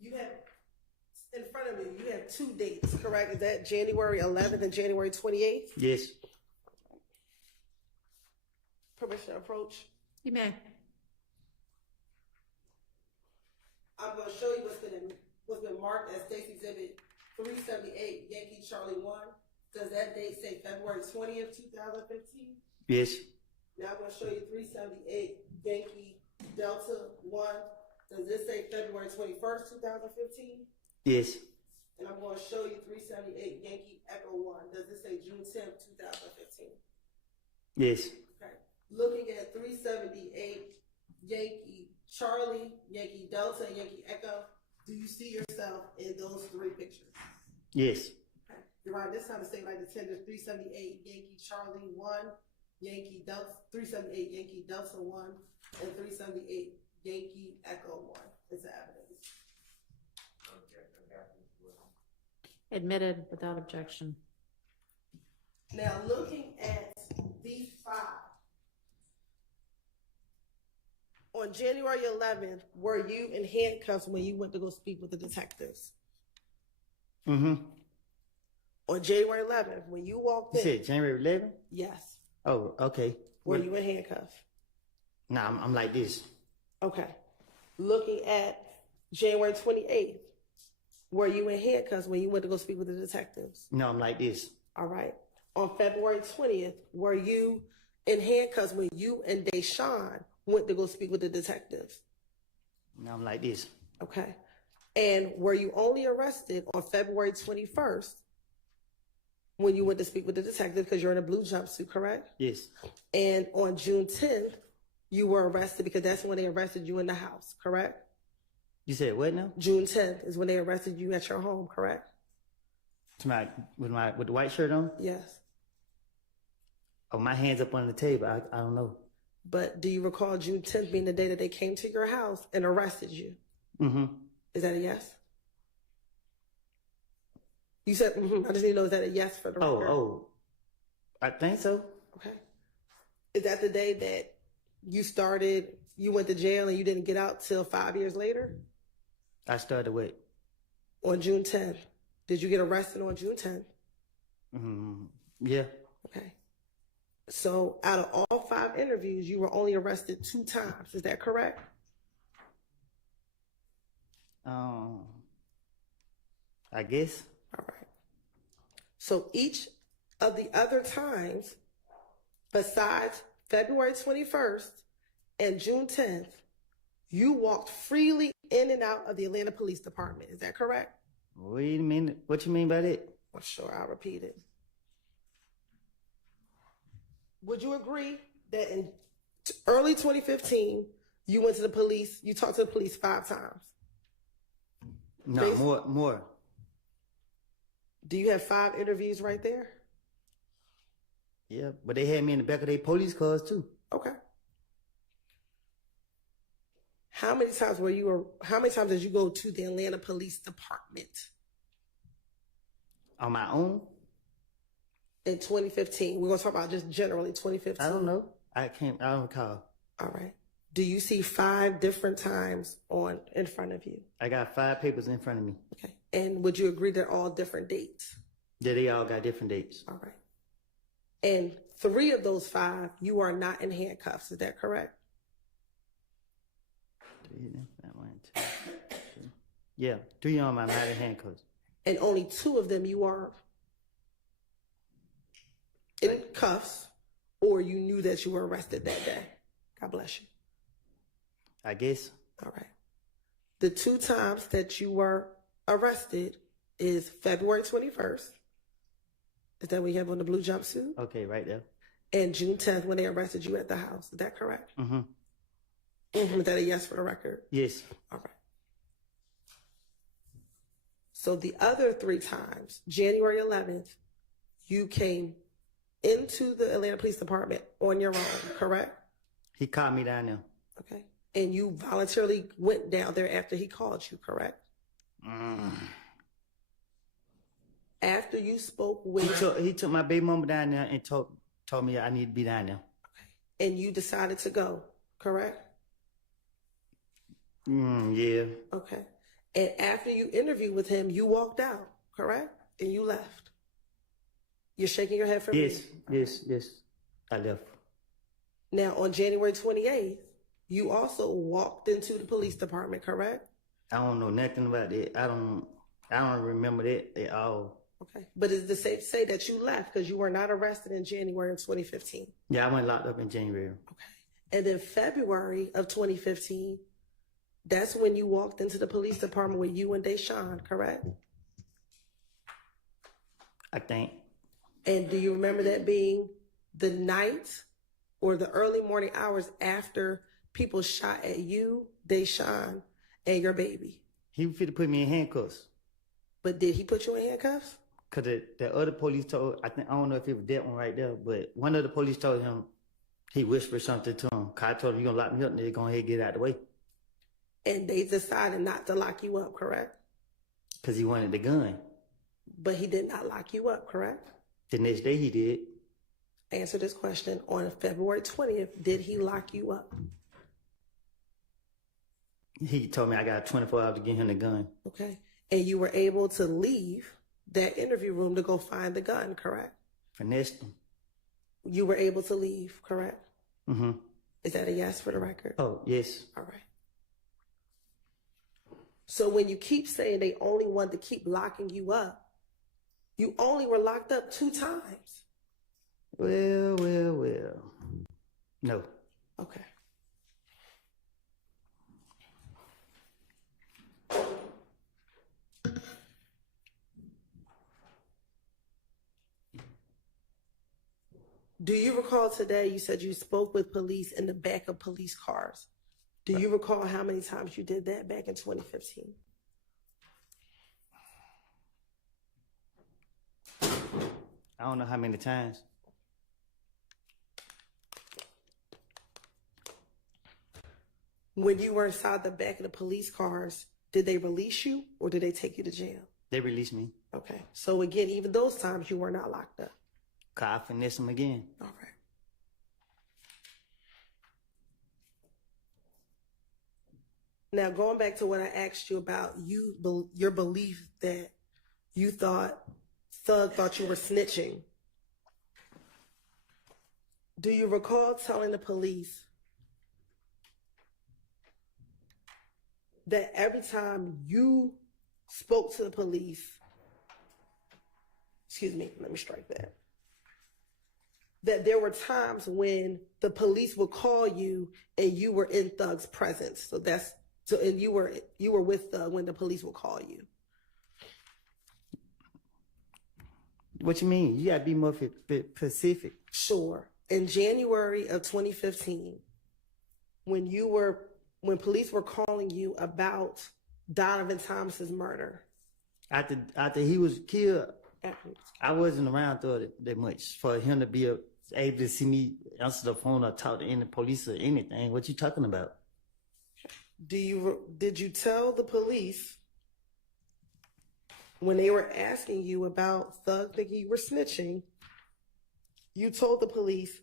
You have, in front of you have two dates, correct? Is that January 11th and January 28th? Yes. Permission to approach? You may. I'm going to show you what's been marked as State's Exhibit 378, Yankee Charlie 1. Does that date say February 20th, 2015? Yes. Now I'm going to show you 378, Yankee Delta 1. Does this say February 21st, 2015? Yes. And I'm going to show you 378, Yankee Echo 1. Does this say June 10th, 2015? Yes. Okay. Looking at 378, Yankee Charlie, Yankee Delta, Yankee Echo, do you see yourself in those three pictures? Yes. Okay. You're right. This time the state like the tender 378, Yankee Charlie 1, Yankee Delta, 378, Yankee Delta 1, and 378, Yankee Echo 1 is the evidence. Admitted without objection. Now, looking at these five, on January 11th, were you in handcuffs when you went to go speak with the detectives? Mm-hmm. On January 11th, when you walked You in? said January 11th? Yes. Oh, okay. Were you in handcuffs? Nah, I'm like this. Okay. Looking at January 28th, were you in handcuffs when you went to go speak with the detectives? No, I'm like this. All right. On February 20th, were you in handcuffs when you and Deshaun went to go speak with the detectives? No, I'm like this. Okay. And were you only arrested on February 21st when you went to speak with the detective because you're in a blue jumpsuit, correct? Yes. And on June 10th, you were arrested because that's when they arrested you in the house, correct? You said what now? June 10th is when they arrested you at your home, correct? With the white shirt on? Yes. Oh, my hands up on the table. I don't know. But do you recall June 10th being the day that they came to your house and arrested you? Mm-hmm. Is that a yes? You said, mm-hmm. I just need to know, is that a yes for the record? Oh, I think so. Okay. Is that the day that you went to jail and you didn't get out till 5 years later? I started what? On June 10th. Did you get arrested on June 10th? Mm-hmm. Yeah. Okay. So out of all 5 interviews, you were only arrested 2 times. Is that correct? I guess. All right. So each of the other times, besides February 21st and June 10th, you walked freely in and out of the Atlanta Police Department. Is that correct? Wait a minute. What you mean by that? Well, sure, I'll repeat it. Would you agree that in early 2015, you went to the police, you talked to the police 5 times? No, more. Do you have 5 interviews right there? Yeah, but they had me in the back of their police cars too. Okay. How many times did you go to the Atlanta Police Department? On my own? In 2015. We're going to talk about just generally 2015. I don't know. I don't recall. All right. Do you see 5 different times in front of you? I got 5 papers in front of me. Okay. And would you agree they're all different dates? Yeah, they all got different dates. All right. And 3 of those 5, you are not in handcuffs. Is that correct? 3, yeah, 3 of them I'm not in handcuffs. And only 2 of them you are in cuffs, or you knew that you were arrested that day. God bless you. I guess. All right. The 2 times that you were arrested is February 21st. Is that what you have on the blue jumpsuit? Okay, right there. And June 10th when they arrested you at the house. Is that correct? Mm-hmm. Mm-hmm. Is that a yes for the record? Yes. All right. So the other 3 times, January 11th, you came into the Atlanta Police Department on your own, correct? He called me down there. Okay. And you voluntarily went down there after he called you, correct? After you spoke with... He took my baby mama down there and told me I need to be down there. Okay. And you decided to go, correct? Yeah. Okay. And after you interviewed with him, you walked out. correct? And you left. You're shaking your head for me. Yes. I left. Now, on January 28th, you also walked into the police department, correct? I don't know nothing about that. I don't remember that at all. Okay. But is it safe to say that you left because you were not arrested in January of 2015? Yeah, I went locked up in January. Okay. And then February of 2015, that's when you walked into the police department with you and Deshaun, correct? I think. And do you remember that being the night or the early morning hours after people shot at you, Deshaun, and your baby? He was fit to put me in handcuffs. But did he put you in handcuffs? Cause the other police told, I don't know if it was that one right there, but one of the police told him, he whispered something to him. I told him, you gonna lock me up, and they're going ahead and get out of the way. And they decided not to lock you up, correct? Cause he wanted the gun. But he did not lock you up, correct? The next day he did. Answer this question. On February 20th, did he lock you up? He told me I got 24 hours to get him the gun. Okay. And you were able to leave that interview room to go find the gun, correct? Finessed him. You were able to leave, correct? Mm-hmm. Is that a yes for the record? Oh, yes. All right. So when you keep saying they only want to keep locking you up, you only were locked up 2 times. Well. No. Okay. Do you recall today you said you spoke with police in the back of police cars? Do you recall how many times you did that back in 2015? I don't know how many times. When you were inside the back of the police cars, did they release you or did they take you to jail? They released me. Okay. So again, even those times you were not locked up. I finessed him again. All right. Now, going back to what I asked you about, your belief that you thought Thug thought you were snitching. Do you recall telling the police that every time you spoke to the police, excuse me, let me strike that, that there were times when the police would call you and you were in Thug's presence? And you were with Thug when the police would call you. What you mean? You gotta be more specific. Sure. In January of 2015, when police were calling you about Donovan Thomas's murder. After he was killed, I wasn't around that much for him to be able to see me answer the phone or talk to any police or anything. What you talking about? Did you tell the police when they were asking you about Thug thinking you were snitching, you told the police,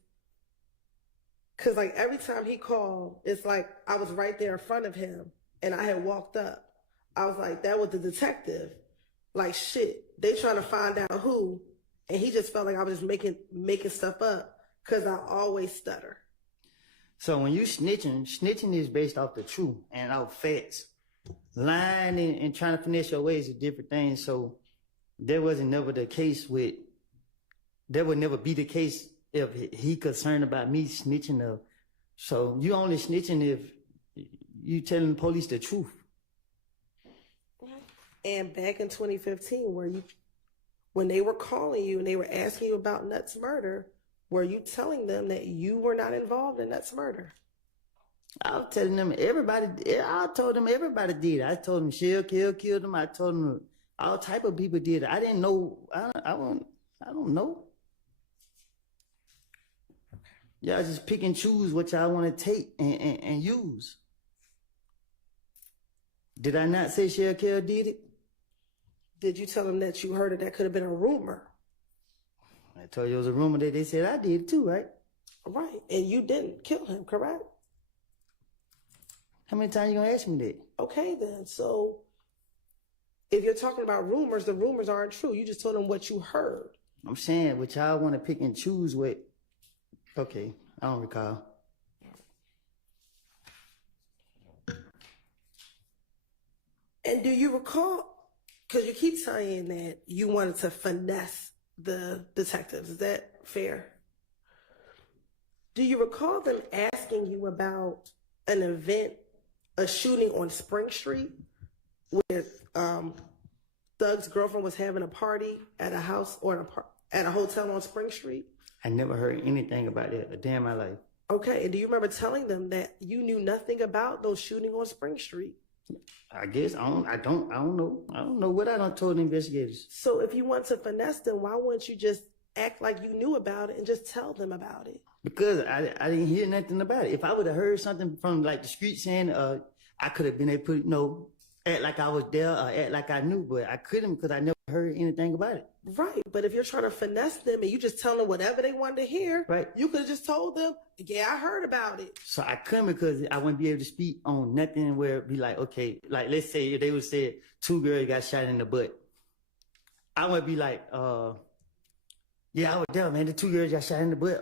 because like every time he called, it's like I was right there in front of him and I had walked up. I was like, that was the detective. Like, shit, they trying to find out who. And he just felt like I was just making stuff up because I always stutter. So when you snitching is based off the truth and off facts. Lying and trying to finesse your ways is different things. So there would never be the case if he concerned about me snitching. So you only snitching if you telling the police the truth. And back in 2015, when they were calling you and they were asking you about Nuts' murder, were you telling them that you were not involved in Nuts' murder? I was telling them I told them everybody did. I told them Shell killed them. I told them all type of people did it. I didn't know. I don't know. Y'all just pick and choose what y'all want to take and use. Did I not say Shell did it? Did you tell them that you heard it? That could have been a rumor. I told you it was a rumor that they said I did too, right? Right. And you didn't kill him, correct? How many times you gonna ask me that? Okay then. So If you're talking about rumors, the rumors aren't true. You just told them what you heard. I'm saying what y'all want to pick and choose with. Okay, I don't recall. And do you recall, because you keep saying that you wanted to finesse the detectives, is that fair? Do you recall them asking you about an event, a shooting on Spring Street, where Doug's girlfriend was having a party at a house or at a hotel on Spring Street? I never heard anything about that a day in my life. Okay, and do you remember telling them that you knew nothing about those shooting on Spring Street? I guess I don't know. I don't know what I done told the investigators. So if you want to finesse them, why wouldn't you just act like you knew about it and just tell them about it? Because I didn't hear nothing about it. If I would have heard something from like the street saying, I could have been able to, act like I was there or act like I knew, but I couldn't because I never heard anything about it. Right, but if you're trying to finesse them and you just tell them whatever they wanted to hear, right, you could have just told them, yeah, I heard about it. So I couldn't because I wouldn't be able to speak on nothing where it'd be like, okay, like let's say if they would say 2 girls got shot in the butt. I would be like, yeah, I was there, man. The 2 girls got shot in the butt.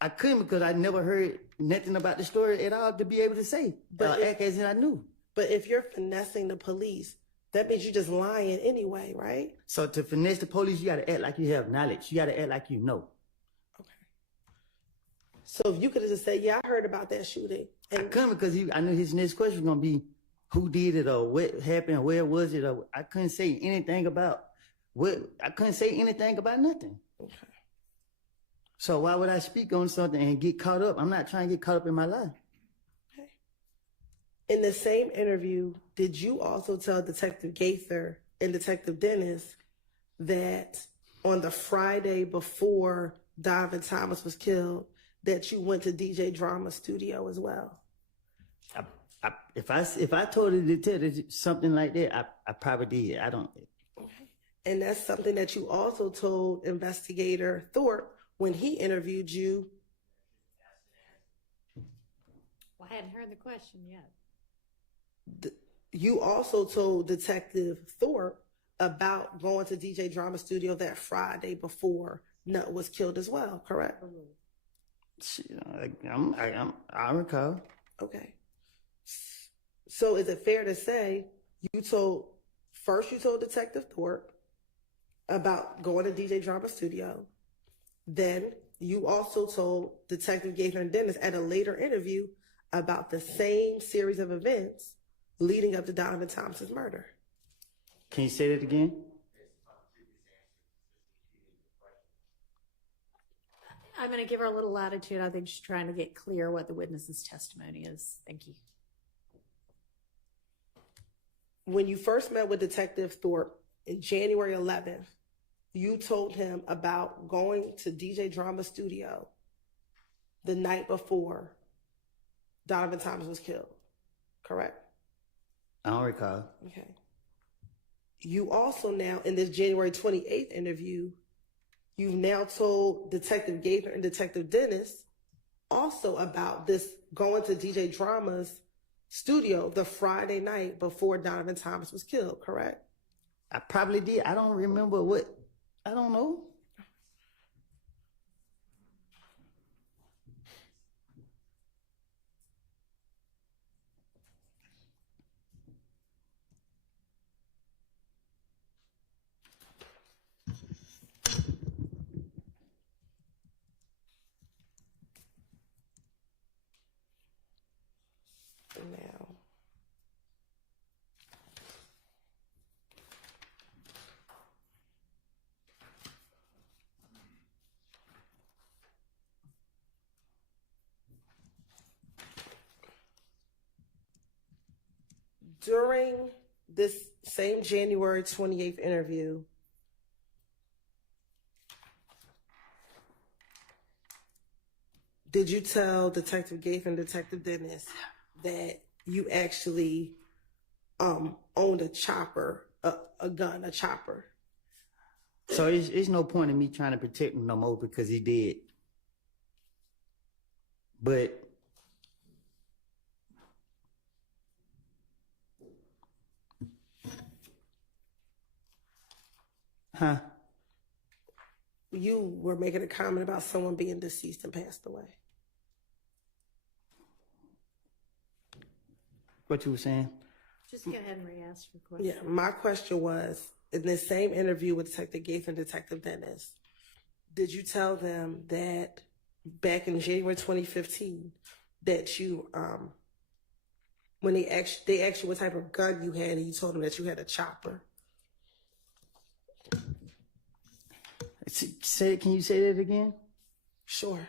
I couldn't because I never heard nothing about the story at all to be able to say, act as if I knew. But if you're finessing the police, that means you're just lying anyway, right? So to finesse the police, you got to act like you have knowledge. You got to act like you know. Okay. So if you could have just said, yeah, I heard about that shooting. And I couldn't because I knew his next question was going to be who did it or what happened or where was it. Or I couldn't say anything about nothing. Okay. So why would I speak on something and get caught up? I'm not trying to get caught up in my life. Okay. In the same interview, did you also tell Detective Gaither and Detective Dennis that on the Friday before Donovan Thomas was killed, that you went to DJ Drama's studio as well? If I told the detective something like that, I probably did. I don't. Okay. And that's something that you also told Investigator Thorpe when he interviewed you. Well, I hadn't heard the question yet. You also told Detective Thorpe about going to DJ Drama Studio that Friday before Nut was killed as well, correct? I recall. Okay. So is it fair to say you told Detective Thorpe about going to DJ Drama Studio, then you also told Detective Gaither and Dennis at a later interview about the same series of events leading up to Donovan Thomas's murder? Can you say that again? I'm going to give her a little latitude. I think she's trying to get clear what the witness's testimony is. Thank you. When you first met with Detective Thorpe in January 11th, you told him about going to DJ Drama Studio the night before Donovan Thomas was killed, correct? I don't recall. Okay. You also now, in this January 28th interview, you've now told Detective Gaither and Detective Dennis also about this going to DJ Drama's studio the Friday night before Donovan Thomas was killed, correct? I probably did. I don't remember what. I don't know. Now, during this same January 28th interview, did you tell Detective Gaither and Detective Dennis that you actually owned a chopper, a gun, a chopper? So it's no point in me trying to protect him no more because he did. But Huh? You were making a comment about someone being deceased and passed away. What you were saying? Just go ahead and re-ask your question. Yeah, my question was, in this same interview with Detective Gates and Detective Dennis, did you tell them that back in January 2015 that you, when they asked you what type of gun you had, and you told them that you had a chopper? Can you say that again? Sure.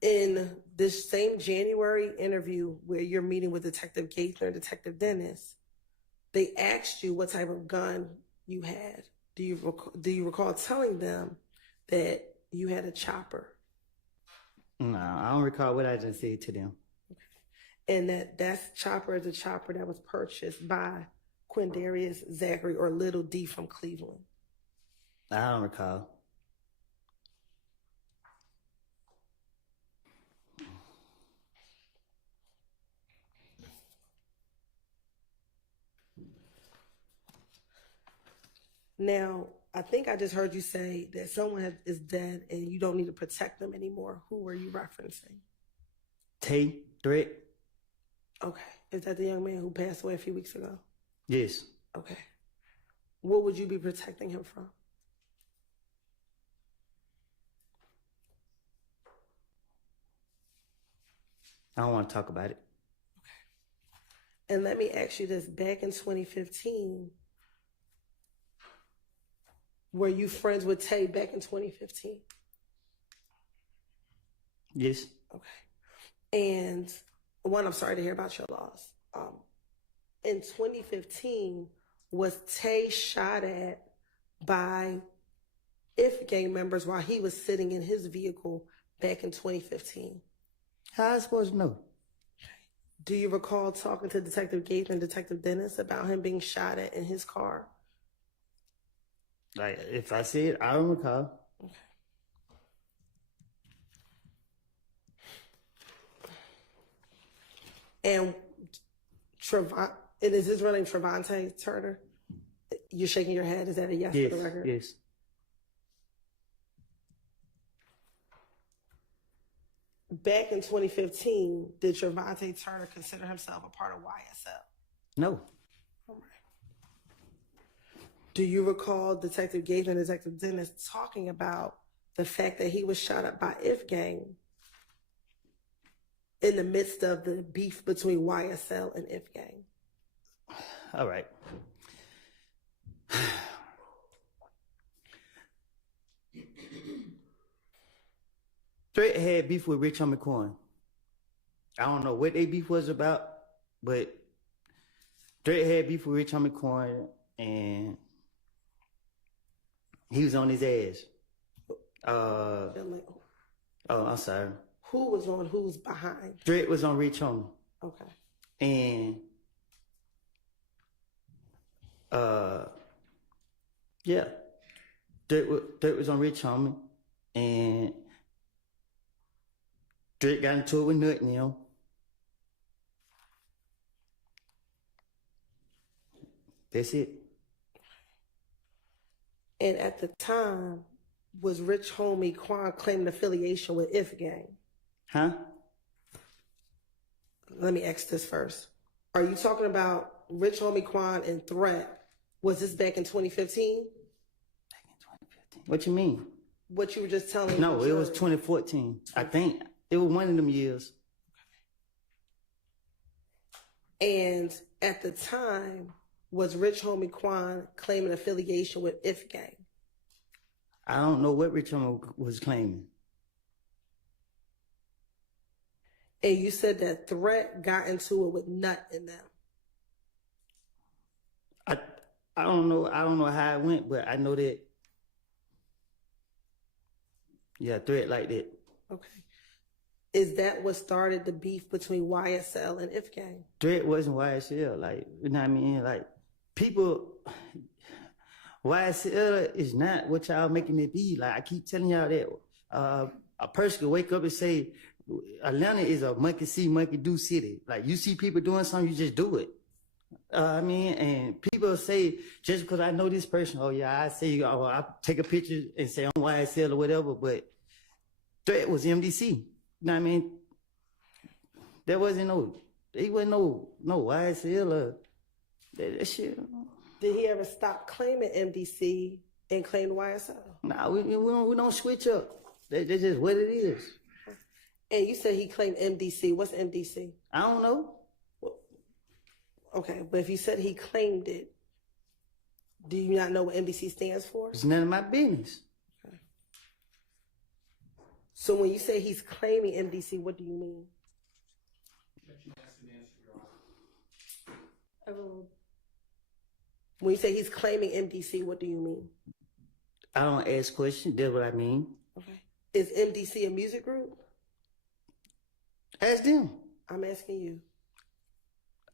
In this same January interview where you're meeting with Detective Gaither and Detective Dennis, they asked you what type of gun you had. Do you recall telling them that you had a chopper? No, I don't recall what I just said to them. And that chopper is a chopper that was purchased by Quindarius Zachary or Little D from Cleveland. I don't recall. Now, I think I just heard you say that someone is dead and you don't need to protect them anymore. Who were you referencing? Tay Threat? Okay. Is that the young man who passed away a few weeks ago? Yes. Okay. What would you be protecting him from? I don't want to talk about it. Okay. And let me ask you this. Back in 2015, were you friends with Tay back in 2015? Yes. Okay. And one, I'm sorry to hear about your loss. In 2015, was Tay shot at by IF gang members while he was sitting in his vehicle back in 2015? How I supposed to know? Do you recall talking to Detective Gates and Detective Dennis about him being shot at in his car? Like, if I see it, I don't recall. Okay. And is his real name Trevante Turner? You're shaking your head. Is that a yes Yes, for the record? yes. Back in 2015, did Trevante Turner consider himself a part of YSL? No. All right. Do you recall Detective Gates and Detective Dennis talking about the fact that he was shot up by IF gang in the midst of the beef between YSL and IF gang? All right. Threat had beef with Rich Homie Coin. I don't know what they beef was about, but Threat had beef with Rich Homie Coin, and he was on his ass. Oh, I'm sorry. Who was on who's behind? Threat was on Rich Homie. Okay. And yeah, Threat was on Rich Homie, and Threat got into it with Nut and him. That's it. And at the time, was Rich Homie Quan claiming affiliation with IF gang? Huh? Let me ask this first. Are you talking about Rich Homie Quan and Threat? Was this back in 2015? Back in 2015. What you mean? What you were just telling me? No, it was 2014. I think it was one of them years. And at the time, was Rich Homie Quan claiming affiliation with IF gang? I don't know what Rich Homie was claiming. And you said that Threat got into it with Nut in them. I don't know how it went, but I know that. Yeah, Threat like that. Okay. Is that what started the beef between YSL and IF gang? Threat wasn't YSL, like, you know what I mean? Like, people, YSL is not what y'all making it be. Like, I keep telling y'all that a person can wake up and say, Atlanta is a monkey see, monkey do city. Like, you see people doing something, you just do it. I mean, and people say, just because I know this person, oh yeah, I say, oh, I take a picture and say I'm YSL or whatever, but threat was MDC. You know what I mean? There wasn't no YSL or that shit. Did he ever stop claiming MDC and claim YSL? Nah, we don't switch up. That's just what it is. And you said he claimed MDC. What's MDC? I don't know. Okay, but if you said he claimed it, do you not know what MDC stands for? It's none of my business. Okay. So when you say he's claiming MDC, what do you mean? When you say he's claiming MDC, what do you mean? I don't ask questions. That's what I mean. Okay. Is MDC a music group? Ask them. I'm asking you.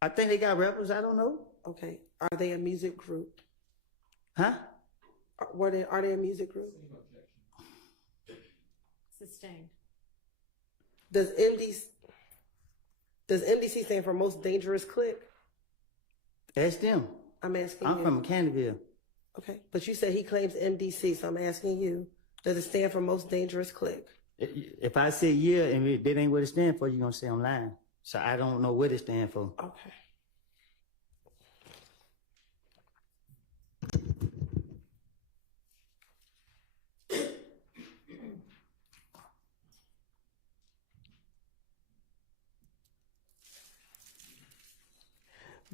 I think they got rappers. I don't know. Okay. Are they a music group? Huh? Are they a music group? Sustained. Does MDC stand for most dangerous clique? Ask them. I'm asking I'm you. from Canterville. Okay. But you said he claims MDC, so I'm asking you, does it stand for most dangerous clique? If I say yeah and that ain't what it stands for, you're going to say I'm lying. So I don't know what it stands for. Okay.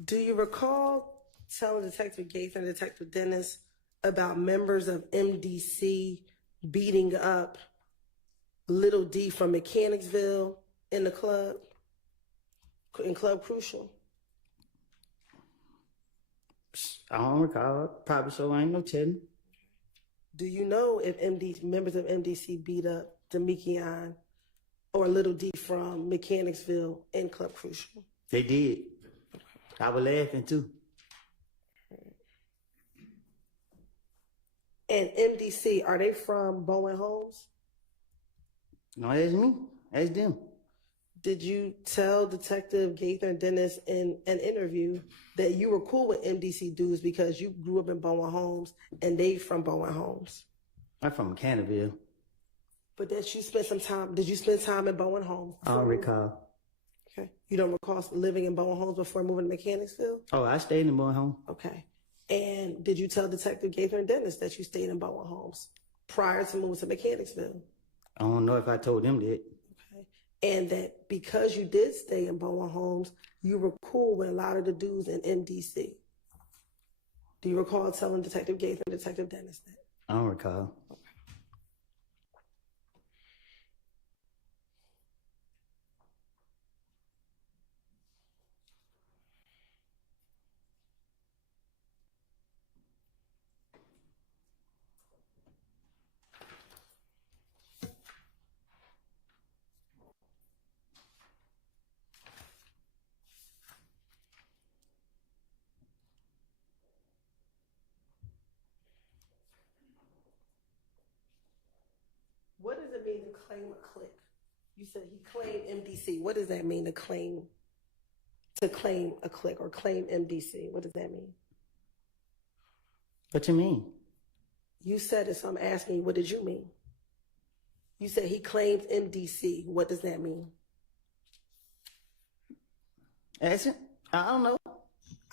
Do you recall telling Detective Gaither and Detective Dennis about members of MDC beating up Little D from Mechanicsville in the club, in Club Crucial? I don't recall. Probably so. I ain't no telling. Do you know if members of MDC beat up Demekion or Little D from Mechanicsville in Club Crucial? They did. I was laughing too. And MDC, are they from Bowen Homes? No, that's me. That's them. Did you tell Detective Gaither and Dennis in an interview that you were cool with MDC dudes because you grew up in Bowen Homes and they from Bowen Homes? I'm from Canterville. But that you spent some time, did you spend time in Bowen Homes? I don't recall. Okay. You don't recall living in Bowen Homes before moving to Mechanicsville? Oh, I stayed in Bowen Home. Okay. And did you tell Detective Gaither and Dennis that you stayed in Bowen Homes prior to moving to Mechanicsville? I don't know if I told them that. Okay. And that because you did stay in Bowen Homes, you were cool with a lot of the dudes in MDC. Do you recall telling Detective Gaither and Detective Dennis that? I don't recall. Okay. What does it mean to claim a clique? You said he claimed MDC. What does that mean to claim a clique or claim MDC? What does that mean? What you mean? You said it, so I'm asking you, what did you mean? You said he claims MDC. What does that mean? Ask it? I don't know.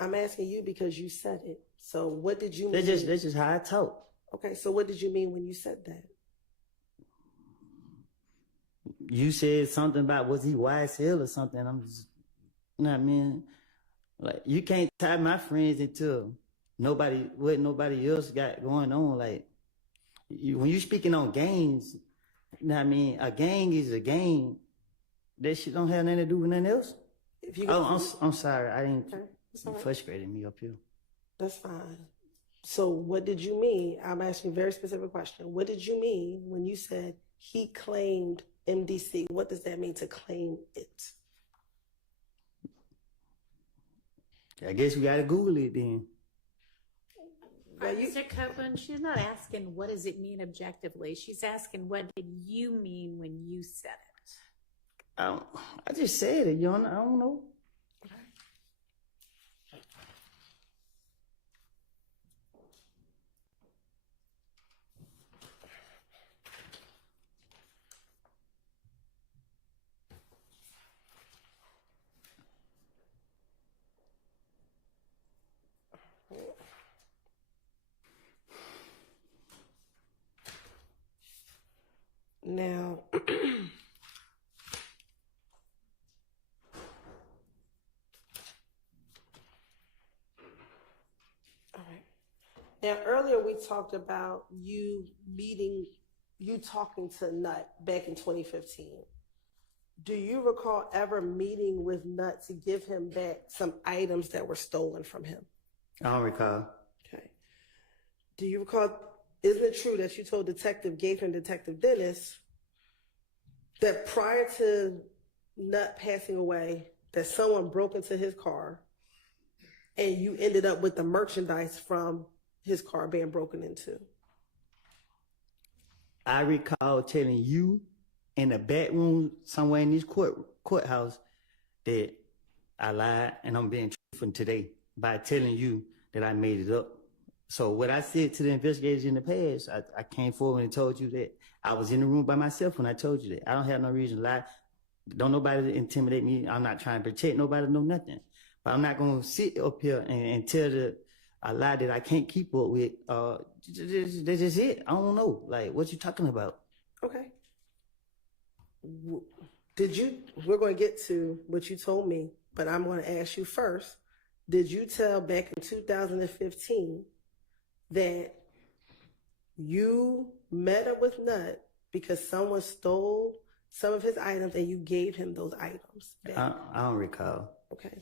I'm asking you because you said it. So what did you mean? That's just how I talk. Okay, so what did you mean when you said that? You said something about was he YSL or something. I'm just, you know what I mean? Like, you can't tie my friends into what nobody else got going on. Like, when you speaking on gangs, you know what I mean? A gang is a gang. That shit don't have nothing to do with nothing else. I'm sorry. I didn't. Okay, You frustrated me up here. That's fine. So what did you mean? I'm asking a very specific question. What did you mean when you said he claimed MDC? What does that mean to claim it? I guess we gotta Google it then. Mr. Copeland, she's not asking what does it mean objectively. She's asking what did you mean when you said it? I just said it, I don't know. Now, all right. Now, earlier we talked about you talking to Nut back in 2015. Do you recall ever meeting with Nut to give him back some items that were stolen from him? I don't recall. Okay. Do you recall, isn't it true that you told Detective Gaither and Detective Dennis that prior to Nut passing away, that someone broke into his car and you ended up with the merchandise from his car being broken into? I recall telling you in the back room somewhere in this courthouse that I lied, and I'm being truthful today by telling you that I made it up. So what I said to the investigators in the past, I came forward and told you that I was in the room by myself when I told you that. I don't have no reason to lie. Don't nobody intimidate me. I'm not trying to protect nobody, no nothing. But I'm not going to sit up here and tell a lie that I can't keep up with. That's just it. I don't know. Like, what you talking about? Okay. We're going to get to what you told me, but I'm going to ask you first. Did you tell back in 2015 that you met up with Nut because someone stole some of his items and you gave him those items back? I don't recall. Okay.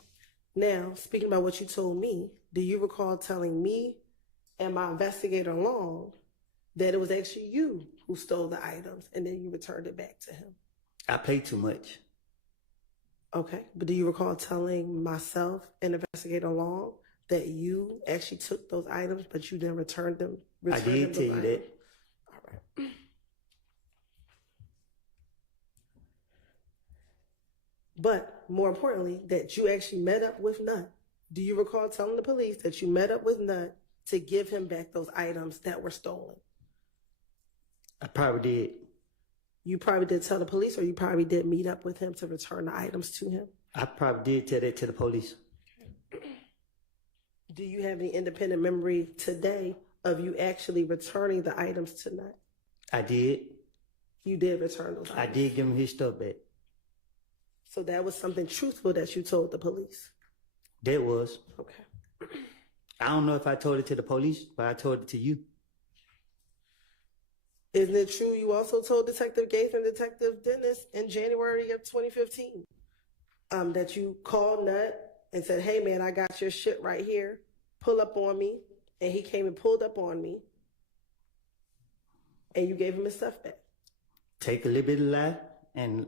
Now, speaking about what you told me, do you recall telling me and my investigator Long that it was actually you who stole the items and then you returned it back to him? I paid too much. Okay. But do you recall telling myself and investigator Long that you actually took those items, but you didn't return them? I did tell you that. All right. But more importantly, that you actually met up with Nut. Do you recall telling the police that you met up with Nut to give him back those items that were stolen? I probably did. You probably did tell the police, or you probably did meet up with him to return the items to him? I probably did tell that to the police. Do you have any independent memory today of you actually returning the items to Nut? I did. You did return those items? I did give him his stuff back. So that was something truthful that you told the police? That was. Okay. I don't know if I told it to the police, but I told it to you. Isn't it true you also told Detective Gaither and Detective Dennis in January of 2015 that you called Nut and said, hey man, I got your shit right here, pull up on me, and he came and pulled up on me and you gave him his stuff back? Take a little bit of lie and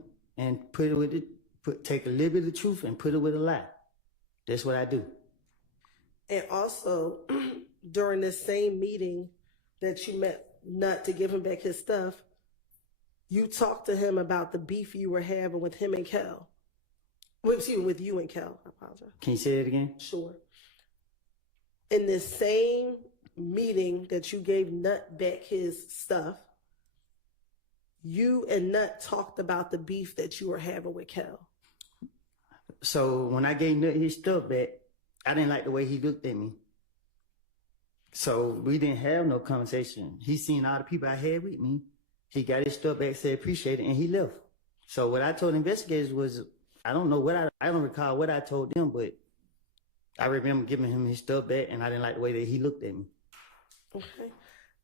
put it with it. Take a little bit of truth and put it with a lie. That's what I do. And also, during this same meeting that you met Nut to give him back his stuff, you talked to him about the beef you were having with him and Kel. Well, excuse me, with you and Kel. I apologize. Can you say it again? Sure. In this same meeting that you gave Nut back his stuff, you and Nut talked about the beef that you were having with Kel. So when I gave Nut his stuff back, I didn't like the way he looked at me. So we didn't have no conversation. He seen all the people I had with me. He got his stuff back, said appreciate it, and he left. So what I told investigators was, I don't recall what I told them, but I remember giving him his stuff back, and I didn't like the way that he looked at me. Okay.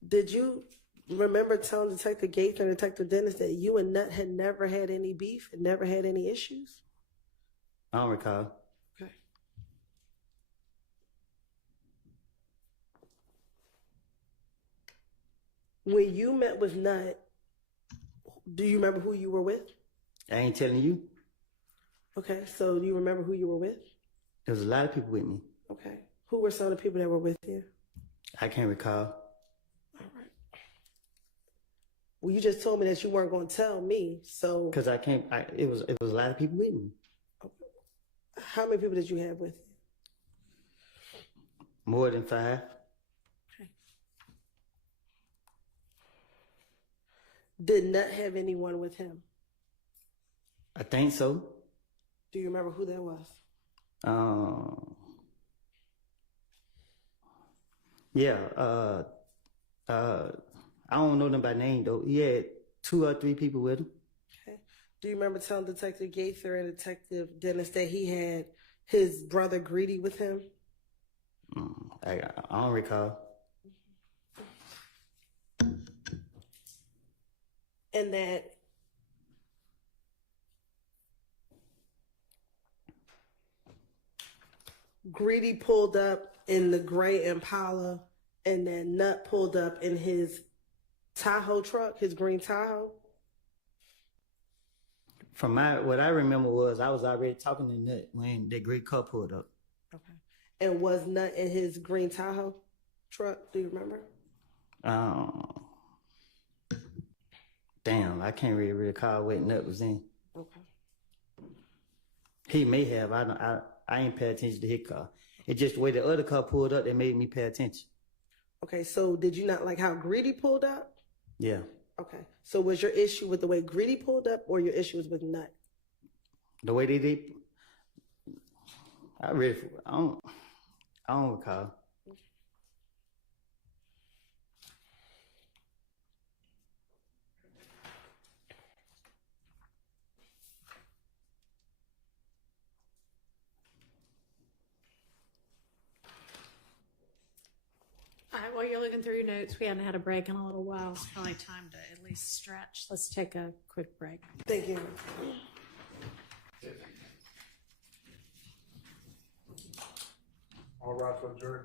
Did you remember telling Detective Gaither and Detective Dennis that you and Nut had never had any beef and never had any issues? I don't recall. Okay. When you met with Nut, do you remember who you were with? I ain't telling you. Okay, so do you remember who you were with? There was a lot of people with me. Okay. Who were some of the people that were with you? I can't recall. All right. Well, you just told me that you weren't going to tell me, so. Because it was a lot of people with me. Okay. How many people did you have with you? More than 5. Okay. Did Nut have anyone with him? I think so. Do you remember who that was? Yeah. I don't know them by name though. He had 2 or 3 people with him. Okay. Do you remember telling Detective Gaither and Detective Dennis that he had his brother Greedy with him? I don't recall. And that Greedy pulled up in the gray Impala, and then Nut pulled up in his Tahoe truck, his green Tahoe. From what I remember was I was already talking to Nut when that great car pulled up. Okay. And was Nut in his green Tahoe truck? Do you remember? Damn, I can't really recall what Nut was in. Okay. He may have. I ain't pay attention to his car. It's just the way the other car pulled up that made me pay attention. Okay, so did you not like how Greedy pulled up? Yeah. Okay. So was your issue with the way Greedy pulled up, or your issue was with Nut? The way they did, I don't recall. All right, while you're looking through your notes, we haven't had a break in a little while. It's probably time to at least stretch. Let's take a quick break. Thank you. All right, to adjourn.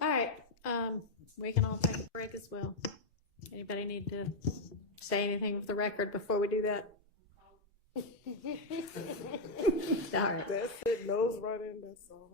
All right, we can all take a break as well. Anybody need to say anything with the record before we do that? All right. That's it. Nose running. That's all.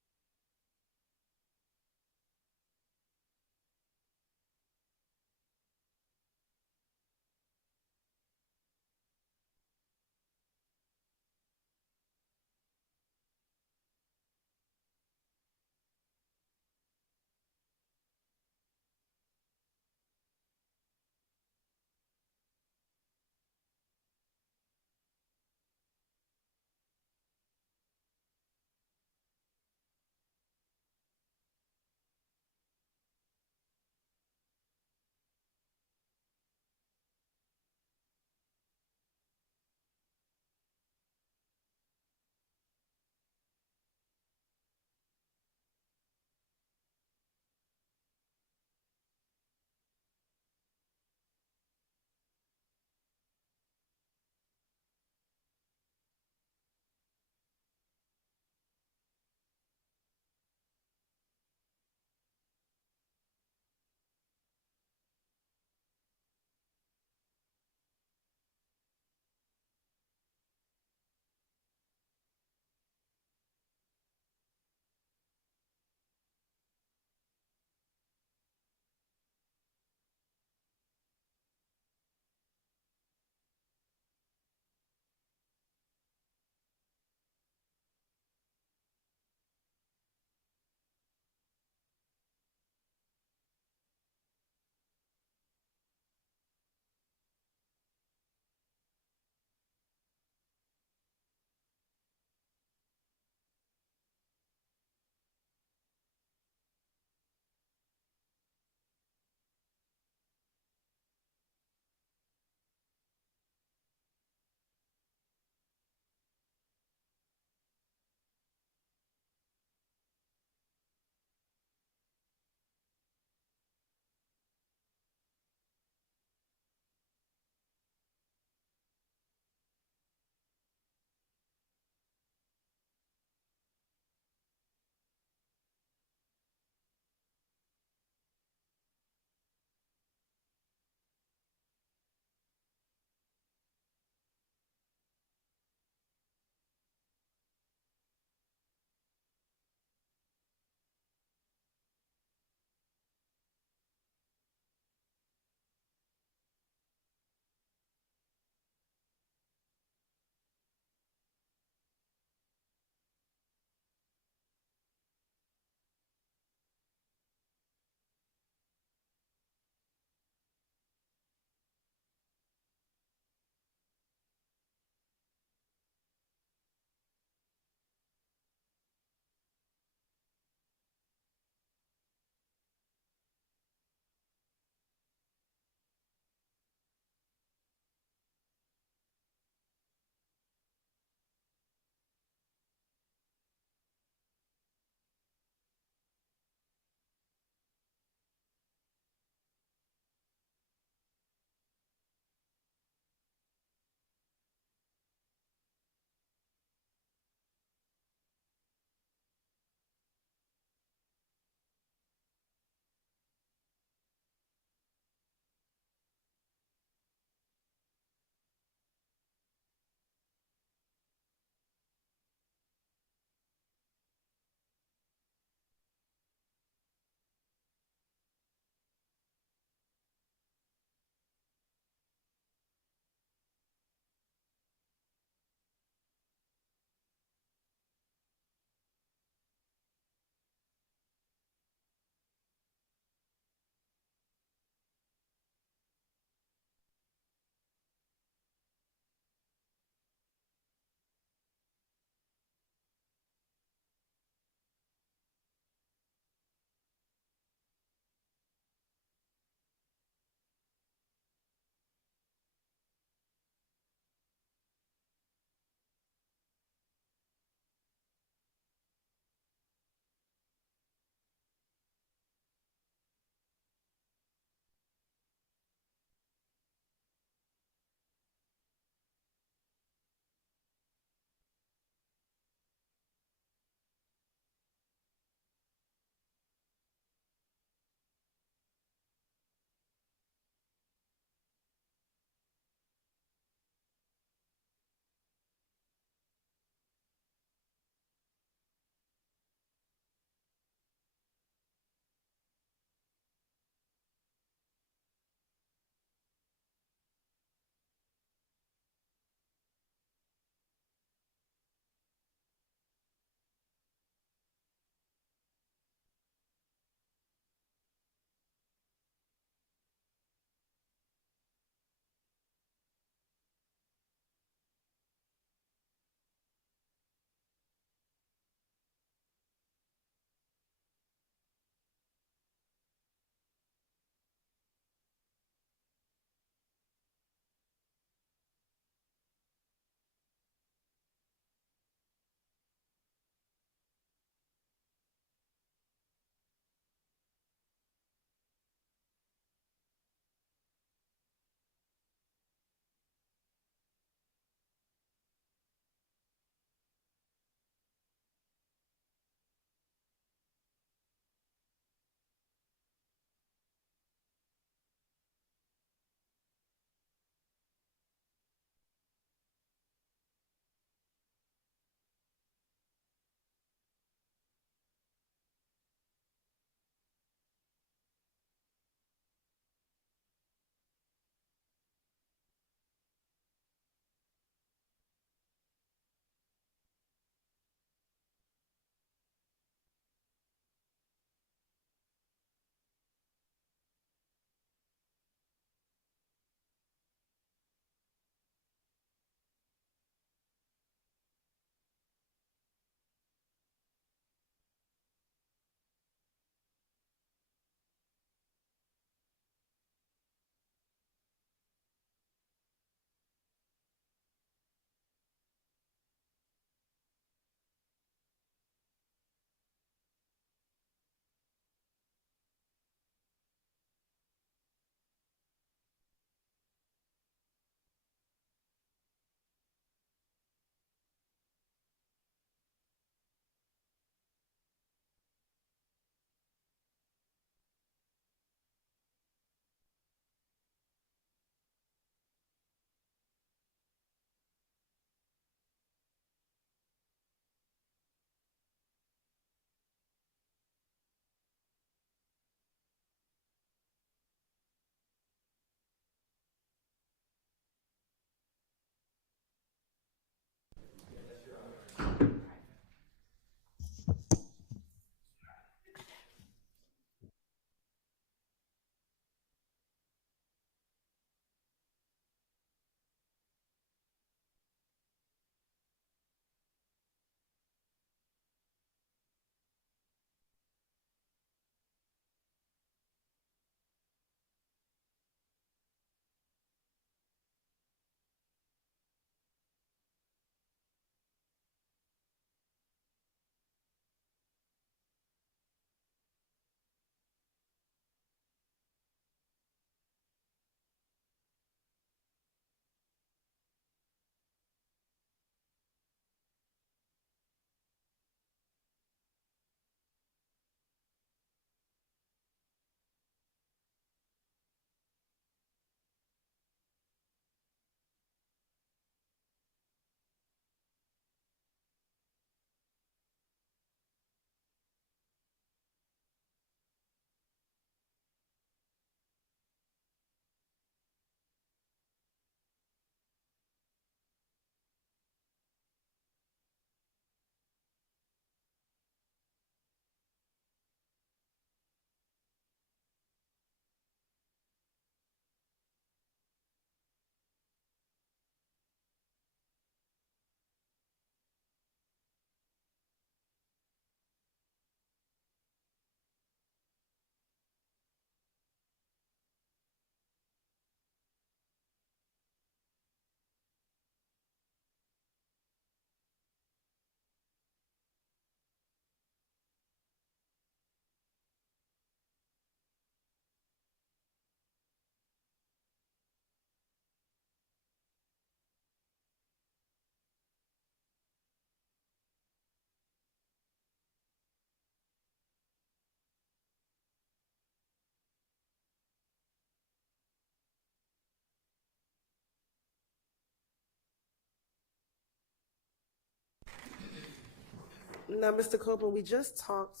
Now, Mr. Copeland, we just talked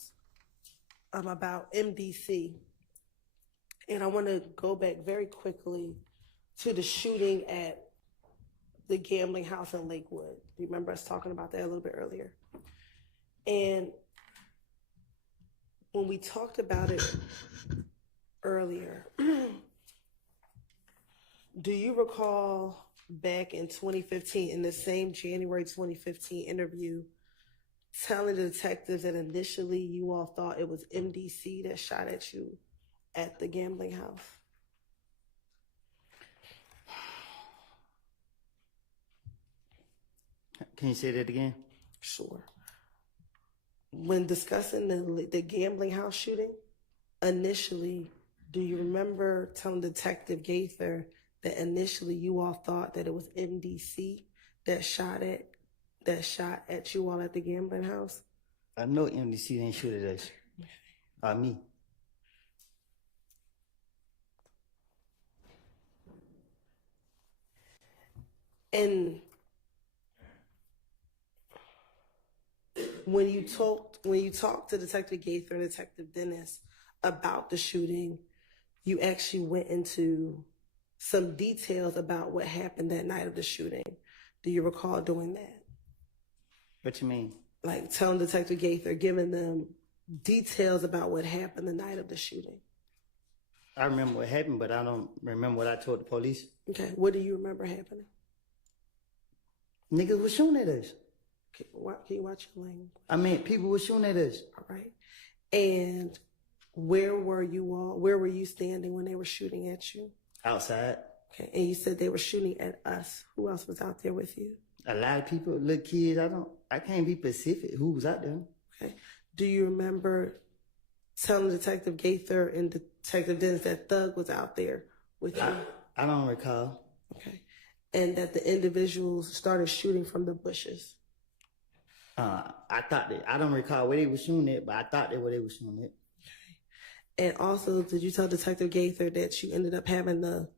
about MDC, and I want to go back very quickly to the shooting at the gambling house in Lakewood. Do you remember us talking about that a little bit earlier? And when we talked about it earlier, do you recall back in 2015, in the same January 2015 interview, telling the detectives that initially you all thought it was MDC that shot at you at the gambling house? Can you say that again? Sure. When discussing the gambling house shooting, initially, do you remember telling Detective Gaither that initially you all thought that it was MDC that shot at you all at the gambling house? I know MDC didn't shoot at us. Me. And when you talked to Detective Gaither and Detective Dennis about the shooting, you actually went into some details about what happened that night of the shooting. Do you recall doing that? What you mean? Like telling Detective Gaither, giving them details about what happened the night of the shooting. I remember what happened, but I don't remember what I told the police. Okay, what do you remember happening? Niggas was shooting at us. Can you watch your language? I mean, people were shooting at us. All right. And where were you all? Where were you standing when they were shooting at you? Outside. Okay. And you said they were shooting at us. Who else was out there with you? A lot of people, little kids. I can't be specific who was out there. Okay. Do you remember telling Detective Gaither and Detective Dennis that Thug was out there with you? I don't recall. Okay. And that the individuals started shooting from the bushes? I don't recall where they were shooting at, but I thought they were shooting at. And also, did you tell Detective Gaither that you ended up having to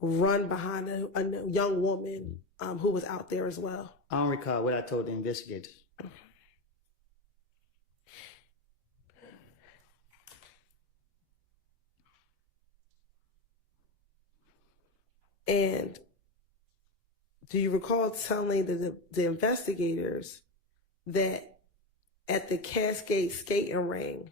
run behind a young woman who was out there as well? I don't recall what I told the investigators. And do you recall telling the investigators that at the Cascade skating ring,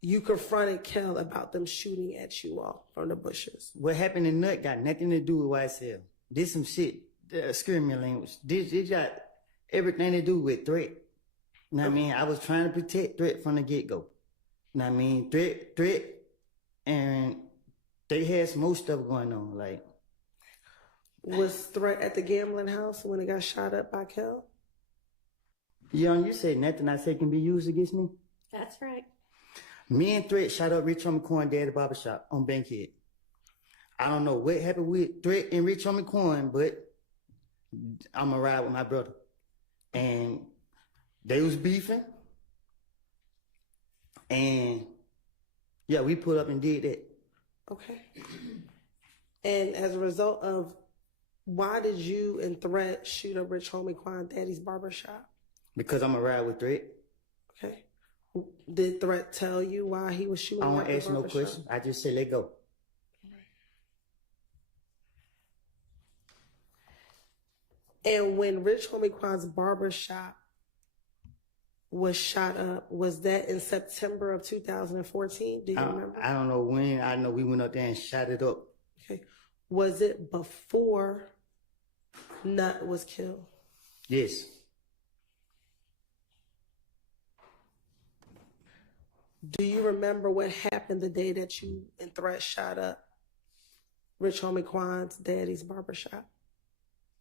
you confronted Kel about them shooting at you all from the bushes? What happened in Nut got nothing to do with YSL. This some shit, screaming language. This got everything to do with threat. You know what I mean? I was trying to protect Threat from the get-go. You know what I mean? Threat, and they had some more stuff going on. Like, was Threat at the gambling house when it got shot up by Kel? Young, you say nothing I say can be used against me? That's right. Me and Threat shot up Rich Homie Coin Daddy Barbershop on Bankhead. I don't know what happened with Threat and Rich Homie Coin, but I'm going to ride with my brother. And they was beefing. And yeah, we put up and did that. Okay. And as a result of, why did you and Threat shoot up Rich Homie Quan Daddy's barbershop? Because I'm going to ride with Threat. Okay. Did Threat tell you why he was shooting? I don't at the ask no barbershop? question. I just say let go. And when Rich Homie Quan's barbershop was shot up, was that in September of 2014? Do you remember? I don't know when. I know we went up there and shot it up. Okay. Was it before Nut was killed? Yes. Do you remember what happened the day that you and Threat shot up Rich Homie Quan's daddy's barbershop?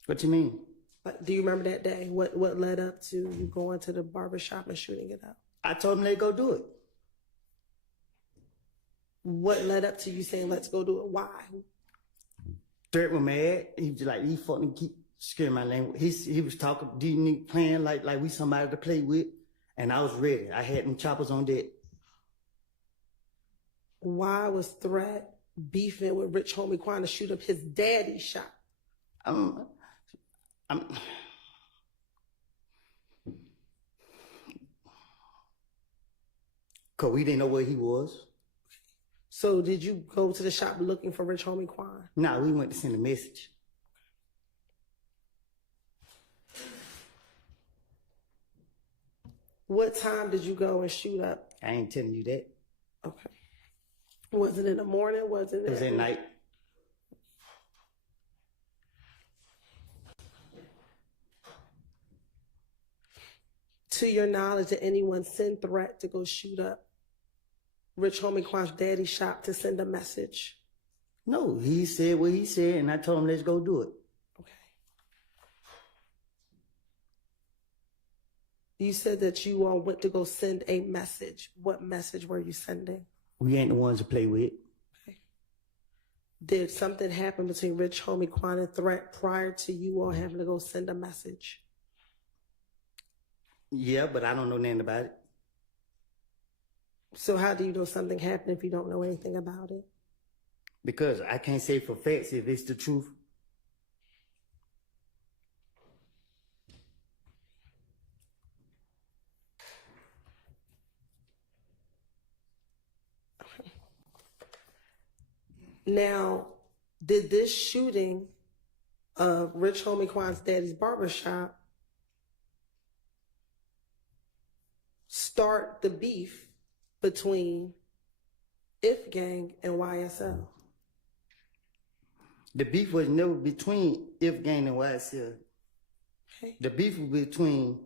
What you mean? Like, do you remember that day? What led up to you going to the barbershop and shooting it up? I told him they go do it. What led up to you saying, let's go do it? Why? Threat was mad. He was like, he fucking keep scaring my language. He was talking, playing like we somebody to play with. And I was ready. I had them choppers on deck. Why was Threat beefing with Rich Homie Quan to shoot up his daddy's shop? Cause we didn't know where he was. So did you go to the shop looking for Rich Homie Quan? Nah, we went to send a message. What time did you go and shoot up? I ain't telling you that. Okay. Was it in the morning? Was it? It was at night. To your knowledge, did anyone send threat to go shoot up Rich Homie Quan's daddy's shop to send a message? No, he said what he said, and I told him, let's go do it. You said that you all went to go send a message. What message were you sending? We ain't the ones to play with. Did something happen between Rich Homie Quan and Threat prior to you all having to go send a message? Yeah, but I don't know nothing about it. So how do you know something happened if you don't know anything about it? Because I can't say for facts if it's the truth. Now, did this shooting of Rich Homie Quan's daddy's barbershop start the beef between If Gang and YSL? The beef was never between If Gang and YSL. Okay. The beef was between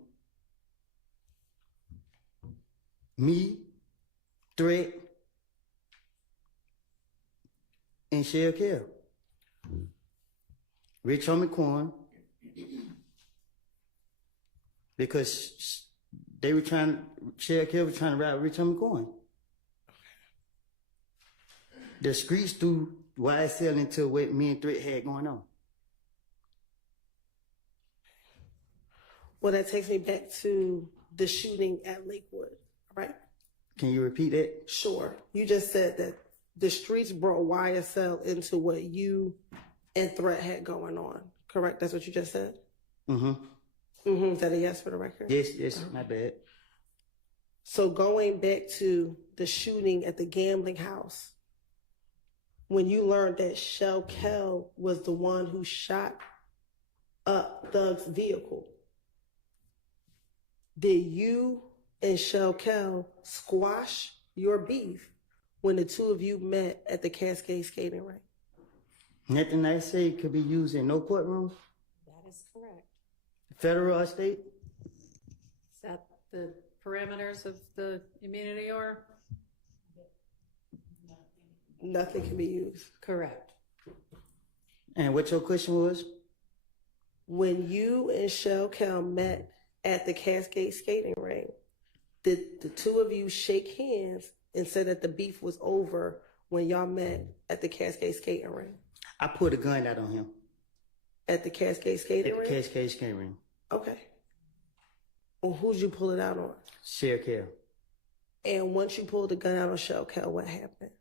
me, Threat, and Shell Kell. Rich Homie Quan, because they were Shell Kell was trying to rob Rich Homie Quan. The streets threw YSL into what me and Threat had going on. Well, that takes me back to the shooting at Lakewood, right? Can you repeat that? Sure. You just said that the streets brought YSL into what you and Threat had going on, correct? That's what you just said? Mm-hmm. Mm-hmm. Is that a yes for the record? Yes, my bad. So going back to the shooting at the gambling house, when you learned that Shell Kell was the one who shot up Thug's vehicle, did you and Shell Kell squash your beef when the two of you met at the Cascade skating rink? Nothing I say could be used in no courtroom, That is correct. federal or state. Is that the parameters of the immunity or? Nothing can be used. Correct. And what your question was? When you and Shell Kell met at the Cascade skating rink, did the two of you shake hands and say that the beef was over when y'all met at the Cascade skating rink? I pulled a gun out on him. At the Cascade skating At the rink? Cascade skating ring. Okay. Well, who'd you pull it out on? Shell Kell. And once you pulled the gun out on Shell Kell, what happened?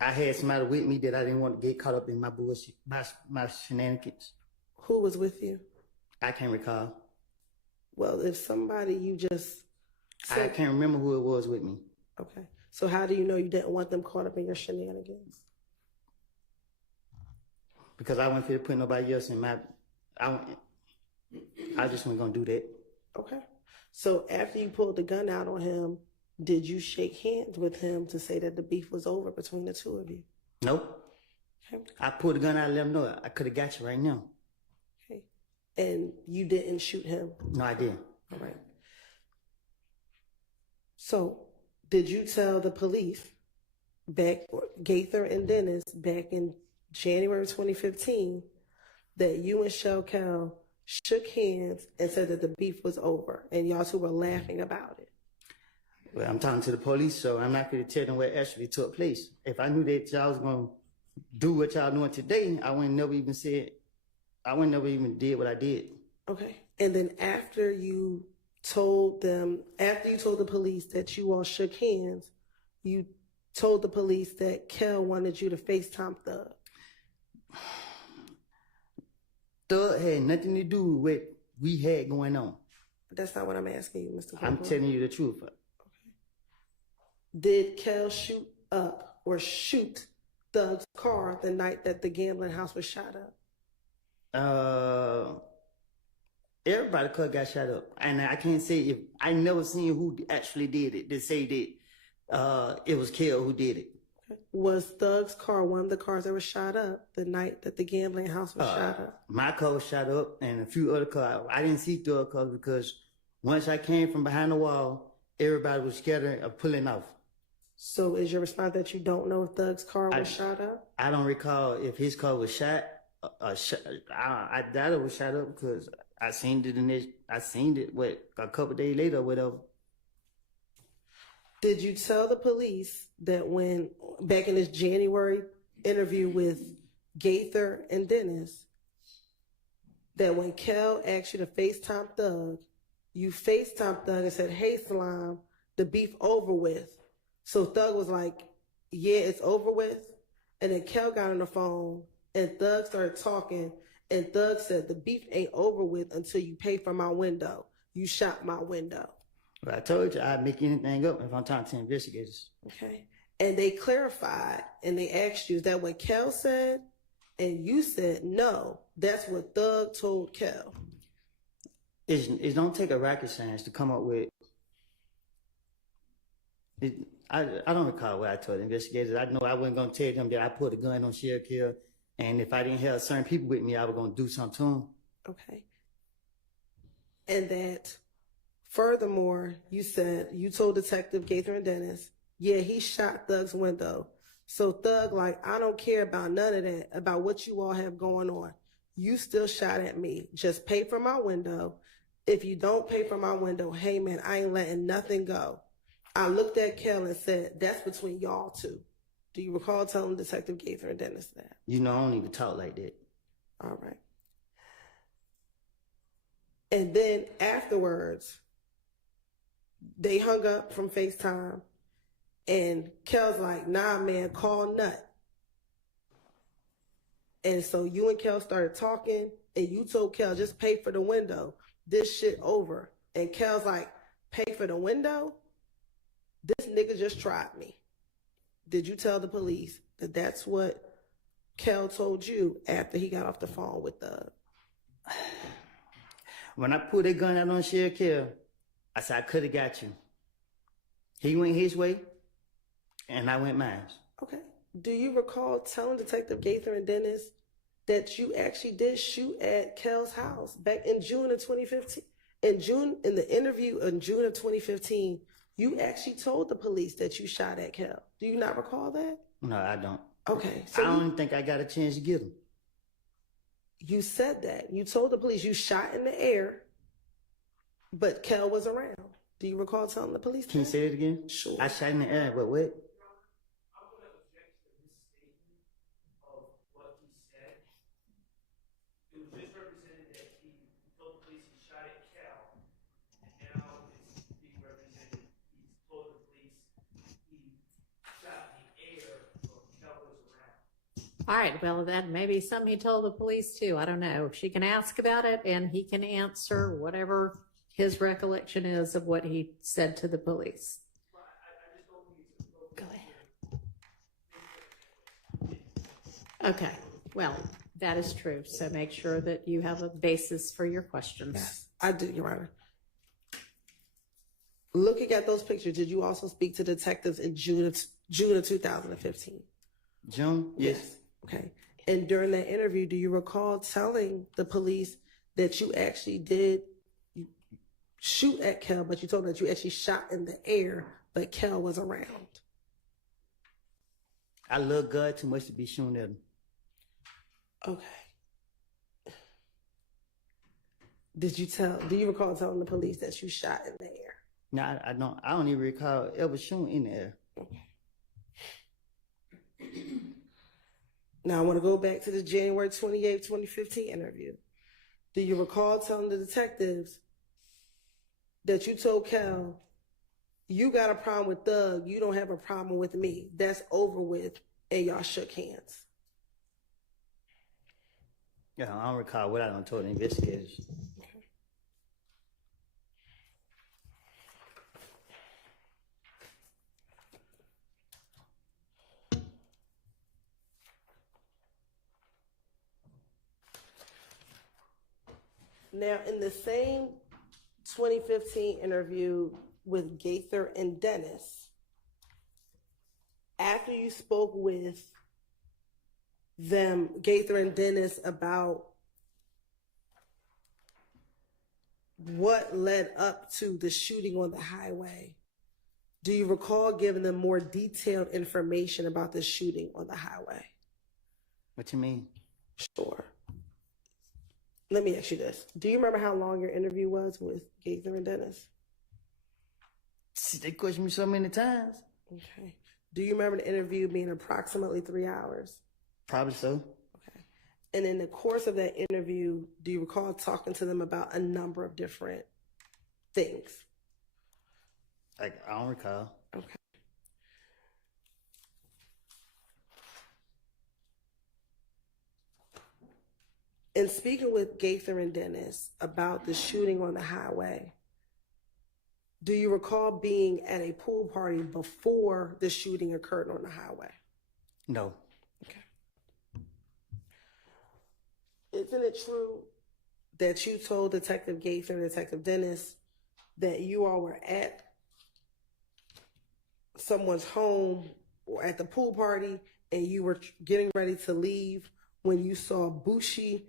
I had somebody with me that I didn't want to get caught up in my bullshit, my shenanigans. Who was with you? I can't recall. Well, if somebody you just I said, can't remember who it was with me. okay. So how do you know you didn't want them caught up in your shenanigans? Because I wasn't fit to put nobody else in my. I just wasn't gonna do that. Okay. So after you pulled the gun out on him, did you shake hands with him to say that the beef was over between the two of you? Nope. Okay. I pulled the gun out and let him know I could have got you right now. Okay. And you didn't shoot him? No, I didn't. All right. So did you tell the police Gaither and Dennis back in January 2015 that you and Shell Kell shook hands and said that the beef was over and y'all two were laughing about it? Well, I'm talking to the police, so I'm not going to tell them what actually took place. If I knew that y'all was going to do what y'all doing today, I wouldn't never even did what I did. Okay. And then after you told the police that you all shook hands, you told the police that Kell wanted you to FaceTime Thug. Thug had nothing to do with what we had going on. That's not what I'm asking you, Mr. I'm Copeland. telling you the truth. Did Kel shoot up or shoot Thug's car the night that the gambling house was shot up? Everybody could got shot up, and I can't say if I never seen who actually did it. They say that it was Kel who did it. Was Thug's car one of the cars that was shot up the night that the gambling house was shot up? My car was shot up, and a few other cars. I didn't see Thug cars because once I came from behind the wall, everybody was scattering or pulling off. So is your response that you don't know if Thug's car was shot up? I don't recall if his car was shot. I doubt it was shot up because I seen it a couple days later or whatever. Did you tell the police that when back in this January interview with Gaither and Dennis, that when Kel asked you to FaceTime Thug, you FaceTime Thug and said, "Hey, Slime, the beef over with." So Thug was like, "Yeah, it's over with." And then Kel got on the phone and Thug started talking, and Thug said, "The beef ain't over with until you pay for my window. You shot my window." Well, I told you I'd make anything up if I'm talking to investigators. Okay. And they clarified and they asked you, is that what Kel said? And you said, no, that's what Thug told Kel. It don't take a rocket science to come up with it. I don't recall what I told the investigators. I know I wasn't going to tell them that I put a gun on Sheriff Kel, and if I didn't have certain people with me, I was going to do something to them. Okay. And that, furthermore, you said, you told Detective Gaither and Dennis, yeah, he shot Thug's window. So Thug, like, I don't care about none of that, about what you all have going on. You still shot at me. Just pay for my window. If you don't pay for my window, hey man, I ain't letting nothing go. I looked at Kel and said, that's between y'all two. Do you recall telling Detective Gaither and Dennis that? You know, I don't even talk like that. All right. And then afterwards, they hung up from FaceTime, and Kel's like, nah, man, call Nut. And so you and Kel started talking, and you told Kel, just pay for the window. This shit over. And Kel's like, pay for the window? This nigga just tried me. Did you tell the police that that's what Kel told you after he got off the phone with Thug? When I pulled that gun out on Sheriff Kel, I said, I could have got you. He went his way, and I went mine. Okay. Do you recall telling Detective Gaither and Dennis that you actually did shoot at Kel's house back in June of 2015? In the interview in June of 2015, you actually told the police that you shot at Kel. Do you not recall that? No, I don't. Okay. So I don't even think I got a chance to get him. You said that. You told the police you shot in the air, but Kel was around. Do you recall telling the police that? Can you say it again? Sure. I shot in the air, but what? I'm going to object to his statement of what he said. It was just represented that he told the police he shot at Kel. Now it's being represented he told the police he shot in the air, but Kel was around. All right, well, that may be something he told the police too. I don't know. She can ask about it and he can answer whatever his recollection is of what he said to the police. Go ahead. Okay, well, that is true. So make sure that you have a basis for your questions. Yes, I do, Your Honor. Looking at those pictures, did you also speak to detectives in June of 2015? June? Yes. Okay. And during that interview, do you recall telling the police that you actually did shoot at Kel, but you told them that you actually shot in the air, but Kel was around? I love God too much to be shooting at him. Okay. Do you recall telling the police that you shot in the air? No, I don't. I don't even recall ever shooting in the air. Okay. Now I want to go back to the January 28, 2015 interview. Do you recall telling the detectives that you told Kel, you got a problem with Thug, you don't have a problem with me. That's over with, and y'all shook hands? Yeah, I don't recall what I done told the investigators. Now, in the same 2015 interview with Gaither and Dennis, after you spoke with them, Gaither and Dennis, about what led up to the shooting on the highway, do you recall giving them more detailed information about the shooting on the highway? What you mean? Sure. Let me ask you this. Do you remember how long your interview was with Gaither and Dennis? They questioned me so many times. Okay. Do you remember the interview being approximately 3 hours? Probably so. Okay. And in the course of that interview, do you recall talking to them about a number of different things? I don't recall. Okay. In speaking with Gaither and Dennis about the shooting on the highway, do you recall being at a pool party before the shooting occurred on the highway? No. Okay. Isn't it true that you told Detective Gaither and Detective Dennis that you all were at someone's home or at the pool party and you were getting ready to leave when you saw Booshi,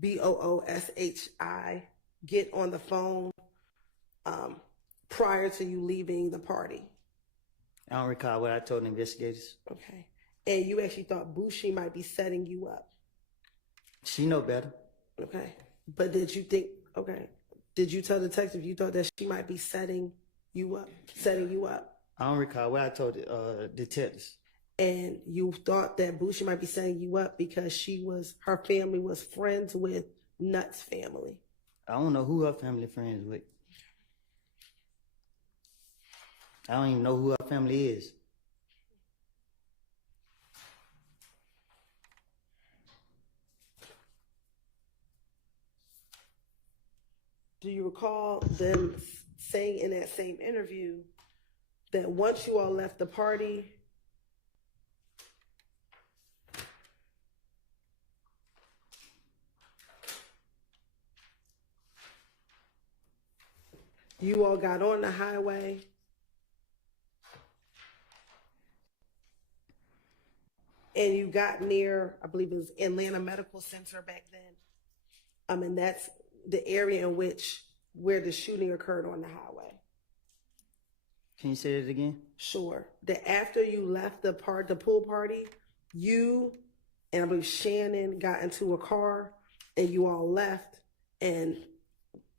Booshi, get on the phone prior to you leaving the party? I don't recall what I told the investigators. Okay. And you actually thought Booshi might be setting you up? She know better. Okay. But did you think, okay, did you tell the detective you thought that she might be setting you up? I don't recall what I told the detectives. And you thought that Booshi might be setting you up because her family was friends with Nutt's family? I don't know who her family friends with. I don't even know who her family is. Do you recall them saying in that same interview that once you all left the party, you all got on the highway and you got near, I believe it was Atlanta Medical Center back then? And that's the area in where the shooting occurred on the highway. Can you say that again? Sure. That after you left the pool party, you and I believe Shannon got into a car and you all left, and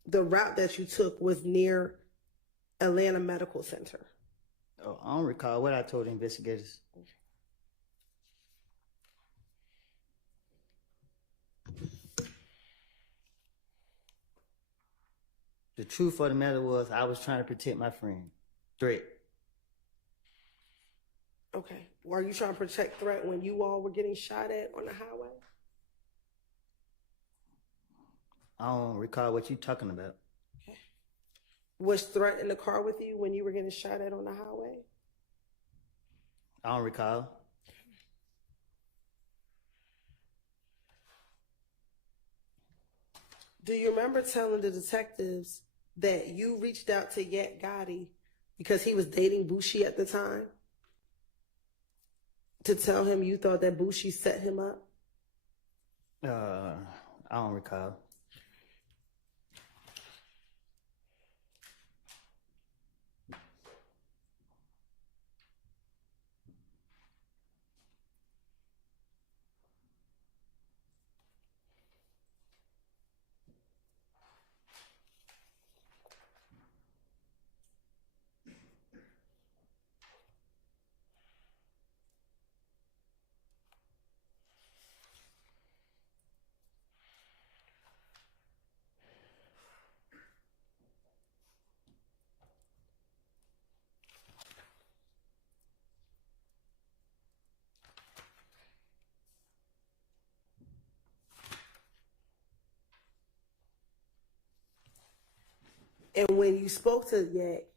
the route that you took was near Atlanta Medical Center. Oh, I don't recall what I told the investigators. The truth of the matter was I was trying to protect my friend. Threat. Okay. Were you trying to protect Threat when you all were getting shot at on the highway? I don't recall what you're talking about. Okay. Was Threat in the car with you when you were getting shot at on the highway? I don't recall. Do you remember telling the detectives that you reached out to Yet Gotti because he was dating Booshi at the time, to tell him you thought that Booshi set him up? I don't recall. And when you spoke to Yet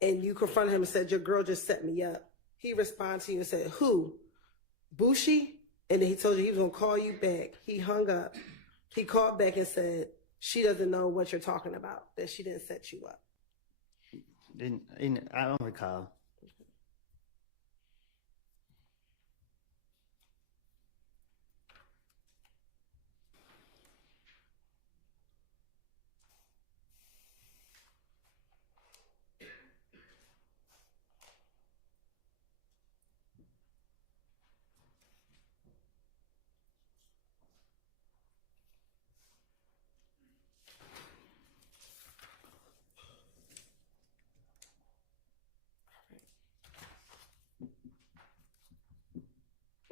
and you confronted him and said, your girl just set me up, he responded to you and said, who? Booshi? And then he told you he was gonna call you back. He hung up. He called back and said, she doesn't know what you're talking about, that she didn't set you up. I don't recall.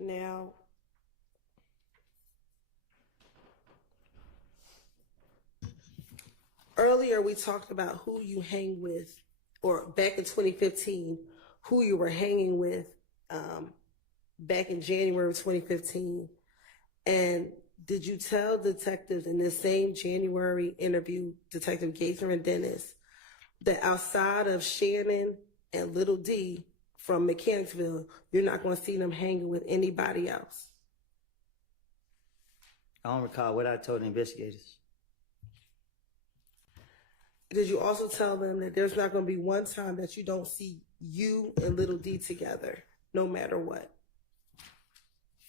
Now, earlier we talked about who you hang with, or back in 2015, who you were hanging with back in January of 2015. And did you tell detectives in this same January interview, Detective Gaither and Dennis, that outside of Shannon and Little D from Mechanicsville, you're not going to see them hanging with anybody else? I don't recall what I told the investigators. Did you also tell them that there's not going to be one time that you don't see you and Little D together, no matter what?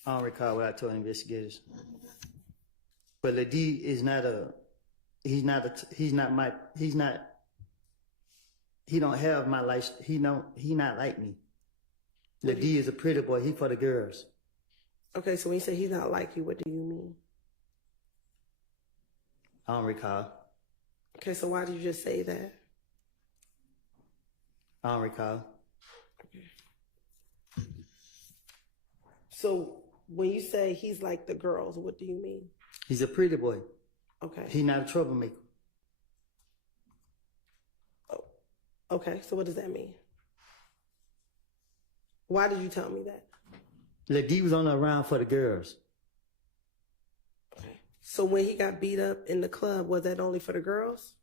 I don't recall what I told the investigators. But Lady is not he don't have my life, he not like me. Lady is a pretty boy, he for the girls. Okay, so when you say he's not like you, what do you mean? I don't recall. Okay, so why did you just say that? I don't recall. So when you say he's like the girls, what do you mean? He's a pretty boy. Okay. He's not a troublemaker. Oh, okay, so what does that mean? Why did you tell me that? Lady was only around for the girls. Okay. So when he got beat up in the club, was that only for the girls?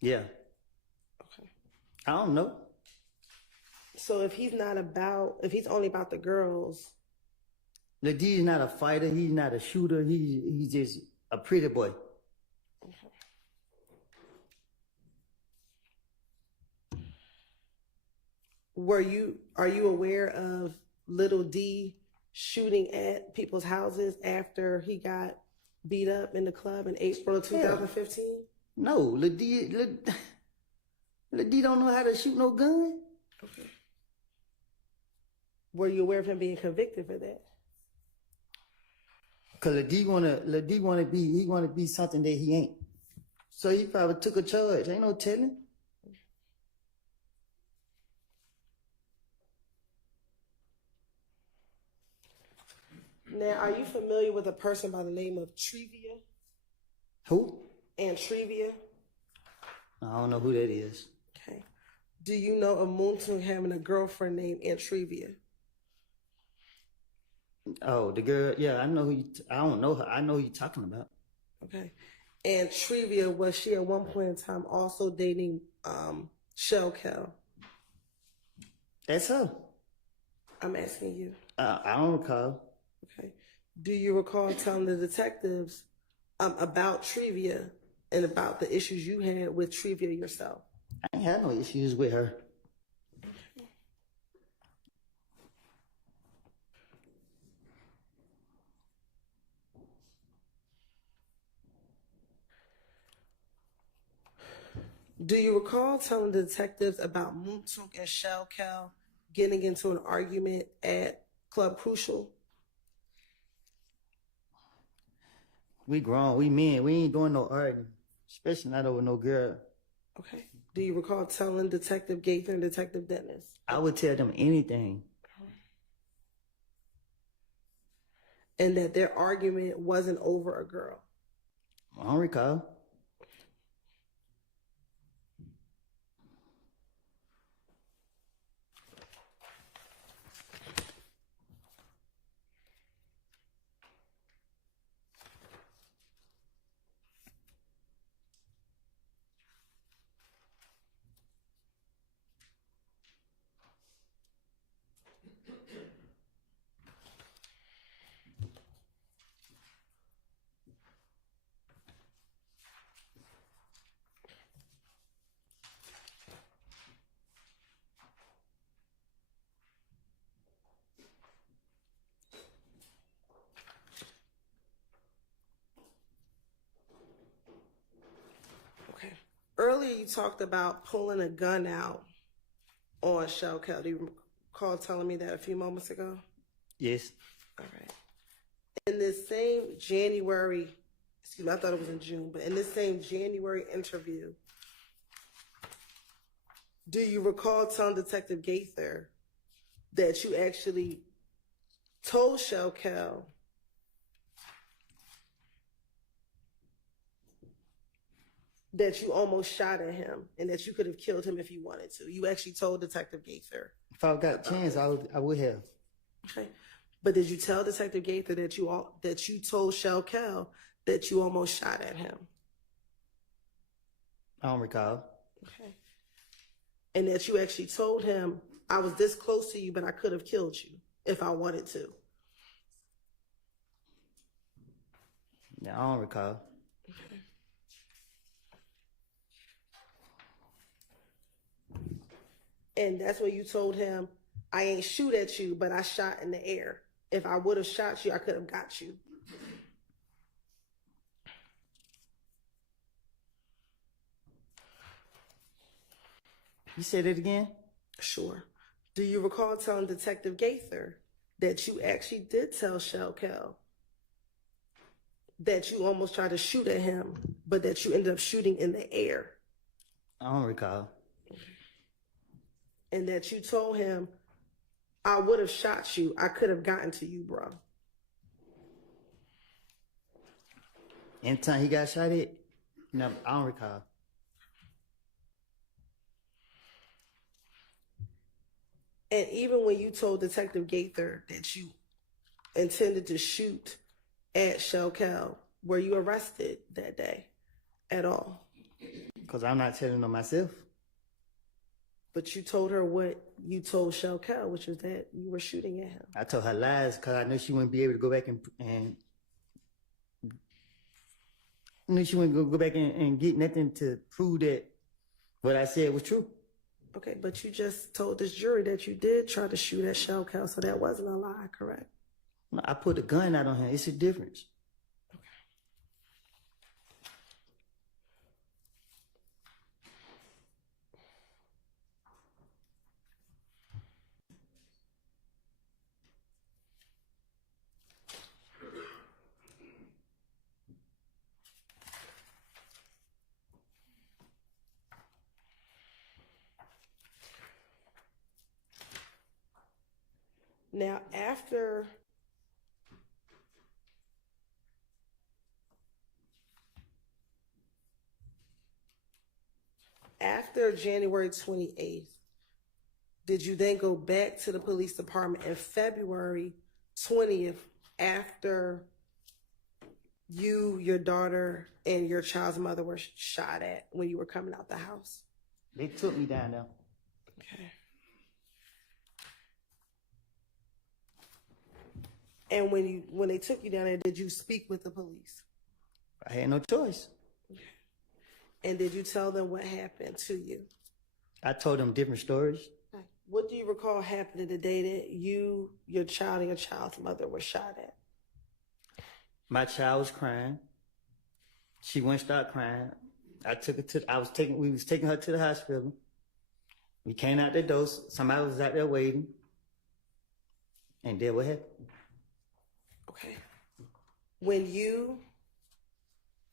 Yeah. Okay. I don't know. So if he's only about the girls. Lady is not a fighter, he's not a shooter, he's just a pretty boy. Okay. Are you aware of Little D shooting at people's houses after he got beat up in the club in April of 2015? No, Lady don't know how to shoot no gun. Okay. Were you aware of him being convicted for that? Cause Lady wanna be something that he ain't. So he probably took a charge. Ain't no telling. Now, are you familiar with a person by the name of Trevia? Who? Trevia? I don't know who that is. Okay. Do you know of Moontung having a girlfriend named Trevia? Oh, the girl. Yeah, I know who. I don't know her. I know who you're talking about. Okay. And Trevia, was she at one point in time also dating Shell Cal? That's her. I'm asking you. I don't recall. Okay. Do you recall telling the detectives about Trevia and about the issues you had with Trevia yourself? I ain't had no issues with her. Do you recall telling the detectives about Moontung and Shell Cal getting into an argument at Club Crucial? We grown, we men, we ain't doing no arguing, especially not over no girl. Okay. Do you recall telling Detective Gaither and Detective Dennis? I would tell them anything. And that their argument wasn't over a girl? I don't recall. earlier you talked about pulling a gun out on Shellcal. Do you recall telling me that a few moments ago? Yes. All right. In this same January, excuse me, I thought it was in June, but in this same January interview, do you recall telling Detective Gaither that you actually told Shellcal that you almost shot at him and that you could have killed him if you wanted to? You actually told Detective Gaither. If I got a chance, I would have. Okay. But did you tell Detective Gaither that you told Shellcal that you almost shot at him? I don't recall. Okay. And that you actually told him, I was this close to you, but I could have killed you if I wanted to. No, I don't recall. Okay. And that's when you told him, I ain't shoot at you, but I shot in the air. If I would have shot you, I could have got you. You said it again? Sure. Do you recall telling Detective Gaither that you actually did tell Shellcal that you almost tried to shoot at him, but that you ended up shooting in the air? I don't recall. And that you told him, I would have shot you. I could have gotten to you, bro. Anytime he got shot at? No, I don't recall. And even when you told Detective Gaither that you intended to shoot at Shellcal, were you arrested that day at all? Because I'm not telling on myself. But you told her what you told Shellcal, which was that you were shooting at him. I told her lies because I knew she wouldn't be able to go back and knew she wouldn't go back and get nothing to prove that what I said was true. Okay, but you just told this jury that you did try to shoot at Shellcal, so that wasn't a lie, correct? No, I put a gun out on him. It's a difference. Now, after January 28th, did you then go back to the police department in February 20th after you, your daughter, and your child's mother were shot at when you were coming out the house? They took me down there. Okay. And when they took you down there, did you speak with the police? I had no choice. And did you tell them what happened to you? I told them different stories. What do you recall happening the day that you, your child, and your child's mother were shot at? My child was crying. She wouldn't stop crying. We was taking her to the hospital. We came out the door. Somebody was out there waiting. And then what happened? Okay. When you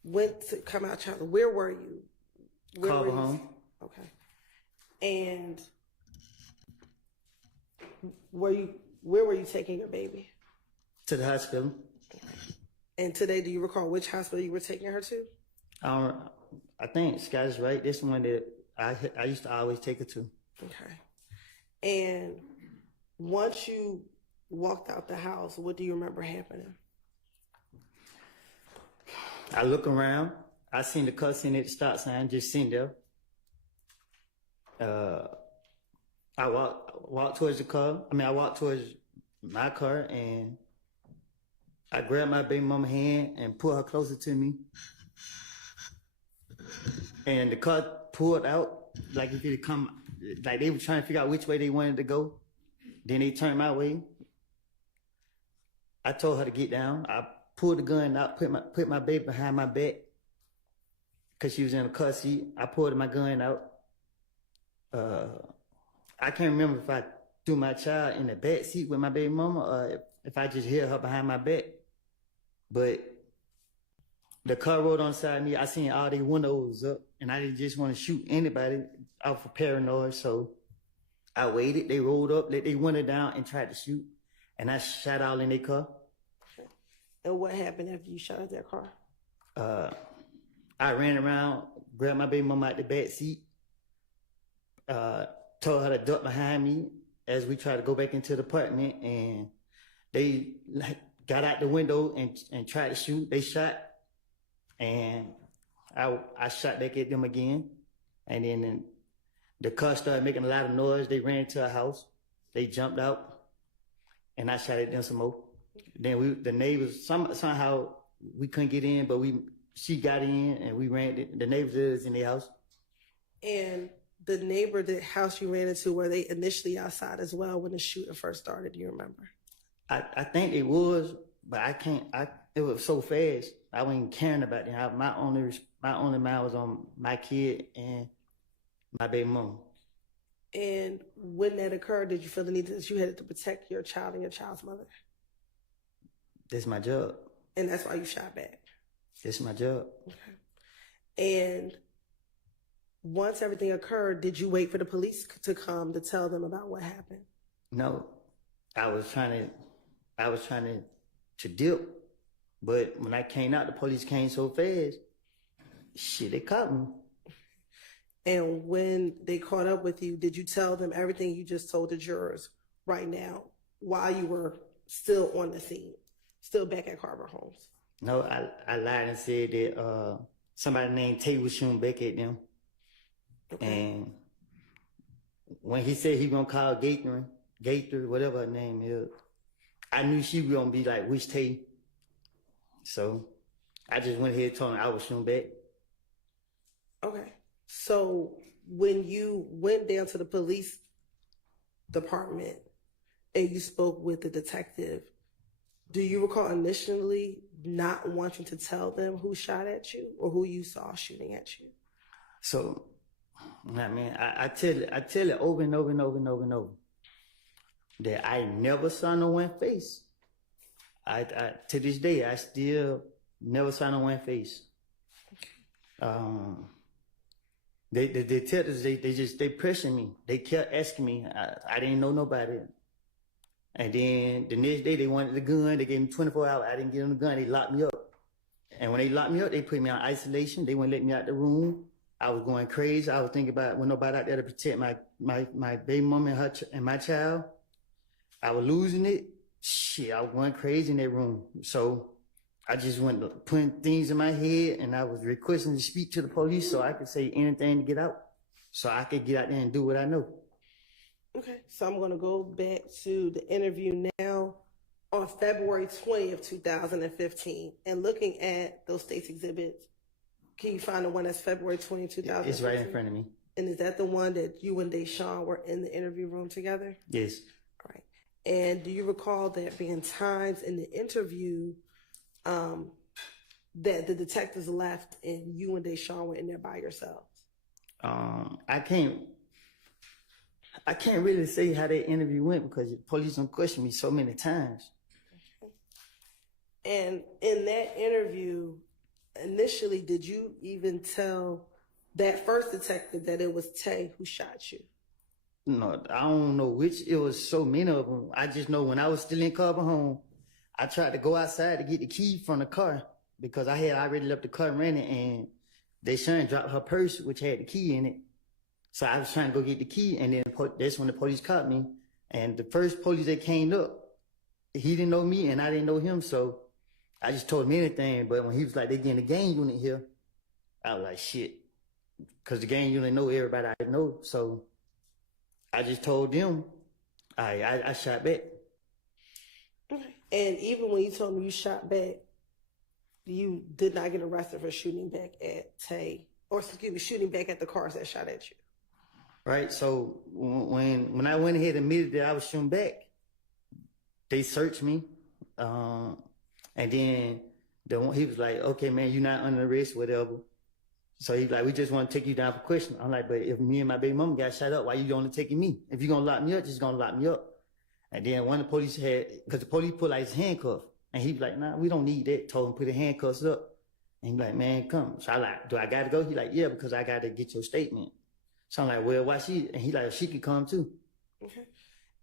went to come out, child, where were you? Carver home. Okay. And where were you taking your baby? To the hospital. And today, do you recall which hospital you were taking her to? I think Scott is right. This one that I used to always take her to. Okay. And once you walked out the house, what do you remember happening? I look around. I seen the car sitting at the stop sign, just sitting there. I walked towards the car. I walked towards my car, and I grabbed my baby mama's hand and pulled her closer to me. And the car pulled out, like if it come, like they were trying to figure out which way they wanted to go. Then they turned my way. I told her to get down. I pulled the gun out, put my baby behind my back. because she was in a car seat. I pulled my gun out. I can't remember if I threw my child in the back seat with my baby mama or if I just held her behind my back. But the car rolled on the side of me. I seen all the windows up, and I didn't just want to shoot anybody out for paranoid. So I waited. They rolled up, let their window down, and tried to shoot. And I shot all in their car. And what happened after you shot at their car? I ran around, grabbed my baby mama out the back seat, told her to duck behind me as we tried to go back into the apartment, and they got out the window and tried to shoot. They shot, and I shot back at them again, and then the car started making a lot of noise. They ran into a house. They jumped out, and I shot at them some more. Then the neighbors, somehow we couldn't get in, but she got in, and we ran. The neighbors was in their house. And the neighbor, the house you ran into, were they initially outside as well when the shooting first started? Do you remember? I think it was, but I can't. It was so fast. I wasn't caring about them. My only mind was on my kid and my baby mom. And when that occurred, did you feel the need that you had to protect your child and your child's mother? That's my job. And that's why you shot back. That's my job. Okay. And once everything occurred, did you wait for the police to come to tell them about what happened? No, I was trying to dip, but when I came out, the police came so fast. Shit, they caught me. And when they caught up with you, did you tell them everything you just told the jurors right now while you were still on the scene, still back at Carver Homes? No, I lied and said that somebody named Tay was shooting back at them. Okay. And when he said he gonna call Gator, whatever her name is, I knew she was gonna be like, which Tay? So I just went ahead and told him I was shooting back. Okay. So when you went down to the police department and you spoke with the detective, do you recall initially not wanting to tell them who shot at you or who you saw shooting at you? So, I mean, I tell it over and over and over and over and over that I never saw no one face. I to this day, I still never saw no one face. The detectives, they pressured me. They kept asking me. I didn't know nobody. And then the next day they wanted the gun. They gave me 24 hours. I didn't get them the gun. They locked me up. And when they locked me up, they put me on isolation. They wouldn't let me out the room. I was going crazy. I was thinking about when nobody out there to protect my baby mama and her and my child. I was losing it. Shit, I was going crazy in that room. So I just went putting things in my head, and I was requesting to speak to the police so I could say anything to get out, so I could get out there and do what I know. Okay, so I'm going to go back to the interview now on February 20th, 2015, and looking at those state's exhibits. Can you find the one that's February 20, 2015? It's right in front of me. And is that the one that you and Deshaun were in the interview room together? Yes. All right. And do you recall there being times in the interview that the detectives left and you and Deshaun were in there by yourselves? I can't really say how that interview went because the police don't question me so many times. And in that interview, initially, did you even tell that first detective that it was Tay who shot you? No, I don't know which. It was so many of them. I just know when I was still in Carver Home, I tried to go outside to get the key from the car because I had already left the car running, and Deshaun dropped her purse, which had the key in it. So I was trying to go get the key, and then that's when the police caught me. And the first police that came up, he didn't know me, and I didn't know him, so I just told him anything. But when he was like, they getting the gang unit here, I was like, shit. Because the gang unit know everybody I know, so I just told them I shot back. Okay. And even when you told me you shot back, you did not get arrested for shooting back at Tay, or excuse me, shooting back at the cars that shot at you. Right. So when I went ahead and admitted that I was shooting back, they searched me, and then he was like, "Okay, man, you're not under arrest, whatever." So he's like, we just want to take you down for question. I'm like, but if me and my baby mama got shot up, why you only taking me? If you're going to lock me up, just going to lock me up. And then one of the police because the police put like his handcuff. And he was like, nah, we don't need that. Told him put the handcuffs up. And he like, man, come. So I like, do I got to go? He like, yeah, because I got to get your statement. So I'm like, well, why she? And he like, she could come too. Okay.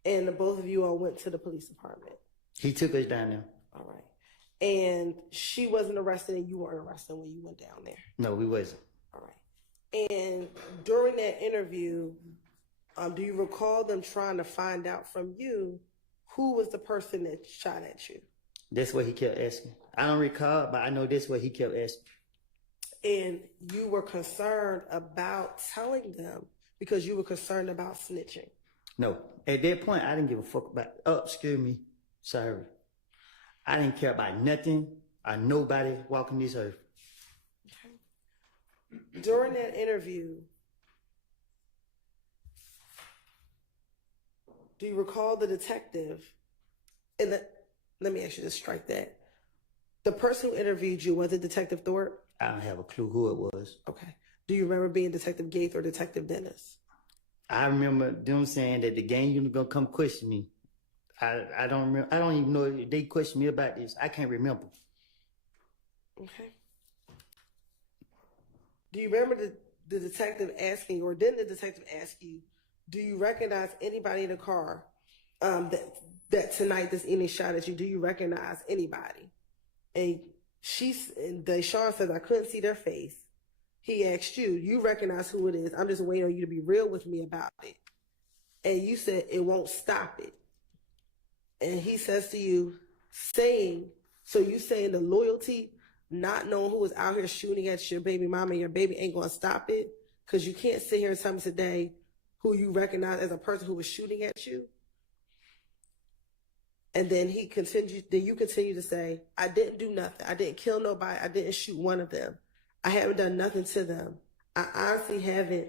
And the both of you all went to the police department. He took us down there. All right. And she wasn't arrested and you weren't arrested when you went down there. No, we wasn't. All right. And during that interview, do you recall them trying to find out from you who was the person that shot at you? That's what he kept asking. I don't recall, but I know that's what he kept asking. And you were concerned about telling them because you were concerned about snitching. No. At that point, I didn't give a fuck about, oh, excuse me. Sorry. I didn't care about nothing or nobody walking this earth. Okay. During that interview, do you recall the detective? And let me actually just strike that. The person who interviewed you, was it Detective Thorpe? I don't have a clue who it was. Okay. Do you remember being Detective Gaith or Detective Dennis? I remember them saying that the gang unit gonna come question me. I don't remember. I don't even know if they questioned me about this. I can't remember. Okay. Do you remember the detective asking, or didn't the detective ask you, do you recognize anybody in the car that tonight this evening shot at you? Do you recognize anybody? And Deshaun says, I couldn't see their face. He asked you, you recognize who it is. I'm just waiting on you to be real with me about it. And you said, it won't stop it. And he says to you, so you saying the loyalty, not knowing who was out here shooting at your baby mama and your baby ain't going to stop it? Because you can't sit here and tell me today who you recognize as a person who was shooting at you. And then you continue to say, I didn't do nothing. I didn't kill nobody. I didn't shoot one of them. I haven't done nothing to them. I honestly haven't.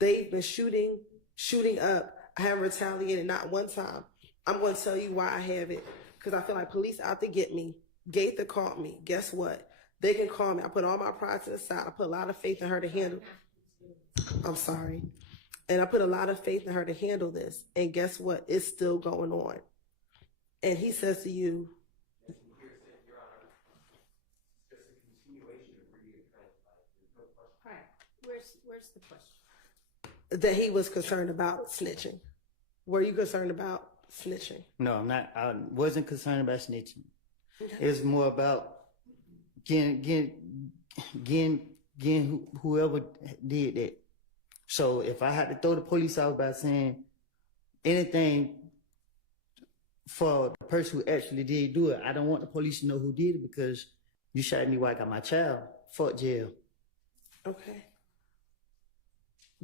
They've been shooting up. I haven't retaliated not one time. I'm going to tell you why I haven't. Because I feel like police out to get me. Gaither caught me. Guess what? They can call me. I put all my pride to the side. I put a lot of faith in her to handle. I'm sorry. And I put a lot of faith in her to handle this. And guess what? It's still going on. And he says to you, where's the question? That he was concerned about snitching. Were you concerned about snitching? No, I'm not. I wasn't concerned about snitching. It's more about getting whoever did that. So if I had to throw the police out by saying anything for the person who actually did do it, I don't want the police to know who did it because you shot me while I got my child. Fuck jail. Okay.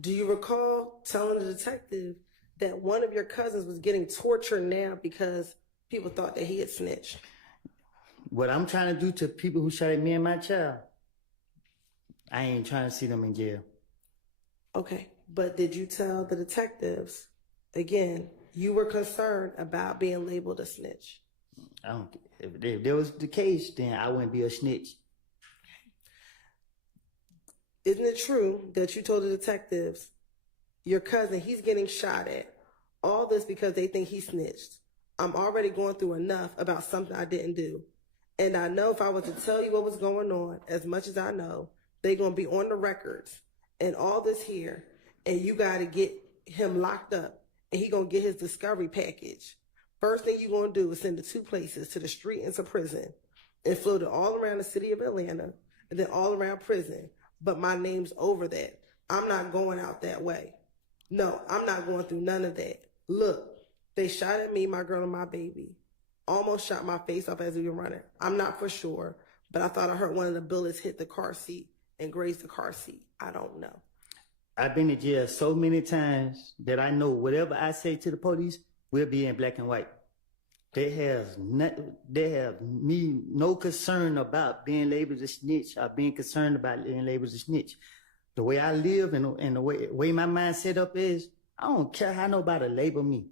Do you recall telling the detective that one of your cousins was getting tortured now because people thought that he had snitched? What I'm trying to do to people who shot at me and my child, I ain't trying to see them in jail. Okay. But did you tell the detectives, again, you were concerned about being labeled a snitch? If that was the case, then I wouldn't be a snitch. Isn't it true that you told the detectives, your cousin, he's getting shot at, all this because they think he snitched? I'm already going through enough about something I didn't do. And I know if I was to tell you what was going on, as much as I know, they're going to be on the records and all this here, and you got to get him locked up, and he going to get his discovery package. First thing you're going to do is send the two places, to the street and to prison, and float it all around the city of Atlanta, and then all around prison. But my name's over that. I'm not going out that way. No, I'm not going through none of that. Look, they shot at me, my girl, and my baby. Almost shot my face off as we were running. I'm not for sure, but I thought I heard one of the bullets hit the car seat and grazed the car seat. I don't know. I've been to jail so many times that I know whatever I say to the police will be in black and white. They have me no concern about being labeled a snitch or being concerned about being labeled a snitch. The way I live and the way my mind set up is, I don't care how nobody label me.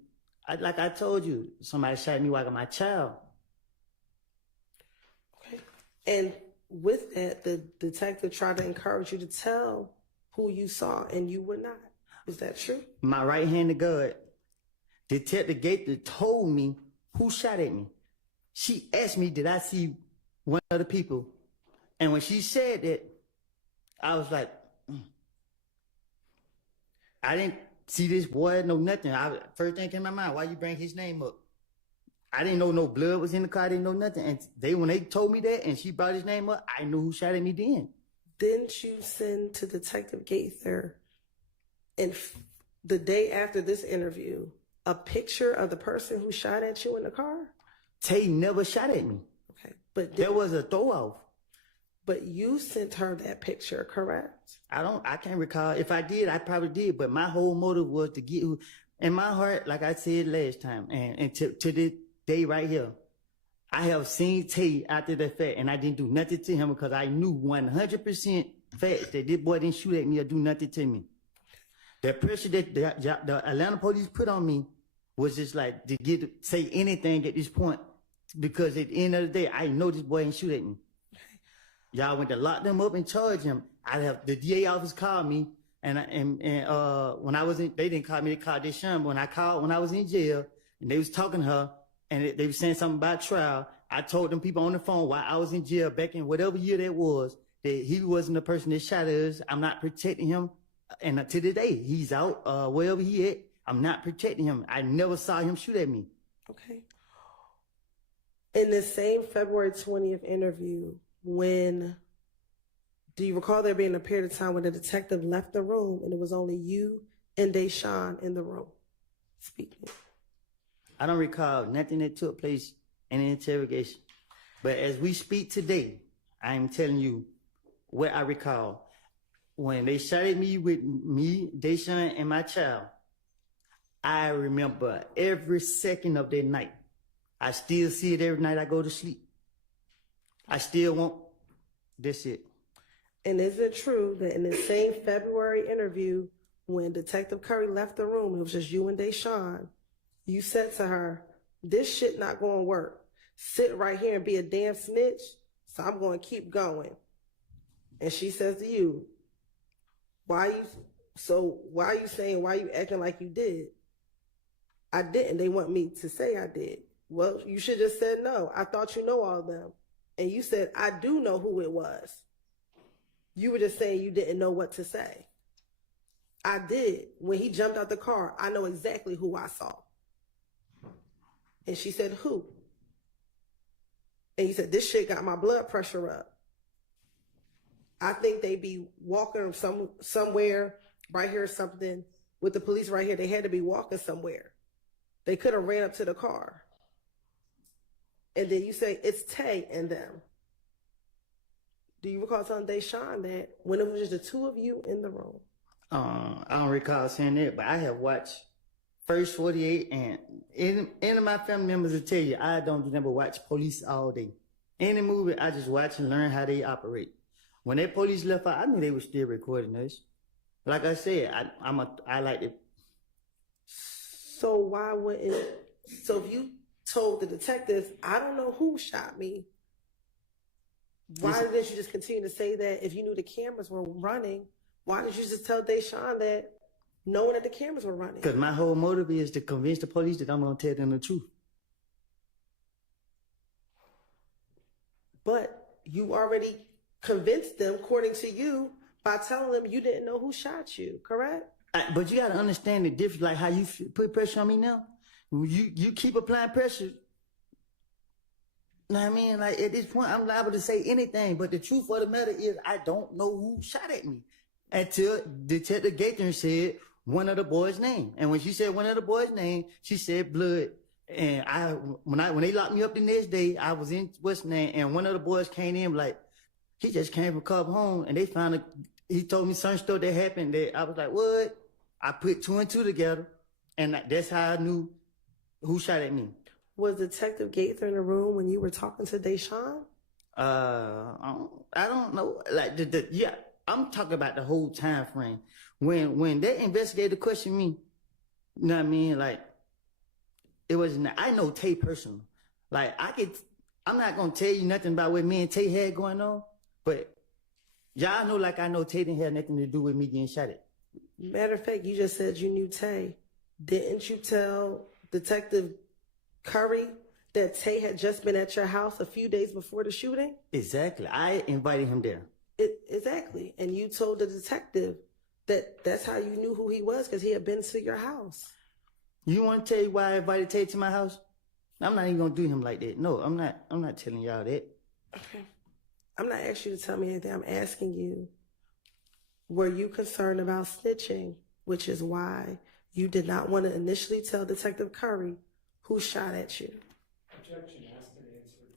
Like I told you, somebody shot me while I got my child. Okay. And with that, the detective tried to encourage you to tell who you saw, and you would not. Is that true? My right-handed guard, Detective Gaither, told me who shot at me. She asked me, did I see one of the people? And when she said that, I was like, I didn't see this boy, no nothing. First thing came to my mind, why you bring his name up? I didn't know no blood was in the car. I didn't know nothing. And when they told me that and she brought his name up, I knew who shot at me then. Didn't you send to Detective Gaither, and the day after this interview, a picture of the person who shot at you in the car? Tay never shot at me. Okay, but there was a throw off. But you sent her that picture, correct? I can't recall. If I did, I probably did. But my whole motive was to get who, in my heart, like I said last time, and to this day right here, I have seen Tay after the fact, and I didn't do nothing to him because I knew 100% fact that this boy didn't shoot at me or do nothing to me. The pressure that the Atlanta police put on me was just like to say anything at this point, because at the end of the day, I know this boy ain't shoot at me. Y'all went to lock them up and charge him. The DA office called me, and when I was in, they didn't call me, they called Deshaun. When I was in jail, and they was talking to her, and they was saying something about trial, I told them people on the phone while I was in jail back in whatever year that was, that he wasn't the person that shot us. I'm not protecting him. And to the day, he's out, wherever he at, I'm not protecting him. I never saw him shoot at me. Okay. In the same February 20th interview, do you recall there being a period of time when the detective left the room and it was only you and Deshaun in the room speaking? I don't recall nothing that took place in the interrogation. But as we speak today, I am telling you what I recall. When they shot at me with me, Deshaun, and my child, I remember every second of that night. I still see it every night I go to sleep. I still want this it. And is it true that in the same February interview, when Detective Curry left the room, it was just you and Deshaun, you said to her, this shit not going to work. Sit right here and be a damn snitch, so I'm going to keep going. And she says to you, why are you saying, why are you acting like you did? I didn't. They want me to say I did. Well, you should just said no. I thought you know all of them. And you said, I do know who it was. You were just saying you didn't know what to say. I did. When he jumped out the car, I know exactly who I saw. And she said, who? And he said, this shit got my blood pressure up. I think they be walking somewhere right here or something with the police right here. They had to be walking somewhere. They could have ran up to the car. And then you say, it's Tay and them. Do you recall telling Deshaun that when it was just the two of you in the room? I don't recall saying that, but I have watched First 48, and any of my family members will tell you, I don't never watch police all day. Any movie, I just watch and learn how they operate. When that police left out, I knew they were still recording us. Like I said, I like it. So why wouldn't, so if you told the detectives, I don't know who shot me, why didn't you just continue to say that if you knew the cameras were running? Why didn't you just tell Deshaun that knowing that the cameras were running? Because my whole motive is to convince the police that I'm going to tell them the truth. But you already convinced them, according to you, by telling them you didn't know who shot you, correct? But you got to understand the difference, like how you put pressure on me now. You keep applying pressure. You know what I mean? Like at this point, I'm liable to say anything. But the truth of the matter is, I don't know who shot at me until Detective Gaither said one of the boys' name. And when she said one of the boys' name, she said blood. And when they locked me up the next day, I was in what's name, and one of the boys came in like, he just came from Cub home, and they found he told me some stuff that happened that I was like, what? I put two and two together, and that's how I knew who shot at me. Was Detective Gaither in the room when you were talking to Deshaun? I don't know. Like yeah, I'm talking about the whole time frame. When that investigator questioned me, you know what I mean? Like, it was, I know Tay personally. Like, I'm not gonna tell you nothing about what me and Tay had going on, But y'all know like I know Tay didn't have nothing to do with me getting shot at. Matter of fact, you just said you knew Tay. Didn't you tell Detective Curry that Tay had just been at your house a few days before the shooting? Exactly. I invited him there. Exactly. And you told the detective that that's how you knew who he was, because he had been to your house. You want to tell you why I invited Tay to my house? I'm not even gonna do him like that. No, I'm not telling y'all that. Okay. I'm not asking you to tell me anything. I'm asking you, were you concerned about snitching, which is why you did not want to initially tell Detective Curry who shot at you? Objection, asked and answered.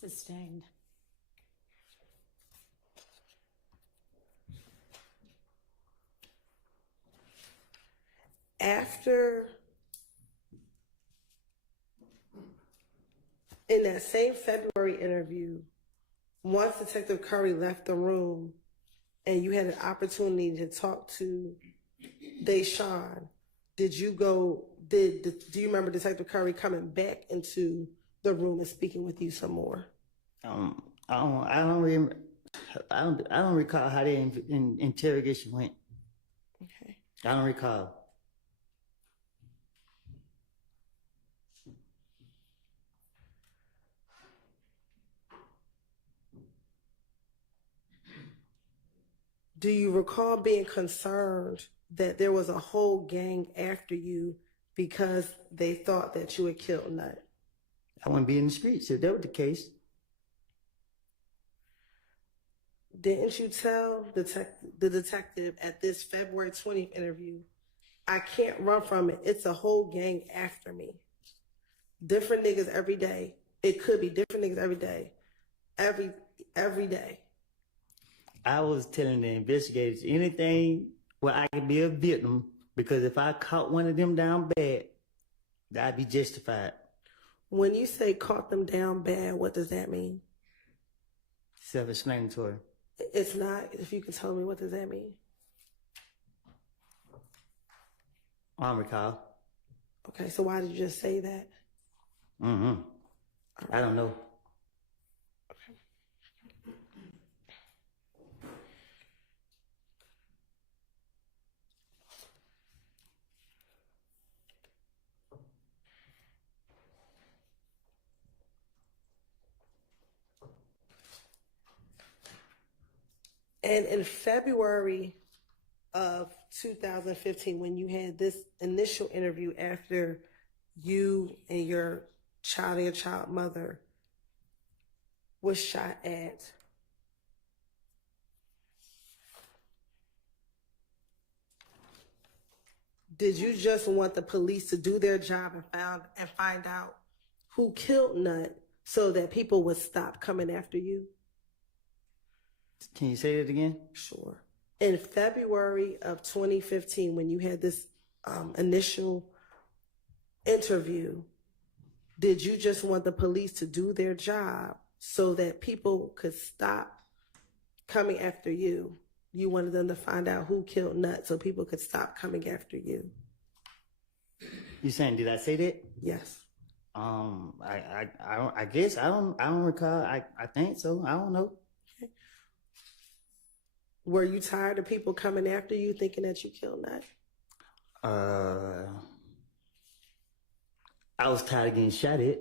Sustained. After, in that same February interview, once Detective Curry left the room and you had an opportunity to talk to Deshaun, do you remember Detective Curry coming back into the room and speaking with you some more? I don't recall how the interrogation went. Okay. I don't recall. Do you recall being concerned that there was a whole gang after you because they thought that you had killed Nut? I wouldn't be in the streets if that was the case. Didn't you tell the detective at this February 20th interview, I can't run from it. It's a whole gang after me. Different niggas every day. It could be different niggas every day. Every day. I was telling the investigators anything where I could be a victim, because if I caught one of them down bad, I'd be justified. When you say caught them down bad, what does that mean? Self-explanatory. It's not. If you can tell me, what does that mean? I don't recall. Okay, so why did you just say that? Mm-hmm. I don't know. And in February of 2015, when you had this initial interview after you and your child mother was shot at, did you just want the police to do their job and find out who killed Nut so that people would stop coming after you? Can you say that again? Sure. In February of 2015, when you had this initial interview, did you just want the police to do their job so that people could stop coming after you? You wanted them to find out who killed Nut so people could stop coming after you. You saying, did I say that? Yes. I guess I don't recall. I think so. I don't know. Were you tired of people coming after you thinking that you killed Nut? I was tired of getting shot at.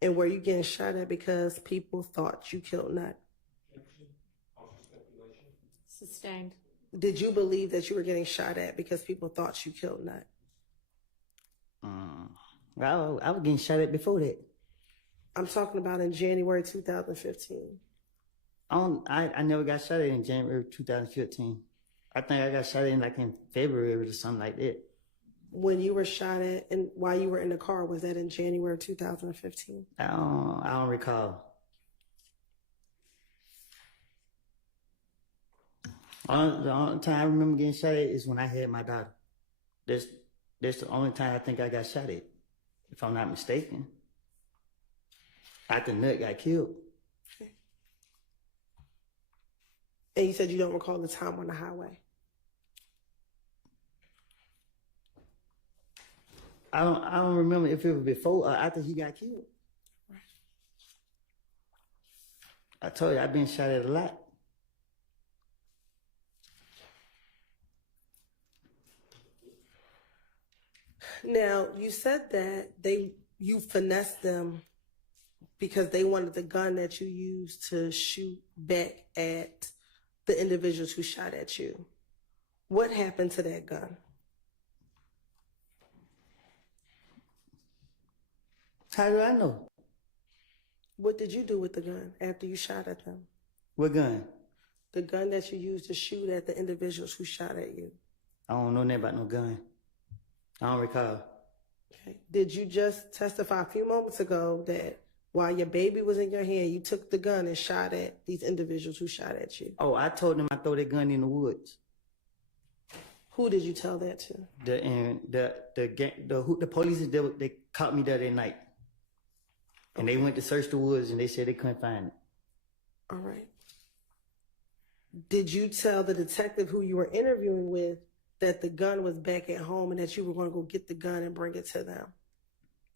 And were you getting shot at because people thought you killed Nut? Sustained. Did you believe that you were getting shot at because people thought you killed Nut? I was getting shot at before that. I'm talking about in January 2015. I never got shot at in January 2015. I think I got shot at in February or something like that. When you were shot at and while you were in the car, was that in January 2015? I don't recall. The only time I remember getting shot at is when I had my daughter. That's the only time I think I got shot at, if I'm not mistaken. After Nut got killed. And you said you don't recall the time on the highway. I don't remember if it was before or after he got killed. I told you, I've been shot at a lot. Now, you said that you finessed them because they wanted the gun that you used to shoot back at the individuals who shot at you. What happened to that gun? How do I know? What did you do with the gun after you shot at them? What gun? The gun that you used to shoot at the individuals who shot at you. I don't know nothing about no gun. I don't recall. Okay. Did you just testify a few moments ago that while your baby was in your hand, you took the gun and shot at these individuals who shot at you? Oh, I told them I throw that gun in the woods. Who did you tell that to? The police, they caught me there that night. And they went to search the woods and they said they couldn't find it. All right. Did you tell the detective who you were interviewing with that the gun was back at home and that you were going to go get the gun and bring it to them?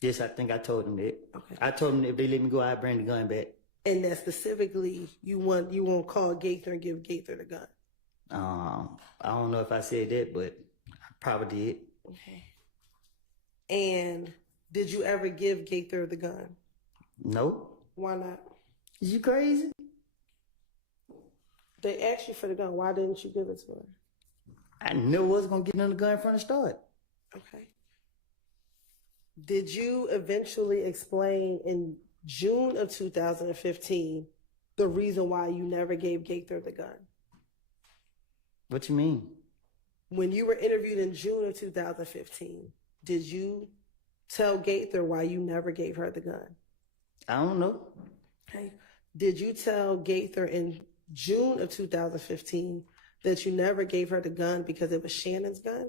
Yes, I think I told them that. Okay. I told them if they let me go, I'd bring the gun back. And that specifically, you won't call Gaither and give Gaither the gun? I don't know if I said that, but I probably did. Okay. And did you ever give Gaither the gun? No. Why not? Is you crazy? They asked you for the gun. Why didn't you give it to her? I knew I wasn't going to get another gun from the start. Okay. Did you eventually explain in June of 2015 the reason why you never gave Gaither the gun? What you mean? When you were interviewed in June of 2015, did you tell Gaither why you never gave her the gun? I don't know. Okay. Did you tell Gaither in June of 2015 that you never gave her the gun because it was Shannon's gun?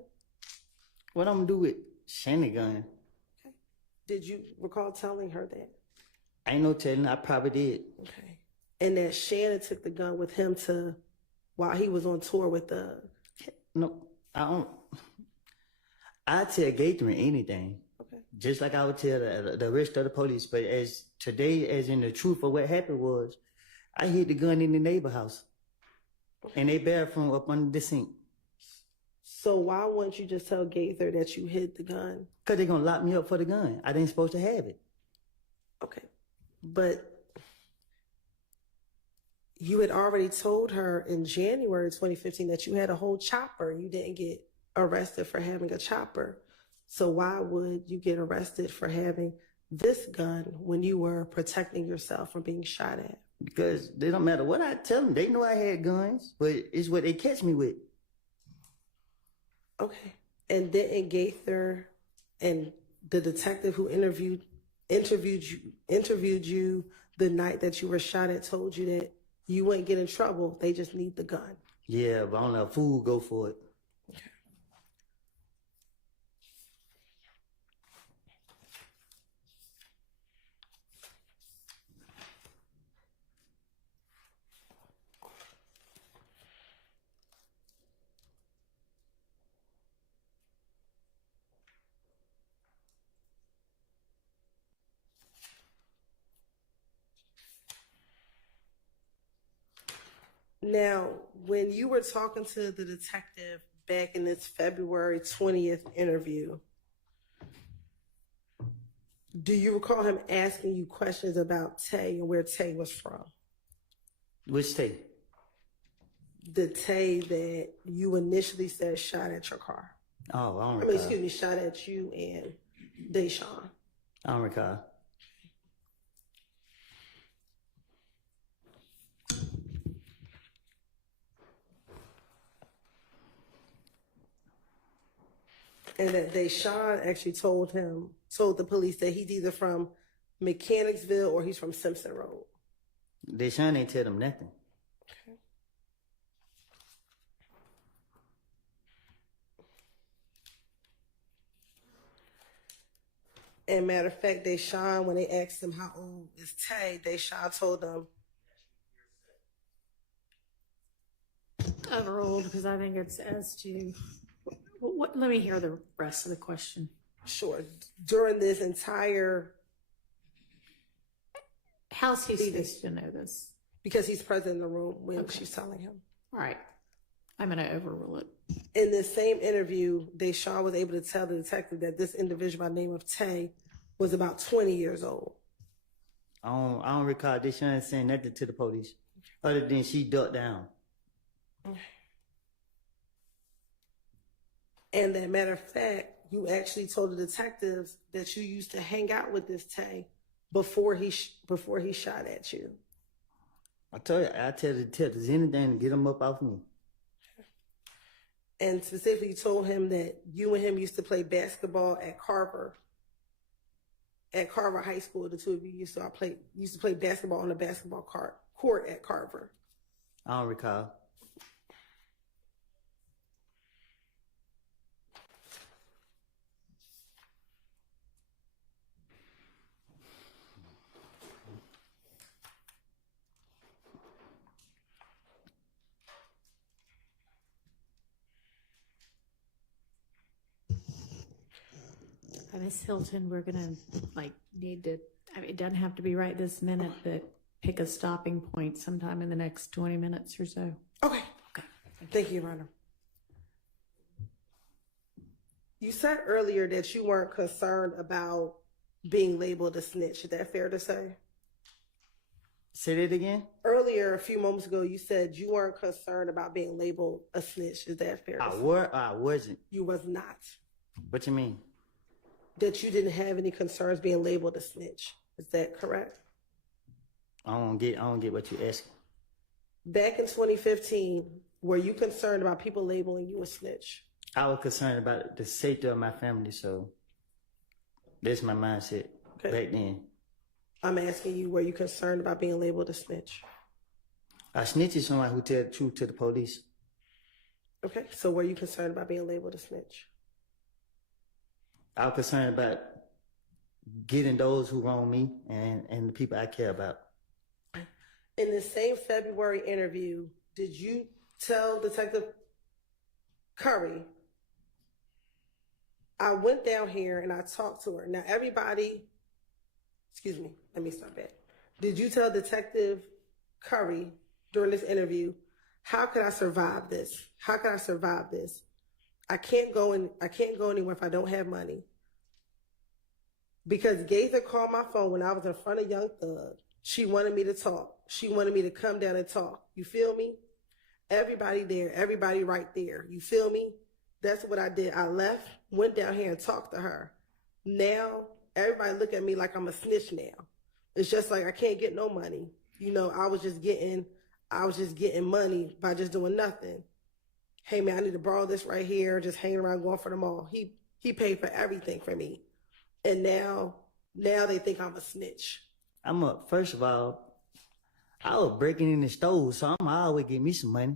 What I'm going to do with Shannon's gun? Okay. Did you recall telling her that? I ain't no telling. I probably did. Okay. And that Shannon took the gun with him while he was on tour with the... No, I don't. I tell Gaither anything. Okay. Just like I would tell the rest of the police. But as in the truth of what happened was, I hid the gun in the neighbor house. In their bathroom up under the sink. So why wouldn't you just tell Gaither that you hid the gun? Because they're going to lock me up for the gun. I ain't supposed to have it. Okay. But you had already told her in January 2015 that you had a whole chopper. You didn't get arrested for having a chopper. So why would you get arrested for having this gun when you were protecting yourself from being shot at? Because it don't matter what I tell them. They know I had guns, but it's what they catch me with. Okay. And didn't Gaither and the detective who interviewed you the night that you were shot at told you that you wouldn't get in trouble, they just need the gun? Yeah, but I don't know, a fool go for it. Okay. Now, when you were talking to the detective back in this February 20th interview, do you recall him asking you questions about Tay and where Tay was from? Which Tay? The Tay that you initially said shot at your car. Oh, I don't I recall. mean, excuse me, shot at you and Deshaun. I don't recall. And that Deshaun actually told the police that he's either from Mechanicsville or he's from Simpson Road. Deshaun ain't tell them nothing. Okay. And matter of fact, Deshaun, when they asked him how old is Tay, Deshaun told them overruled because I think it's as to let me hear the rest of the question. Sure. During this entire how's he supposed to know this? because he's present in the room when she's telling him. All right. I'm going to overrule it. In this same interview, Deshaun was able to tell the detective that this individual by the name of Tay was about 20 years old. I don't recall Deshaun saying nothing to the police other than she ducked down. And that matter of fact, you actually told the detectives that you used to hang out with this Tay before he shot at you. I tell the detectives anything to get him up off me. And specifically told him that you and him used to play basketball at Carver High School. The two of you used to play basketball on the basketball court at Carver. I don't recall. Miss Hilton, we're going to need to, it doesn't have to be right this minute, but pick a stopping point sometime in the next 20 minutes or so. Okay. Thank you, Your Honor. You said earlier that you weren't concerned about being labeled a snitch. Is that fair to say? Say that again? Earlier, a few moments ago, you said you weren't concerned about being labeled a snitch. Is that fair to say? I wasn't. You was not. What you mean? That you didn't have any concerns being labeled a snitch. Is that correct? I don't get what you're asking. Back in 2015, were you concerned about people labeling you a snitch? I was concerned about the safety of my family, so that's my mindset back then. I'm asking you, were you concerned about being labeled a snitch? A snitch is someone who tells the truth to the police. Okay, so were you concerned about being labeled a snitch? I was concerned about getting those who wrong me and the people I care about. In the same February interview, did you tell Detective Curry, I went down here and I talked to her. Now everybody, excuse me, let me start back. Did you tell Detective Curry during this interview, how could I survive this? How can I survive this? I can't go anywhere if I don't have money. Because Gaither called my phone when I was in front of Young Thug. She wanted me to talk. She wanted me to come down and talk. You feel me? Everybody there, everybody right there. You feel me? That's what I did. I left, went down here and talked to her. Now, everybody look at me like I'm a snitch now. It's just like I can't get no money. You know, I was just getting money by just doing nothing. Hey man, I need to borrow this right here, just hanging around going for the mall. He paid for everything for me. And now they think I'm a snitch. First of all, I was breaking in the stove, so I'm always get me some money.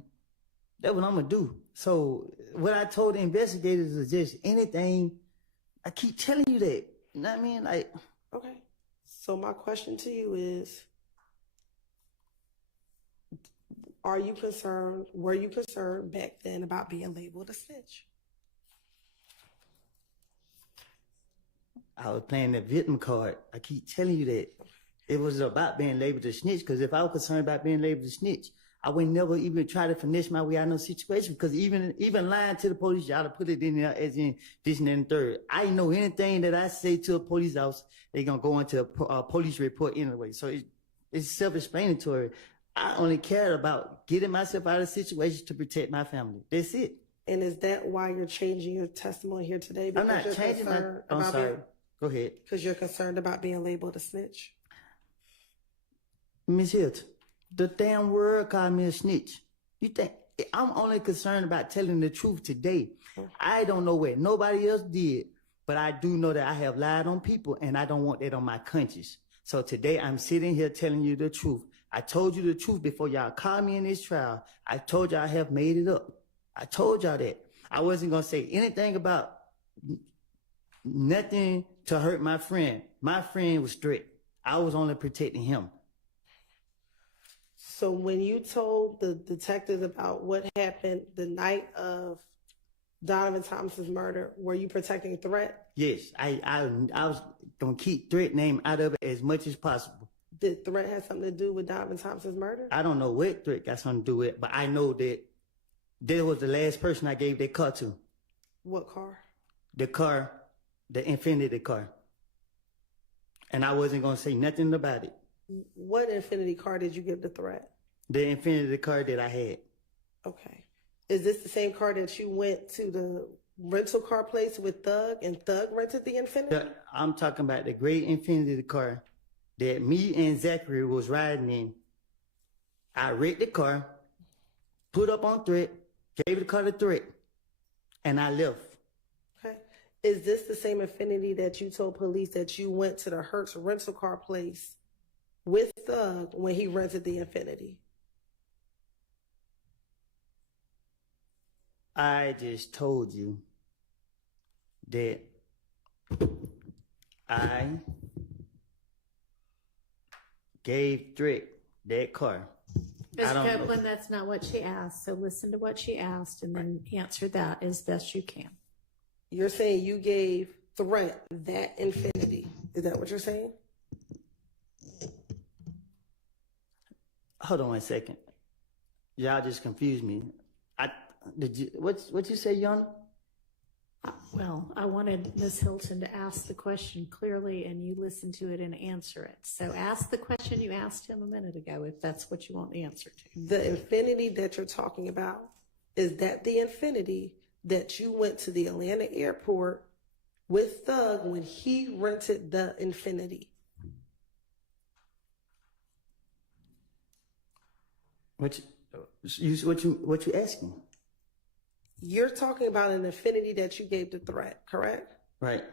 That's what I'm gonna do. So what I told the investigators is just anything. I keep telling you that. You know what I mean? Like, okay. So my question to you is, were you concerned back then about being labeled a snitch? I was playing the victim card. I keep telling you that. It was about being labeled a snitch, because if I was concerned about being labeled a snitch, I would never even try to finesse my way out of no situation, because even lying to the police, y'all to put it in there as in this and then third. I know anything that I say to a police officer, they're going to go into a police report anyway. So it's self-explanatory. I only cared about getting myself out of situations to protect my family. That's it. And is that why you're changing your testimony here today? I'm not changing I'm sorry. Go ahead. Because you're concerned about being labeled a snitch? Miss Hilton, the damn world called me a snitch. You think I'm only concerned about telling the truth today? I don't know what nobody else did, but I do know that I have lied on people, and I don't want that on my conscience. So today I'm sitting here telling you the truth. I told you the truth before y'all called me in this trial. I told y'all I have made it up. I told y'all that. I wasn't going to say anything about nothing to hurt my friend. My friend was strict. I was only protecting him. So when you told the detectives about what happened the night of Donovan Thomas's murder, were you protecting Threat? Yes, I was going to keep Threat name out of it as much as possible. Did threat have something to do with Donovan Thompson's murder? I don't know what threat got something to do with it, but I know that there was the last person I gave that car to. What car? The car, the Infinity car. And I wasn't going to say nothing about it. What Infinity car did you give the threat? The Infinity car that I had. Okay. Is this the same car that you went to the rental car place with Thug and Thug rented the Infinity? I'm talking about the gray Infinity car that me and Zachary was riding in. I wrecked the car, put up on threat, gave the car the threat, and I left. Okay. Is this the same Infinity that you told police that you went to the Hertz rental car place with Thug when he rented the Infinity? I just told you that I gave threat that car. Ms. Copeland, that's not what she asked. So listen to what she asked and then answer that as best you can. You're saying you gave threat that Infinity. Is that what you're saying? Hold on 1 second. Y'all just confused me. What you say, Yana? Well, I wanted Ms. Hilton to ask the question clearly and you listen to it and answer it. So ask the question you asked him a minute ago if that's what you want the answer to. The Infinity that you're talking about, is that the Infinity that you went to the Atlanta airport with Thug when he rented the Infinity? What you asking? You're talking about an Infinity that you gave the threat, correct? Right.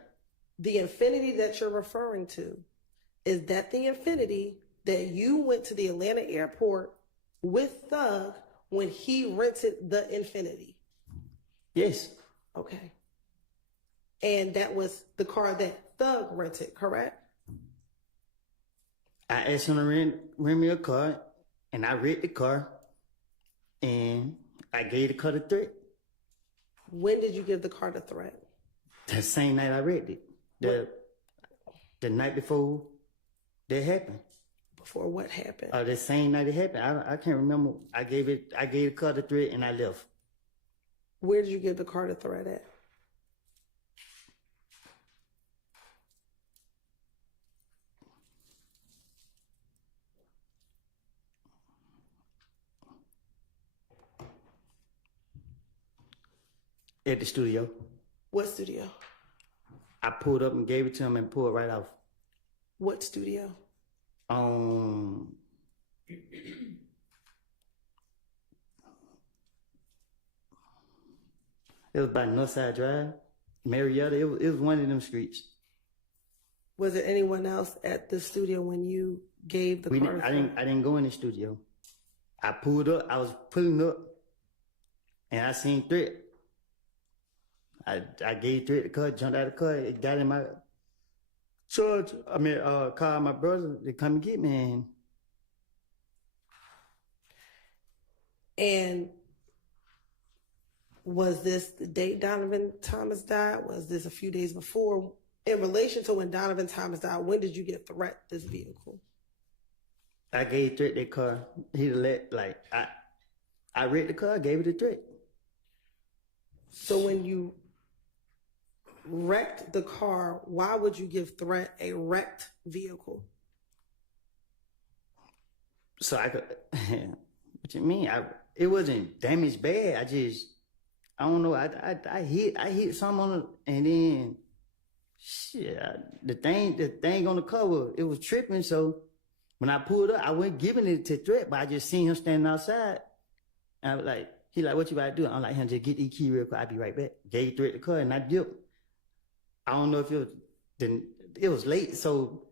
The Infinity that you're referring to, is that the Infinity that you went to the Atlanta airport with Thug when he rented the Infinity? Yes. Okay. And that was the car that Thug rented, correct? I asked him to rent me a car, and I rented the car, and I gave the car the threat. When did you give the car the threat? The same night I rented it. The night before that happened. Before what happened? The same night it happened. I can't remember. I gave the car the threat and I left. Where did you give the car the threat at? At the studio. What studio? I pulled up and gave it to him and pulled right off. What studio? It was by Northside Drive, Marietta. It was one of them streets. Was there anyone else at the studio when you gave the car? I didn't go in the studio. I pulled up. I was pulling up, and I seen threat. I gave threat the car, jumped out of the car, it got in my called my brother to come and get me. And was this the date Donovan Thomas died? Was this a few days before? In relation to when Donovan Thomas died, when did you get threat this vehicle? I gave threat that car. I read the car, I gave it a threat. So when you wrecked the car, why would you give threat a wrecked vehicle? So I could, what you mean? It wasn't damaged bad. I don't know. I hit something on it, and then shit, the thing on the cover, it was tripping. So when I pulled up, I wasn't giving it to threat, but I just seen him standing outside. And I was like, he like, what you about to do? I'm like, just get the key real quick. I'll be right back. Gave threat the car, and I dipped. I don't know if it was late. So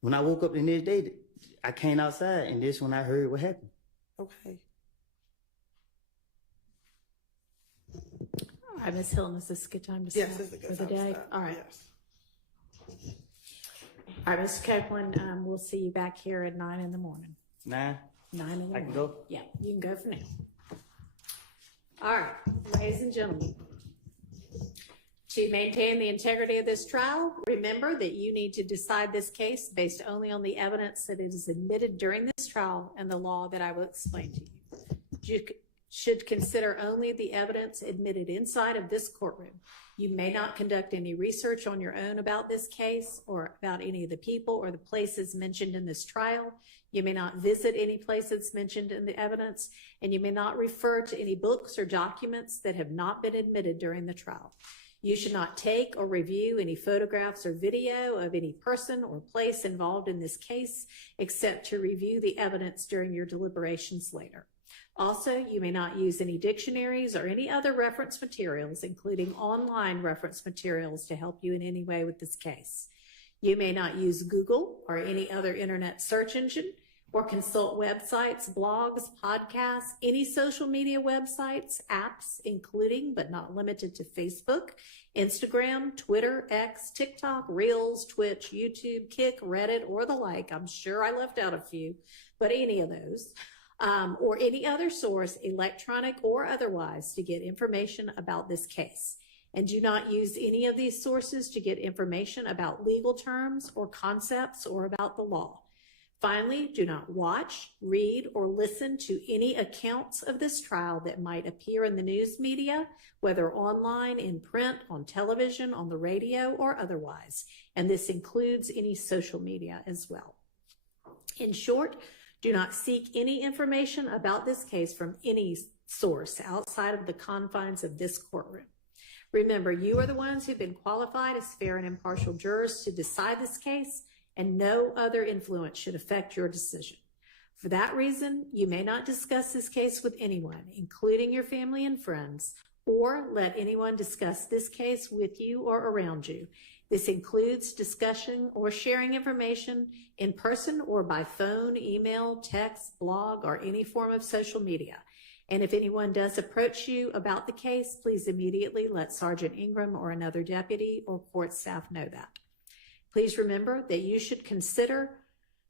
when I woke up the next day, I came outside, and this when I heard what happened. Okay. All right, Ms. Hilton, is this a good time to Yes, stop it's a good for the time to day? stop. All right. Yes. All right, Mr. Copeland, we'll see you back here at 9 in the morning. 9? 9 in the morning. I can go? Yeah, you can go for now. All right, ladies and gentlemen, To maintain the integrity of this trial, remember that you need to decide this case based only on the evidence that is admitted during this trial and the law that I will explain to you. You should consider only the evidence admitted inside of this courtroom. You may not conduct any research on your own about this case or about any of the people or the places mentioned in this trial. You may not visit any places mentioned in the evidence, and you may not refer to any books or documents that have not been admitted during the trial. You should not take or review any photographs or video of any person or place involved in this case, except to review the evidence during your deliberations later. Also, you may not use any dictionaries or any other reference materials, including online reference materials, to help you in any way with this case. You may not use Google or any other internet search engine, or consult websites, blogs, podcasts, any social media websites, apps, including but not limited to Facebook, Instagram, Twitter, X, TikTok, Reels, Twitch, YouTube, Kick, Reddit, or the like. I'm sure I left out a few, but any of those. Or any other source, electronic or otherwise, to get information about this case. And do not use any of these sources to get information about legal terms or concepts or about the law. Finally, do not watch, read, or listen to any accounts of this trial that might appear in the news media, whether online, in print, on television, on the radio, or otherwise. And this includes any social media as well. In short, do not seek any information about this case from any source outside of the confines of this courtroom. Remember, you are the ones who've been qualified as fair and impartial jurors to decide this case, and no other influence should affect your decision. For that reason, you may not discuss this case with anyone, including your family and friends, or let anyone discuss this case with you or around you. This includes discussion or sharing information in person or by phone, email, text, blog, or any form of social media. And if anyone does approach you about the case, please immediately let Sergeant Ingram or another deputy or court staff know that. Please remember that you should consider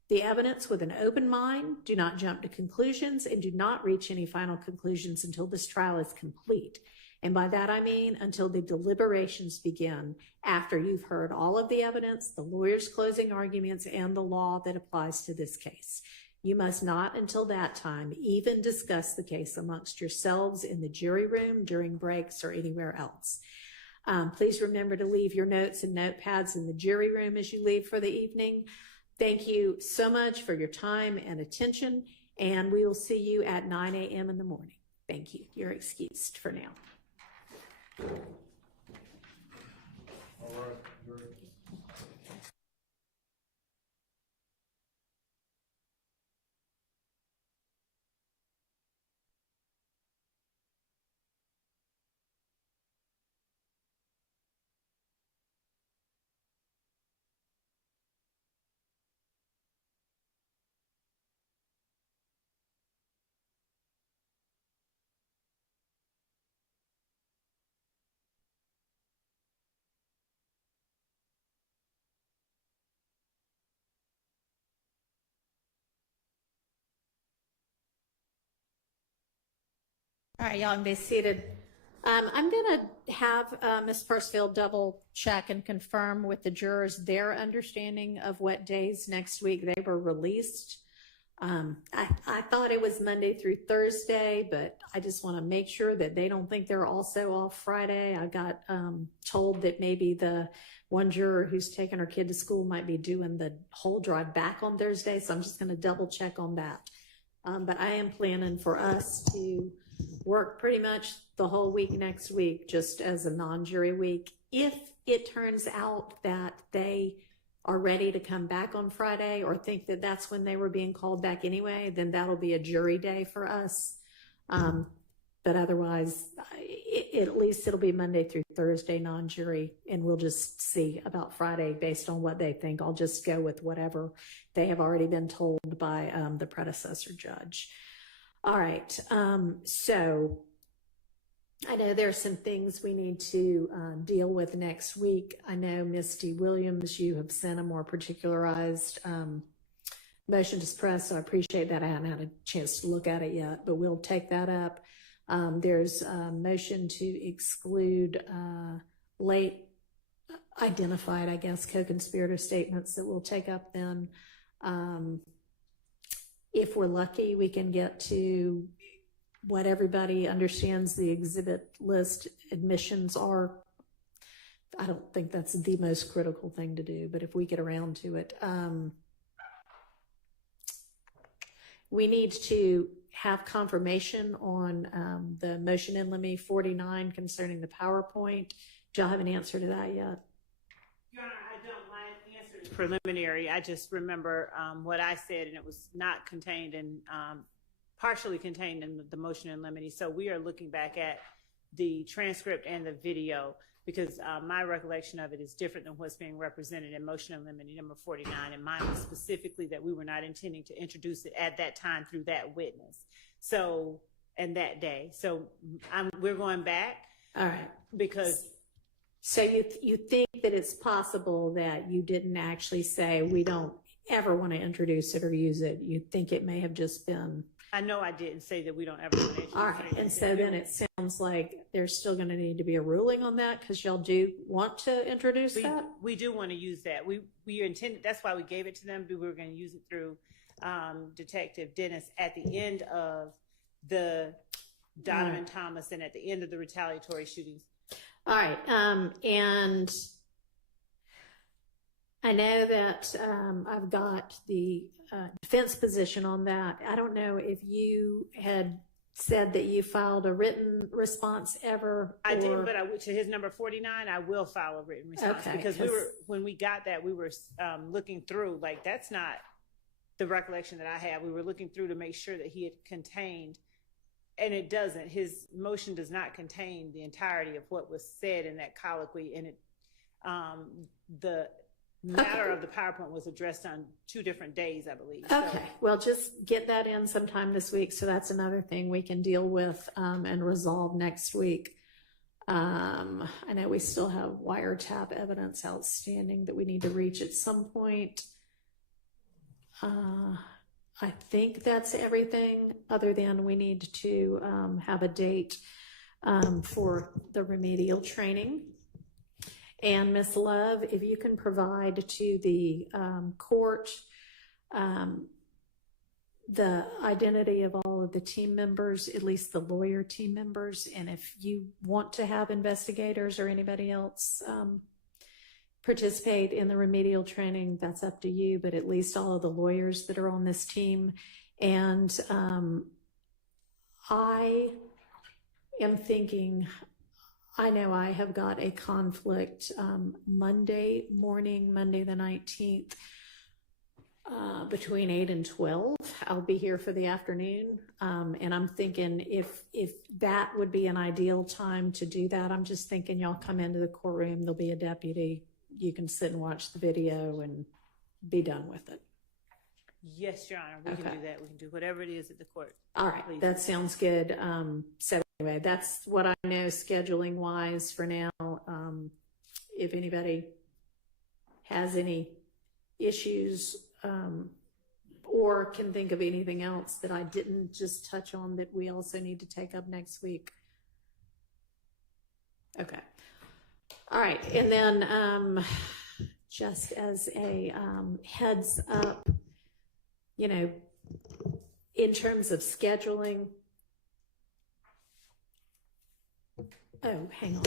the evidence with an open mind, do not jump to conclusions, and do not reach any final conclusions until this trial is complete. And by that I mean until the deliberations begin, after you've heard all of the evidence, the lawyer's closing arguments, and the law that applies to this case. You must not, until that time, even discuss the case amongst yourselves in the jury room, during breaks, or anywhere else. Please remember to leave your notes and notepads in the jury room as you leave for the evening. Thank you so much for your time and attention, and we will see you at 9 a.m. in the morning. Thank you. You're excused for now. All right. All right, y'all can be seated. I'm going to have Ms. Pursfield double check and confirm with the jurors their understanding of what days next week they were released. I thought it was Monday through Thursday, but I just want to make sure that they don't think they're also off Friday. I got told that maybe the one juror who's taking her kid to school might be doing the whole drive back on Thursday, so I'm just going to double check on that. But I am planning for us to work pretty much the whole week next week, just as a non-jury week. If it turns out that they are ready to come back on Friday or think that that's when they were being called back anyway, then that'll be a jury day for us. But otherwise, at least it'll be Monday through Thursday non-jury, and we'll just see about Friday based on what they think. I'll just go with whatever they have already been told by the predecessor judge. All right, so I know there's some things we need to deal with next week. I know, Misty Williams, you have sent a more particularized motion to suppress, so I appreciate that. I haven't had a chance to look at it yet, but we'll take that up. There's a motion to exclude late identified, I guess, co-conspirator statements that we'll take up then. If we're lucky, we can get to what everybody understands the exhibit list admissions are. I don't think that's the most critical thing to do, but if we get around to it, we need to have confirmation on the motion in limine 49 concerning the PowerPoint. Do y'all have an answer to that yet? Your Honor, I don't. My answer is preliminary. I just remember what I said, and it was not contained in, partially contained in the motion in limine. So we are looking back at the transcript and the video, because my recollection of it is different than what's being represented in motion in limine number 49, and mine was specifically that we were not intending to introduce it at that time through that witness. So, and that day. So we're going back. All right. Because. So you think that it's possible that you didn't actually say we don't ever want to introduce it or use it? You think it may have just been. I know I didn't say that we don't ever want to introduce it. All right, and so then it sounds like there's still going to need to be a ruling on that, because y'all do want to introduce that? We do want to use that. We intended, that's why we gave it to them. We were going to use it through Detective Dennis at the end of the Donovan Thomas and at the end of the retaliatory shootings. All right, and I know that I've got the defense position on that. I don't know if you had said that you filed a written response ever. I did, but to his number 49, I will file a written response, because when we got that, we were looking through, like, that's not the recollection that I have. We were looking through to make sure that he had contained, and it doesn't. His motion does not contain the entirety of what was said in that colloquy, and the matter of the PowerPoint was addressed on 2 different days, I believe. Okay, so. well, just get that in sometime this week, so that's another thing we can deal with and resolve next week. I know we still have wiretap evidence outstanding that we need to reach at some point. I think that's everything, other than we need to have a date for the remedial training. And Ms. Love, if you can provide to the court the identity of all of the team members, at least the lawyer team members, and if you want to have investigators or anybody else participate in the remedial training, that's up to you, but at least all of the lawyers that are on this team. And I am thinking, I know I have got a conflict Monday morning, Monday the 19th, between 8 and 12. I'll be here for the afternoon. And I'm thinking if that would be an ideal time to do that, I'm just thinking y'all come into the courtroom, there'll be a deputy. You can sit and watch the video and be done with it. Yes, Your Honor, we can do that. We can do whatever it is at the court. All right, please. That sounds good. So anyway, that's what I know scheduling wise for now. If anybody has any issues or can think of anything else that I didn't just touch on that we also need to take up next week. Okay. All right, and then just as a heads up, you know, in terms of scheduling, oh, hang on.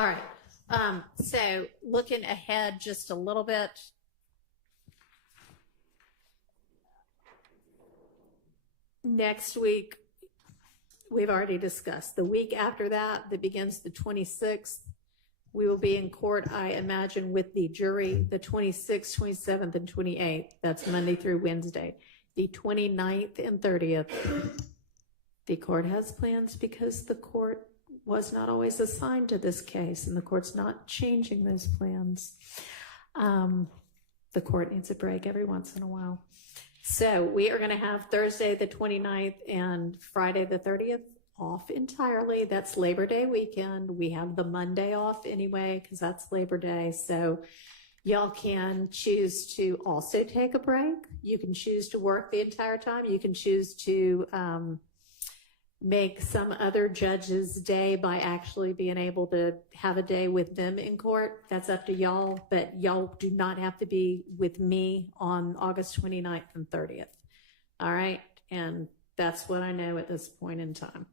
All right. So looking ahead just a little bit. Next week, we've already discussed. The week after that begins the 26th, we will be in court, I imagine, with the jury, the 26th, 27th, and 28th. That's Monday through Wednesday. The 29th and 30th, the court has plans because the court was not always assigned to this case, and the court's not changing those plans. The court needs a break every once in a while. So we are going to have Thursday the 29th and Friday the 30th off entirely. That's Labor Day weekend. We have the Monday off anyway because that's Labor Day. So y'all can choose to also take a break. You can choose to work the entire time. You can choose to make some other judge's day by actually being able to have a day with them in court. That's up to y'all, but y'all do not have to be with me on August 29th and 30th. All right, and that's what I know at this point in time.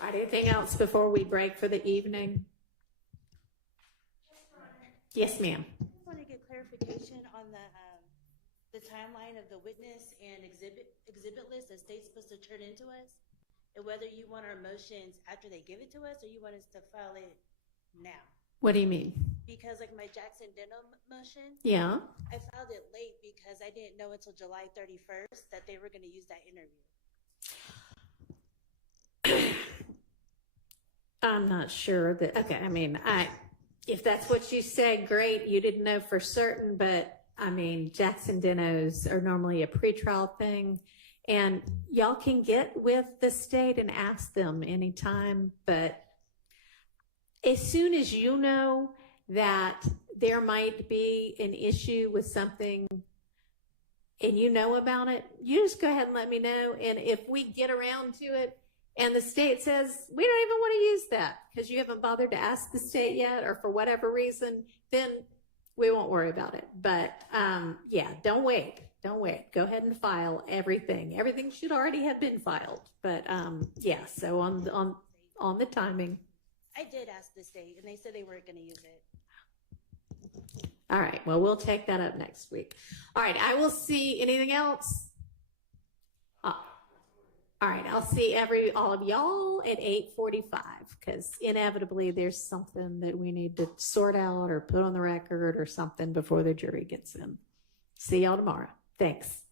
All right, anything else before we break for the evening? Yes, ma'am. I just want to get clarification on the timeline of the witness and exhibit list that state's supposed to turn into us, and whether you want our motions after they give it to us or you want us to file it now. What do you mean? Because like my Jackson Denham motion, Yeah. I filed it late because I didn't know until July 31st that they were going to use that interview. I'm not sure that, okay, I mean, if that's what you said, great, you didn't know for certain, but I mean, Jackson Denos are normally a pretrial thing, and y'all can get with the state and ask them anytime, but as soon as you know that there might be an issue with something and you know about it, you just go ahead and let me know, and if we get around to it and the state says, we don't even want to use that because you haven't bothered to ask the state yet or for whatever reason, then we won't worry about it. But yeah, don't wait. Don't wait. Go ahead and file everything. Everything should already have been filed. But yeah, so on the timing. I did ask the state, and they said they weren't going to use it. All right. Well, we'll take that up next week. All right. I will see. Anything else? All right, I'll see all of y'all at 8:45 because inevitably there's something that we need to sort out or put on the record or something before the jury gets in. See y'all tomorrow. Thanks.